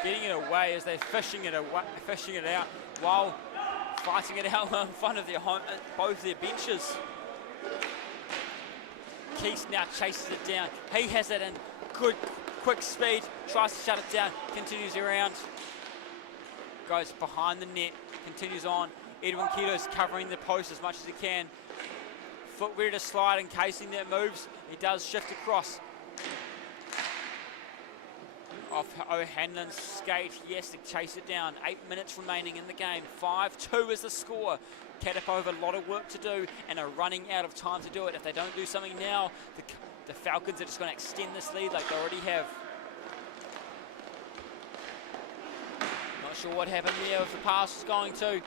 Getting it away as they're fishing it out while fighting it out in front of both their benches. Keith now chases it down. He has it in good, quick speed, tries to shut it down, continues around, goes behind the net, continues on. Edwin Keto's covering the post as much as he can. Foot ready to slide in case he moves. He does shift across. Off O'Hanlon's skate, yes, to chase it down. 8 minutes remaining in the game. 5-2 is the score. Catapo have a lot of work to do and are running out of time to do it. If they don't do something now, the Falcons are just going to extend this lead like they already have. Not sure what happened there if the pass was going to.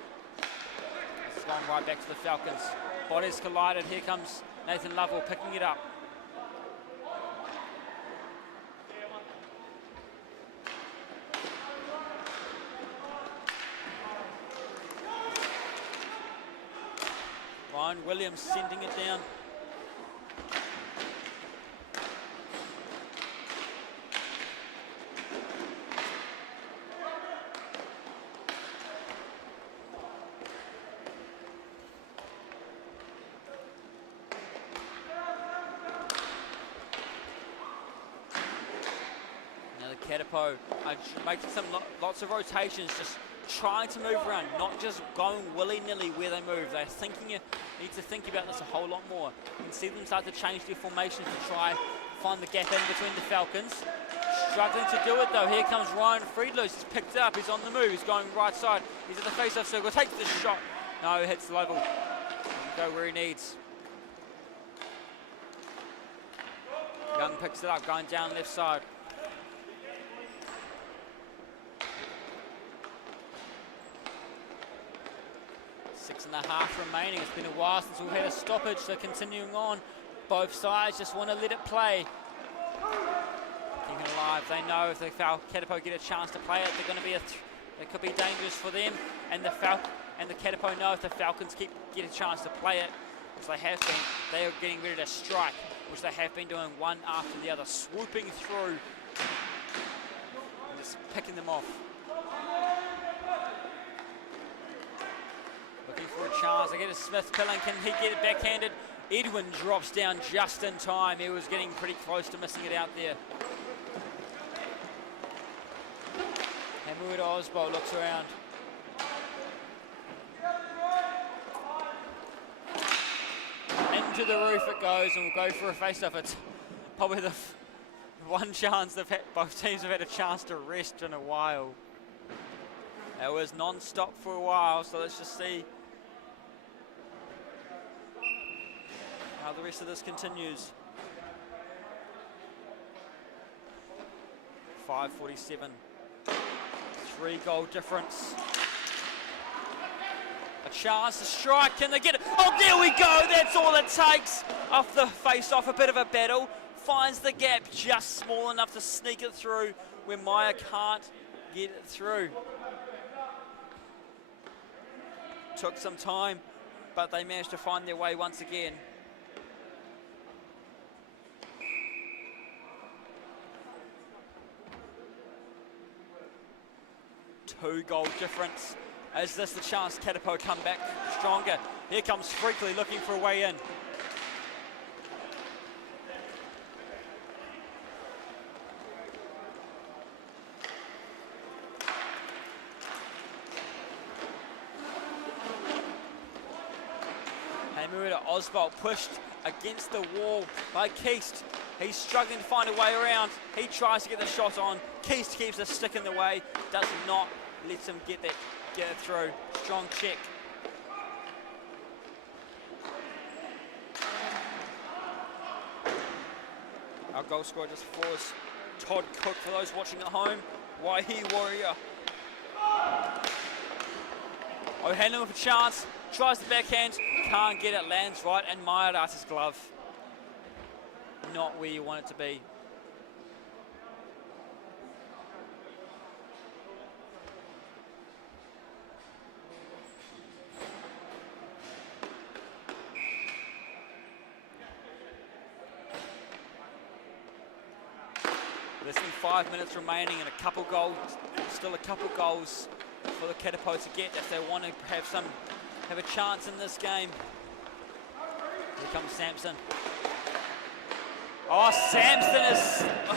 It's gone right back to the Falcons. Bodies collided. Here comes Nathan Lovell picking it up. Ryan Williams sending it down. Now the Catapo are making lots of rotations, just trying to move around, not just going willy-nilly where they move. They're need to think about this a whole lot more. You can see them start to change their formations to try find the gap in between the Falcons. Struggling to do it though. Here comes Ryan Friedlos. He's picked it up. He's on the move. He's going right side. He's at the face-off circle. Takes the shot. No, hits the level. Doesn't go where he needs. Young picks it up, going down left side. And a half remaining. It's been a while since we've had a stoppage, so continuing on. Both sides just want to let it play. Keeping it alive. They know if the Catapo get a chance to play it, they're going to be it could be dangerous for them. And the Catapo know if the Falcons get a chance to play it, which they have been, they are getting ready to strike, which they have been doing one after the other, swooping through and just picking them off. Looking for a chance. They get a Smith Pilling. Can he get it backhanded? Edwin drops down just in time. He was getting pretty close to missing it out there. Hemuera Oswald looks around. Into the roof it goes, and we'll go for a face-off. It's probably the one chance both teams have had a chance to rest in a while. It was non-stop for a while, so let's just see how the rest of this continues. 5:47. 3-goal difference. A chance to strike. Can they get it? Oh, there we go. That's all it takes. Off the face-off, a bit of a battle. Finds the gap just small enough to sneak it through where Maya can't get it through. Took some time, but they managed to find their way once again. 2-goal difference. Is this the chance Catapo come back stronger? Here comes Freakley looking for a way in. Oswald pushed against the wall by Keast. He's struggling to find a way around. He tries to get the shot on. Keast keeps the stick in the way. Does not let him get it through. Strong check. Our goal scorer just forwards Todd Cook for those watching at home. Waihi Warrior. O'Hanlon with a chance. Tries the backhand, can't get it, lands right in Maiorata's glove. Not where you want it to be. Less than 5 minutes remaining and a couple goals, still a couple goals for the Catapo to get if they want to have a chance in this game. Here comes Sampson. Oh, Sampson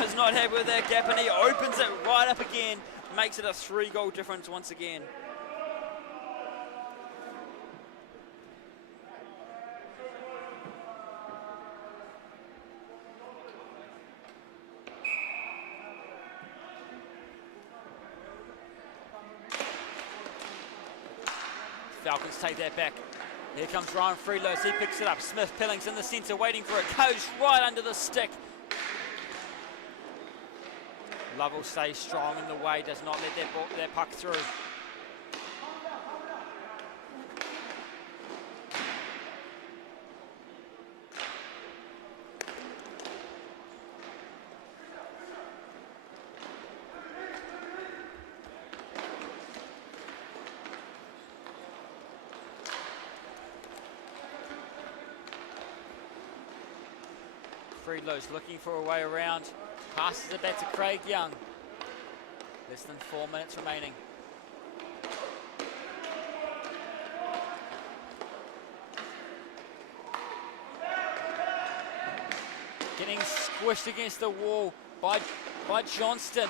is not happy with that gap, and he opens it right up again. Makes it a 3-goal difference once again. Falcons take that back. Here comes Ryan Freelos, he picks it up. Smith Pillings in the centre, waiting for it. Goes right under the stick. Lovell stays strong in the way, does not let that puck through. Freelos looking for a way around. Passes it back to Craig Young. Less than 4 minutes remaining. Getting squished against the wall by Johnston.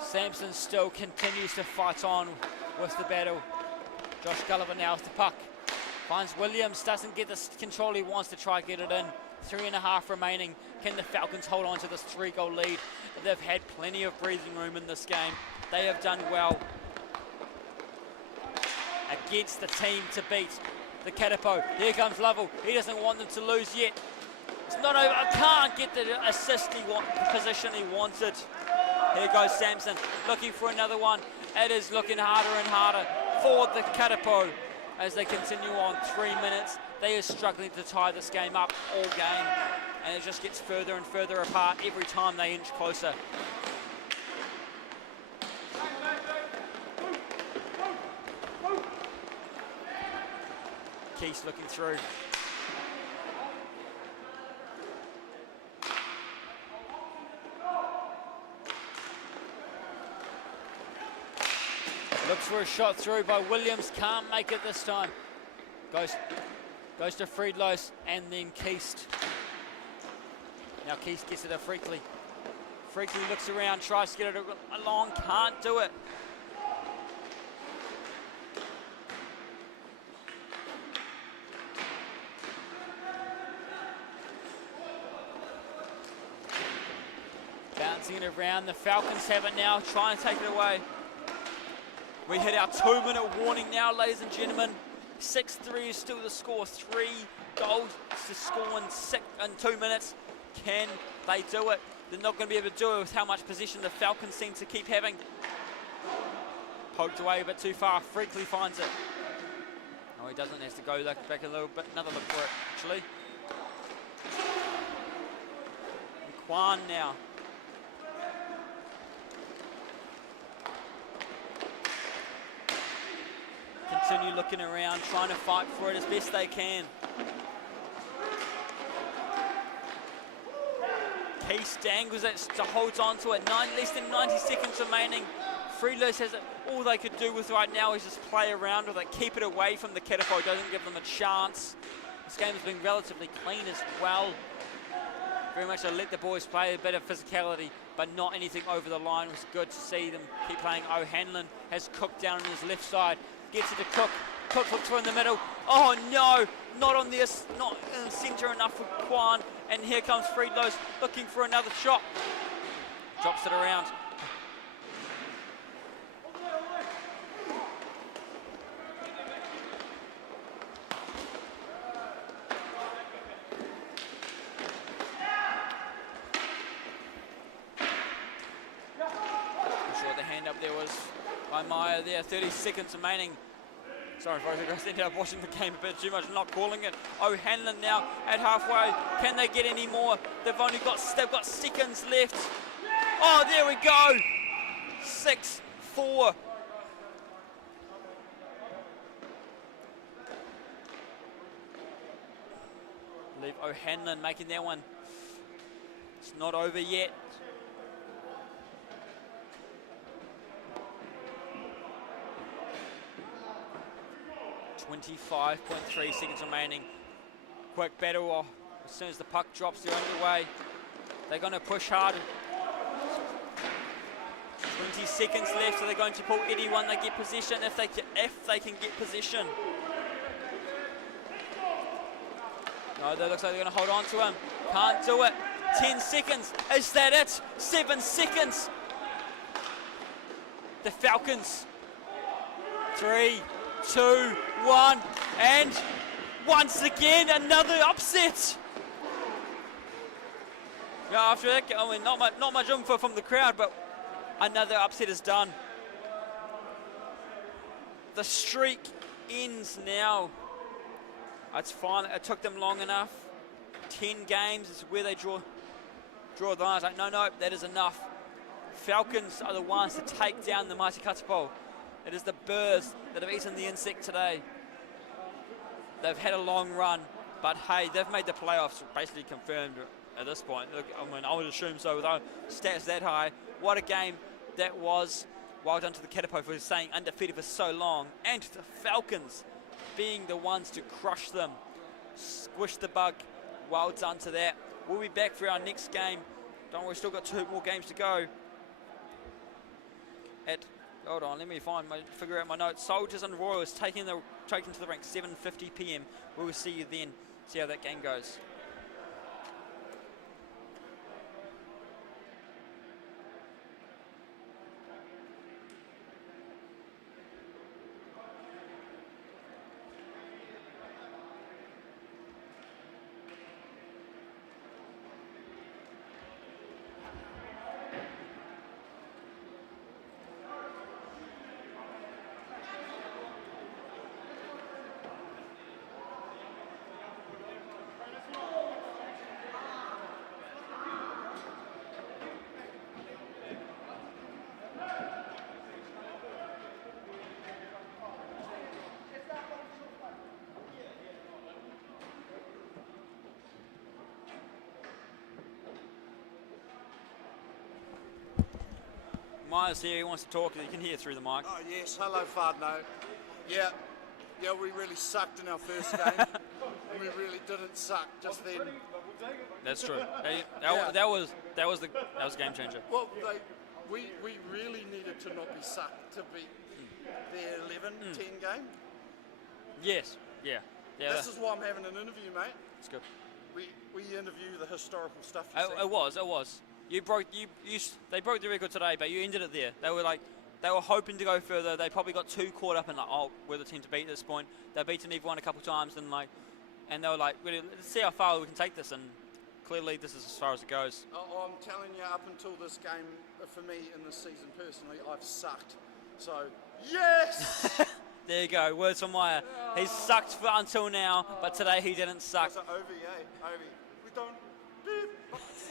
Sampson still continues to fight on with the battle. Josh Gulliver now with the puck. Finds Williams, doesn't get the control he wants to try to get it in. 3.5 remaining. Can the Falcons hold on to this 3-goal lead? They've had plenty of breathing room in this game. They have done well against the team to beat the Catapo. Here comes Lovell. He doesn't want them to lose yet. It's not over. Can't get the assist position he wanted. Here goes Sampson looking for another one. It is looking harder and harder for the Catapo as they continue on. 3 minutes. They are struggling to tie this game up all game, and it just gets further and further apart every time they inch closer. Keith looking through. Looks for a shot through by Williams, can't make it this time. Goes to Friedlos and then Keast. Now Keast gets it to Freakley. Freakley looks around, tries to get it along, can't do it. Bouncing it around, the Falcons have it now, trying to take it away. We hit our 2-minute warning now, ladies and gentlemen. 6-3 is still the score. 3 goals to score in 2 minutes. Can they do it? They're not going to be able to do it with how much possession the Falcons seem to keep having. Poked away a bit too far. Freakley finds it. Oh, he doesn't. He has to go back a little bit. Another look for it, actually. And Kwan now. Continue looking around, trying to fight for it as best they can. Keith dangles it, holds on to it. Less than 90 seconds remaining. Friedlos has it. All they could do with right now is just play around with it, keep it away from the Catapo, doesn't give them a chance. This game has been relatively clean as well. Very much let the boys play a bit of physicality, but not anything over the line. It was good to see them keep playing. O'Hanlon has Cook down on his left side, gets it to Cook. Cook looks for in the middle. Oh no, not on this, not in the centre enough for Kwan. And here comes Friedlos looking for another shot. Drops it around. I'm sure the hand up there was by Meyer there. 30 seconds remaining. Sorry, folks, I guys ended up watching the game a bit too much, not calling it. O'Hanlon now at halfway. Can they get any more? They've got seconds left. Oh, there we go. 6-4. Leave O'Hanlon making that one. It's not over yet. .3 seconds remaining. Quick battle as soon as the puck drops, they're underway. They're going to push hard. 20 seconds left, so they're going to pull anyone they get possession if they can get possession. No, that looks like they're going to hold on to him. Can't do it. 10 seconds. Is that it? 7 seconds. The Falcons. 3, 2, 1, and once again another upset. Yeah, after that, I mean, not much info from the crowd, but another upset is done. The streak ends now. It's fine. It took them long enough. 10 games is where they draw the line. Like, no, that is enough. Falcons are the ones to take down the Mighty Waikato. It is the birds that have eaten the insect today. They've had a long run, but hey, they've made the playoffs basically confirmed at this point. Look, I mean, I would assume so with stats that high. What a game that was. Well done to the Catapo for staying undefeated for so long, and to the Falcons being the ones to crush them. Squish the bug. Well done to that. We'll be back for our next game. Don't worry, we've still got 2 more games to go. Hold on, let me figure out my notes. Soldiers and Royals taking to the ranks, 7:50 p.m. We will see you then. See how that game goes. Myers here, he wants to talk, you can hear through the mic. Oh yes, hello Fardno. Yeah, we really sucked in our first game. We really didn't suck just then. That's true. That was a game changer. Well, we really needed to not be sucked to beat their 11-10 game. Yes, yeah. This is why I'm having an interview, mate. It's good. We interview the historical stuff. It was. They broke the record today, but you ended it there. They were hoping to go further. They probably got too caught up in we're the team to beat at this point. They've beaten everyone a couple of times, and they were like, really, let's see how far we can take this. And clearly, this is as far as it goes. I'm telling you, up until this game, for me in this season personally, I've sucked. So yes. There you go. Words from Meyer. He's sucked until now, but today he didn't suck. So Ovi, Ovi, we don't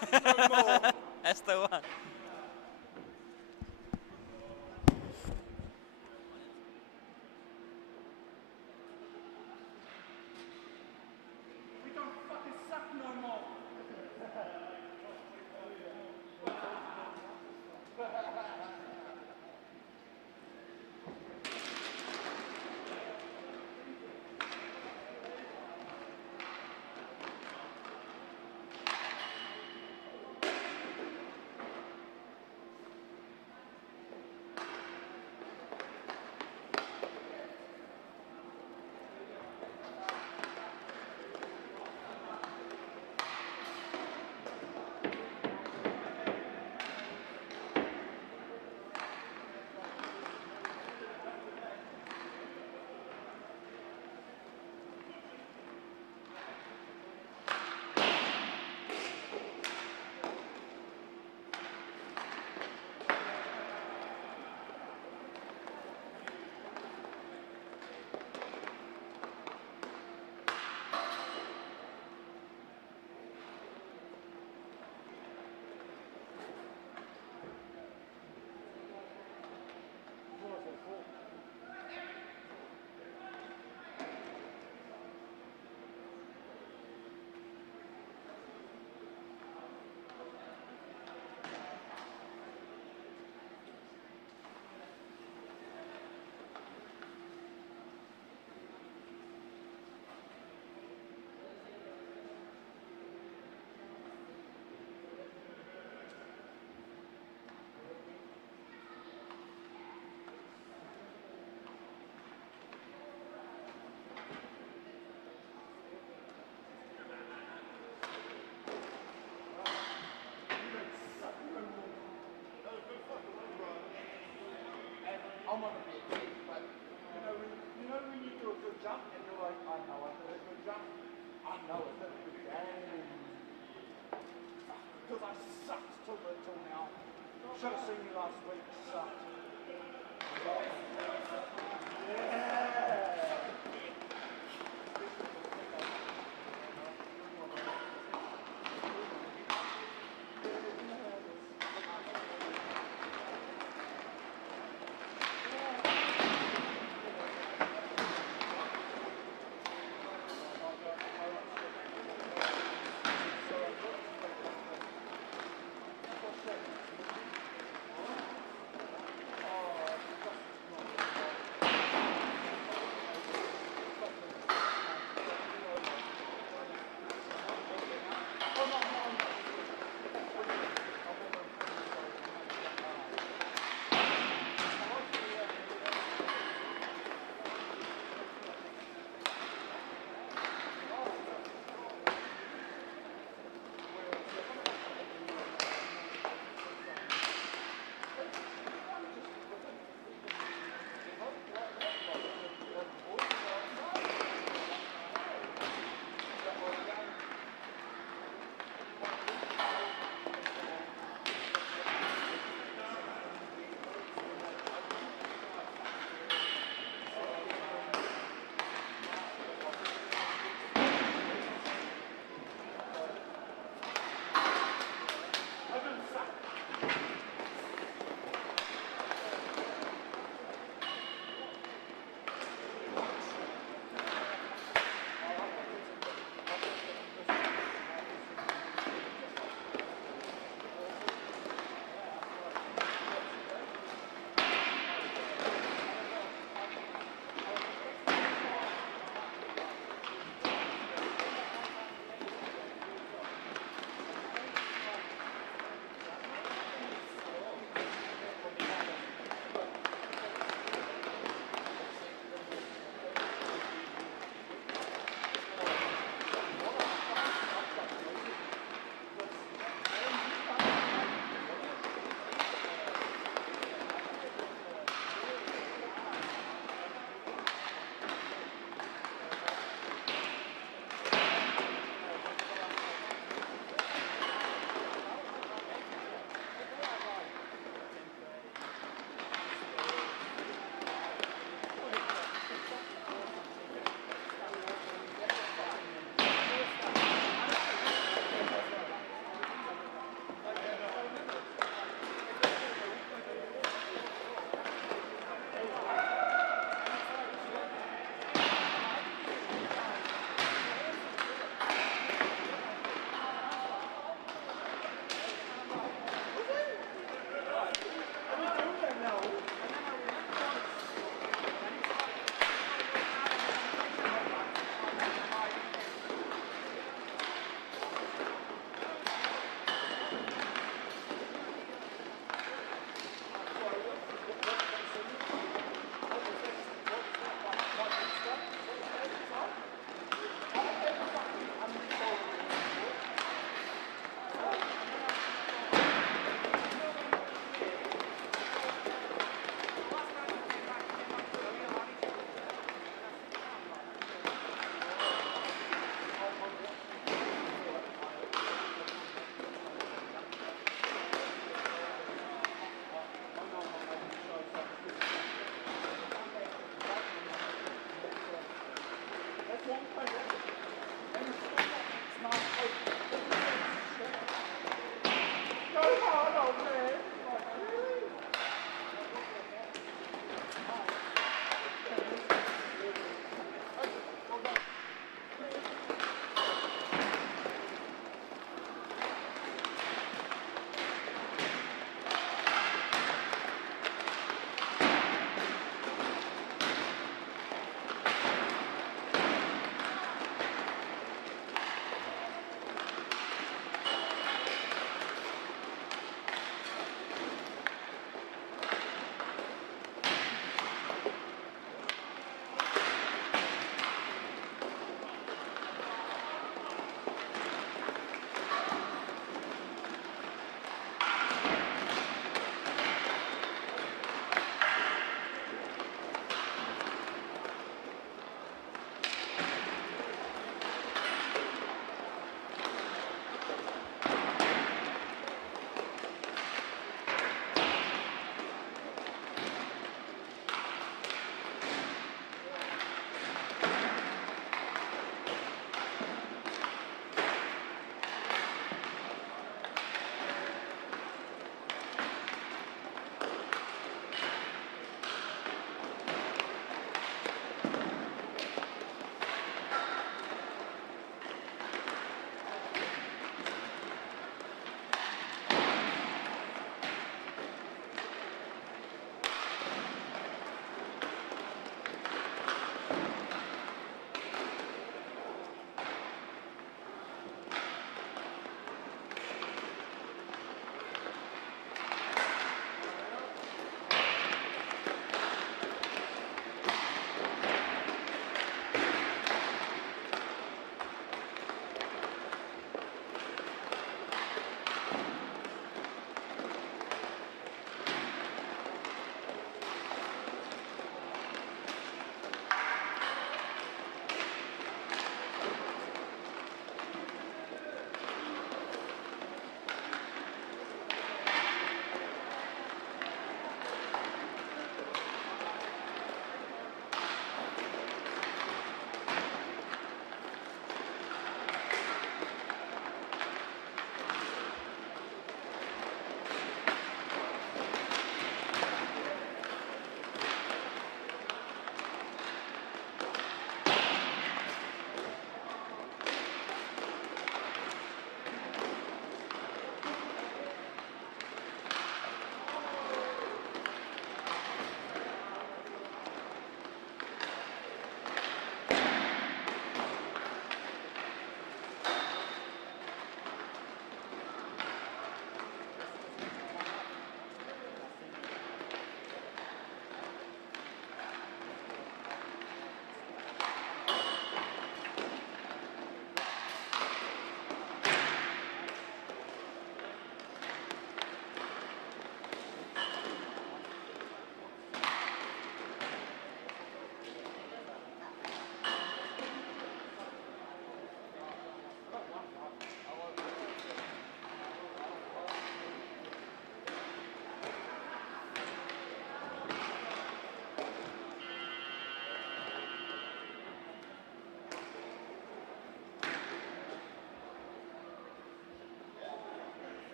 suck no more. That's the one. We don't fucking suck no more. I'm on a bit, but you know when you do a good jump and you're like, I know I did a good jump. I know I did a good game. Because I sucked till now. Should have seen me last week. Sucked. Yeah.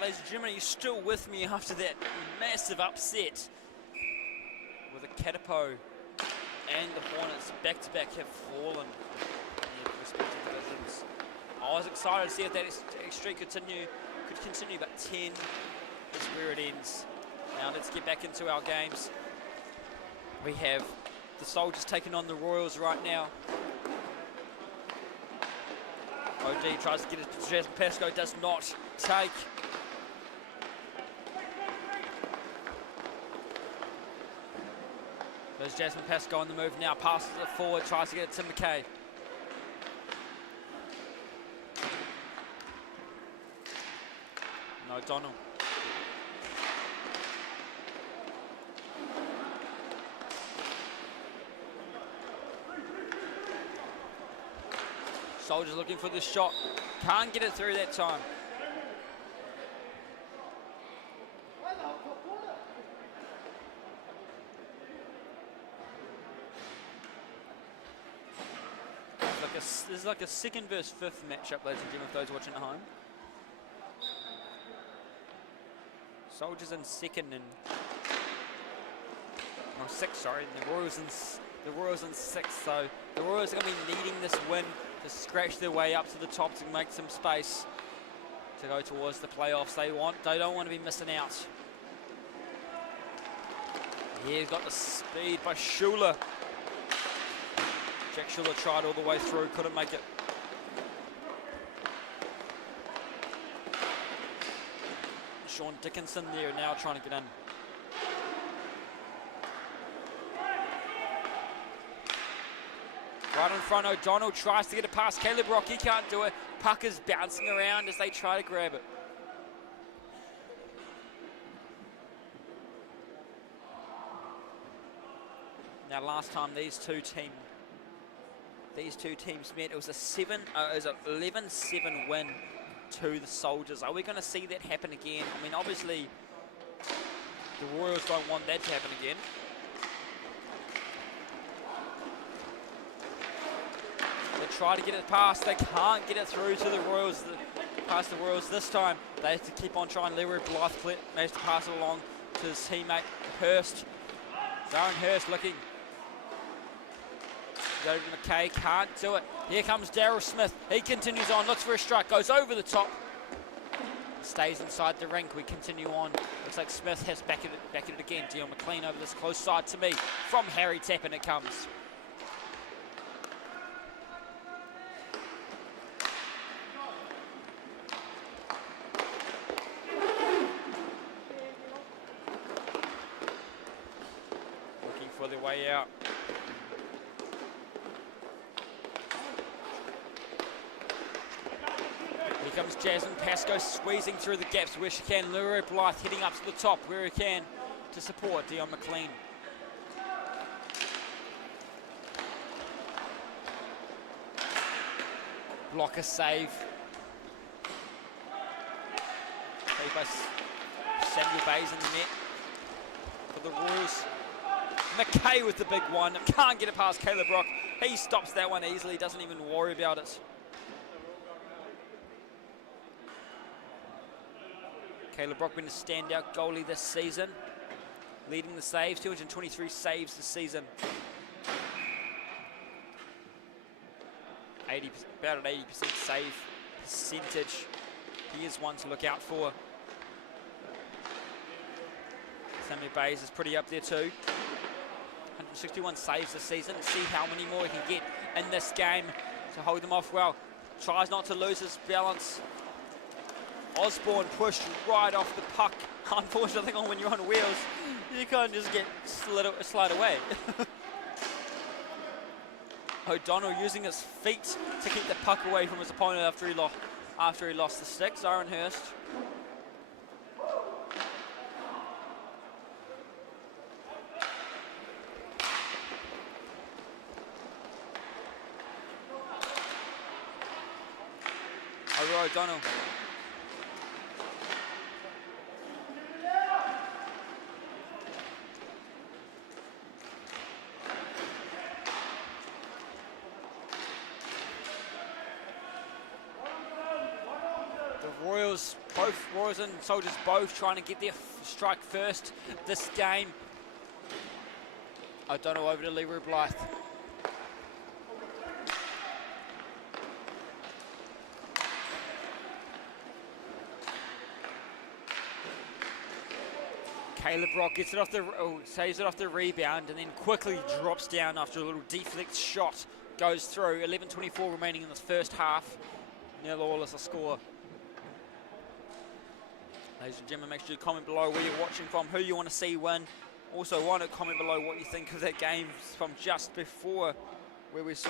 right, ladies and gentlemen, are you still with me after that massive upset? With the Catapo and the Hornets back-to-back have fallen in their respective divisions. I was excited to see if that streak could continue, but 10 is where it ends. Now let's get back into our games. We have the Soldiers taking on the Royals right now. OD tries to get it to Jasmine Pascoe, does not take. There's Jasmine Pascoe on the move now, passes it forward, tries to get it to McKay. No, O'Donnell. Soldiers looking for the shot. Can't get it through that time. This is like a second versus fifth matchup, ladies and gentlemen, for those watching at home. Soldiers in second and sixth, sorry. And the Royals in sixth. So the Royals are going to be needing this win to scratch their way up to the top to make some space to go towards the playoffs. They don't want to be missing out. He's got the speed by Schuler. Jack Schuler tried all the way through, couldn't make it. Sean Dickinson there now trying to get in. Right in front, O'Donnell tries to get it past Caleb Rock. He can't do it. Puck is bouncing around as they try to grab it. Now, last time these two teams met, it was an 11-7 win to the Soldiers. Are we going to see that happen again? I mean, obviously, the Royals don't want that to happen again. They try to get it past. They can't get it through to the Royals. Past the Royals this time. They have to keep on trying. Leroy Blythe managed to pass it along to his teammate Hurst. Darren Hurst looking. Go to McKay, can't do it. Here comes Daryl Smith. He continues on, looks for a strike, goes over the top. Stays inside the rink. We continue on. Looks like Smith has back at it again. Dion McLean over this close side to me. From Harry Tappan it comes. Looking for the way out. Here comes Jasmine Pascoe squeezing through the gaps where she can. Leroy Blythe heading up to the top where he can to support Dion McLean. Blocker save. Played by Samuel Bays in the net for the Royals. McKay with the big one. Can't get it past Caleb Rock. He stops that one easily, doesn't even worry about it. Caleb Brock been a standout goalie this season, leading the saves, 223 saves this season. About an 80% save percentage. He is one to look out for. Samuel Bays is pretty up there too. 161 saves this season. Let's see how many more he can get in this game to hold them off well. Tries not to lose his balance. Osborne pushed right off the puck. Unfortunately, when you're on wheels, you can't just get slide away. O'Donnell using his feet to keep the puck away from his opponent after he lost the stick. Aaron Hurst. O'Donnell. Royals and Soldiers both trying to get their strike first this game. O'Donnell over to Leroy Blythe. Caleb Rock gets it off saves it off the rebound and then quickly drops down after a little deflect shot goes through. 11:24 remaining in the first half. 0-0 is the score. Ladies and gentlemen, make sure you comment below where you're watching from, who you want to see win. Also, why not comment below what you think of that game from just before, where we saw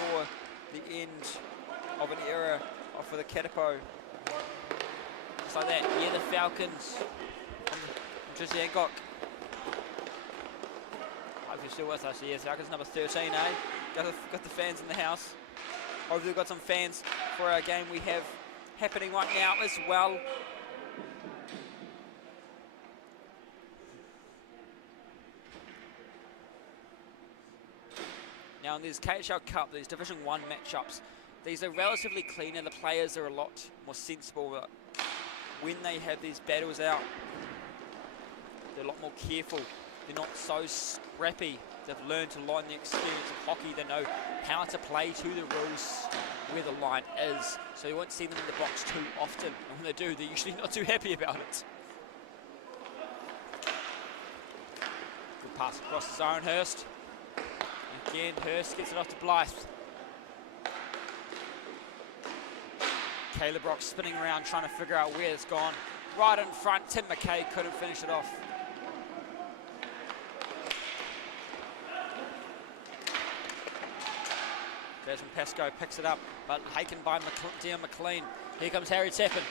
the end of an era for the Catapo. Just like that, yeah, the Falcons from Trisha Hancock. Hope you're still with us. Yeah, Falcons number 13, eh? Got the fans in the house. Hopefully we've got some fans for our game we have happening right now as well. Now in these KHL Cup, these Division 1 matchups, these are relatively cleaner. The players are a lot more sensible. But when they have these battles out, they're a lot more careful. They're not so scrappy. They've learned to line the experience of hockey. They know how to play to the rules where the line is. So you won't see them in the box too often. And when they do, they're usually not too happy about it. Good pass across the zone, Hurst. Again, Hurst gets it off to Blythe. Caleb Rock spinning around trying to figure out where it's gone. Right in front, Tim McKay couldn't finish it off. Desmond Pascoe picks it up, but taken by Dion McLean. Here comes Harry Tappan.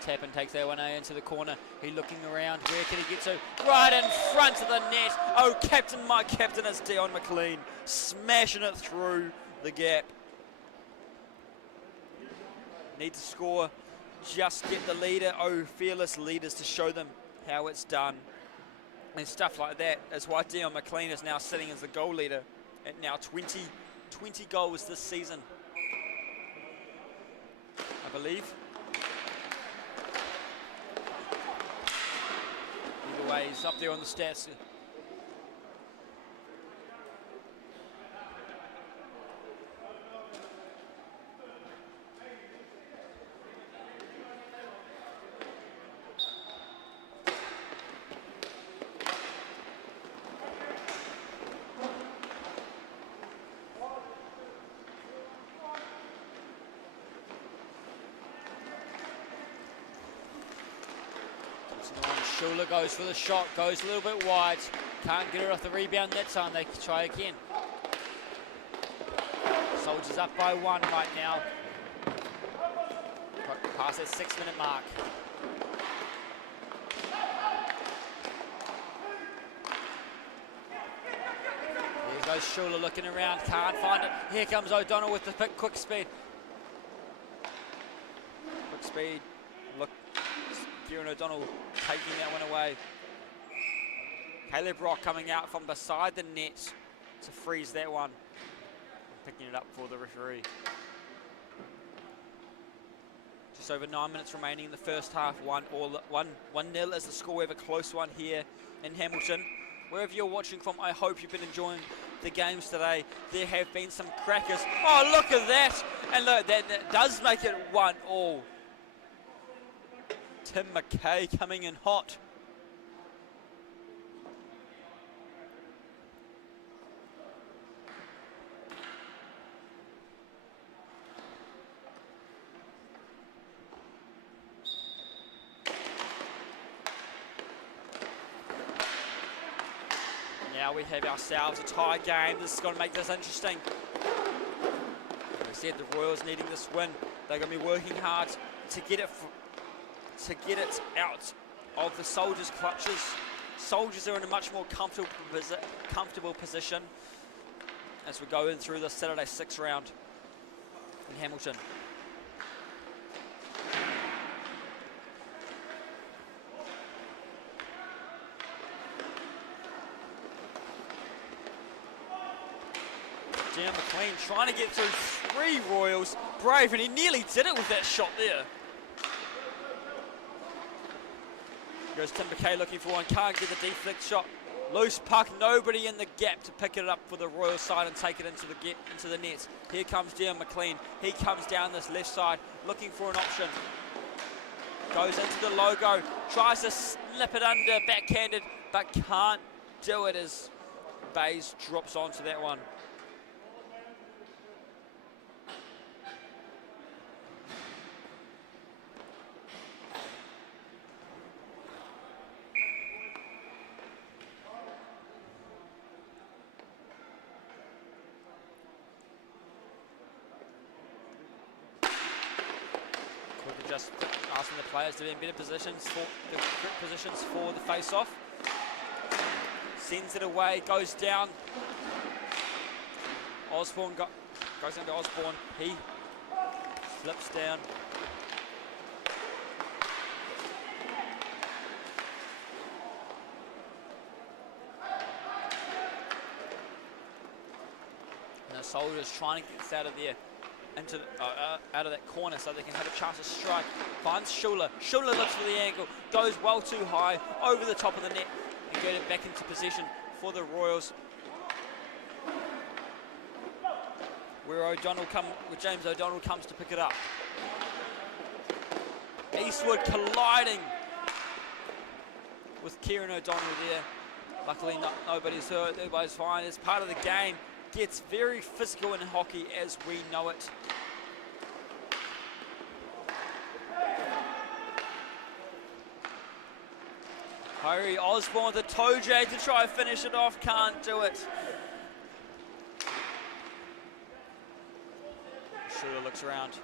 Tappan takes that one into the corner. He's looking around. Where can he get to? Right in front of the net. Oh, captain, my captain is Dion McLean. Smashing it through the gap. Need to score. Just get the leader. Oh, fearless leaders to show them how it's done. And stuff like that is why Dion McLean is now sitting as the goal leader at now 20 goals this season, I believe. Either way, he's up there on the stats. Schuler goes for the shot, goes a little bit wide. Can't get it off the rebound that time. They try again. Soldiers up by 1 right now. Past that 6-minute mark. There goes Schuler looking around, can't find it. Here comes O'Donnell with the quick speed. Quick speed. Look, Kieran O'Donnell taking that one away. Caleb Rock coming out from beside the net to freeze that one. Picking it up for the referee. Just over 9 minutes remaining in the first half. 1-0 is the score. We have a close one here in Hamilton. Wherever you're watching from, I hope you've been enjoying the games today. There have been some crackers. Oh, look at that! And look, that does make it 1-1. Tim McKay coming in hot. Now we have ourselves a tie game. This is going to make this interesting. Like I said, the Royals needing this win. They're going to be working hard to get it out of the Soldiers' clutches. Soldiers are in a much more comfortable position as we go in through the Saturday 6 round in Hamilton. Dion McLean trying to get through 3 Royals. Brave, and he nearly did it with that shot there. Goes Tim McKay looking for one, can't get the deflect shot. Loose puck, nobody in the gap to pick it up for the Royal side and take it into the nets. Here comes Dion McLean. He comes down this left side looking for an option. Goes into the logo, tries to slip it under, backhanded, but can't do it as Bays drops onto that one. Just asking the players to be in better positions for the grip positions for the face-off. Sends it away, goes down. Osborne goes down to Osborne. He slips down. And the Soldiers trying to get this out of there. Into out of that corner so they can have a chance to strike. Finds Schuler. Schuler looks for the angle, goes well too high over the top of the net and get it back into position for the Royals. Where James O'Donnell comes to pick it up. Eastwood colliding with Kieran O'Donnell there. Luckily nobody's hurt, everybody's fine. It's part of the game. Gets very physical in hockey as we know it. Harry Osborne, the toe jag to try and finish it off, can't do it. Schuler looks around.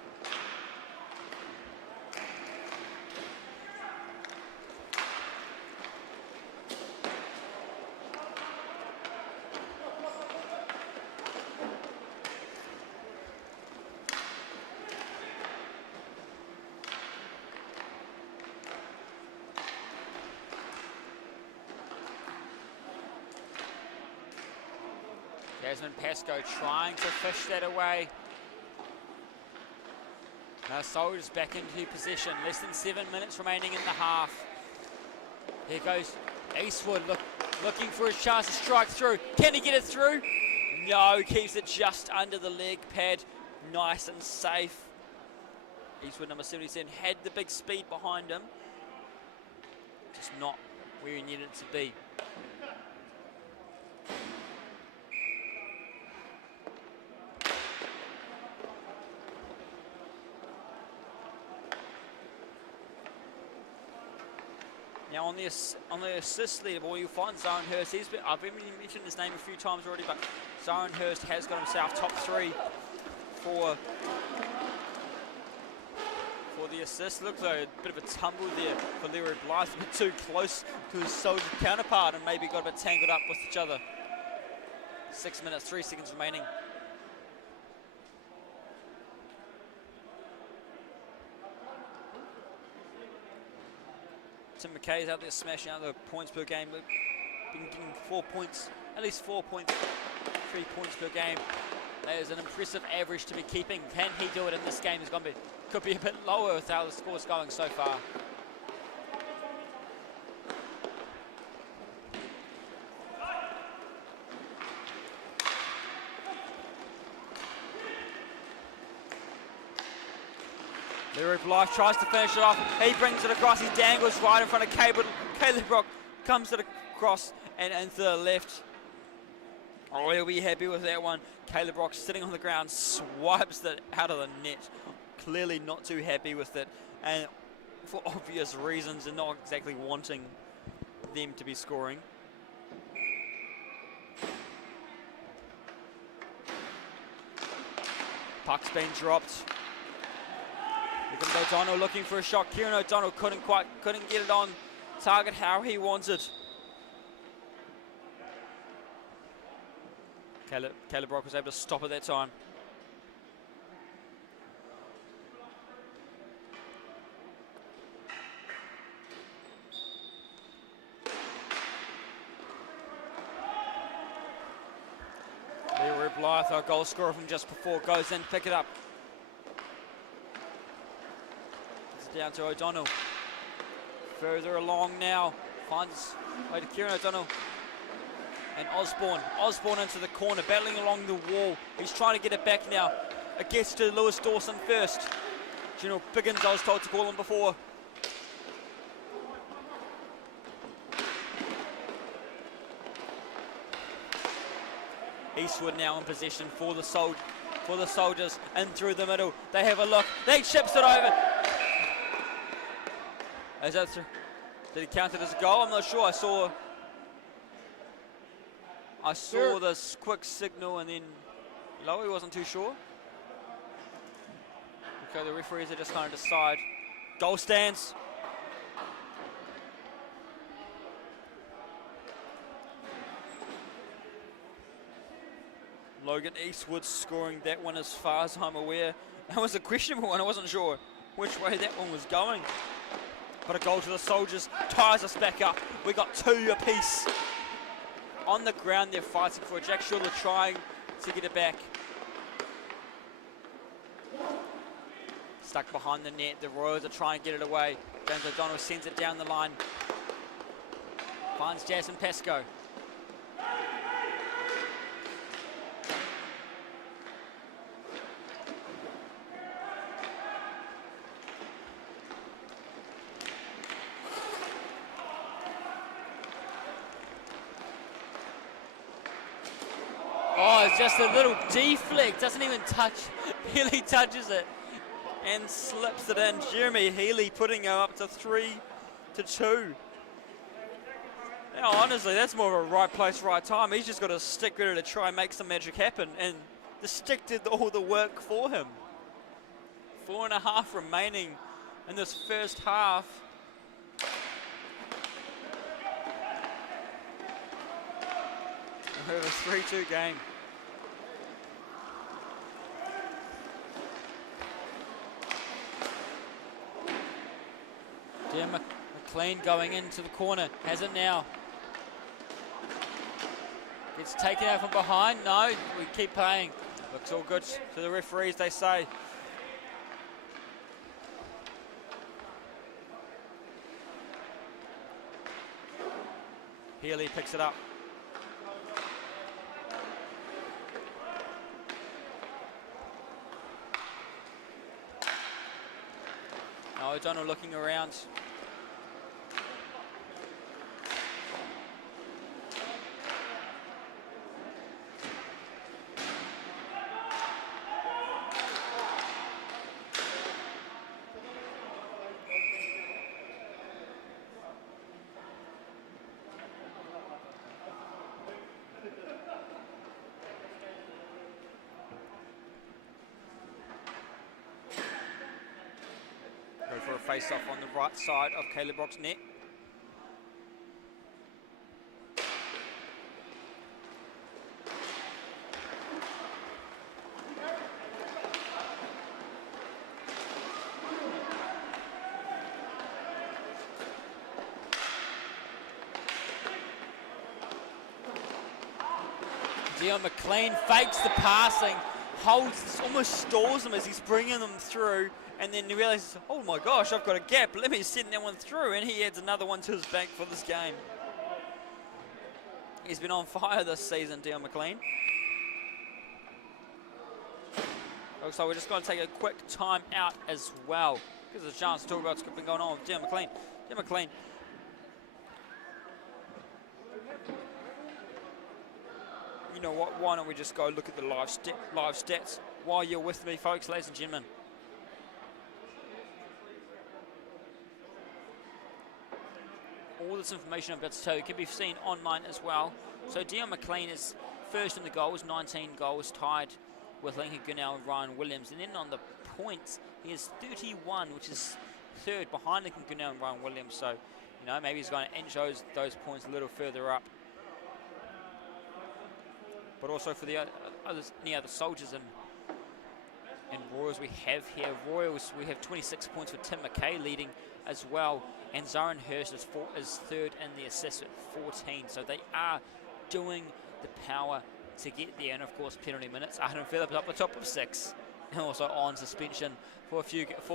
Jasmine Pascoe trying to fish that away. Now Soldiers back into possession. Less than 7 minutes remaining in the half. Here goes Eastwood looking for his chance to strike through. Can he get it through? No, keeps it just under the leg pad. Nice and safe. Eastwood, number 77, had the big speed behind him. Just not where he needed it to be. Now on the assist leaderboard, you'll find Zoran Hurst. I've even mentioned his name a few times already, but Zoran Hurst has got himself top 3 for the assist. Looks like a bit of a tumble there for Leroy Blythe, a bit too close to his Soldier counterpart and maybe got a bit tangled up with each other. 6 minutes, 3 seconds remaining. Tim McKay's out there smashing out the points per game. Been getting 4 points, at least 4 points, 3 points per game. That is an impressive average to be keeping. Can he do it in this game? Could be a bit lower with how the score's going so far. Leroy Blythe tries to finish it off. He brings it across. He dangles right in front of Caleb. Caleb Brock comes it across and into the left. Oh, he'll be happy with that one. Caleb Brock sitting on the ground, swipes it out of the net. Clearly not too happy with it, and for obvious reasons, and not exactly wanting them to be scoring. Puck's been dropped. Here comes O'Donnell looking for a shot. Kieran O'Donnell couldn't get it on target how he wants it. Caleb Brock was able to stop at that time. Leroy Blythe, our goal scorer from just before, goes in, pick it up. It's down to O'Donnell. Further along now, finds way to Kieran O'Donnell. And Osborne into the corner, battling along the wall. He's trying to get it back now. It gets to Lewis Dawson first. General Biggins, I was told to call him before. Eastwood now in possession for the Soldiers, and through the middle. They have a look. They chips it over. Is that did he count it as a goal? I'm not sure. I saw this quick signal, and then Lowy wasn't too sure. Okay, the referees are just going to decide. Goal stands. Logan Eastwood scoring that one as far as I'm aware. That was a questionable one. I wasn't sure which way that one was going. But a goal to the Soldiers ties us back up. We got 2 apiece. On the ground, they're fighting for it. Jack Schuler trying to get it back. Stuck behind the net. The Royals are trying to get it away. James O'Donnell sends it down the line. Finds Jason Pascoe. Oh, it's just a little deflect. Doesn't even touch. Healy touches it and slips it in. Jeremy Healy putting her up to 3-2. Now, honestly, that's more of a right place, right time. He's just got a stick ready to try and make some magic happen, and the stick did all the work for him. 4.5 remaining in this first half. We have a 3-2 game. Dean McLean going into the corner, has it now. Gets taken out from behind. No, we keep playing. Looks all good to the referees, they say. Healy picks it up. Now O'Donnell looking around. For a face-off on the right side of Caleb Brock's net. Dion McLean fakes the passing, holds, almost stalls him as he's bringing them through, and then he realizes, oh my gosh, I've got a gap, let me send that one through, and he adds another one to his bank for this game. He's been on fire this season, Dion McLean. Looks like we're just going to take a quick time out as well. Gives us a chance to talk about what's been going on with Dion McLean. Dion McLean. You know what, why don't we just go look at the live stats while you're with me, folks, ladies and gentlemen. All this information I'm about to tell you can be seen online as well. So Dion McLean is first in the goals, 19 goals, tied with Lincoln Gunnell and Ryan Williams. And then on the points, he has 31, which is third behind Lincoln Gunnell and Ryan Williams. So, you know, maybe he's going to inch those points a little further up. But also for the any other Soldiers and Royals we have here. Royals, we have 26 points with Tim McKay leading as well. And Zoran Hurst is third in the assists at 14. So they are doing the power to get there. And of course, penalty minutes. Arden Phillips up the top of 6. and also on suspension for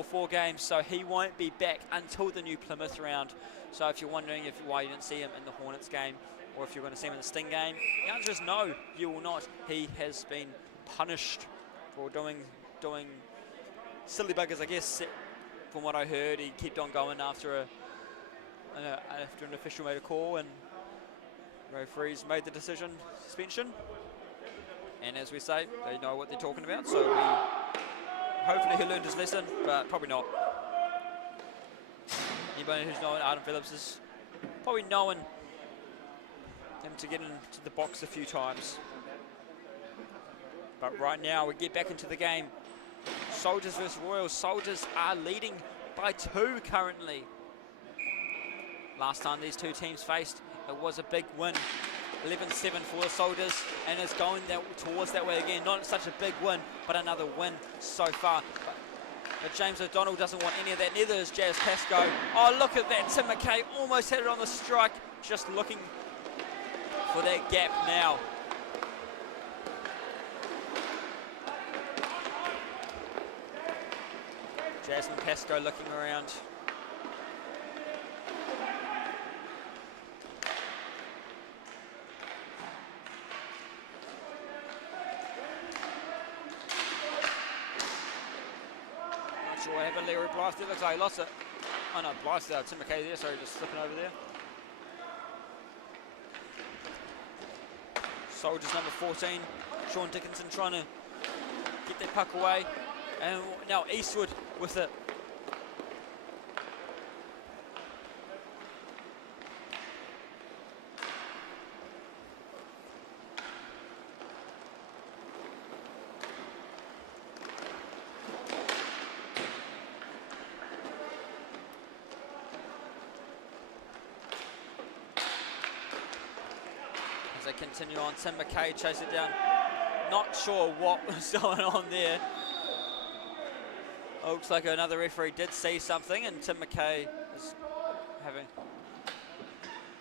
4 games, so he won't be back until the new Plymouth round. So if you're wondering why you didn't see him in the Hornets game, or if you're going to see him in the Sting game, the answer is no, you will not. He has been punished for doing silly buggers, I guess. From what I heard, he kept on going after an official made a call, and referees made the decision, suspension. And as we say, they know what they're talking about, so hopefully he learned his lesson, but probably not. Anybody who's known Adam Phillips has probably known him to get into the box a few times. But right now, we get back into the game. Soldiers versus Royals. Soldiers are leading by 2 currently. Last time these two teams faced, it was a big win. 11-7 for the Soldiers, and it's going towards that way again. Not such a big win, but another win so far. But James O'Donnell doesn't want any of that, neither is Jazz Pascoe. Oh, look at that, Tim McKay almost had it on the strike, just looking for that gap now. Jasmine Pascoe looking around. Not sure what happened. Leroy Blythe there, looks like he lost it. Oh no, Blythe there, Tim McKay there, sorry, just slipping over there. Soldiers number 14, Sean Dickinson trying to get that puck away. And now Eastwood with it. As they continue on, Tim McKay chase it down. Not sure what was going on there. Looks like another referee did see something, and Tim McKay is having.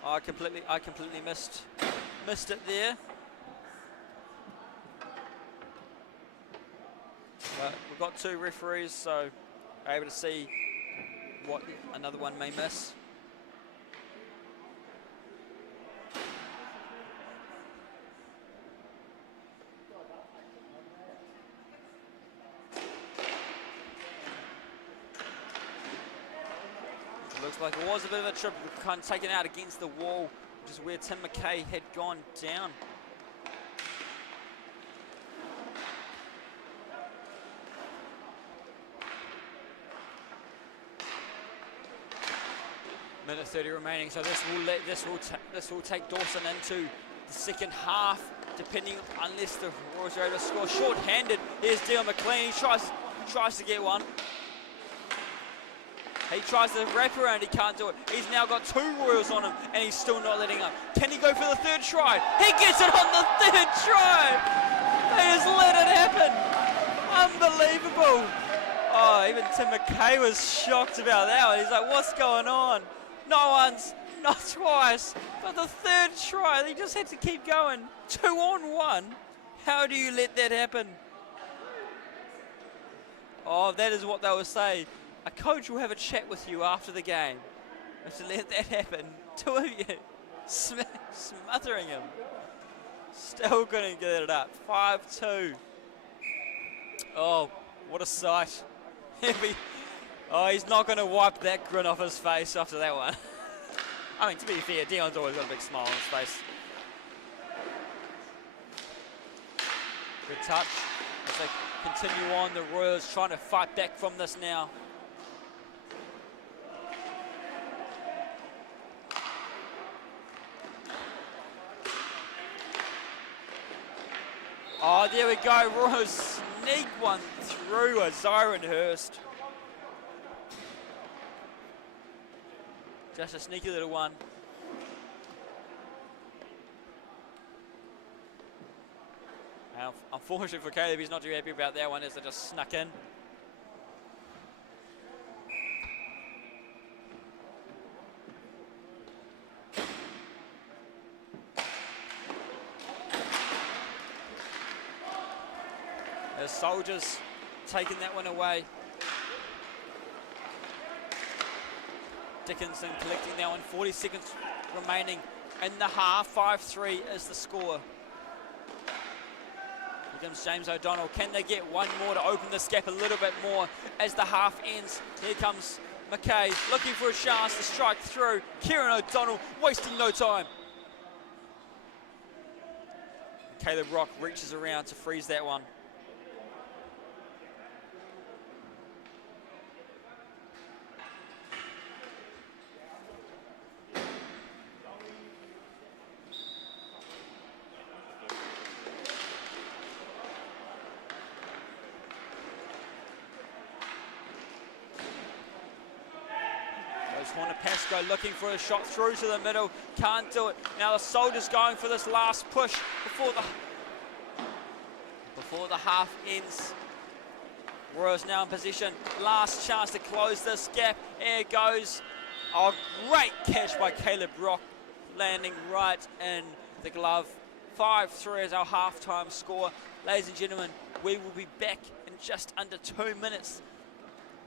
Oh, I completely missed it there. But we've got 2 referees, so we're able to see what another one may miss. Looks like it was a bit of a trip, kind of taken out against the wall, which is where Tim McKay had gone down. Minute 30 remaining, so this will take Dawson into the second half, depending, unless the Royals are able to score. Short-handed, here's Dion McLean, he tries to get one. He tries to wrap around, he can't do it. He's now got 2 Royals on him, and he's still not letting up. Can he go for the 3rd try? He gets it on the 3rd try! They just let it happen! Unbelievable! Oh, even Tim McKay was shocked about that one. He's like, what's going on? Not once, not twice, but the 3rd try. They just had to keep going. 2 on 1. How do you let that happen? Oh, that is what they will say. A coach will have a chat with you after the game. If to let that happen, 2 of you smothering him. Still couldn't get it up. 5-2. Oh, what a sight. Oh, he's not going to wipe that grin off his face after that one. I mean, to be fair, Dion's always got a big smile on his face. Good touch. As they continue on, the Royals trying to fight back from this now. Oh, there we go. Royals sneak one through a Zyron Hurst. Just a sneaky little one. Unfortunately for Caleb, he's not too happy about that one as they just snuck in. The Soldiers taking that one away. Dickinson collecting that one, 40 seconds remaining in the half. 5-3 is the score. Here comes James O'Donnell. Can they get one more to open this gap a little bit more as the half ends? Here comes McKay looking for a chance to strike through. Kieran O'Donnell wasting no time. Caleb Rock reaches around to freeze that one. Hornet Pascoe looking for a shot through to the middle, can't do it. Now the Soldiers going for this last push before the half ends. Royals now in position, last chance to close this gap. Here it goes. Oh, great catch by Caleb Rock, landing right in the glove. 5-3 is our halftime score. Ladies and gentlemen, we will be back in just under 2 minutes.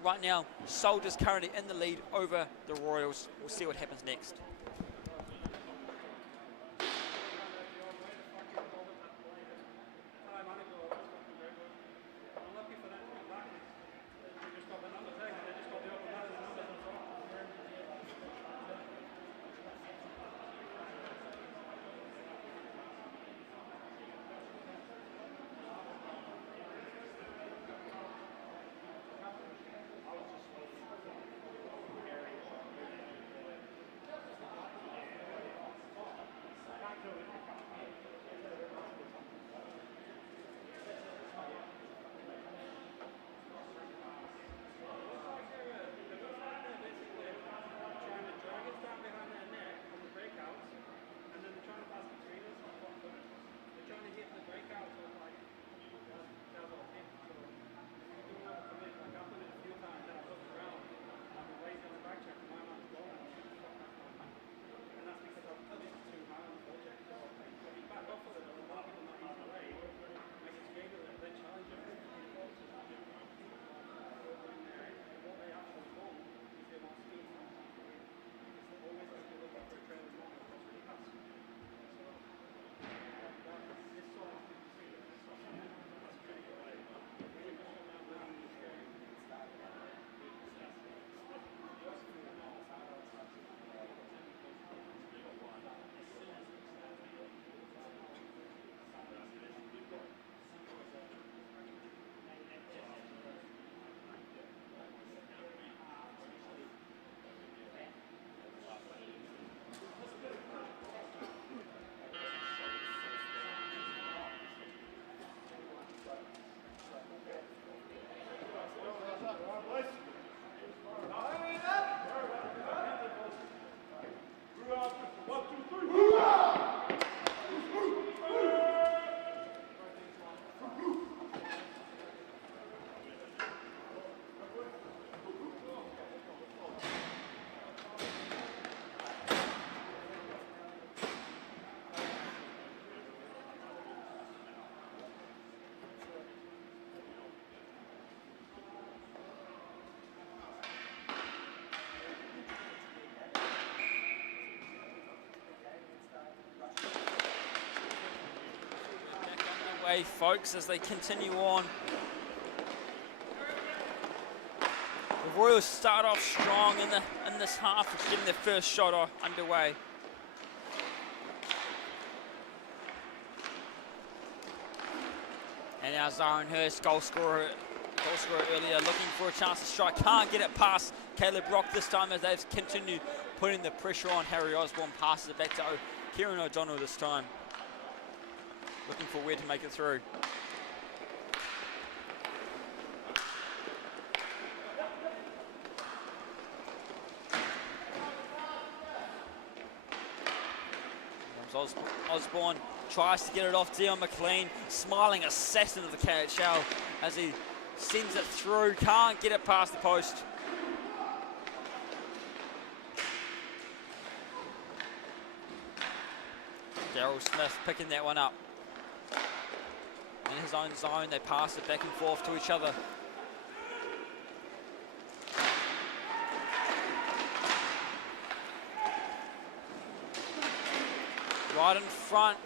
Right now, Soldiers currently in the lead over the Royals. We'll see what happens next. Folks, as they continue on. The Royals start off strong in this half, getting their first shot underway. And now Zaren Hurst, goal scorer earlier, looking for a chance to strike. Can't get it past Caleb Rock this time as they've continued putting the pressure on. Harry Osborne passes it back to Kieran O'Donnell this time. Looking for where to make it through. Osborne tries to get it off Dion McLean, smiling assassin of the KHL as he sends it through, can't get it past the post. Daryl Smith picking that one up. In his own zone, they pass it back and forth to each other. Right in front.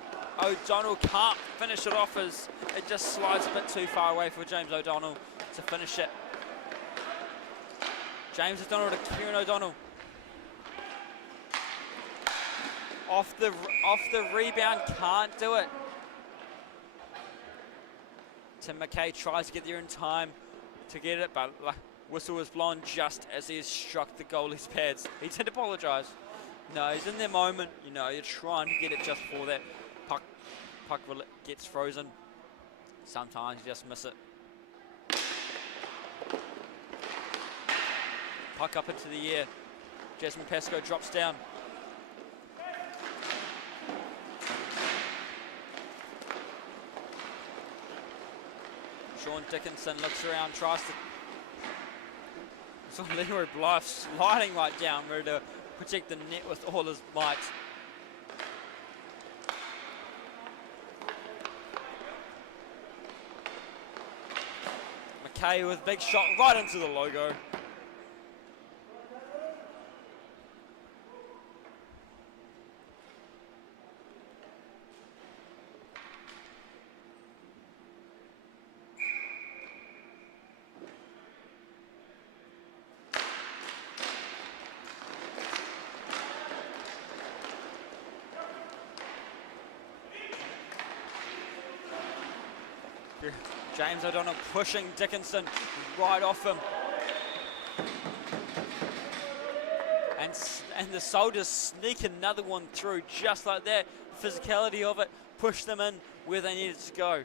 O'Donnell can't finish it off as it just slides a bit too far away for James O'Donnell to finish it. James O'Donnell to Kieran O'Donnell. Off the rebound, can't do it. Tim McKay tries to get there in time to get it, but whistle was blown just as he struck the goalie's pads. He did apologise. No, he's in their moment. You know, you're trying to get it just for that. Puck gets frozen. Sometimes you just miss it. Puck up into the air. Jasmine Pascoe drops down. Sean Dickinson looks around, tries to... So Leroy Blythe sliding right down, ready to protect the net with all his might. McKay with big shot right into the logo. James O'Donnell pushing Dickinson right off him. And the Soldiers sneak another one through just like that. The physicality of it, push them in where they needed to go.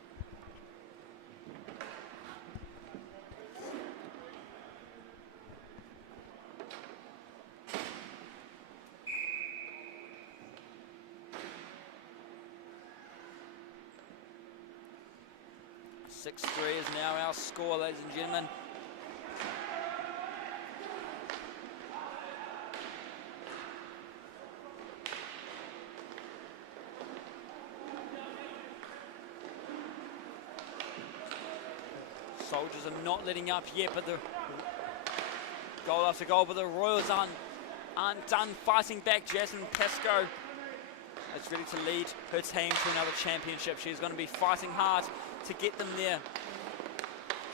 Is now our score, ladies and gentlemen. Soldiers are not letting up yet, but the goal after goal, but the Royals aren't done fighting back. Jasmine Pascoe is ready to lead her team to another championship. She's going to be fighting hard to get them there.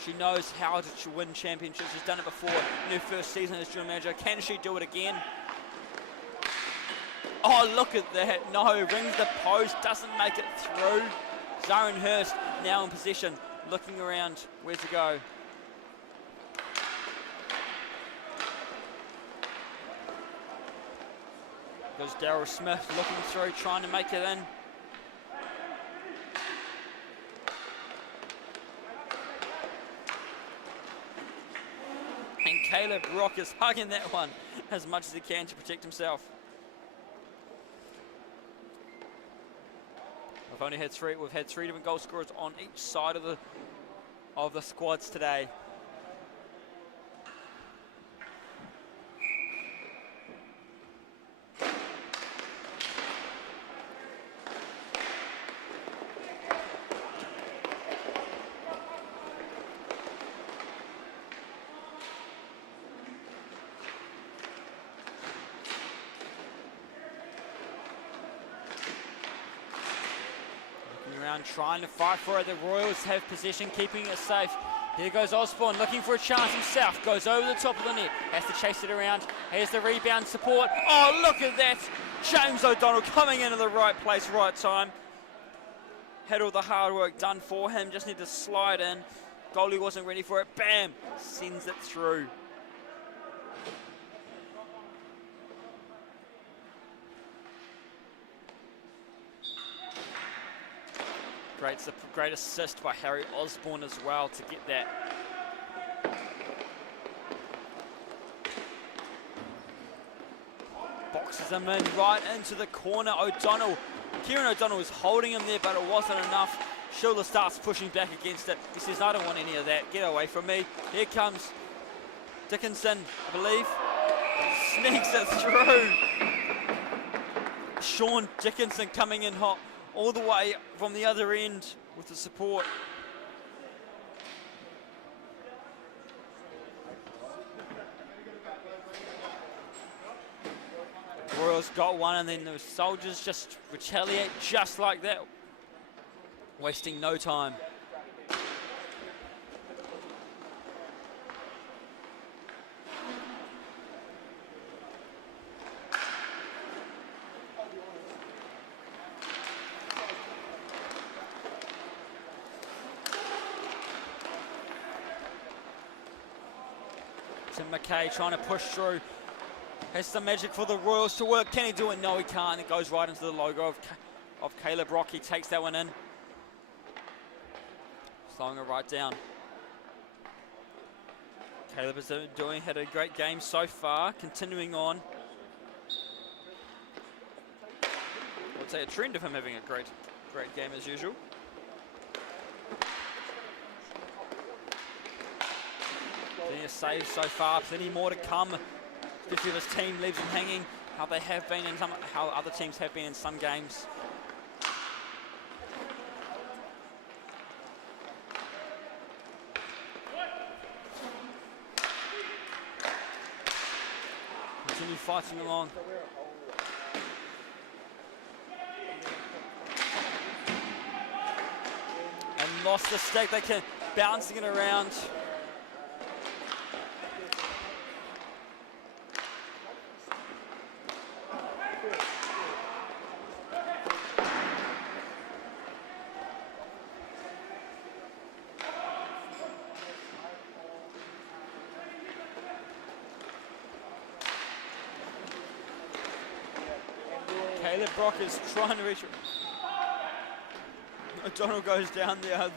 She knows how to win championships. She's done it before in her first season as general manager. Can she do it again? Oh, look at that. No, rings the post, doesn't make it through. Zaren Hurst now in possession, looking around where to go. Goes Daryl Smith looking through, trying to make it in. Caleb Rock is hugging that one as much as he can to protect himself. We've had three different goal scorers on each side of the squads today. Trying to fight for it. The Royals have possession, keeping it safe. Here goes Osborne looking for a chance himself. Goes over the top of the net. Has to chase it around. Here's the rebound support. Oh, look at that. James O'Donnell coming into the right place, right time. Had all the hard work done for him. Just need to slide in. Goalie wasn't ready for it. Bam. Sends it through. Great assist by Harry Osborne as well to get that. Boxes him in right into the corner. Kieran O'Donnell was holding him there, but it wasn't enough. Schiller starts pushing back against it. He says, I don't want any of that. Get away from me. Here comes Dickinson, I believe. Sneaks it through. Sean Dickinson coming in hot all the way from the other end with the support. Royals got one, and then the Soldiers just retaliate just like that, wasting no time. Tim McKay trying to push through. Has some magic for the Royals to work. Can he do it? No, he can't. It goes right into the logo of Caleb Rock. He takes that one in. Slowing it right down. Caleb has had a great game so far. Continuing on. I'd say a trend of him having a great game as usual. Plenty of saves so far, plenty more to come. Especially if his team leaves him hanging, how they have been in how other teams have been in some games. Continue fighting along. And lost the stick. They can bouncing it around. Caleb Brock is trying to reach. O'Donnell goes down there,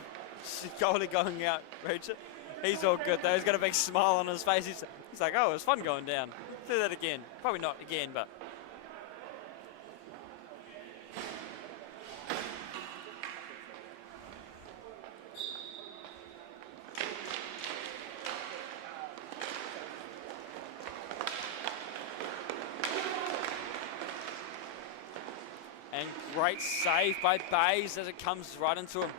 goalie going out, reach it. He's all good though, he's got a big smile on his face. He's like, oh, it was fun going down. Do that again. Probably not again, but. And great save by Bays as it comes right into him.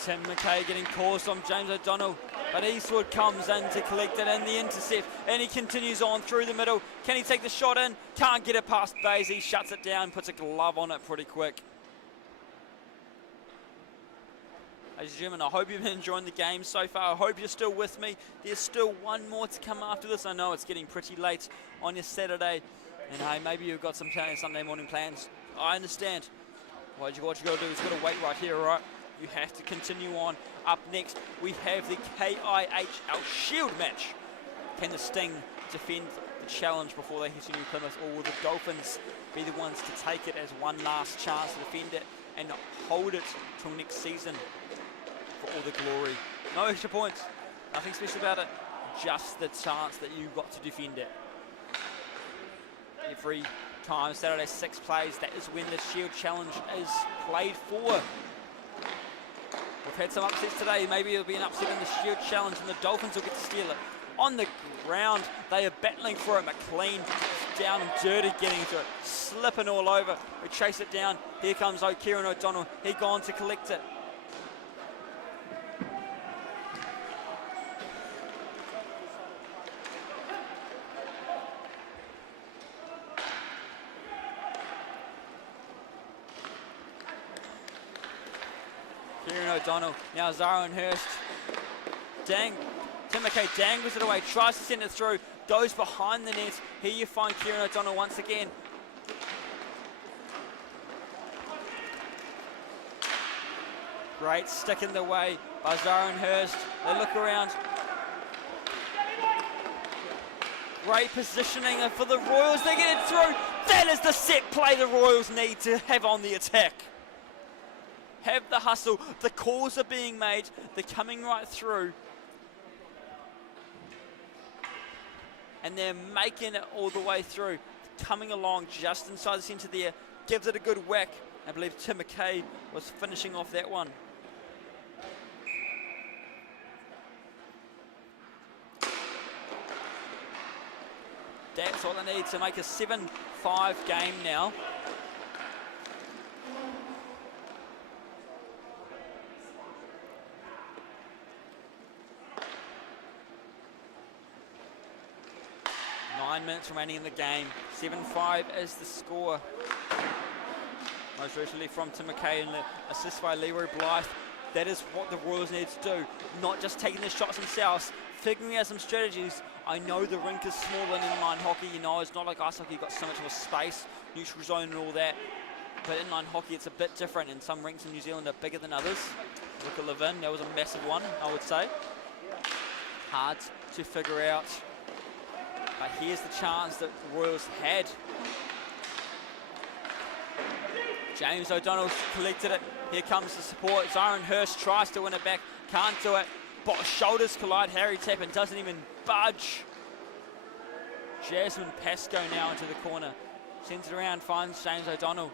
Tim McKay getting calls from James O'Donnell, but Eastwood comes in to collect it in the intercept, and he continues on through the middle. Can he take the shot in? Can't get it past Bays. He shuts it down, puts a glove on it pretty quick. Ladies and gentlemen, I hope you've been enjoying the game so far. I hope you're still with me. There's still one more to come after this. I know it's getting pretty late on your Saturday, and hey, maybe you've got some Sunday morning plans. I understand. What you got to do is got to wait right here, all right? You have to continue on. Up next, we have the KIHL Shield match. Can the Sting defend the challenge before they hit New Plymouth, or will the Dolphins be the ones to take it as one last chance to defend it and hold it till next season for all the glory? No extra points, nothing special about it, just the chance that you got to defend it. Every time Saturday 6 plays, that is when the Shield Challenge is played for. We've had some upsets today. Maybe it'll be an upset in the Shield Challenge and the Dolphins will get to steal it. On the ground, they are battling for it. McLean down and dirty getting into it. Slipping all over. We chase it down. Here comes Kieran O'Donnell. He gone to collect it. O'Donnell, now Zara and Hurst. Tim McKay dangles it away, tries to send it through, goes behind the net. Here you find Kieran O'Donnell once again. Great stick in the way by Zara and Hurst. They look around. Great positioning for the Royals. They get it through. That is the set play the Royals need to have on the attack. Have the hustle. The calls are being made. They're coming right through. And they're making it all the way through. Coming along just inside the centre there. Gives it a good whack. I believe Tim McKay was finishing off that one. That's all they need to make a 7-5 game now. Minutes remaining in the game. 7-5 is the score. Most recently from Tim McKay and the assist by Leroy Blythe. That is what the Royals need to do. Not just taking the shots themselves, figuring out some strategies. I know the rink is small in inline hockey. You know, it's not like ice hockey. You've got so much more space, neutral zone and all that. But inline hockey, it's a bit different, and some rinks in New Zealand are bigger than others. Look at Levin, that was a massive one, I would say. Hard to figure out. But here's the chance that the Royals had. James O'Donnell collected it. Here comes the support. Zyron Hurst tries to win it back. Can't do it. Shoulders collide. Harry Tappan doesn't even budge. Jasmine Pascoe now into the corner. Sends it around, finds James O'Donnell.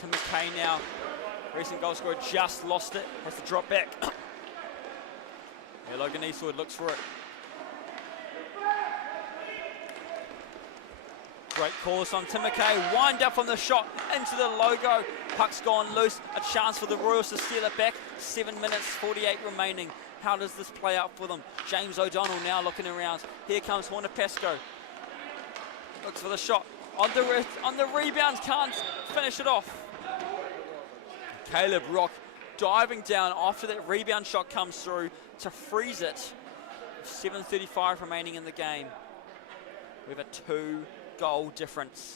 Tim McKay now. Recent goal scorer just lost it. Has to drop back. Yeah, Logan Eastwood looks for it. Great course on Tim McKay. Wind up from the shot into the logo. Puck's gone loose. A chance for the Royals to steal it back. 7 minutes, 48 remaining. How does this play out for them? James O'Donnell now looking around. Here comes Hornet Pascoe. Looks for the shot. On the rebound, can't finish it off. Caleb Rock diving down after that rebound shot comes through to freeze it. 7:35 remaining in the game. We have a 2-goal difference.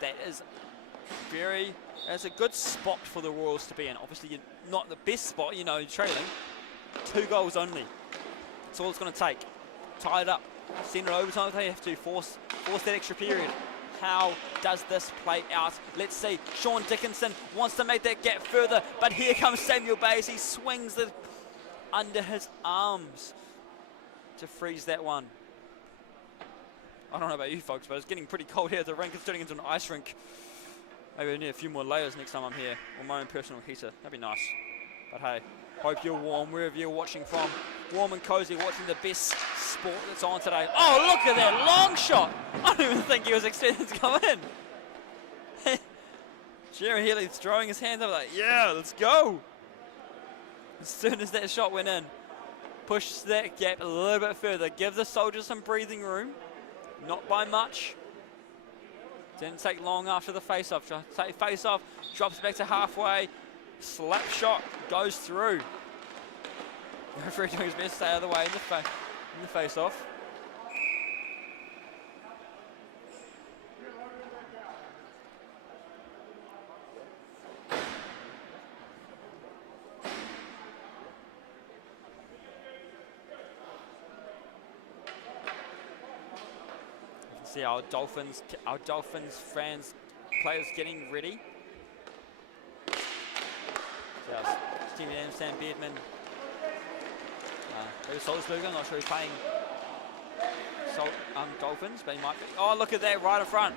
That is that's a good spot for the Royals to be in. Obviously, not the best spot, you know, trailing. 2 goals only. That's all it's going to take. Tie it up. Send it overtime if they have to. Force that extra period. How does this play out? Let's see. Sean Dickinson wants to make that gap further, but here comes Samuel Bayes. He swings it under his arms to freeze that one. I don't know about you folks, but it's getting pretty cold here at the rink. It's turning into an ice rink. Maybe I need a few more layers next time I'm here, or my own personal heater. That'd be nice. But hey, hope you're warm wherever you're watching from. Warm and cozy, watching the best sport that's on today. Oh, look at that long shot! I don't even think he was expecting to go in. Jeremy Healy's throwing his hands up like, yeah, let's go. As soon as that shot went in, pushes that gap a little bit further, give the Soldiers some breathing room. Not by much. Didn't take long after the face-off. Face-off, drops back to halfway. Slap shot goes through. Referee doing his best to stay out of the way in the face-off. See our Dolphins fans, players getting ready. Stephen Adams, Sam Beardman, Salzburger, I'm not sure he's playing Dolphins, but he might be. Oh, look at that right in front.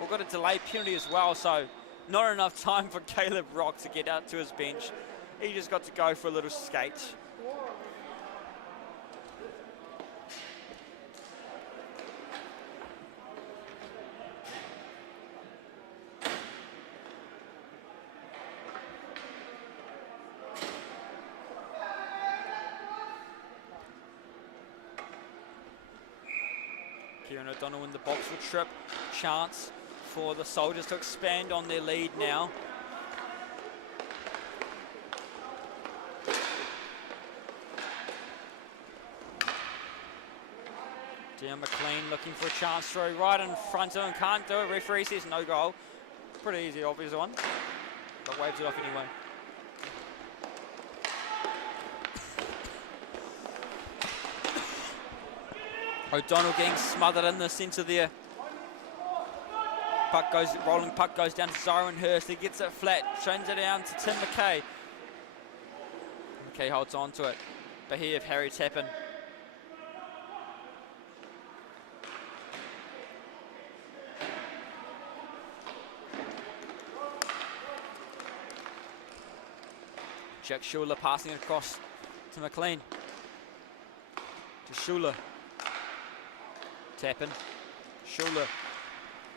We've got a delay penalty as well, so not enough time for Caleb Rock to get out to his bench. He just got to go for a little skate. Kieran O'Donnell in the box will trip. Chance for the Soldiers to expand on their lead now. Deon McLean looking for a chance through right in front of him. Can't do it. Referee says no goal. Pretty easy, obvious one. But waves it off anyway. O'Donnell getting smothered in the centre there. Rolling puck goes down to Zyron Hurst. He gets it flat, trains it down to Tim McKay. McKay holds on to it. But here of Harry Tappan. Jack Schuler passing it across to McLean. To Schuler. Tapping. Schuler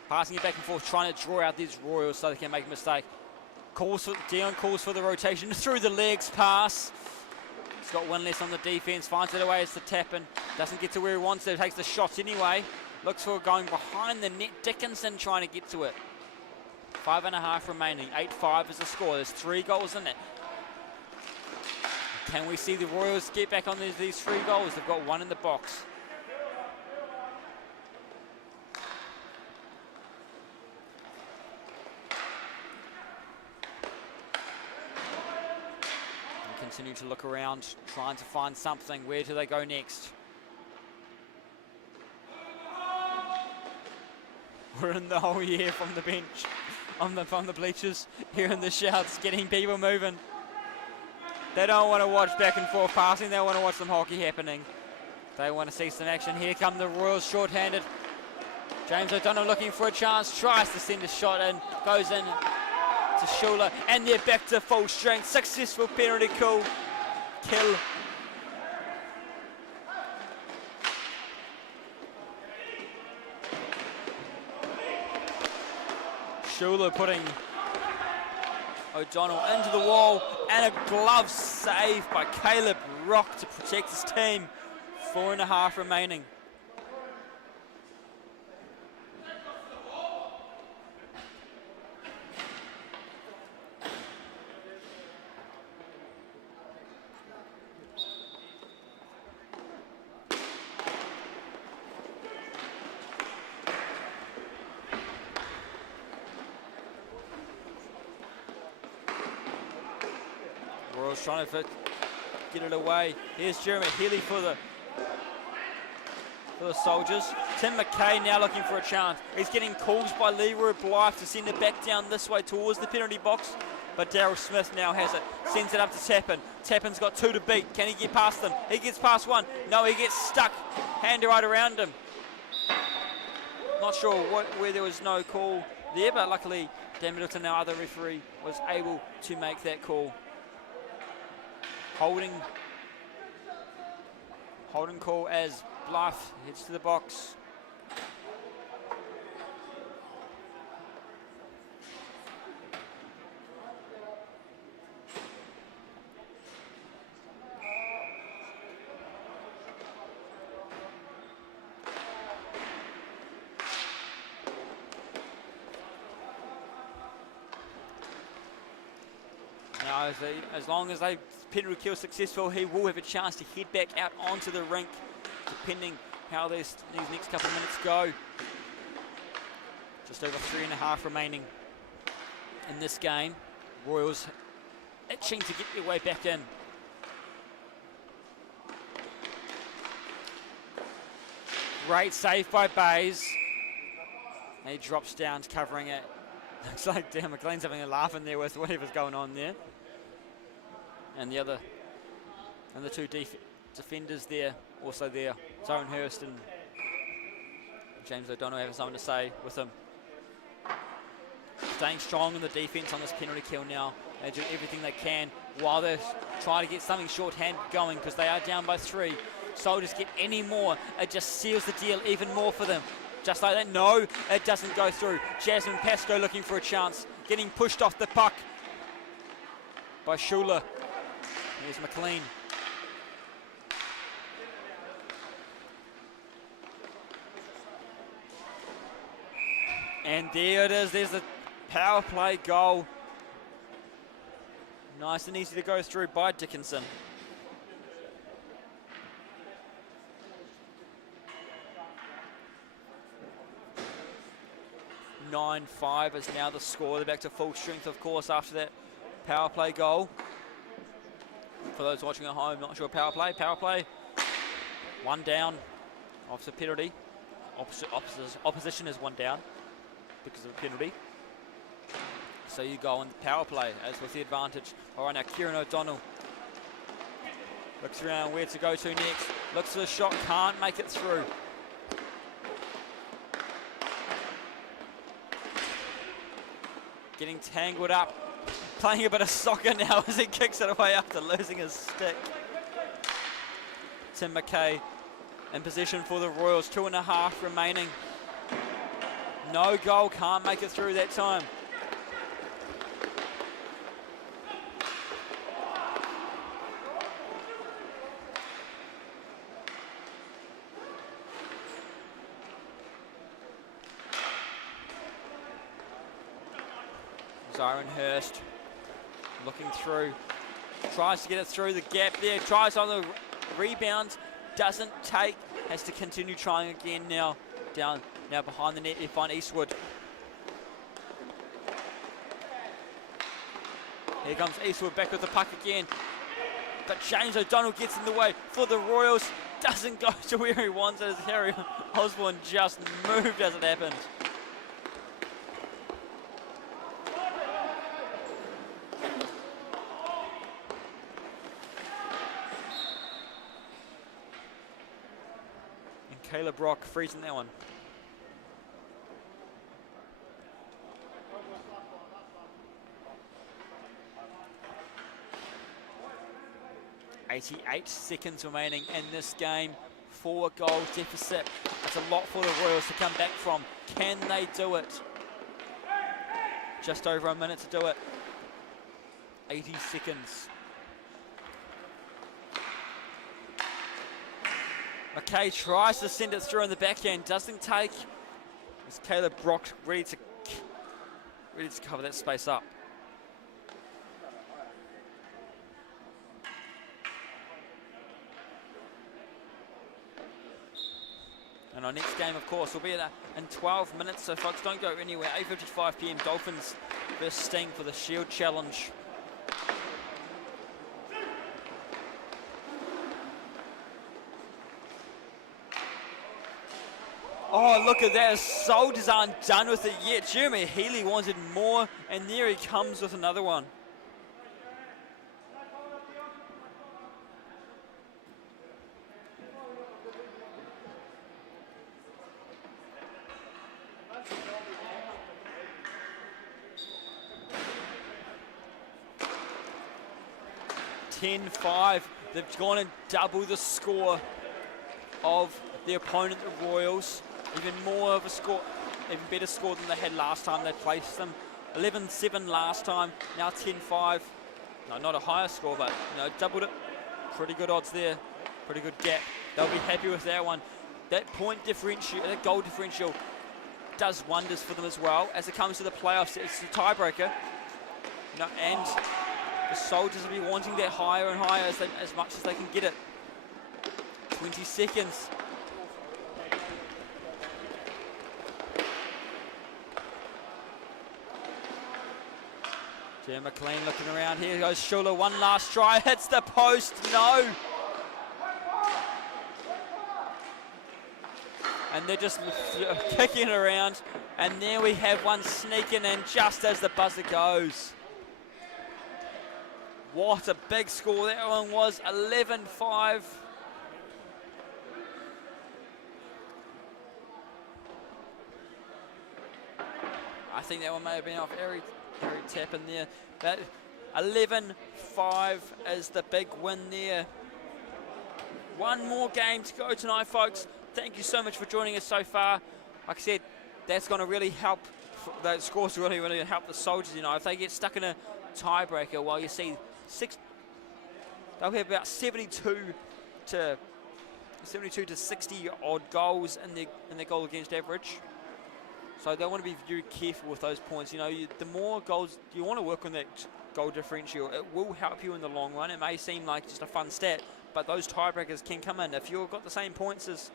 passing it back and forth, trying to draw out these Royals so they can make a mistake. Dion calls for the rotation through the legs pass. He's got one less on the defense, finds it away as the Tappin. Doesn't get to where he wants to, takes the shots anyway. Looks for going behind the net. Dickinson trying to get to it. 5.5 remaining, 8-5 is the score. There's 3 goals in it. Can we see the Royals get back on these 3 goals? They've got 1 in the box. Continue to look around, trying to find something. Where do they go next? We're in the whole year from the bench, from the bleachers, hearing the shouts, getting people moving. They don't want to watch back and forth passing, they want to watch some hockey happening. They want to see some action. Here come the Royals short-handed. James O'Donnell looking for a chance, tries to send a shot in, goes in to Schuler, and they're back to full strength. Successful penalty kill. Schuler putting O'Donnell into the wall, and a glove save by Caleb Rock to protect his team. 4.5 remaining. Royals trying to get it away. Here's Jeremy Healy for the Soldiers. Tim McKay now looking for a chance. He's getting calls by Leroy Blythe to send it back down this way towards the penalty box. But Daryl Smith now has it. Sends it up to Tappin. Tappin's got 2 to beat. Can he get past them? He gets past 1. No, he gets stuck. Hand right around him. Not sure where there was no call there, but luckily Dan Middleton, our other referee, was able to make that call. Holding call as Blythe heads to the box. Now, as long as they penalty kill successful, he will have a chance to head back out onto the rink, depending how these next couple of minutes go. Just over 3.5 remaining in this game. Royals itching to get their way back in. Great save by Bays. And he drops down, covering it. Looks like Dan McLean's having a laugh in there with whatever's going on there. And the 2 defenders there, also there, Zoran Hurst and James O'Donnell having something to say with him. Staying strong in the defence on this penalty kill now. They do everything they can while they're trying to get something shorthand going, because they are down by 3. Soldiers get any more, it just seals the deal even more for them. Just like that, no, it doesn't go through. Jasmine Pascoe looking for a chance, getting pushed off the puck by Schuler. Here's McLean. And there it is, there's the power play goal. Nice and easy to go through by Dickinson. 9-5 is now the score. They're back to full strength, of course, after that power play goal. For those watching at home, not sure power play. 1 down off the penalty. Opposition is 1 down because of a penalty. So you go on the power play as with the advantage. All right, now Kieran O'Donnell looks around where to go to next. Looks for the shot, can't make it through. Getting tangled up playing a bit of soccer now as he kicks it away after losing his stick. Tim McKay in position for the Royals, 2.5 remaining. No goal, can't make it through that time. Zyron Hurst looking through, tries to get it through the gap there, tries on the rebound, doesn't take, has to continue trying again now. Down now behind the net, they find Eastwood. Here comes Eastwood back with the puck again. But James O'Donnell gets in the way for the Royals. Doesn't go to where he wants it as Harry Osborne just moved as it happened. Kayla Brock freezing that one. .88 seconds remaining in this game. 4-goal deficit. That's a lot for the Royals to come back from. Can they do it? Just over a minute to do it. 80 seconds. McKay tries to send it through in the backhand, doesn't take. It's Caleb Brock ready to cover that space up. And our next game, of course, will be in 12 minutes, so folks, don't go anywhere. 8:55 p.m. Dolphins versus Sting for the Shield Challenge. Oh, look at that. Soldiers aren't done with it yet. Jeremy Healy wanted more, and there he comes with another one. .10-5. They've gone and double the score of the opponent, the Royals. Even more of a score, even better score than they had last time they placed them. 11-7 last time, now 10-5. No, not a higher score, but doubled it. Pretty good odds there, pretty good gap. They'll be happy with that one. That point differential, that goal differential does wonders for them as well. As it comes to the playoffs, it's the tiebreaker. And the Soldiers will be wanting that higher and higher as much as they can get it. 20 seconds. Jim McLean looking around. Here goes Schuler, one last try, hits the post, no. And they're just kicking around, and there we have one sneaking in just as the buzzer goes. What a big score that one was, 11-5. I think that one may have been off Harry Tap in there. But 11-5 is the big win there. One more game to go tonight, folks. Thank you so much for joining us so far. Like I said, that's going to really help. Those scores really help the Soldiers. If they get stuck in a tiebreaker, well, you see they'll have about 72 to 60 odd goals in their goal against average. So they want to be very careful with those points. The more goals, you want to work on that goal differential. It will help you in the long run. It may seem like just a fun stat, but those tiebreakers can come in. If you've got the same points as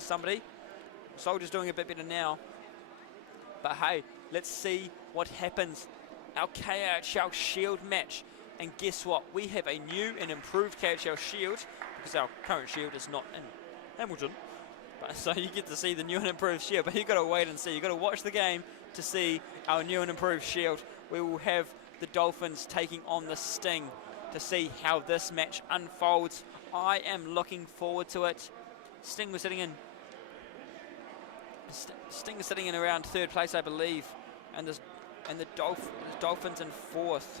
somebody, Soldiers doing a bit better now. But hey, let's see what happens. Our KIHL Shield match. And guess what? We have a new and improved KIHL Shield, because our current Shield is not in Hamilton. So you get to see the new and improved Shield, but you've got to wait and see. You've got to watch the game to see our new and improved Shield. We will have the Dolphins taking on the Sting to see how this match unfolds. I am looking forward to it. Sting was sitting in around third place, I believe, and the Dolphins in fourth.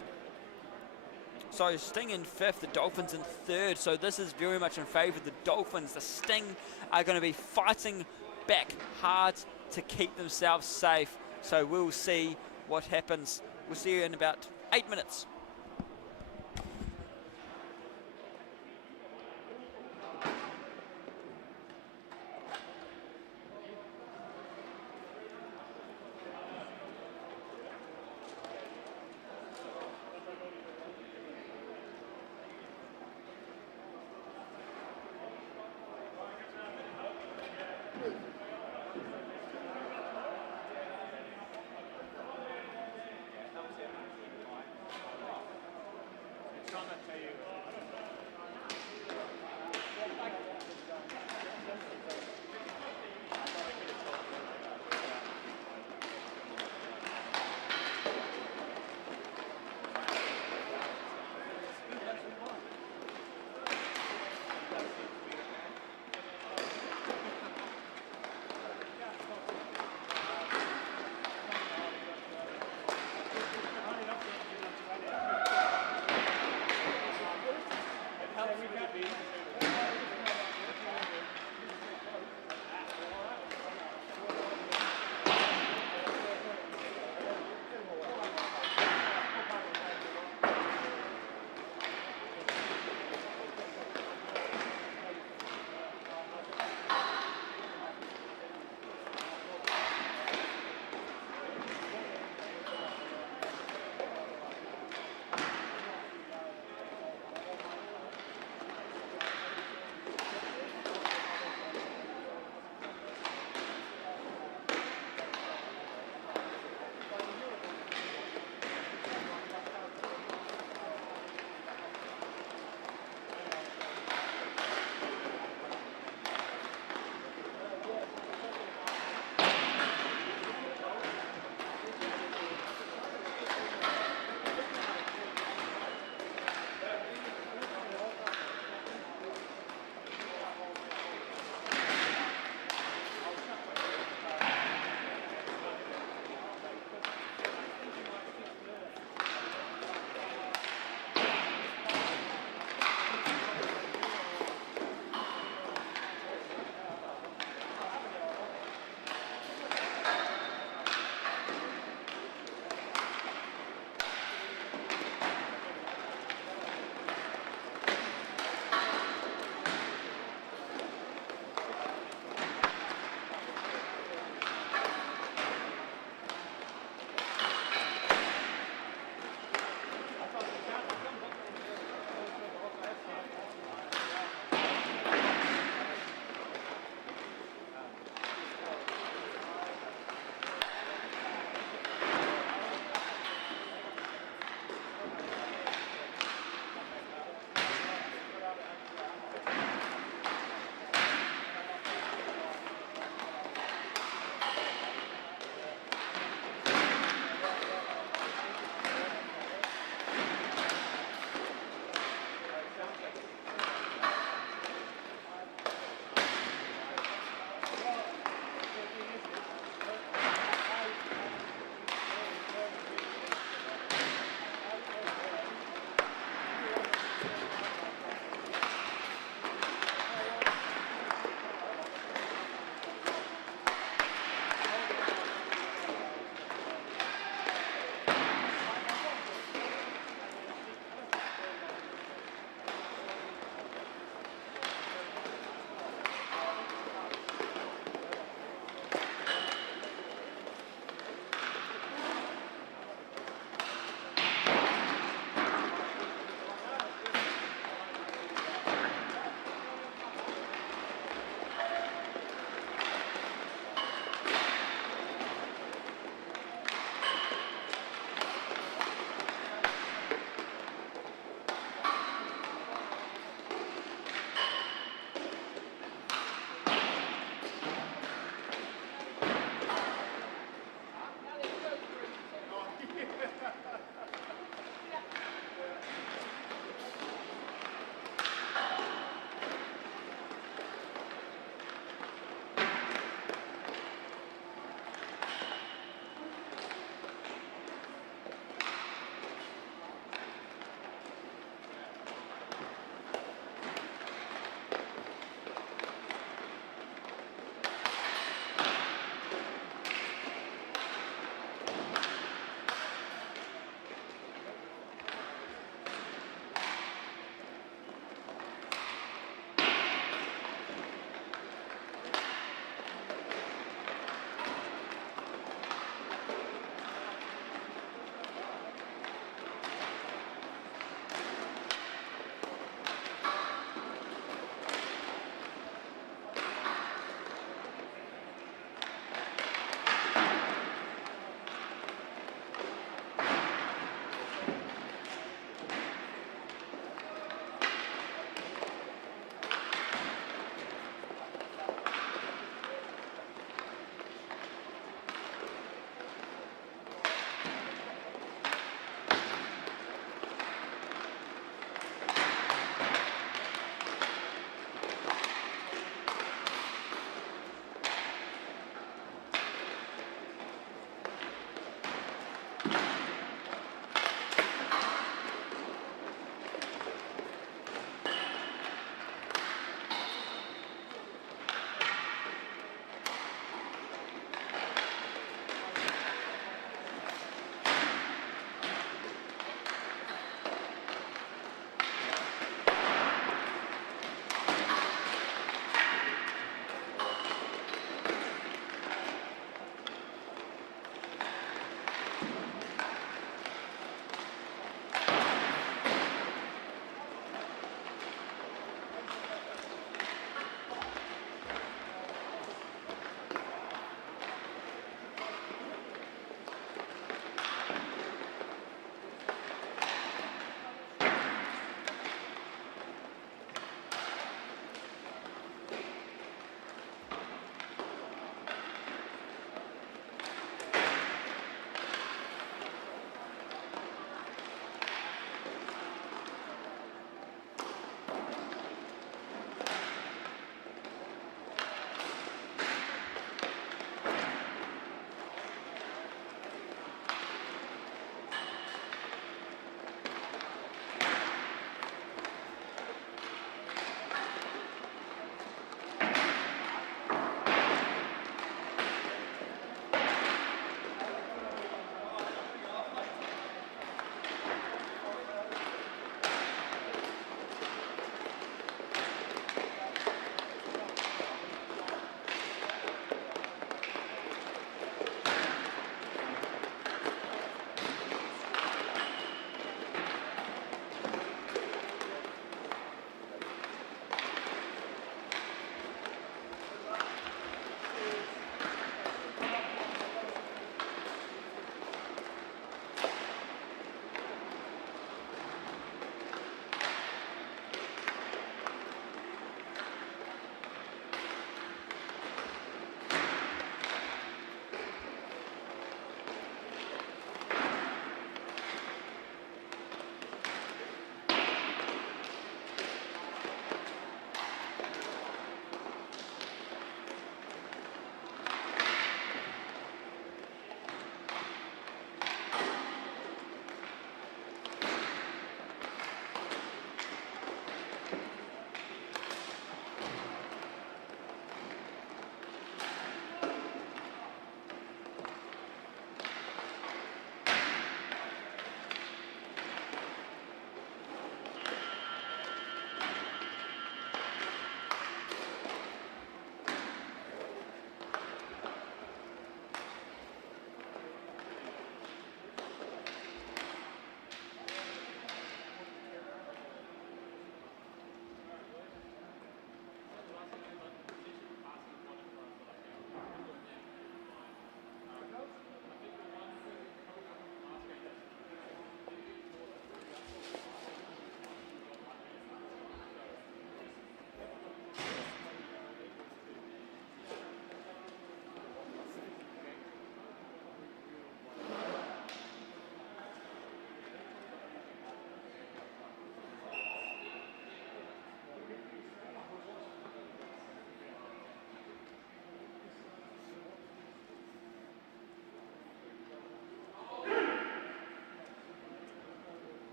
So Sting in 5th, the Dolphins in 3rd. So this is very much in favour of the Dolphins. The Sting are going to be fighting back hard to keep themselves safe. So we'll see what happens. We'll see you in about 8 minutes.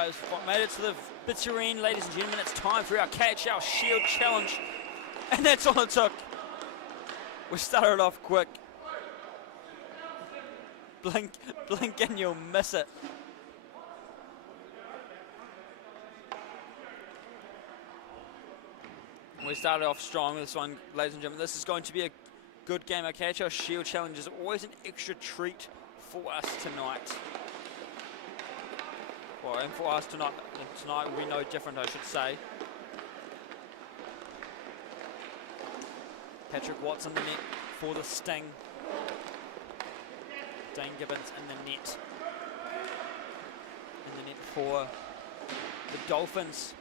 guys. We've made it to the bitter end, ladies and gentlemen. It's time for our KHL Shield Challenge. And that's all it took. We started off quick. Blink and you'll miss it. We started off strong with this one, ladies and gentlemen. This is going to be a good game. Our KHL Shield Challenge is always an extra treat for us tonight. Well, and for us tonight will be no different, I should say. Patrick Watts in the net for the Sting. Dane Gibbons in the net. In the net for the Dolphins.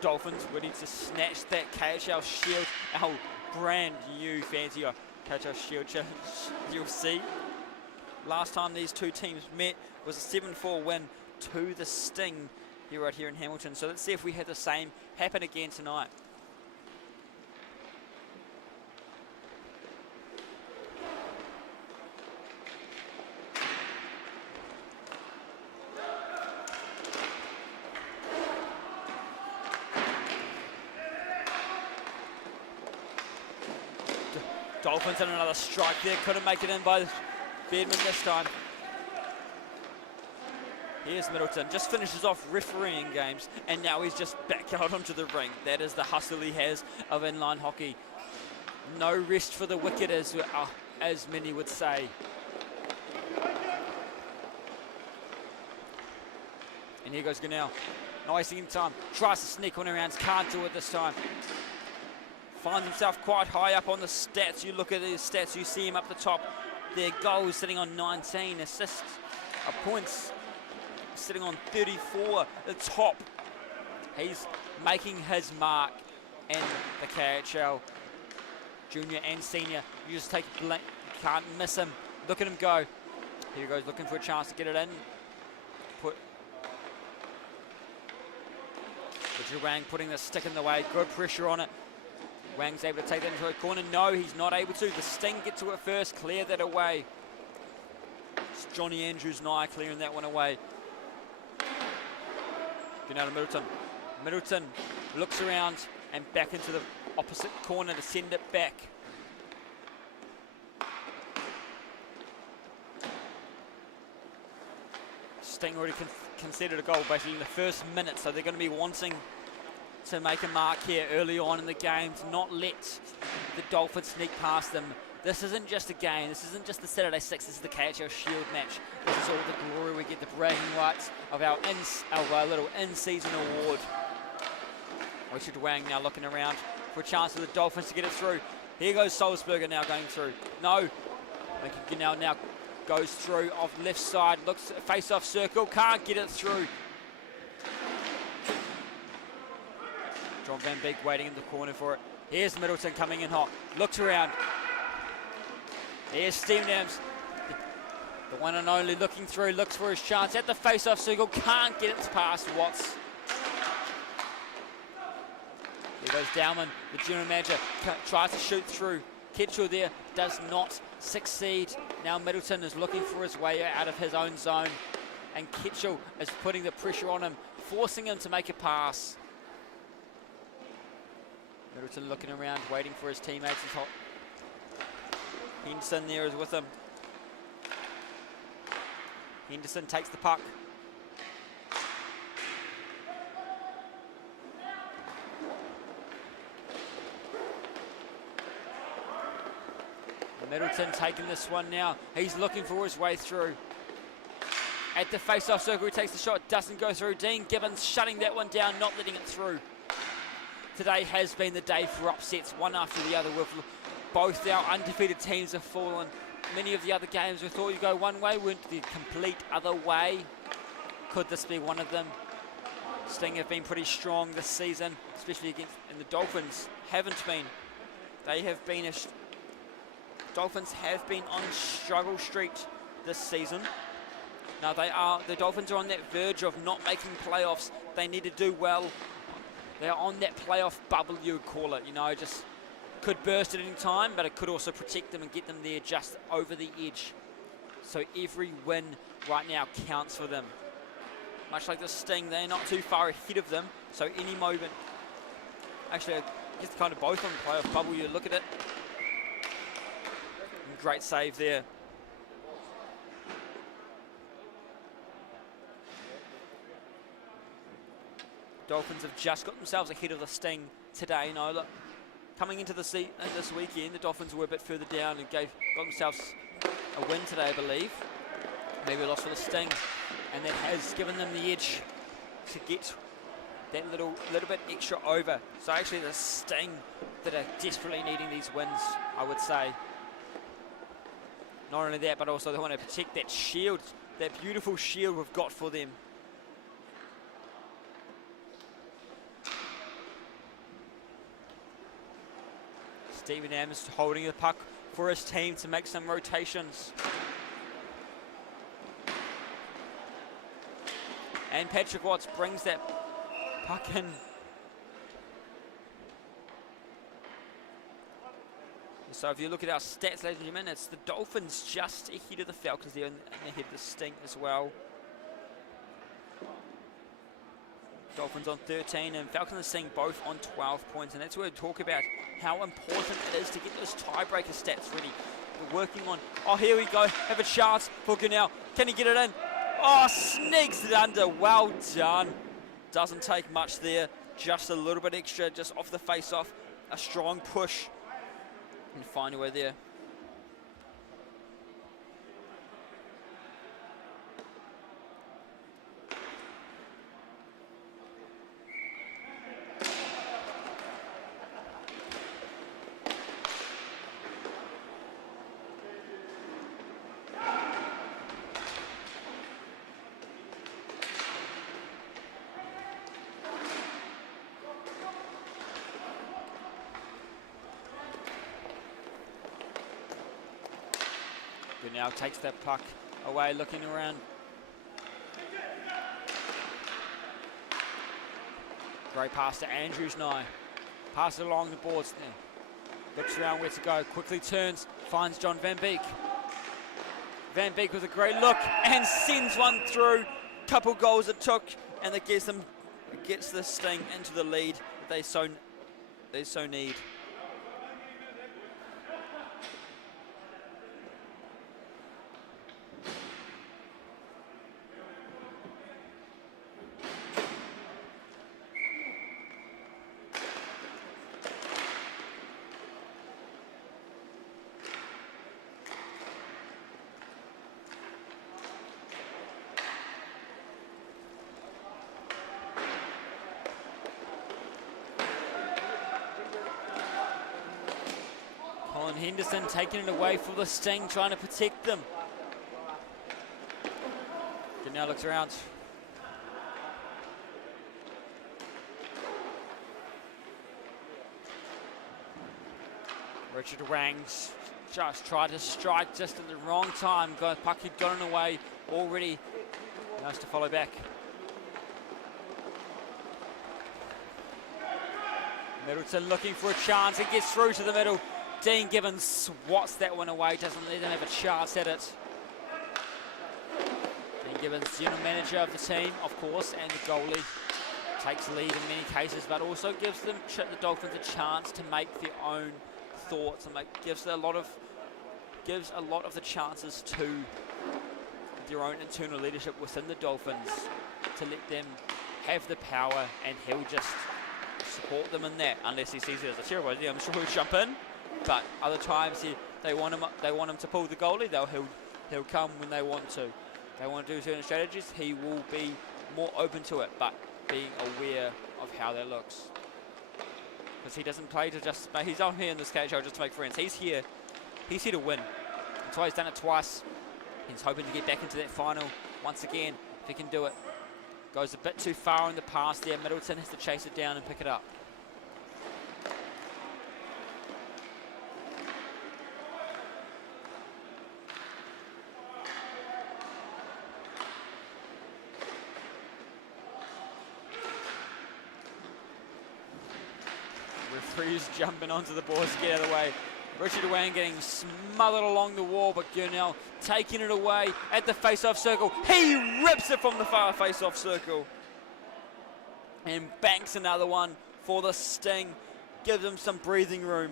Dolphins ready to snatch that KHL Shield, our brand new fancy KHL Shield Challenge. You'll see. Last time these two teams met was a 7-4 win to the Sting right here in Hamilton. So let's see if we have the same happen again tonight. Dolphins in another strike there, couldn't make it in by Bedman this time. Here's Middleton, just finishes off refereeing games, and now he's just back out onto the ring. That is the hustle he has of inline hockey. No rest for the wicked, as many would say. And here goes Gunnell, nice in time, tries to sneak one around, can't do it this time. Finds himself quite high up on the stats. You look at his stats, you see him up the top. Their goals sitting on 19, assists, points sitting on 34, the top. He's making his mark in the KHL, junior and senior. You just take blink, can't miss him. Look at him go. Here he goes, looking for a chance to get it in. Wang putting the stick in the way, good pressure on it. Wang's able to take that into a corner. No, he's not able to. The Sting get to it first, clear that away. It's Johnny Andrews Nye clearing that one away. Get out of Middleton. Middleton looks around and back into the opposite corner to send it back. Sting already conceded a goal basically in the first minute, so they're going to be wanting to make a mark here early on in the game, to not let the Dolphins sneak past them. This isn't just a game, this isn't just the Saturday Six, this is the KHL Shield match. This is all the glory, we get the bragging rights of our little in-season award. Richard Wang now looking around for a chance for the Dolphins to get it through. Here goes Salzburger now going through. No, now goes through off left side, looks face-off circle, can't get it through. John Van Beek waiting in the corner for it. Here's Middleton coming in hot. Looks around. Here's Stevenhams. The one and only looking through. Looks for his chance at the face-off circle. Can't get it past Watts. Here goes Dowman, the general manager. Tries to shoot through. Kitchell there does not succeed. Now Middleton is looking for his way out of his own zone. And Kitchell is putting the pressure on him, forcing him to make a pass. Middleton looking around, waiting for his teammates. He's hot. Henderson there is with him. Henderson takes the puck. Middleton taking this one now. He's looking for his way through. At the face-off circle, he takes the shot, doesn't go through. Dean Gibbons shutting that one down, not letting it through. Today has been the day for upsets, one after the other. Both our undefeated teams have fallen. Many of the other games we thought you'd go one way, went the complete other way. Could this be one of them? Sting have been pretty strong this season, especially against, and the Dolphins haven't been. They have been Dolphins have been on struggle street this season. Now the Dolphins are on that verge of not making playoffs. They need to do well. They're on that playoff bubble, you would call it. You know, just could burst at any time, but it could also protect them and get them there just over the edge. So every win right now counts for them. much like the Sting, they're not too far ahead of them, so any moment, actually, just kind of both on the playoff bubble, you look at it. And great save there. Dolphins have just got themselves ahead of the Sting today. You know, look, coming into this weekend, the Dolphins were a bit further down and got themselves a win today, I believe. Maybe a loss for the Sting, and that has given them the edge to get that little bit extra over. So actually the Sting that are desperately needing these wins, I would say. Not only that, but also they want to protect that shield, that beautiful shield we've got for them. Stephen Adams holding the puck for his team to make some rotations. And Patrick Watts brings that puck in. So if you look at our stats, ladies and gentlemen, it's the Dolphins just ahead of the Falcons there and ahead of the Sting as well. Dolphins on 13 and Falcons and Sting both on 12 points, and that's where we talk about how important it is to get those tiebreaker stats ready. We're working on, oh, here we go, have a chance for Gunnell. Can he get it in? Oh, sneaks it under, well done. Doesn't take much there, just a little bit extra, just off the face-off, a strong push, and find a way there. Now takes that puck away, looking around. Great pass to Andrews now. Pass it along the boards there. Looks around where to go, quickly turns, finds John Van Beek. Van Beek with a great look and sends one through. Couple goals it took, and that gets the Sting into the lead they so need. Henderson taking it away for the Sting, trying to protect them. Now looks around. Richard Wangs just tried to strike just at the wrong time. Puck had gotten away already. Nice to follow back. Middleton looking for a chance. It gets through to the middle. Dean Gibbons swats that one away, doesn't let them have a chance at it. Dean Gibbons, general manager of the team, of course, and the goalie, takes the lead in many cases, but also gives the Dolphins a chance to make their own thoughts and gives a lot of the chances to their own internal leadership within the Dolphins to let them have the power, and he'll just support them in that unless he sees it as a terrible idea. I'm sure he'll jump in. But other times they want him to pull the goalie. He'll come when they want to. They want to do certain strategies. He will be more open to it, but being aware of how that looks. Because he doesn't play to just. He's not here in this KIHL just to make friends. He's here to win. That's why he's done it twice. He's hoping to get back into that final once again. If he can do it, goes a bit too far in the pass there. Middleton has to chase it down and pick it up. Referee's jumping onto the boards, get out of the way. Richard Wang getting smothered along the wall, but Gurnell taking it away at the face-off circle. He rips it from the far face-off circle and banks another one for the Sting. Gives him some breathing room.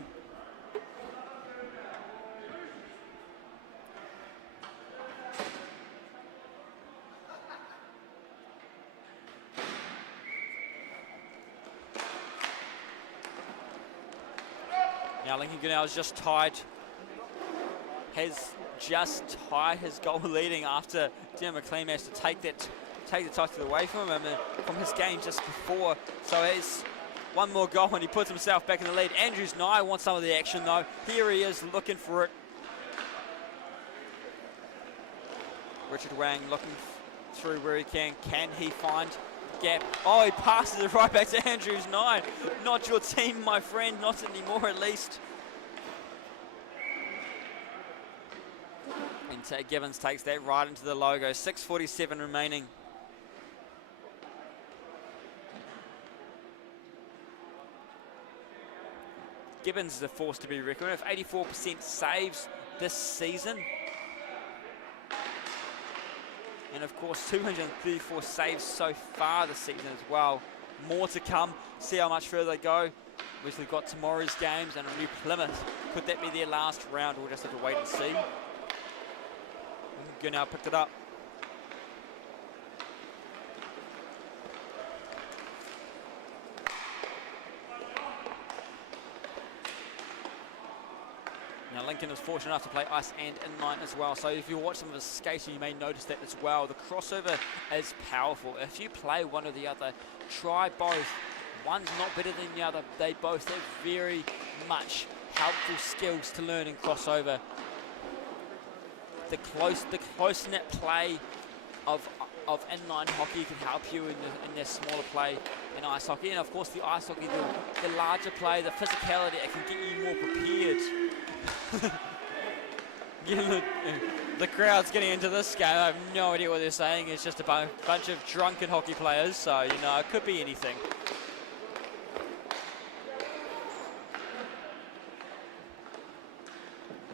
Now Lincoln Gurnell is just tied. Has just tied his goal leading after Dean McLean managed to take the title away from him and from his game just before. So it's one more goal and he puts himself back in the lead. Andrews Nye wants some of the action though. Here he is looking for it. Richard Wang looking through where he can. Can he find the gap? Oh, he passes it right back to Andrews Nye. Not your team, my friend. Not anymore, at least. And Gibbons takes that right into the logo. 6:47 remaining. Gibbons is a force to be reckoned with. 84% saves this season. And of course, 234 saves so far this season as well. More to come. See how much further they go. We've got tomorrow's games and a new Plymouth. Could that be their last round? We'll just have to wait and see. Gurnell picked it up. Now Lincoln is fortunate enough to play ice and inline as well, so if you watch some of his skating you may notice that as well. The crossover is powerful. If you play one or the other, try both. One's not better than the other. They both have very much helpful skills to learn in crossover. The close-knit play of inline hockey can help you in their smaller play in ice hockey, and of course the ice hockey, the larger play, the physicality, it can get you more prepared. The crowd's getting into this game. I have no idea what they're saying. It's just a bunch of drunken hockey players, so you know it could be anything.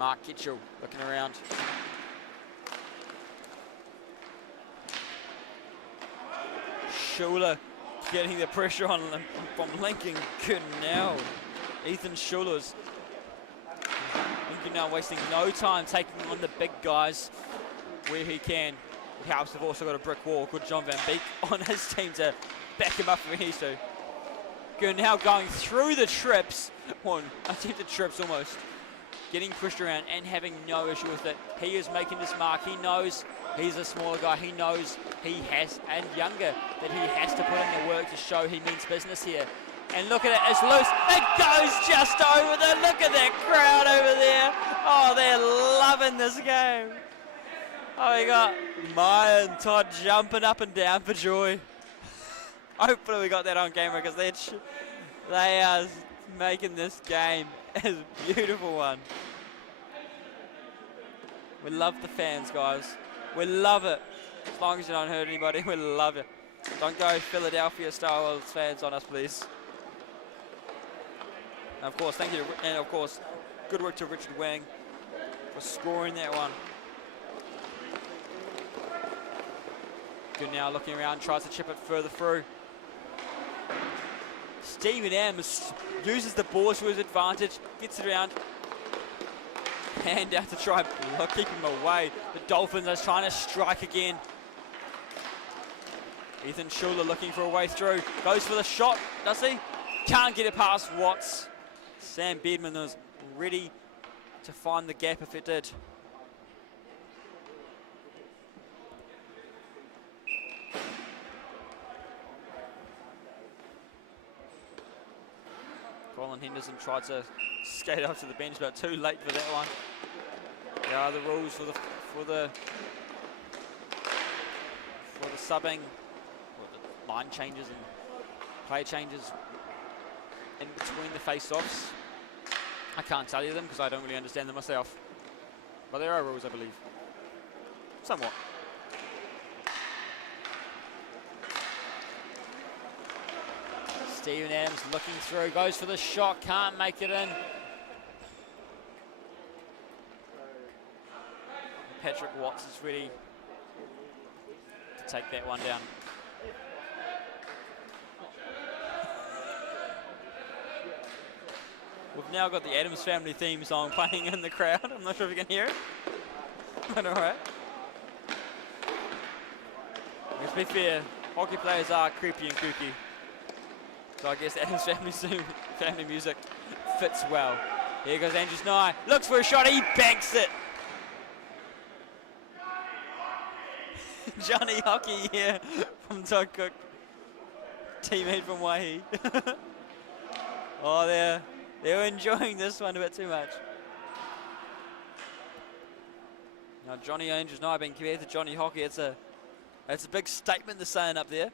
Mark Kitchell looking around. Schuler getting the pressure on from Lincoln Gurnell. Ethan Schuler's. Lincoln now wasting no time taking on the big guys where he can. The House have also got a brick wall. Good John Van Beek on his team to back him up if he needs to. Gurnell going through the trips. One attempted trips almost. Getting pushed around and having no issue with it. He is making his mark. He knows he's a smaller guy. He knows he has, and younger, that he has to put in the work to show he means business here. And look at it, it's loose. It goes just over there. Look at that crowd over there. Oh, they're loving this game. Oh, we got Maya and Todd jumping up and down for joy. Hopefully we got that on camera because they are making this game a beautiful one. We love the fans, guys. We love it. As long as you don't hurt anybody, we love it. Don't go Philadelphia Star Wars fans on us, please. And of course, thank you, and of course, good work to Richard Wang for scoring that one. Good now looking around, tries to chip it further through. Stephen Adams uses the ball to his advantage, gets it around. Hand out to try and keep him away. The Dolphins are trying to strike again. Ethan Schuler looking for a way through. Goes for the shot, does he? Can't get it past Watts. Sam Bedman was ready to find the gap if it did. Colin Henderson tried to skate up to the bench, but too late for that one. There are the rules for the subbing, or the line changes and play changes in between the face-offs. I can't tell you them because I don't really understand them myself, but there are rules, I believe, somewhat. Stephen Adams looking through, goes for the shot, can't make it in. Patrick Watts is ready to take that one down. We've now got the Addams Family theme song playing in the crowd. I'm not sure if you can hear it, but all right. Let's be fair, hockey players are creepy and kooky. So I guess Addams family music fits well. Here goes Andrews Nye, looks for a shot, he banks it. Johnny Hockey here from Todd Cook, teammate from Waihi. Oh, they're enjoying this one a bit too much. Now Johnny Andrews Nye being compared to Johnny Hockey, it's a big statement they're saying up there.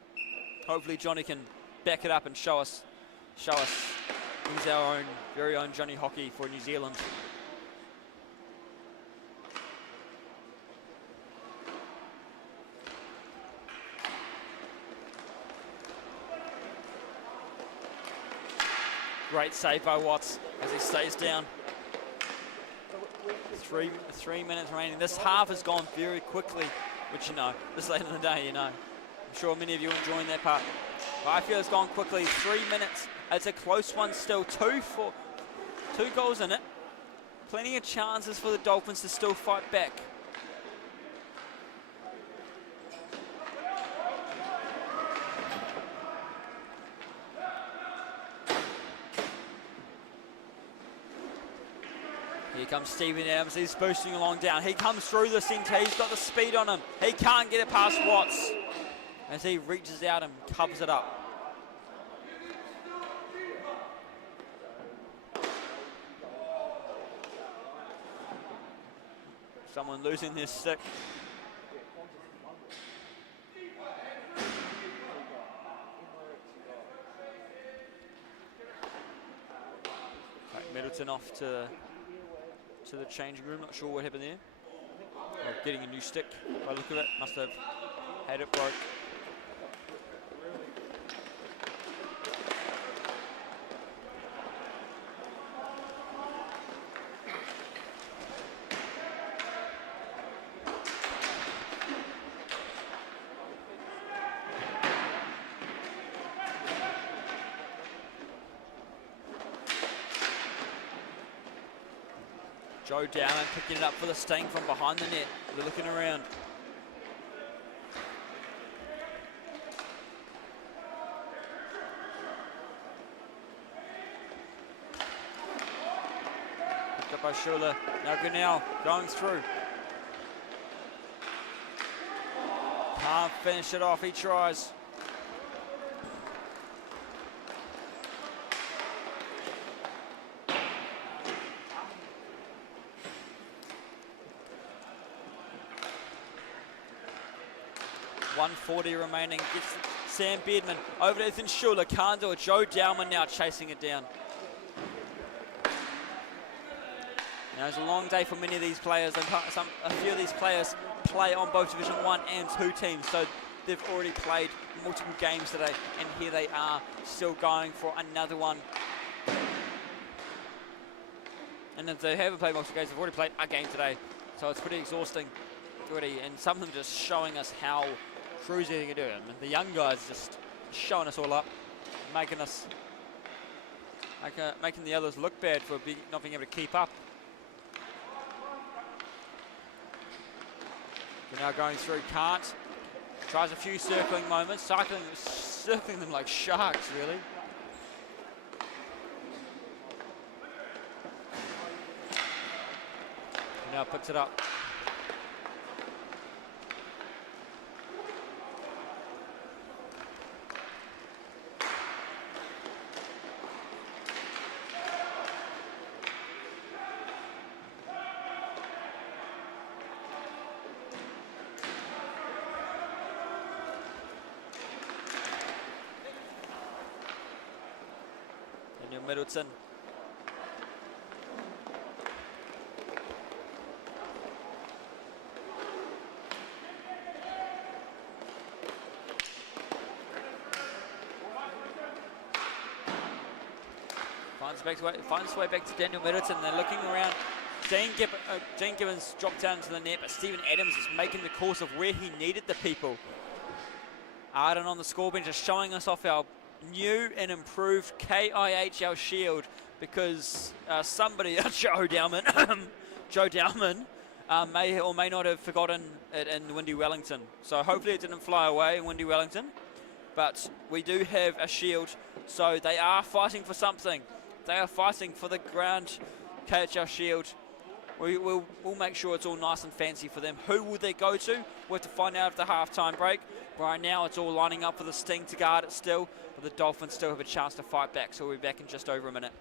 Hopefully Johnny can back it up and show us he's our very own Johnny Hockey for New Zealand. Great save by Watts as he stays down. Three minutes remaining. This half has gone very quickly, which you know, this late in the day, you know. I'm sure many of you are enjoying that part. But I feel it's gone quickly. 3 minutes. It's a close one still. Two goals in it. Plenty of chances for the Dolphins to still fight back. Here comes Stephen Adams, he's boosting along down. He comes through the centre, he's got the speed on him. He can't get it past Watts as he reaches out and covers it up. Someone losing their stick. Right, Middleton off to the changing room, not sure what happened there. Oh, getting a new stick by the look of it, must have had it broke. Joe Dowman picking it up for the sting from behind the net. They're looking around. Picked up by Schuler. Now Gunnell going through. Can't finish it off, he tries. .140 remaining, gets Sam Beardman over to Ethan Schuler, can't do it. Joe Dowman now chasing it down. Now it's a long day for many of these players, and a few of these players play on both Division 1 and 2 teams, so they've already played multiple games today, and here they are still going for another one. And if they haven't played multiple games, they've already played a game today, so it's pretty exhausting already, and some of them just showing us how cruisy they can do it. And the young guys just showing us all up, making the others look bad for not being able to keep up. They're now going through, can't. Tries a few circling moments, circling them like sharks, really. Now picks it up. Middleton. Finds its way back to Daniel Middleton. They're looking around. Dean Gibbons dropped down to the net, but Stephen Adams is making the course of where he needed the people. Arden on the score bench is showing us off our new and improved KIHL shield because somebody, Joe Dowman, may or may not have forgotten it in Windy Wellington. So hopefully it didn't fly away in Windy Wellington. But we do have a shield, so they are fighting for something. They are fighting for the ground KHL shield. We'll make sure it's all nice and fancy for them. Who will they go to? We'll have to find out at the halftime break. Right now it's all lining up for the Sting to guard it still, but the Dolphins still have a chance to fight back, so we'll be back in just over a minute.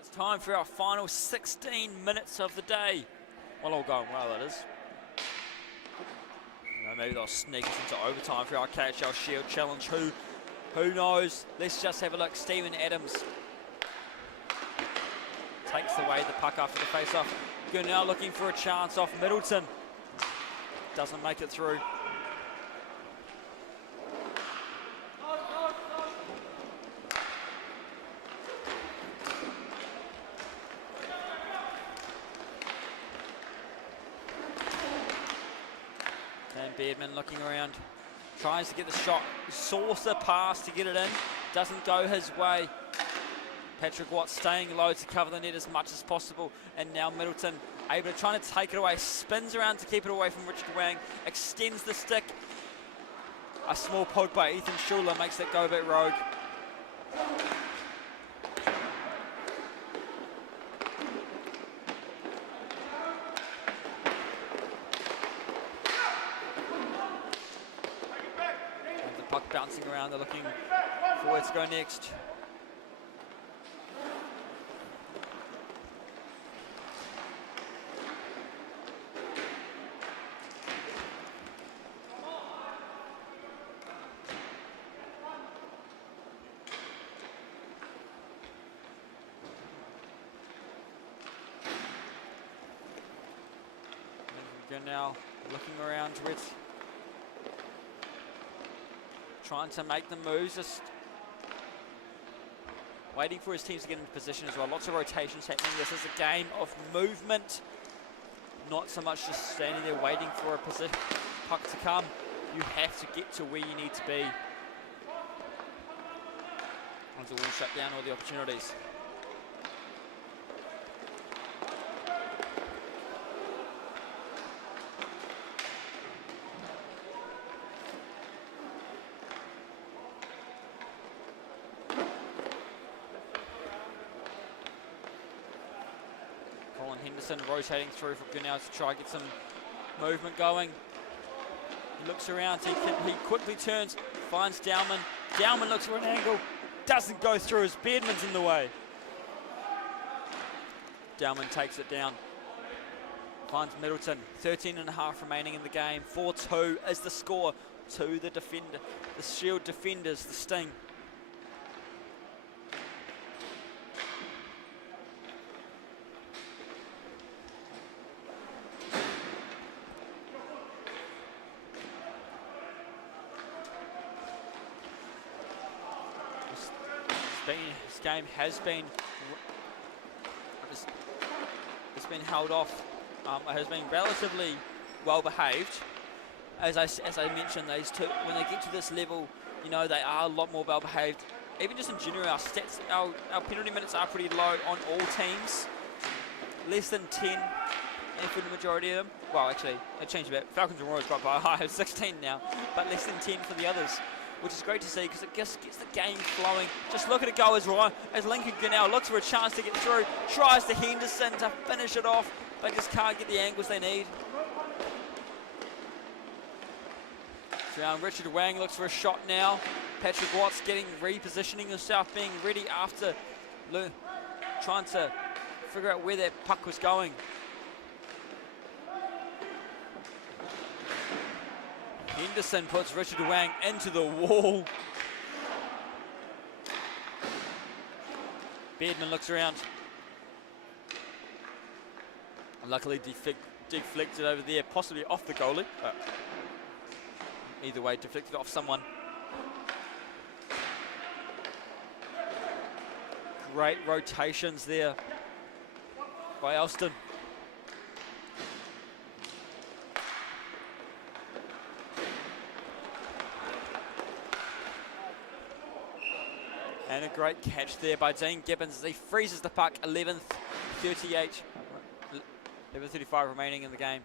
It's time for our final 16 minutes of the day. Well, all going well, that is. Maybe they'll sneak us into overtime for our KHL Shield Challenge. Who knows? Let's just have a look. Stephen Adams takes away the puck after the face-off. Good, now looking for a chance off Middleton. Doesn't make it through. Beardman looking around, tries to get the shot, saucer pass to get it in, doesn't go his way. Patrick Watt staying low to cover the net as much as possible, and now Middleton able to try to take it away, spins around to keep it away from Richard Wang, extends the stick. A small poke by Ethan Schuler makes it go a bit rogue. Bouncing around, they're looking for where to go next. Again now, looking around with trying to make the moves, just waiting for his teams to get into position as well. Lots of rotations happening. This is a game of movement, not so much just standing there waiting for a puck to come. You have to get to where you need to be. Once it will shut down all the opportunities. Henderson rotating through for Grinnell to try and get some movement going. He looks around, he quickly turns, finds Dowman. Dowman looks for an angle, doesn't go through as Beardman's in the way. Dowman takes it down. Finds Middleton, 13.5 remaining in the game. 4-2 is the score to the defender, the Shield defenders, the Sting. This game has been it's been held off. It has been relatively well behaved. As I mentioned, these two, when they get to this level, you know, they are a lot more well behaved. Even just in general, our stats, our penalty minutes are pretty low on all teams. Less than 10 for the majority of them. Well, actually, it changed a bit. Falcons and Royals quite high, 16 now, but less than 10 for the others, which is great to see because it just gets the game flowing. Just look at it go as Lincoln Grinnell looks for a chance to get through, tries to Henderson to finish it off, but just can't get the angles they need. Down, Richard Wang looks for a shot now. Patrick Watts repositioning himself, being ready after trying to figure out where that puck was going. Henderson puts Richard Wang into the wall. Beardman looks around. Luckily deflected over there, possibly off the goalie. Either way, deflected off someone. Great rotations there by Elston. And a great catch there by Dean Gibbons as he freezes the puck. 11:38, 11:35 remaining in the game.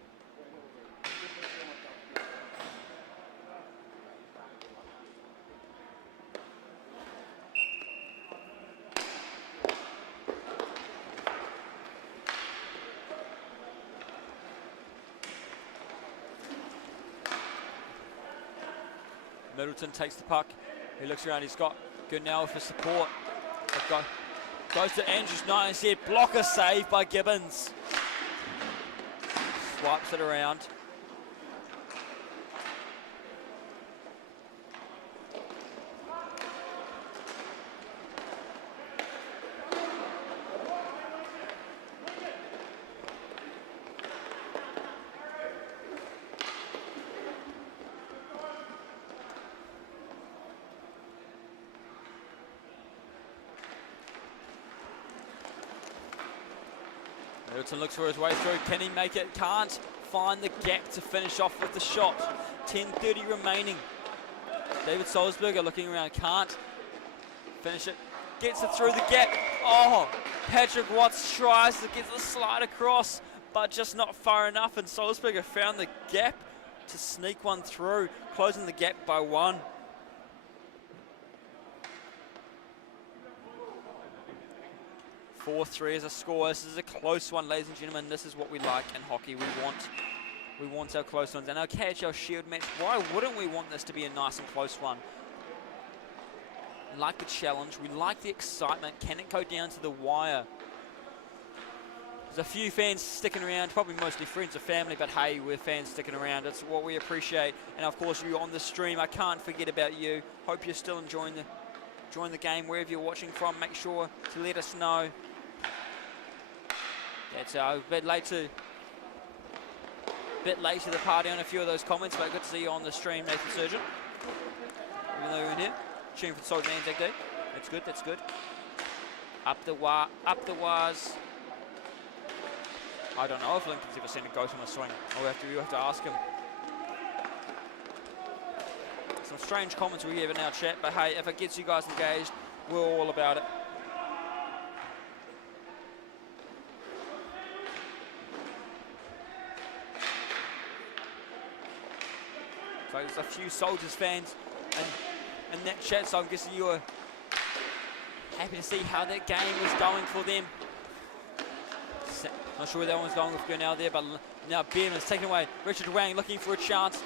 Middleton takes the puck. He looks around. He's got Grinnell for support. Goes to Andrews, nice here. Blocker save by Gibbons. Swipes it around. Middleton looks for his way through. Can he make it? Can't find the gap to finish off with the shot. 10:30 remaining. David Salzberger looking around. Can't finish it. Gets it through the gap. Oh, Patrick Watts tries to get the slide across, but just not far enough. And Salzberger found the gap to sneak one through, closing the gap by 1. (4-3) is a score. This is a close one, ladies and gentlemen. This is what we like in hockey. We want our close ones. And our KHL Shield match, why wouldn't we want this to be a nice and close one? We like the challenge. We like the excitement. Can it go down to the wire? There's a few fans sticking around, probably mostly friends or family, but hey, we're fans sticking around. It's what we appreciate. And of course, you on the stream, I can't forget about you. Hope you're still enjoying the game wherever you're watching from. Make sure to let us know. It's a bit late to the party on a few of those comments, but good to see you on the stream, Nathan Surgeon. Even though you're in here, cheering for Solid Anzac Day. That's good, that's good. Up the wires. I don't know if Lincoln's ever seen a goat on a swing. You have to ask him. Some strange comments we have in our chat, but hey, if it gets you guys engaged, we're all about it. So there's a few Soldiers fans in that chat, so I'm guessing you were happy to see how that game was going for them. Not sure where that one's going with Gurnell there, but now Beerman's taken away. Richard Wang looking for a chance.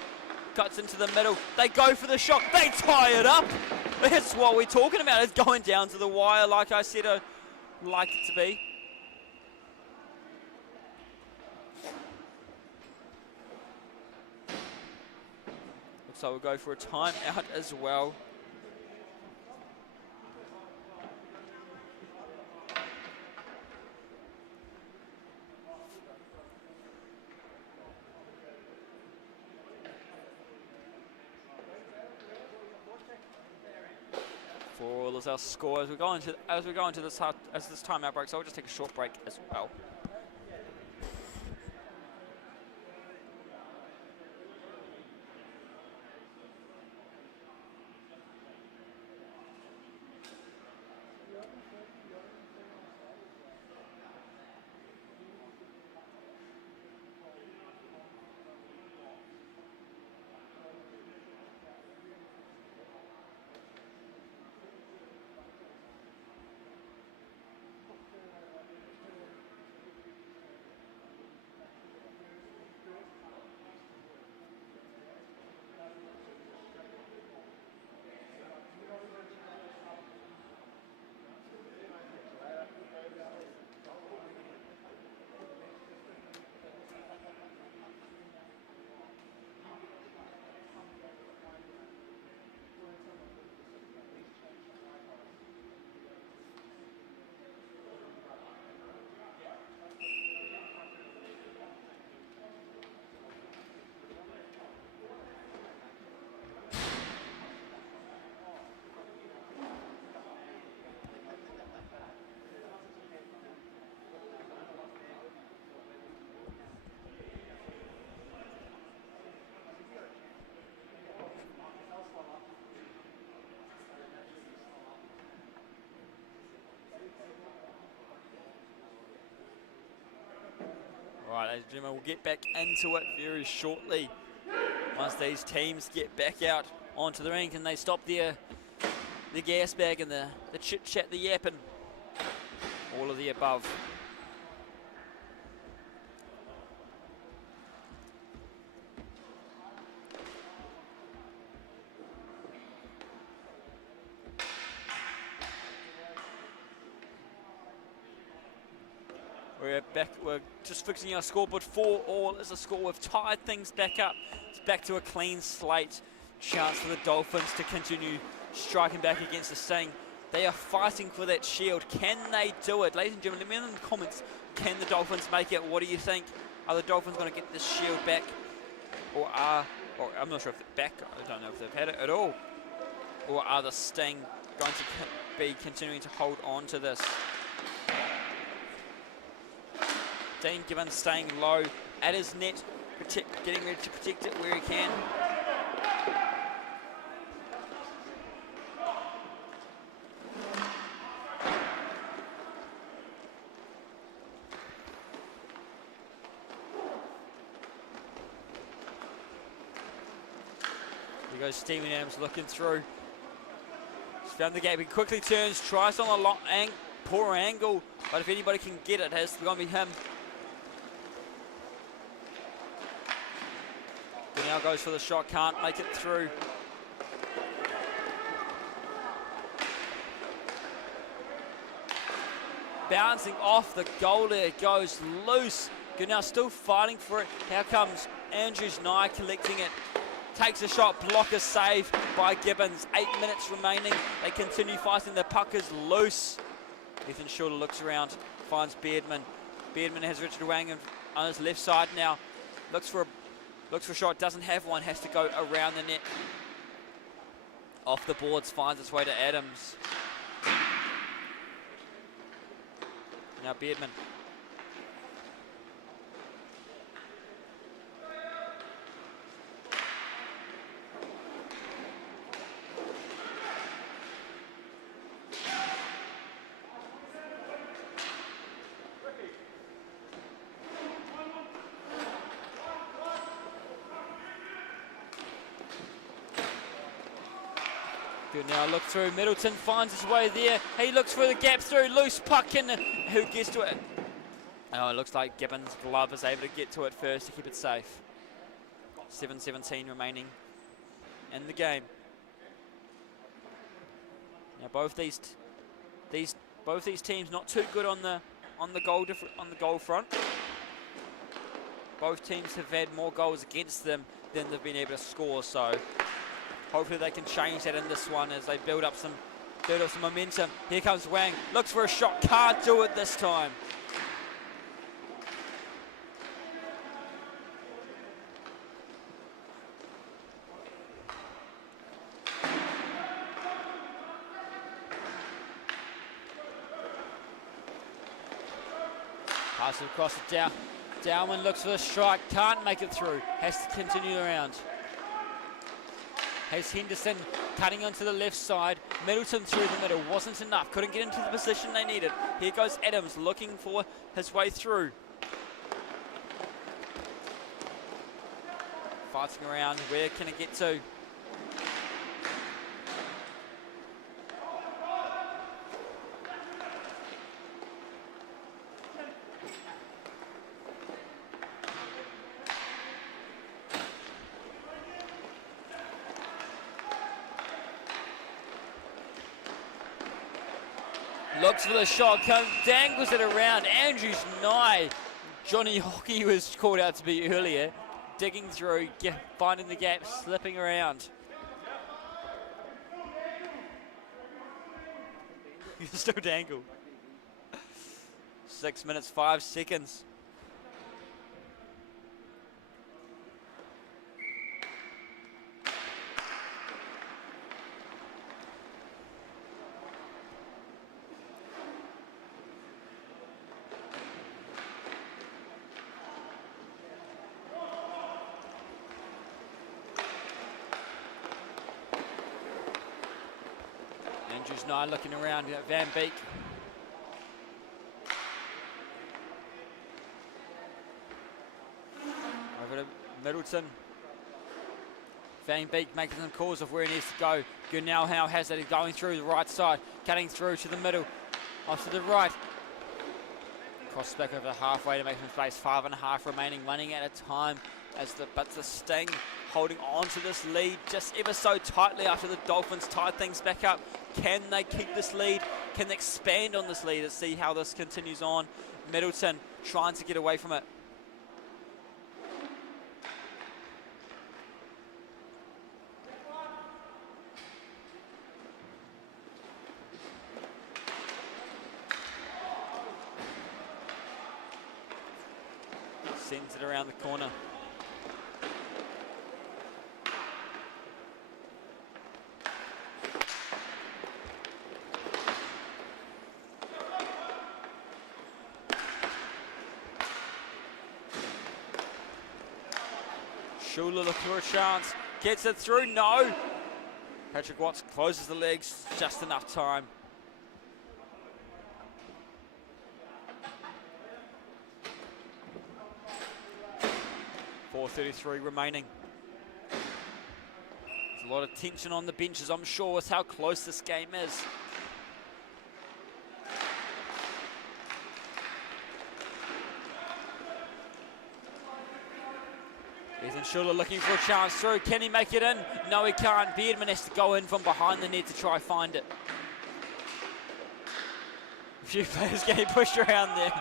Cuts into the middle. They go for the shot. They tie it up. That's what we're talking about. It's going down to the wire, like I said I'd like it to be. Looks like we'll go for a timeout as well. For all as our score as we go into this timeout break, so we'll just take a short break as well. Right, ladies and gentlemen, we'll get back into it very shortly. Once these teams get back out onto the rink and they stop the gas bag and the chit-chat, the yapping, all of the above. We're back, we're just fixing our scoreboard. 4-4 is the score. We've tied things back up. It's back to a clean slate. Chance for the Dolphins to continue striking back against the Sting. They are fighting for that shield. Can they do it? Ladies and gentlemen, let me know in the comments, can the Dolphins make it? What do you think? Are the Dolphins going to get this shield back? Or I'm not sure if they're back. I don't know if they've had it at all. Or are the Sting going to be continuing to hold on to this? Dean Gibbons staying low at his net, getting ready to protect it where he can. Here goes Stephen Adams looking through. He's found the gap, he quickly turns, tries on a long poor angle, but if anybody can get it, it's going to be him. Now goes for the shot, can't make it through. Bouncing off the goal there, goes loose. Now still fighting for it. Here comes Andrews Nye collecting it. Takes a shot, blocker saved by Gibbons. 8 minutes remaining. They continue fighting, the puck is loose. Ethan Shorter looks around, finds Beardman. Beardman has Richard Wang on his left side now. Looks for a shot, doesn't have one, has to go around the net. Off the boards, finds its way to Adams. Now Beardman. Good now, look through. Middleton finds his way there. He looks for the gap through. Loose puck in. Who gets to it? Oh, it looks like Gibbons' glove is able to get to it first to keep it safe. 7:17 remaining in the game. Now both these teams not too good on the goal front. Both teams have had more goals against them than they've been able to score. So hopefully they can change that in this one as they build up some momentum. Here comes Wang, looks for a shot, can't do it this time. Pass it across to Dow. Dowman looks for the strike, can't make it through, has to continue around. Has Henderson cutting onto the left side, Middleton through the middle, wasn't enough, couldn't get into the position they needed. Here goes Adams looking for his way through. Fighting around, where can it get to? Looks for the shot, dangles it around. Andrews nigh. Johnny Hockey was called out to be earlier. Digging through, finding the gap, slipping around. You can still dangle. 6 minutes, 5 seconds. Andrews Nye looking around at Van Beek. Over to Middleton. Van Beek making some calls of where he needs to go. Gunelhau has it, going through the right side, cutting through to the middle, off to the right. Cross back over halfway to make some space. 5.5 remaining, running at a time but the Sting holding on to this lead just ever so tightly after the Dolphins tied things back up. Can they keep this lead? Can they expand on this lead? Let's see how this continues on. Middleton trying to get away from it. Sends it around the corner. Schuler looking for a chance, gets it through, no! Patrick Watts closes the legs, just enough time. .4:33 remaining. There's a lot of tension on the benches, I'm sure, with how close this game is. Ethan Schuler looking for a chance through. Can he make it in? No, he can't. Beardman has to go in from behind the net to try find it. A few players getting pushed around there.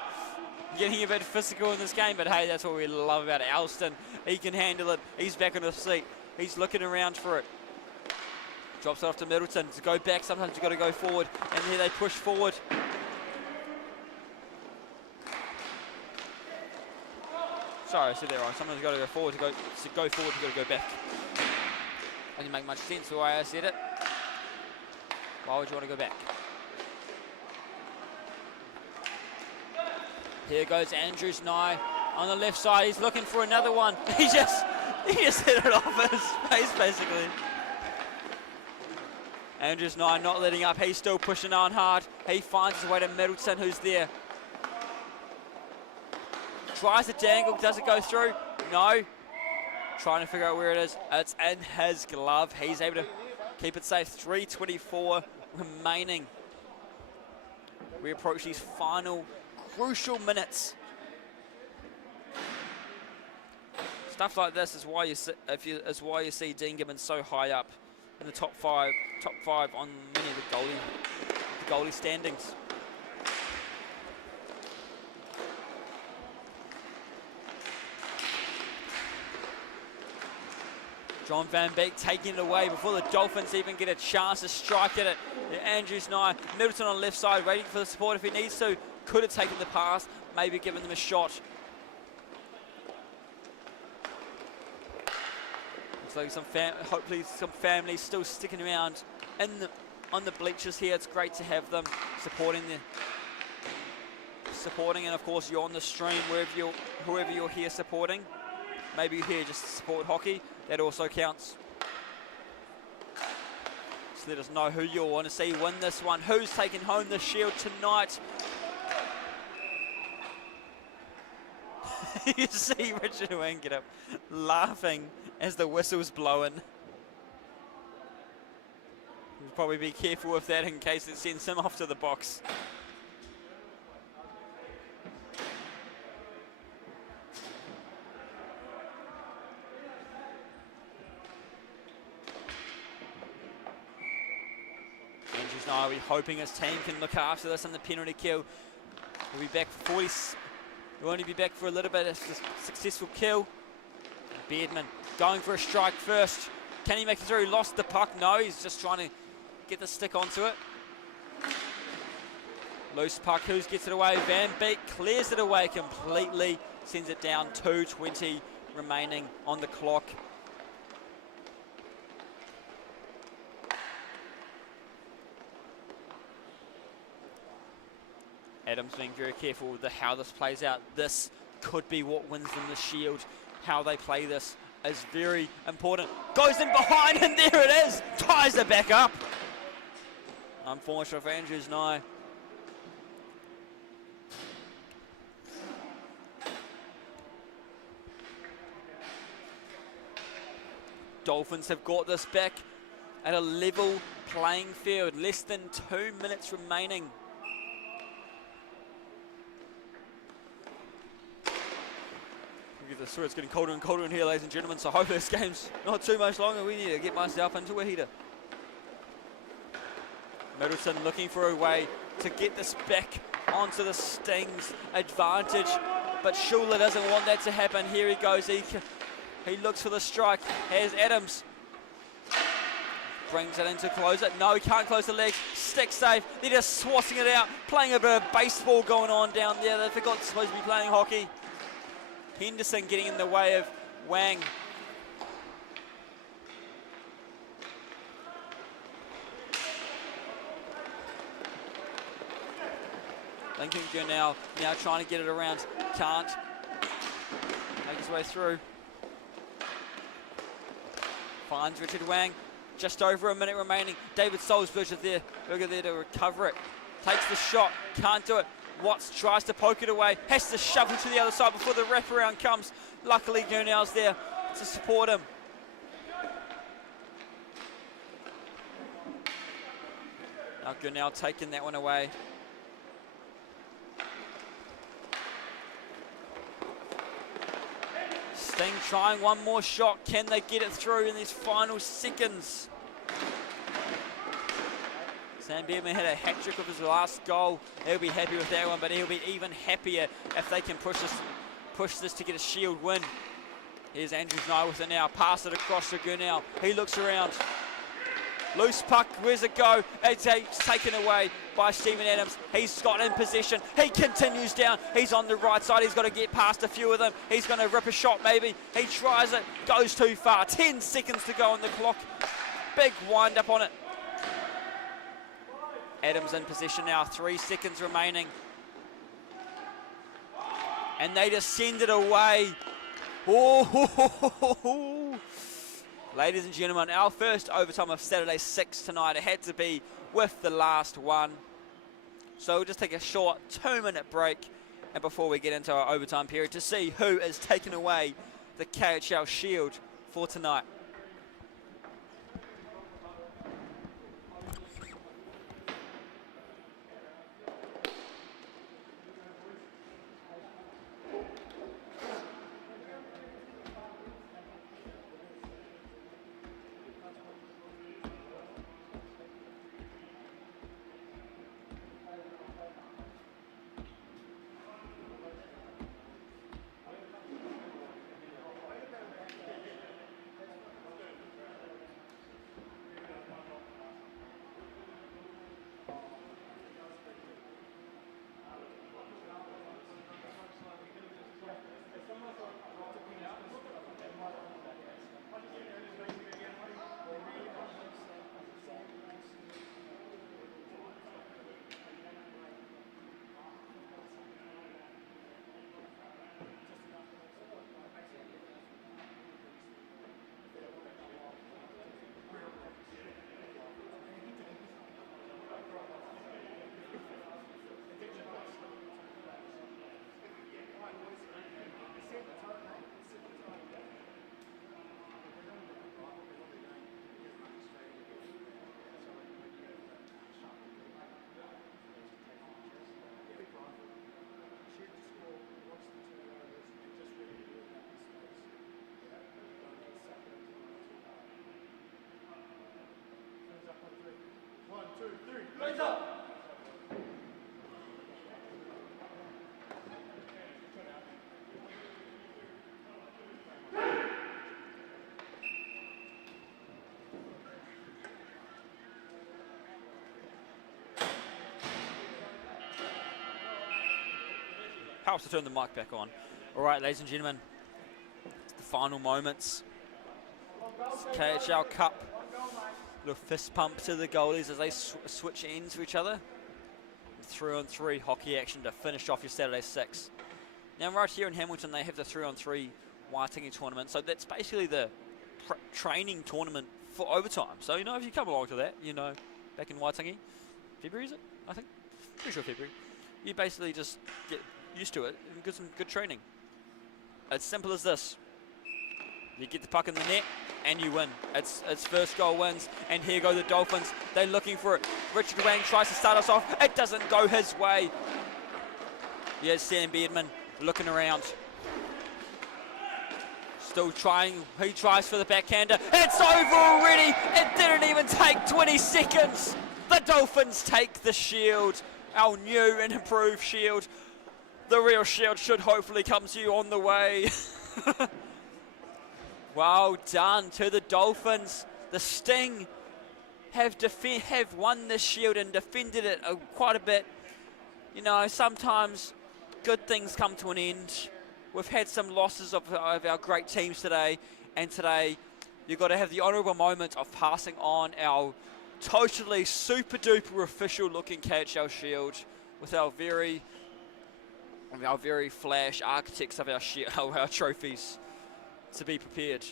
Getting a bit physical in this game, but hey, that's what we love about it. Alston, he can handle it. He's back on his seat. He's looking around for it. Drops it off to Middleton. To go back, sometimes you've got to go forward. And here they push forward. Sorry, I said that wrong. Sometimes you've got to go forward. To go forward, you've got to go back. Doesn't make much sense the way I said it. Why would you want to go back? Here goes Andrews Nye on the left side. He's looking for another one. He just hit it off his face, basically. Andrews Nye not letting up. He's still pushing on hard. He finds his way to Middleton, who's there. Tries to dangle. Does it go through? No. Trying to figure out where it is. It's in his glove. He's able to keep it safe. 3:24 remaining. We approach these final crucial minutes Stuff like this is why you see Dean Gibbons so high up in the top five on many of the goalie standings. John Van Beek taking it away before the Dolphins even get a chance to strike at it. Andrews Nye, Middleton on the left side, waiting for the support if he needs to. Could have taken the pass, maybe given them a shot. Looks like hopefully some families still sticking around on the bleachers here. It's great to have them supporting, and of course you're on the stream whoever you're here supporting. Maybe you're here just to support hockey. That also counts. So let us know who you want to see win this one. Who's taking home the shield tonight? You see Richard Wang get up laughing as the whistle's blowing. We'll probably be careful with that in case it sends him off to the box. Andrews now, we're hoping his team can look after this in the penalty kill. We'll be back for 40. We'll only be back for a little bit of a successful kill. Beardman going for a strike first. Can he make it through? He lost the puck. No, he's just trying to get the stick onto it. Loose puck. Who gets it away? Van Beek clears it away completely. Sends it down. 2:20 remaining on the clock. Adams being very careful with how this plays out. This could be what wins them the shield. How they play this is very important. Goes in behind, and there it is. Ties it back up. Unfortunate for Andrews Nye. Dolphins have got this back at a level playing field. Less than 2 minutes remaining. It's getting colder and colder in here, ladies and gentlemen, so hopefully this game's not too much longer. We need to get myself into a heater. Middleton looking for a way to get this back onto the Sting's advantage, but Schuler doesn't want that to happen. Here he goes. He looks for the strike. Here's Adams. Brings it in to close it. No, he can't close the legs. Stick safe. They're just swatting it out. Playing a bit of baseball going on down there. They forgot they're supposed to be playing hockey. Henderson getting in the way of Wang. Lincoln now trying to get it around. Can't. Make his way through. Finds Richard Wang. Just over a minute remaining. David Solsberger there to recover it. Takes the shot. Can't do it. Watts tries to poke it away, has to shove it to the other side before the wraparound comes. Luckily, Gurnell's there to support him. Now Gurnell taking that one away. Sting trying one more shot. Can they get it through in these final seconds? Sam Beardman had a hat-trick of his last goal. He'll be happy with that one, but he'll be even happier if they can push this to get a shield win. Here's Andrews Nye with it now. Pass it across to Gurnell. He looks around. Loose puck. Where's it go? It's taken away by Stephen Adams. He's got in possession. He continues down. He's on the right side. He's got to get past a few of them. He's going to rip a shot maybe. He tries it. Goes too far. 10 seconds to go on the clock. Big wind up on it. Adams in position now, 3 seconds remaining. And they just send it away. Oh, ladies and gentlemen, our first overtime of Saturday 6 tonight. It had to be with the last one. So we'll just take a short 2-minute break and before we get into our overtime period to see who is taking away the KHL Shield for tonight. helps to turn the mic back on. All right, ladies and gentlemen, it's the final moments. It's KHL Cup. Little fist pump to the goalies as they switch ends for each other. 3-on-3 hockey action to finish off your Saturday 6. Now right here in Hamilton they have the 3-on-3 Waitangi tournament, so that's basically the training tournament for overtime. So, you know, if you come along to that, you know, back in Waitangi, February is it? I think, pretty sure February. You basically just get used to it and get some good training. It's simple as this. You get the puck in the net and you win. It's first goal wins, and here go the Dolphins. They're looking for it. Richard Wang tries to start us off. It doesn't go his way. Here's Sam Beardman looking around. Still trying. He tries for the backhander. It's over already. It didn't even take 20 seconds. The Dolphins take the shield. Our new and improved shield. The real shield should hopefully come to you on the way. Well done to the Dolphins. The Sting have won this shield and defended it quite a bit. You know, sometimes good things come to an end. We've had some losses of our great teams today, and today you've got to have the honourable moment of passing on our totally super duper official looking KHL shield with our very flash architects of our trophies to be prepared.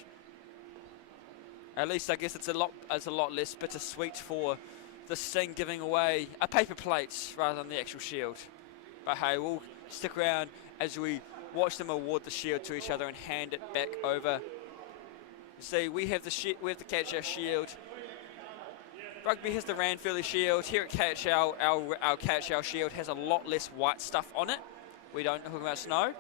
At least I guess it's a lot less bittersweet for the Sting giving away a paper plate rather than the actual shield. But hey, we'll stick around as we watch them award the shield to each other and hand it back over. See, we have the KHL shield. Rugby has the Ranfurly shield. Here at KHL, our KHL shield has a lot less white stuff on it. We don't talk about snow,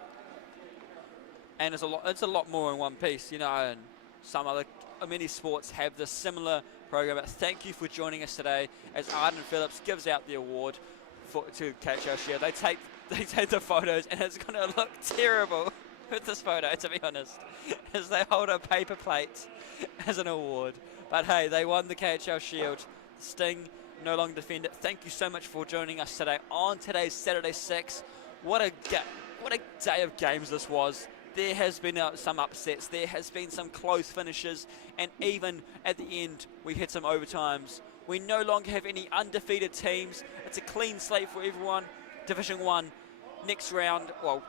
and it's a lot more in one piece, you know. And some other many sports have this similar program. But thank you for joining us today as Arden Phillips gives out the award to KHL shield. They take the photos, and it's going to look terrible with this photo, to be honest, as they hold a paper plate as an award. But hey, they won the KHL shield. Sting no longer defend it. Thank you so much for joining us today on today's Saturday 6. What a day of games this was. There has been some upsets. There has been some close finishes, and even at the end, we had some overtimes. We no longer have any undefeated teams. It's a clean slate for everyone. Division 1, next round for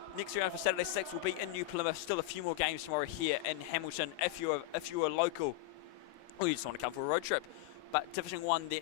Saturday 6 will be in New Plymouth. Still a few more games tomorrow here in Hamilton if you are local or you just want to come for a road trip. But Division 1, there